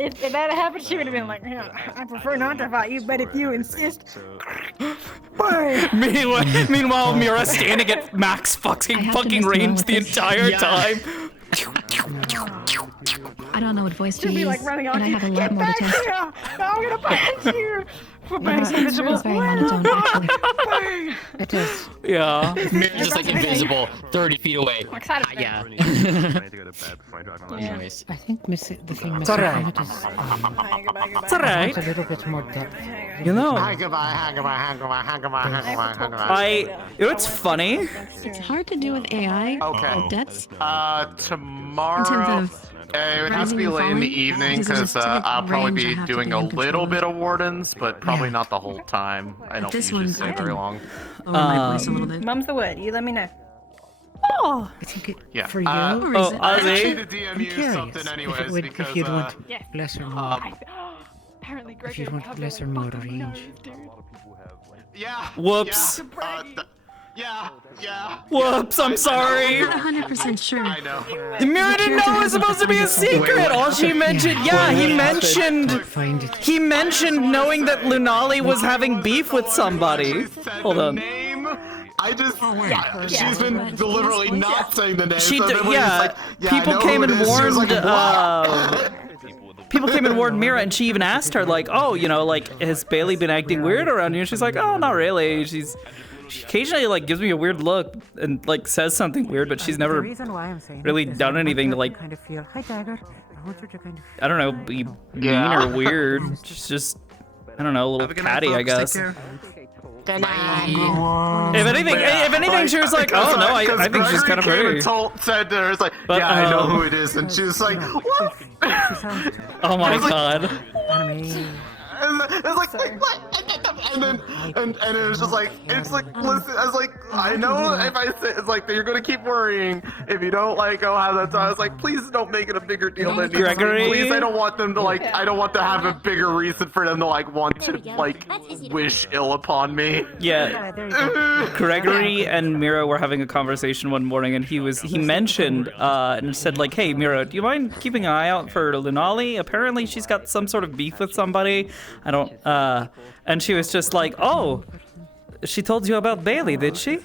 If that happened, she would have been like, yeah, I prefer not to fight you, but if you insist. Meanwhile, Mira standing at max fucking range the entire time. I don't know what voice to She'll be use, like running on and I you. have a lot Get more to back test. here! I'm gonna punch you! For being so It's visible. very monotone, actually. Bang! It is. Yeah. Mira's just like invisible, 30 feet away. I'm excited for Yeah. Anyways. I think the thing It's missing alright. from it is It's alright. a little bit more depth. You know, it's funny. It's hard to do with AI. Okay. That's Tomorrow. It has to be late in the evening because I'll probably be doing a little bit of Wardens, but probably not the whole time. I don't This usually one, stay I very can- long. my voice a little bit. Mum's the word. You let me know. Oh. I think it, Yeah. for you, Oh, I Ozzy. need to DM I'm you curious something if, anyways it would, because if you'd want Yeah. less or more. Apparently, Greg If you'd want less or more range. yeah. Whoops. Yeah. Whoops, I'm sorry. I'm not 100% sure. I know. Mira didn't know it was supposed to be a secret. All she mentioned, yeah, he mentioned knowing that Lunali was having beef with somebody. Hold on. I just, she's been deliberately not saying the name. She so did, then when yeah. he's like, I People know came who it and is, she was warned. like, what? People came and warned Mira, and she even asked her, like, "Oh, you know, like, has Bailey been acting weird around you?" And she's like, "Oh, not really. She occasionally like gives me a weird look and like says something weird, but she's never really done anything to like, kind of feel. Hi, Dagger. I want her to kind of. I don't know, be mean or weird. She's just, I don't know, a little catty, I guess." If anything, she was like, "Oh no, I think she's kind of pretty." Said to her, it's like, But yeah, I know who it is, and she was like, what? Oh my god. And it's like what? And it was just like, listen, I was like, I know if I say, it's like, you're gonna keep worrying if you don't like go have that time. I was like, please don't make it a bigger deal than it needs to be. Gregory? Please, I don't want them to like, I don't want to have a bigger reason for them to like want to like wish ill upon me. Yeah, Gregory and Mira were having a conversation one morning, and he mentioned and said like, "Hey Mira, do you mind keeping an eye out for Lunali? Apparently she's got some sort of beef with somebody. I don't." And she was just like, "Oh, she told you about Bailey, did she?"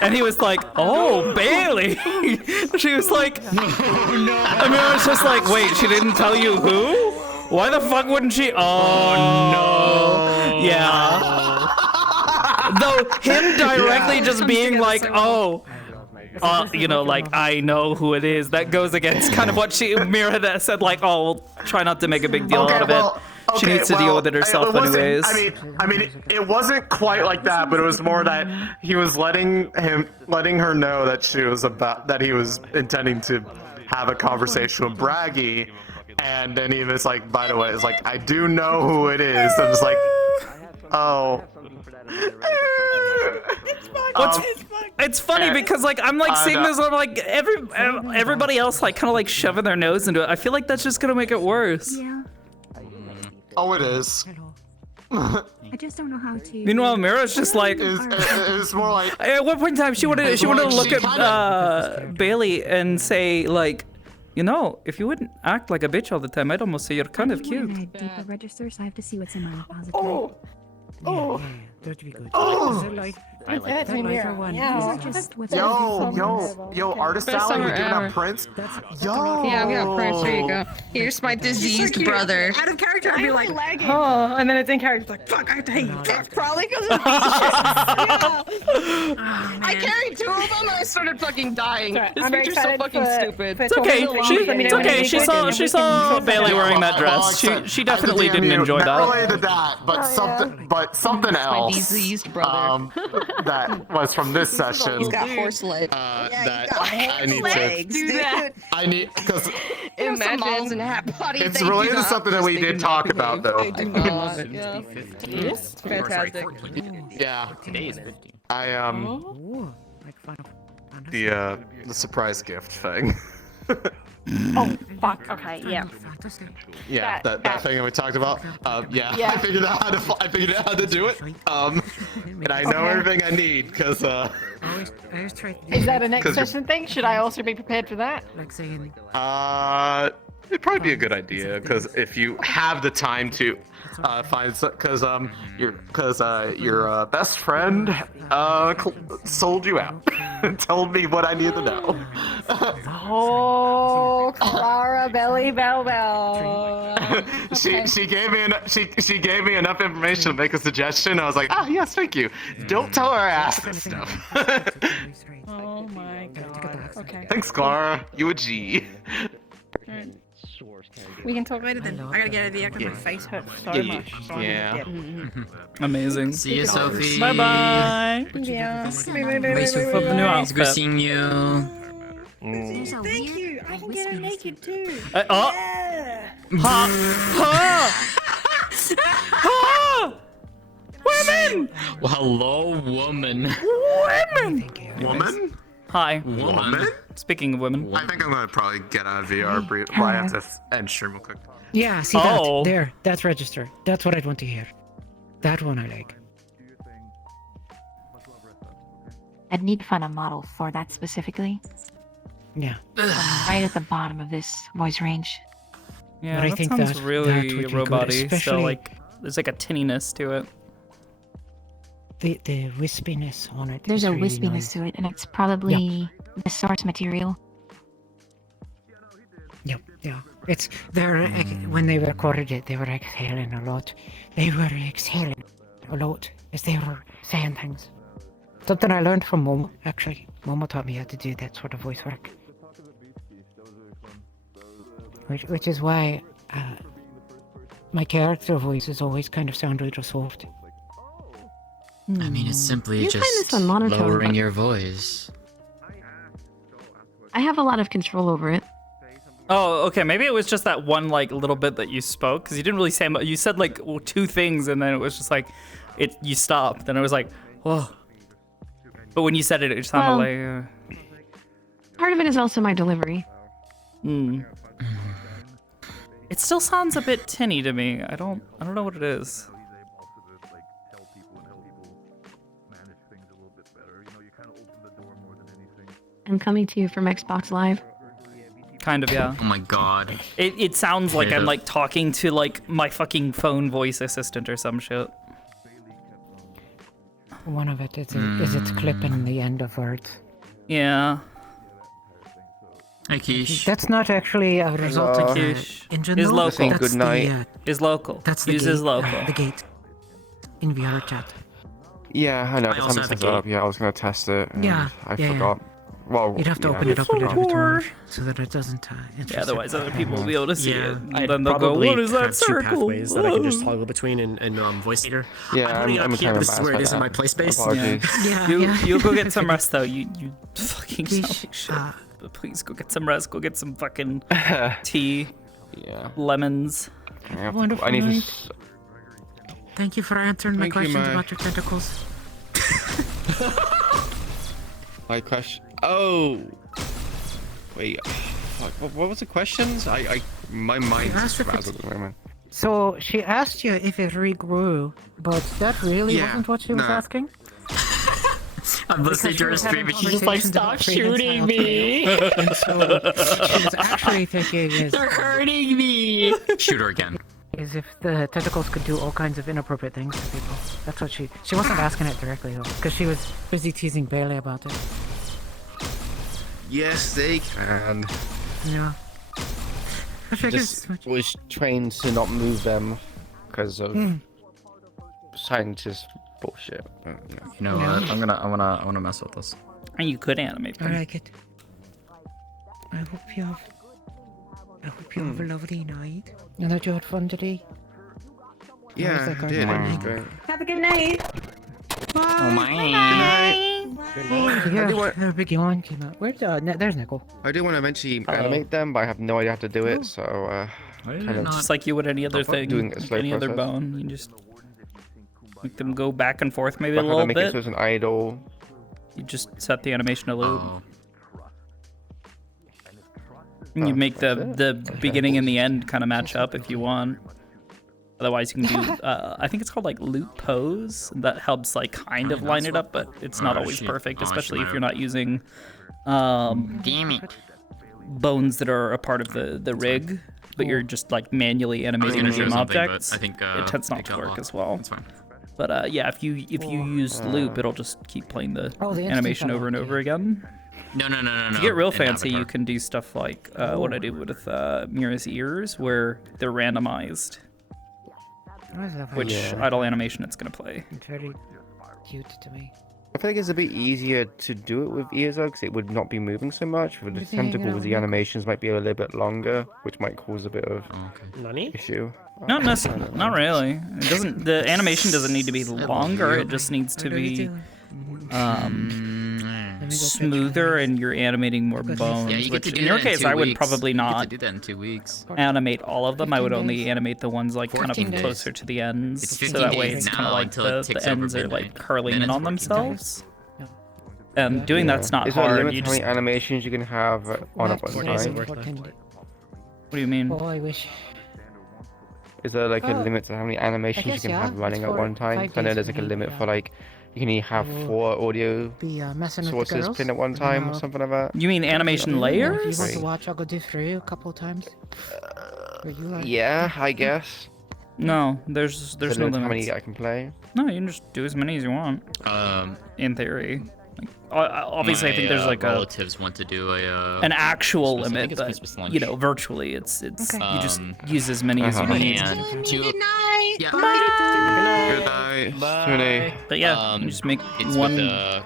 And he was like, "Oh, Bailey." She was like, "No." I mean, I was just like, "Wait, she didn't tell you who? Why the fuck wouldn't she?" Oh no. Yeah. Though him directly just being like, "Oh, you know, like, I know who it is," that goes against kind of what Mira that said, like, "Oh, we'll try not to make a big deal out of it. She needs to deal with it herself anyways." I mean, it wasn't quite like that, but it was more that he was letting her know that he was intending to have a conversation with Braggy, and then he was like, by the way, it's like, I do know who it is. I'm just like, oh. It's funny because like I'm like seeing this, I'm like everybody else like kind of like shoving their nose into it. I feel like that's just gonna make it worse. Yeah. Oh, it is. I just don't know how to. Meanwhile, Mira's just like. It's more like. At one point in time, she wanted to look at Bailey and say like, "You know, if you wouldn't act like a bitch all the time, I'd almost say you're kind of cute." I deeper register, so I have to see what's in my repository. Oh, that'd be good. Oh. I like that lighter one. Yeah. Yo, artist Sally, you giving out prints? Yo. Yeah, we got Prince. Here you go. Here's my diseased brother. Out of character, I'd be like, oh, and then it's in character, it's like, fuck, I have to hate you. It's probably because of I carried two of them and I started fucking dying. Sorry, This I'm very picture's so excited fucking for- stupid. for It's okay. It's okay. She saw Bailey wearing that dress. She definitely didn't enjoy Not that. related to that, but something else. Diseased brother. That was from this session. He's got horse legs. That I need legs, to. dude. I need because Imagine and hat body. it's related to something that we did talk about though. They do not. Yeah. It's fantastic. Yeah. I the surprise gift thing. Oh, fuck, okay, yeah. Yeah, that thing that we talked about. Yeah, Yeah. I figured out how to do it. And I know everything I need because I always try. Is that a next 'Cause you're- session thing? Should I also be prepared for that? Like saying. It'd probably be a good idea because if you have the time to find, because your best friend sold you out, told me what I need to know. Oh, Clara Belly Bell Bell. She gave me enough information to make a suggestion. I was like, ah, yes, thank you. Don't tell her I asked this stuff. Oh my god. Okay. Thanks, Clara. You a G. We can talk later then. I gotta get out of the air because my face hurts so much. So Yeah. Amazing. See you, Sophie. Bye bye. Yeah. Hope the new It's good outfit. seeing you. Thank you. I can get her naked too. Oh. Ha! Ha! Ha! Women! Well, hello, woman. Women! Woman? Hi. Woman? Speaking of women. I think I'm gonna probably get out of VR brief. Well, I have to end stream real quick. Yeah, see that? There. That's register. That's what I'd want to hear. That one I like. I'd need to find a model for that specifically. Yeah. Right at the bottom of this voice range. Yeah, But I that think sounds that really would be good, robot-y. So especially- like, there's like a tinniness to it. The wispiness on it. There's is a really wispiness nice. to it, and it's probably the source material. Yep, yeah. It's they're when they recorded it, they were exhaling a lot. They were exhaling a lot as they were saying things. Something I learned from Momo, actually. Momo taught me how to do that sort of voice work. Which is why my character voices always kind of sound really soft. I mean, it's simply You find just this on monotone, lowering but- your voice. I have a lot of control over it. Oh, okay. Maybe it was just that one like little bit that you spoke, because you didn't really say much. You said like two things, and then it was just like, you stopped, and it was like, whoa. But when you said it, it sounded like. Part of it is also my delivery. Hmm. It still sounds a bit tinny to me. I don't know what it is. I'm coming to you from Xbox Live. Kind of, yeah. Oh my god. It sounds like Hate I'm it. like talking to like my fucking phone voice assistant or some shit. One of it is it's clipping the end of words. Yeah. Hey, Quiche. That's not actually a resulting Quiche. engine. Is though. local. That's Good night. The, Is local. That's the Uses gate, local. the gate. In VR chat. Yeah, I know. I Just also haven't have set a it up yet. I was gonna test it. And Yeah, I yeah, forgot. Well, You'd have to yeah. open it up a little bit more so that it doesn't. Yeah, otherwise other people will be able to see it. And I'd then they'll go, probably what is that have two circle? pathways that I can just toggle between and voice meter. Yeah, I'm putting it I'm up here. kind of This is where it is in my play space. Apologies. You go get some rest though. You fucking sound like shit. Uh, But please go get some rest. Go get some fucking tea. Yeah. Lemons. Wonderful I need night. to. Thank you for answering my Thank you, questions Mai. about your tentacles. My question. Oh. Wait. Fuck. What was the questions? My mind's asked just if frazzled at the moment. So she asked you if it regrew, but that really Yeah, wasn't what she was no. asking. I'm listening to her Because she was stream having and she's just like, conversations about stop shooting me. And so she was actually thinking is They're hurting me. Shoot her again. is if the tentacles could do all kinds of inappropriate things to people. That's what she wasn't asking it directly though, because she was busy teasing Bailey about it. Yes, they can. Yeah. I figured Just was trained to not move them because of scientist bullshit. But, You know what? I wanna mess with this. And you could animate I them. like it. I hope you have a lovely night. And that you had fun today. Yeah, How was that I did. garden It was party? great. Have a good night. Oh my. Yeah, a big yawn came out. Where's there's Nicole. I do want to eventually animate them, but I have no idea how to do it, so kind of Just like you would any other thing, doing it like slow any other process. bone. You just make them go back and forth maybe But a how to little make it bit. so it's an idle. You just set the animation to loop. Oh. And you make the beginning and the end kind of match up if you want. Otherwise, you can do. I think it's called like loop pose. That helps like kind of line it up, but it's not always perfect, especially if you're not using Damn it. bones that are a part of the rig. but you're just like manually animating gonna show game something, but objects, I think, it tends it not to got work locked. as well. That's fine. But yeah, if you use loop, it'll just keep playing the Oh, the instant animation over and over again. No. To get real in fancy, Avatar. you can do stuff like what I did with Mira's ears, where they're randomized. Which idle animation it's gonna play. It's very cute to me. I feel like it's a bit easier to do it with ears though, because it would not be moving so much. With the Is he hanging tentacles, out the with animations might be a little bit longer, which might cause a bit of issue. Not necessarily. Not really. It doesn't. The animation doesn't need to be longer. It just needs to be smoother, and you're animating more bones. Yeah, you get which to do in your that in case, 2 I would weeks. probably You get to not do that in 2 weeks. animate all of them. I would only animate the ones like kind of 14 days. closer to the ends, It's so 15 that way days it's kind now of like until it the ticks over ends are midnight. like curling Then in it's on 14 days. themselves. And doing that's not Is there a hard. limit You to how just many animations you can have on at one time? What do you mean? Oh, I wish. Is there like a Oh, limit to how many animations you guess, can yeah, have running it's at for one time? 5 'Cause I know days there's like a a limit week, for like you can only have I will 4 audio Be messing with the sources girls. playing at one time or something like that. You mean animation If you layers? want to watch, I'll go do through a couple times. Or you like? Yeah, I guess. No, there's no limit to how limits. many I can play. No, you can just do as many as you want. In theory, like, obviously, I think there's like relatives want to do an actual Christmas- I think limit, it's but Christmas lunch. you know, virtually, it's you just Um, use as many as you need. And two. Good night. Yeah. Good night. But yeah, you just make it's one with,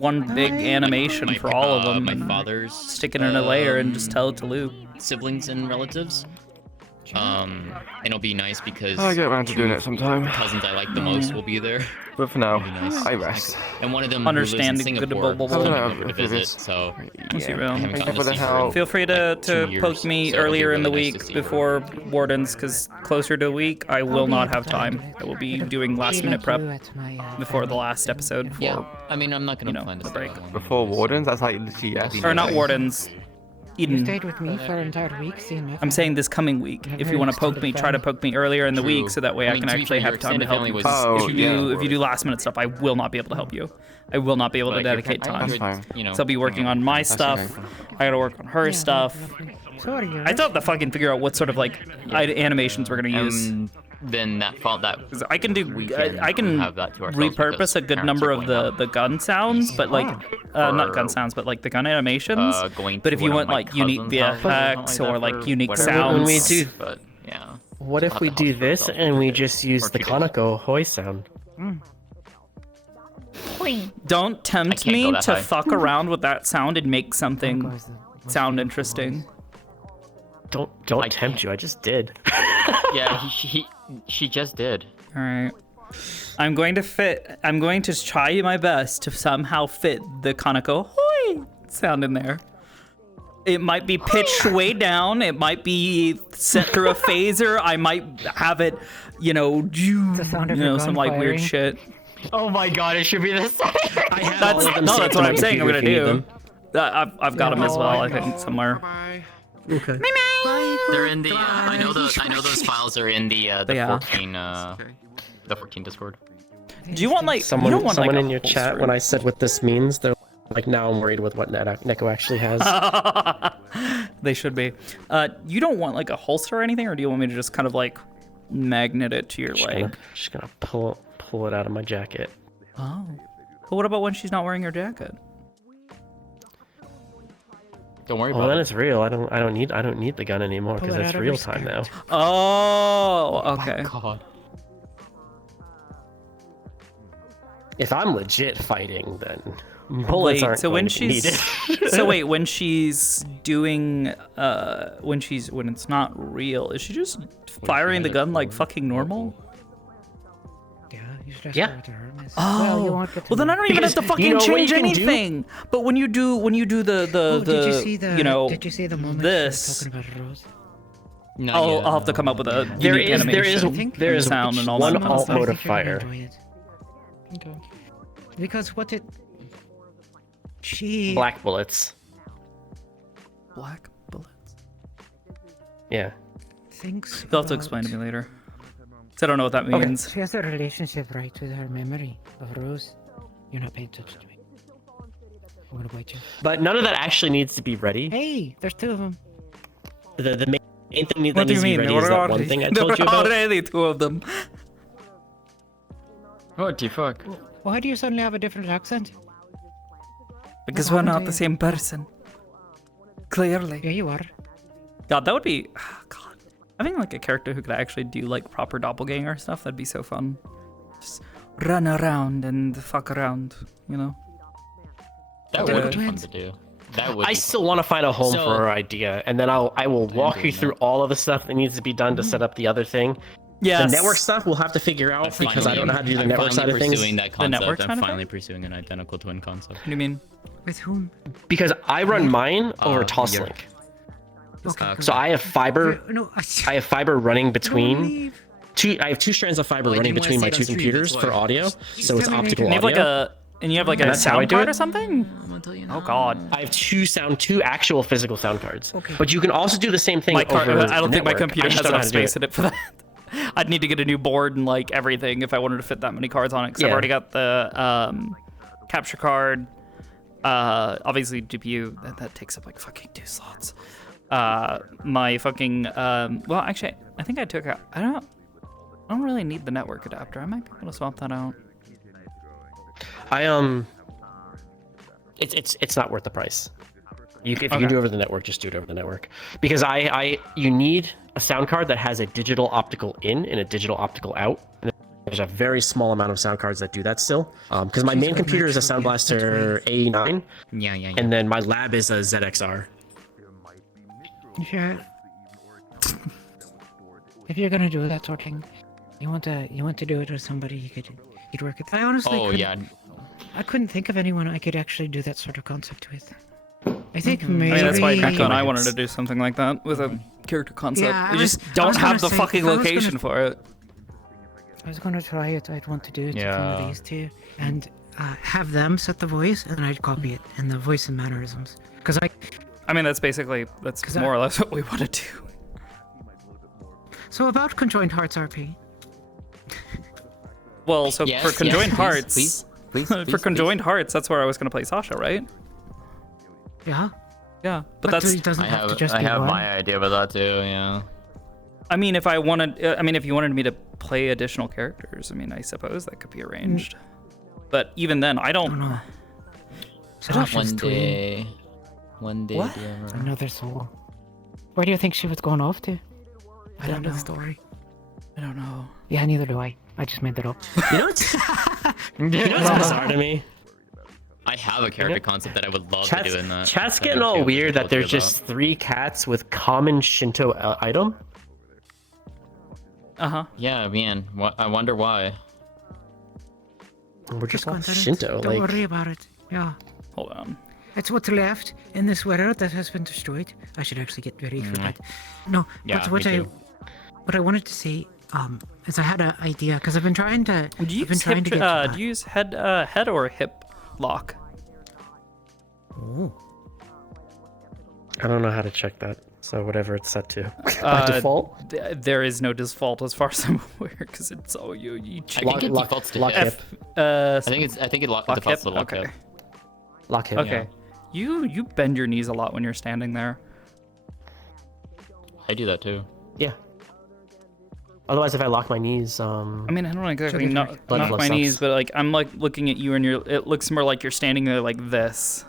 one big animation my- for all of them, my and father's, stick it in a layer and just tell it to loop. siblings and relatives. And it'll be nice because I'll get around to doing it sometime. the cousins I like the most will be there. But for now, It'll be nice. I rest. And one of them Understanding who lives in good Singapore, bubble is bubble. coming over to visit, so Let's see, I Ron. haven't Thank you gotten for to the see her help. Feel free to 2 years, poke me so it'll be earlier in the really nice to week see her. before Wardens, because closer to a week, I will not have time. I will be doing last minute prep before the last episode. For, Yeah, I mean, I'm not gonna plan to the stay break. that long. Before Wardens, that's like literally yes. Or not Wardens. You Eden. stayed with me for an entire week, seeing my I'm saying this coming week. If you want to poke me, try to poke me earlier in the week, so that way I mean, can to be actually fair, your have time to extended help family you. was- Oh, If you do last minute stuff, I will not be able to help you. I will not be able to But you're dedicate fine. time. That's fine. You know, So I'll be working on my stuff. I gotta work on her stuff. So are you. I still have to fucking figure out what sort of like animations we're gonna use. Then that fault that I can do. I can have that to ourselves repurpose because a good parents number are of going the gun sounds, but like not gun sounds, but like the gun animations. going But to if you one of want my like unique cousins' houses or VFX something or like that like for unique whatever sounds, When we do, but yeah. what if we do this and we just use the Conoco Hoy sound? don't tempt can't go me that to high. fuck around with that sound and make something sound interesting. Don't tempt you. I just did. Yeah, she just did. All right. I'm going to try my best to somehow fit the Conoco Hoy sound in there. It might be pitched way down. It might be set through a phaser. I might have it, some like weird shit. Oh my god, it should be the same. That's what I'm saying. I'm gonna do. I've got them as well. I think somewhere. Okay. They're in the. I know those files are in the Yeah. 14 the 14 Discord. Do you want like Someone, you don't want someone like in a your chat holster. when I said what this means, they're like, now I'm worried with what Neko actually has. They should be. You don't want like a holster or anything, or do you want me to just kind of like magnet it to your leg? Just gonna pull it out of my jacket. Oh. But what about when she's not wearing her jacket? Don't worry Well, about then it. it's real. I don't need the gun anymore Pull because it it's out of real your time now. Oh, okay. God. If I'm legit fighting, then bullets Wait, aren't so going when to be needed. so wait, when she's doing when it's not real, is she just firing the gun like fucking normal? Yeah, you should ask Yeah. her what her name is. Oh, Well, you won't get to well then I know. don't even have to Because fucking you know what change you can do? anything. But when you do the Did you see the? you know Did you see the moment this, she was talking about Rose? I'll have to come up with a There unique is animation, there is sound and all one that kind of alt stuff. mode of I think you're gonna fire. enjoy it. Okay. Because what it. She. Black bullets. Black bullets. Yeah. Thinks. You'll have to about- explain to me later. 'Cause I don't know what that Okay. means. She has a relationship, right, with her memory of Rose. You're not paying attention to me. I'm gonna wait you. But none of that actually needs to be ready. Hey, there's two of them. The main Anything that What do needs you to be mean? ready There is were that one already, thing I there told were you about. already two of them. What the fuck? Why do you suddenly have a different accent? Because What we're happened not to the you? same person. Clearly. Yeah, you are. God, that would be... God. Having like a character who could actually do like proper doppelganger stuff, that'd be so fun. Just run around and fuck around, you know? That would be fun to do. That would. I still want to find a home for our idea, and then I will walk you through all of the stuff that needs to be done to set up the other thing. Yes. The network stuff we'll have to figure out because I don't know how to do the network side of things. Pursuing that The concept. network I'm side of finally pursuing an identical twin concept. What do you mean? With whom? Because I run mine over yeah. Toslink. Okay. So I have fiber. No, I have fiber running Don't between leave. I have two strands of fiber Well, I running didn't wanna between my say it two on stream, computers that's for why. audio, so it's optical And you have like audio. a that's how I sound do card it? or something? Oh god. I have two actual physical sound cards. But you can also do the same thing My card, over I don't think my network. computer I just has don't know enough how to do space in it for that. I'd need to get a new board and like everything if I wanted to fit that many cards on it. Because I've Yeah. already got the capture card. Obviously GPU that takes up like fucking 2 slots. My fucking well actually I think I took out I don't really need the network adapter. I might be able to swap that out. It's not worth the price. If you can do it over the network, just do it over the network. Because you need a sound card that has a digital optical in and a digital optical out. And there's a very small amount of sound cards that do that still. Because my main computer is a Sound Blaster A9. Yeah. And then my lab is a ZXR. If you're gonna do that sort of thing, you want to do it with somebody you'd work with. I honestly I couldn't think of anyone I could actually do that sort of concept with. I think maybe. I mean that's why Echo and I wanted to do something like that with a character concept. Yeah, you just I don't was have gonna the say, fucking if I was location gonna- for it. I was gonna try it. I'd want to do it with one Yeah. of these two, and have them set the voice, and I'd copy it and the voice and mannerisms. Because I mean that's more or less what we want to do. So about conjoined hearts RP. Well, so Yes, for yes, conjoined please, hearts, please, for please, conjoined hearts, that's where I was gonna play Sasha, right? Yeah. Yeah, but that's. it doesn't have to just I be have one. my idea about that too. Yeah. I mean, if you wanted me to play additional characters, I mean, I suppose that could be arranged. But even then, I don't know. One day. What? Another soul. Where do you think she was going off to? I don't know. The story. I don't know. Yeah, neither do I. I just made that up. You know what's bizarre to me? I have a character concept that I would love to do in that. Chat's that getting I all feel weird that told you there's just 3 cats with common Shinto item. Yeah, man. I wonder why. We're just all coincidence. Shinto. Don't Like, worry about it. Yeah. Hold on. It's what's left in this world that has been destroyed. I should actually get ready for that. No, Yeah, but what me I too. what I wanted to say is I had an idea because I've been trying to. Do you I've been use trying hip, to get. do you use head or hip lock? Oh. I don't know how to check that. So whatever it's set to. By default? There is no default as far as I'm aware, because it's all you I think it defaults to lock hip. hip. I think it lock defaults hip? to lock Okay. hip. Lock hip. Okay. You bend your knees a lot when you're standing there. I do that too. Yeah. Otherwise, if I lock my knees, I mean, I don't exactly Blood knock flow my knees, sucks. but like I'm like looking at you and it looks more like you're standing there like this.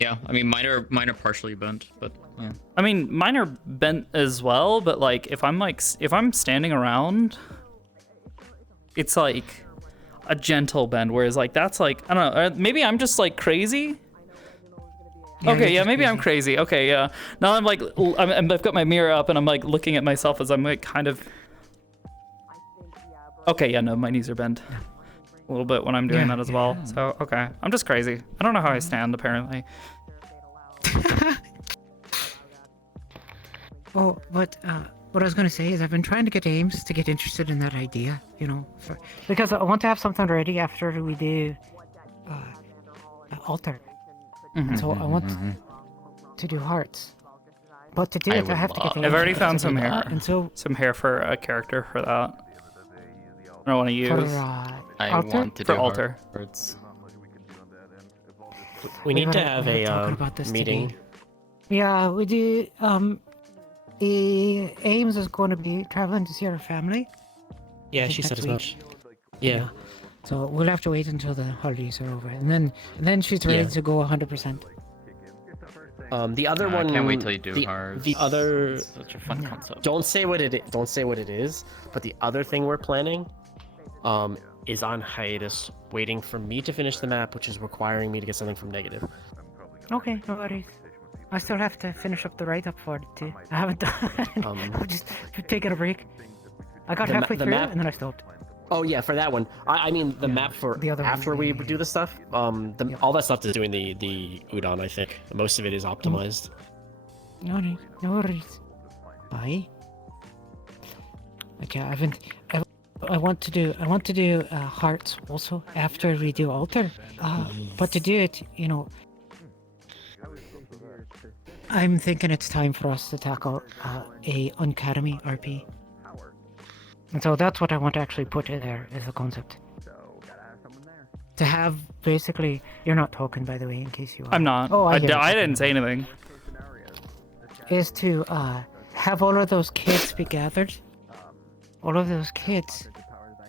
Yeah, I mean mine are partially bent, but yeah. I mean, mine are bent as well, but like if I'm standing around, it's like a gentle bend, whereas like that's like I don't know, maybe I'm just like crazy. Okay, yeah, maybe I'm crazy. Okay, yeah. Now I'm like I've got my mirror up and I'm like looking at myself as I'm like kind of. Okay, yeah, no, my knees are bent a little bit when I'm doing that as well. So okay, I'm just crazy. I don't know how I stand apparently. Oh, what I was gonna say is I've been trying to get Ames to get interested in that idea, because I want to have something ready after we do altar. So I want to do hearts, but to do it I have to get Ames. I've already found to do some that. hair. And so some hair for a character for that. I don't want to use. I altar? want to For do altar. hearts. we need to were have talking a about this meeting today. Yeah, we do. The Ames is going to be traveling to see her family. Yeah, I think she said next as week. much. Yeah. So we'll have to wait until the holidays are over, and then she's ready Yeah. to go 100%. The other I one. can't wait till you do the, Harv's. The other. Such a fun concept. Don't say what it. Don't say what it is. But the other thing we're planning, is on hiatus, waiting for me to finish the map, which is requiring me to get something from Negative. Okay, no worries. I still have to finish up the write-up for it too. I haven't done it. I'm just taking a break. I got halfway through and then I stopped. Oh yeah, for that one. I mean the map for the other after one, we do the stuff. All that stuff is doing the udon. I think most of it is optimized. No worries. Bye. Okay, I want to do hearts also after we do altar. But to do it, I'm thinking it's time for us to tackle a Uncademy RP. And so that's what I want to actually put in there as a concept. To have basically, you're not talking by the way, in case you are. I'm not. Oh, I hear you. didn't say anything. Is to have all of those kids be gathered. All of those kids,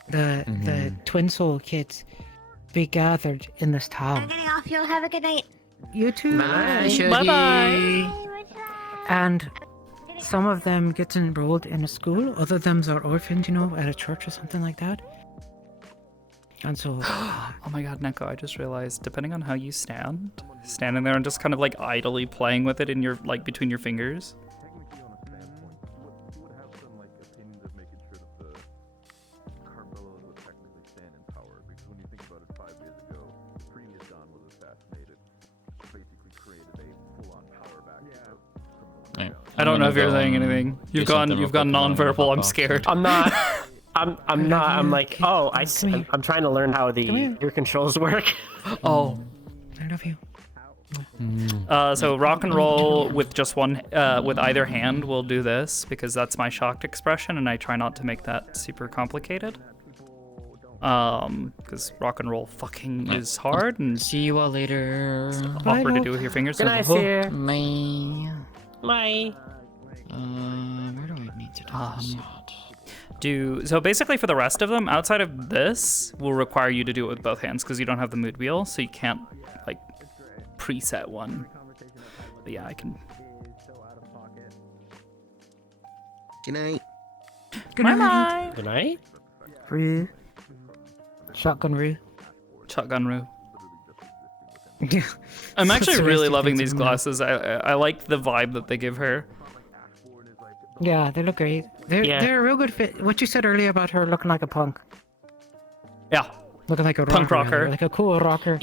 the twin soul kids, be gathered in this town. I'm getting off. You'll have a good night. You too. Bye. And some of them get enrolled in a school, other them are orphaned, at a church or something like that. And so... Oh my god, Neko, I just realized, depending on how you standing there and just kind of like idly playing with it in your, like, between your fingers. I don't know if you're saying anything. You've gone non-verbal. I'm scared. I'm not. I'm not. I'm like, oh, I'm trying to learn how the ear controls work. Oh. I love you. So rock and roll with just one, with either hand will do this because that's my shocked expression, and I try not to make that super complicated. Because rock and roll fucking is hard and see you all later. It's awkward to do with your fingers. Good night, Fear. Bye. Where do I need to do this? So basically for the rest of them, outside of this, will require you to do it with both hands because you don't have the mood wheel, so you can't like preset one. But yeah, I can. Good night. Good night. Good night. Roo. Shotgun Roo. Shotgun Roo. I'm actually really loving these glasses. I like the vibe that they give her. Yeah, they look great. They're a real good fit. What you said earlier about her looking like a punk. Yeah. Looking like a punk rocker. Like a cool rocker.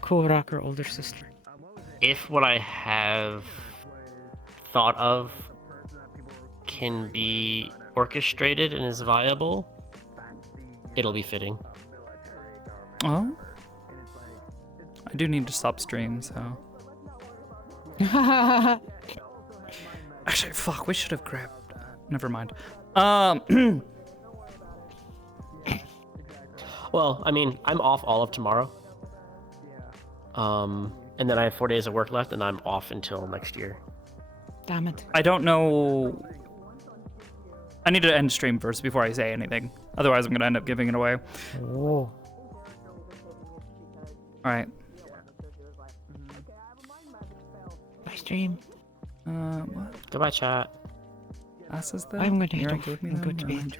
Cool rocker older sister. If what I have thought of can be orchestrated and is viable, it'll be fitting. Oh? I do need to stop stream, so... Actually, fuck, we should have grabbed... Never mind. Well, I mean, I'm off all of tomorrow. And then I have 4 days of work left, and I'm off until next year. Damn it. I don't know... I need to end stream first before I say anything. Otherwise, I'm gonna end up giving it away. Oh. Alright. Bye, stream. What? Goodbye, chat. Glasses though? I'm gonna Mira head gave off me and them, go to or bed.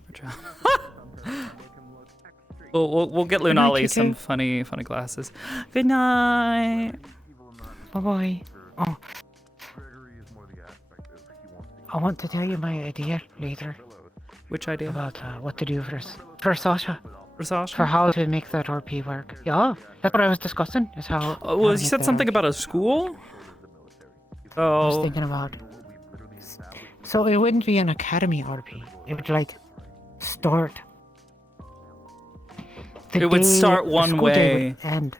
We'll get Good night, Lunali you some two. funny glasses. Good night. Bye-bye. Oh. I want to tell you my idea later. Which idea? About what to do for Sasha. For Sasha? For how to make that RP work. Yeah, that's what I was discussing, is how... Oh, well, you said something about a school? I was Oh. thinking about... So it wouldn't be an academy RP. It would, like, start... It would start the one school day way. would end.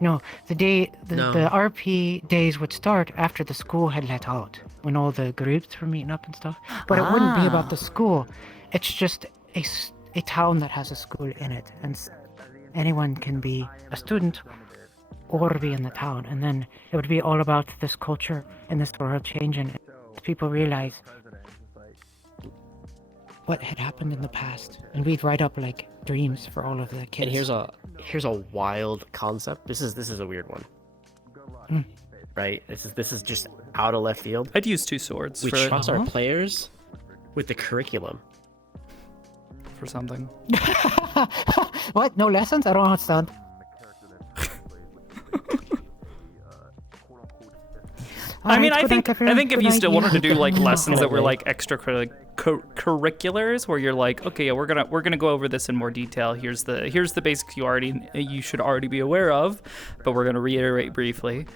No, the RP days would start after the school had let out, when all the groups were meeting up and stuff. But it wouldn't be about the school. It's just a town that has a school in it, and anyone can be a student or be in the town, and then it would be all about this culture and this world changing. People realize what had happened in the past, and we'd write up like dreams for all of the kids. And here's a wild concept. This is a weird one. Mm. Right? This is just out of left field. I'd use 2 swords We for trust our players with the curriculum. for something. What? No lessons? I don't understand. I mean, I Alright, think if you still wanted to do like lessons that were Anyway. like curriculars, where you're like, okay, yeah, we're gonna go over this in more detail. Here's the basics you should already be aware of, but we're gonna reiterate briefly.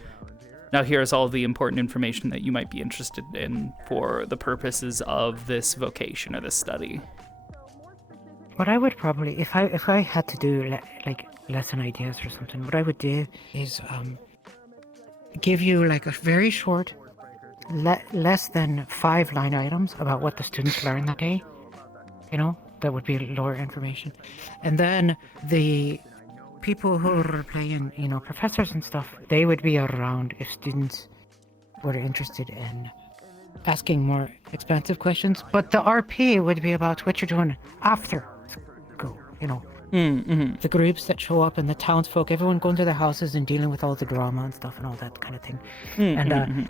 Now here's all the important information that you might be interested in for the purposes of this vocation or this study. What I would probably, if I had to do like lesson ideas or something, what I would do is give you like a very short, less than 5 line items about what the students learned that day. You know, that would be lower information, and then the people who are playing, you know, professors and stuff, they would be around if students were interested in asking more expansive questions. But the RP would be about what you're doing after school, you know. Mm-hmm. The groups that show up and the townsfolk, everyone going to their houses and dealing with all the drama and stuff and all that kind of thing. And,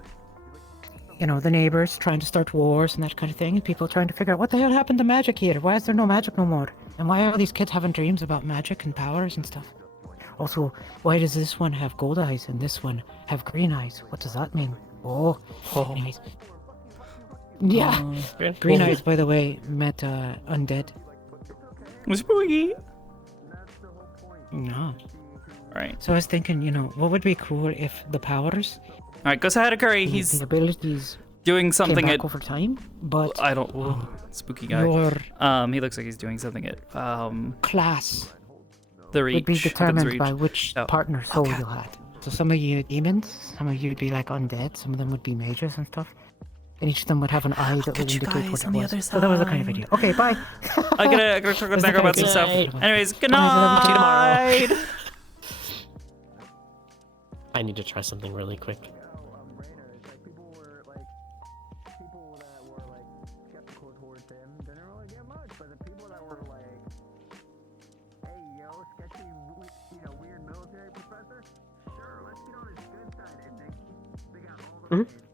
you know, the neighbors trying to start wars and that kind of thing, and people trying to figure out what the hell happened to magic here? Why is there no magic no more? And why are these kids having dreams about magic and powers and stuff? Also, why does this one have gold eyes and this one have green eyes? What does that mean? Oh. Anyways. Yeah. Green eyes, by the way, meant undead. Spooky. No. Right. So I was thinking, you know, what would be cool if the powers... Alright, go Sahadakari, he's the abilities doing something came back at... over time, but... I don't... spooky guy. Your... he looks like he's doing something at... class the Reach. would be determined by Reach. which partner soul you had. So some of you demons, some of you would be like undead, some of them would be mages and stuff. And each of them would have an eye that would indicate what it was. So that was the kind of video. Okay, bye. I gotta talk with Becca about some stuff. Anyways, good Bye, love you night. tomorrow. I need to try something really quick. Mm-hmm.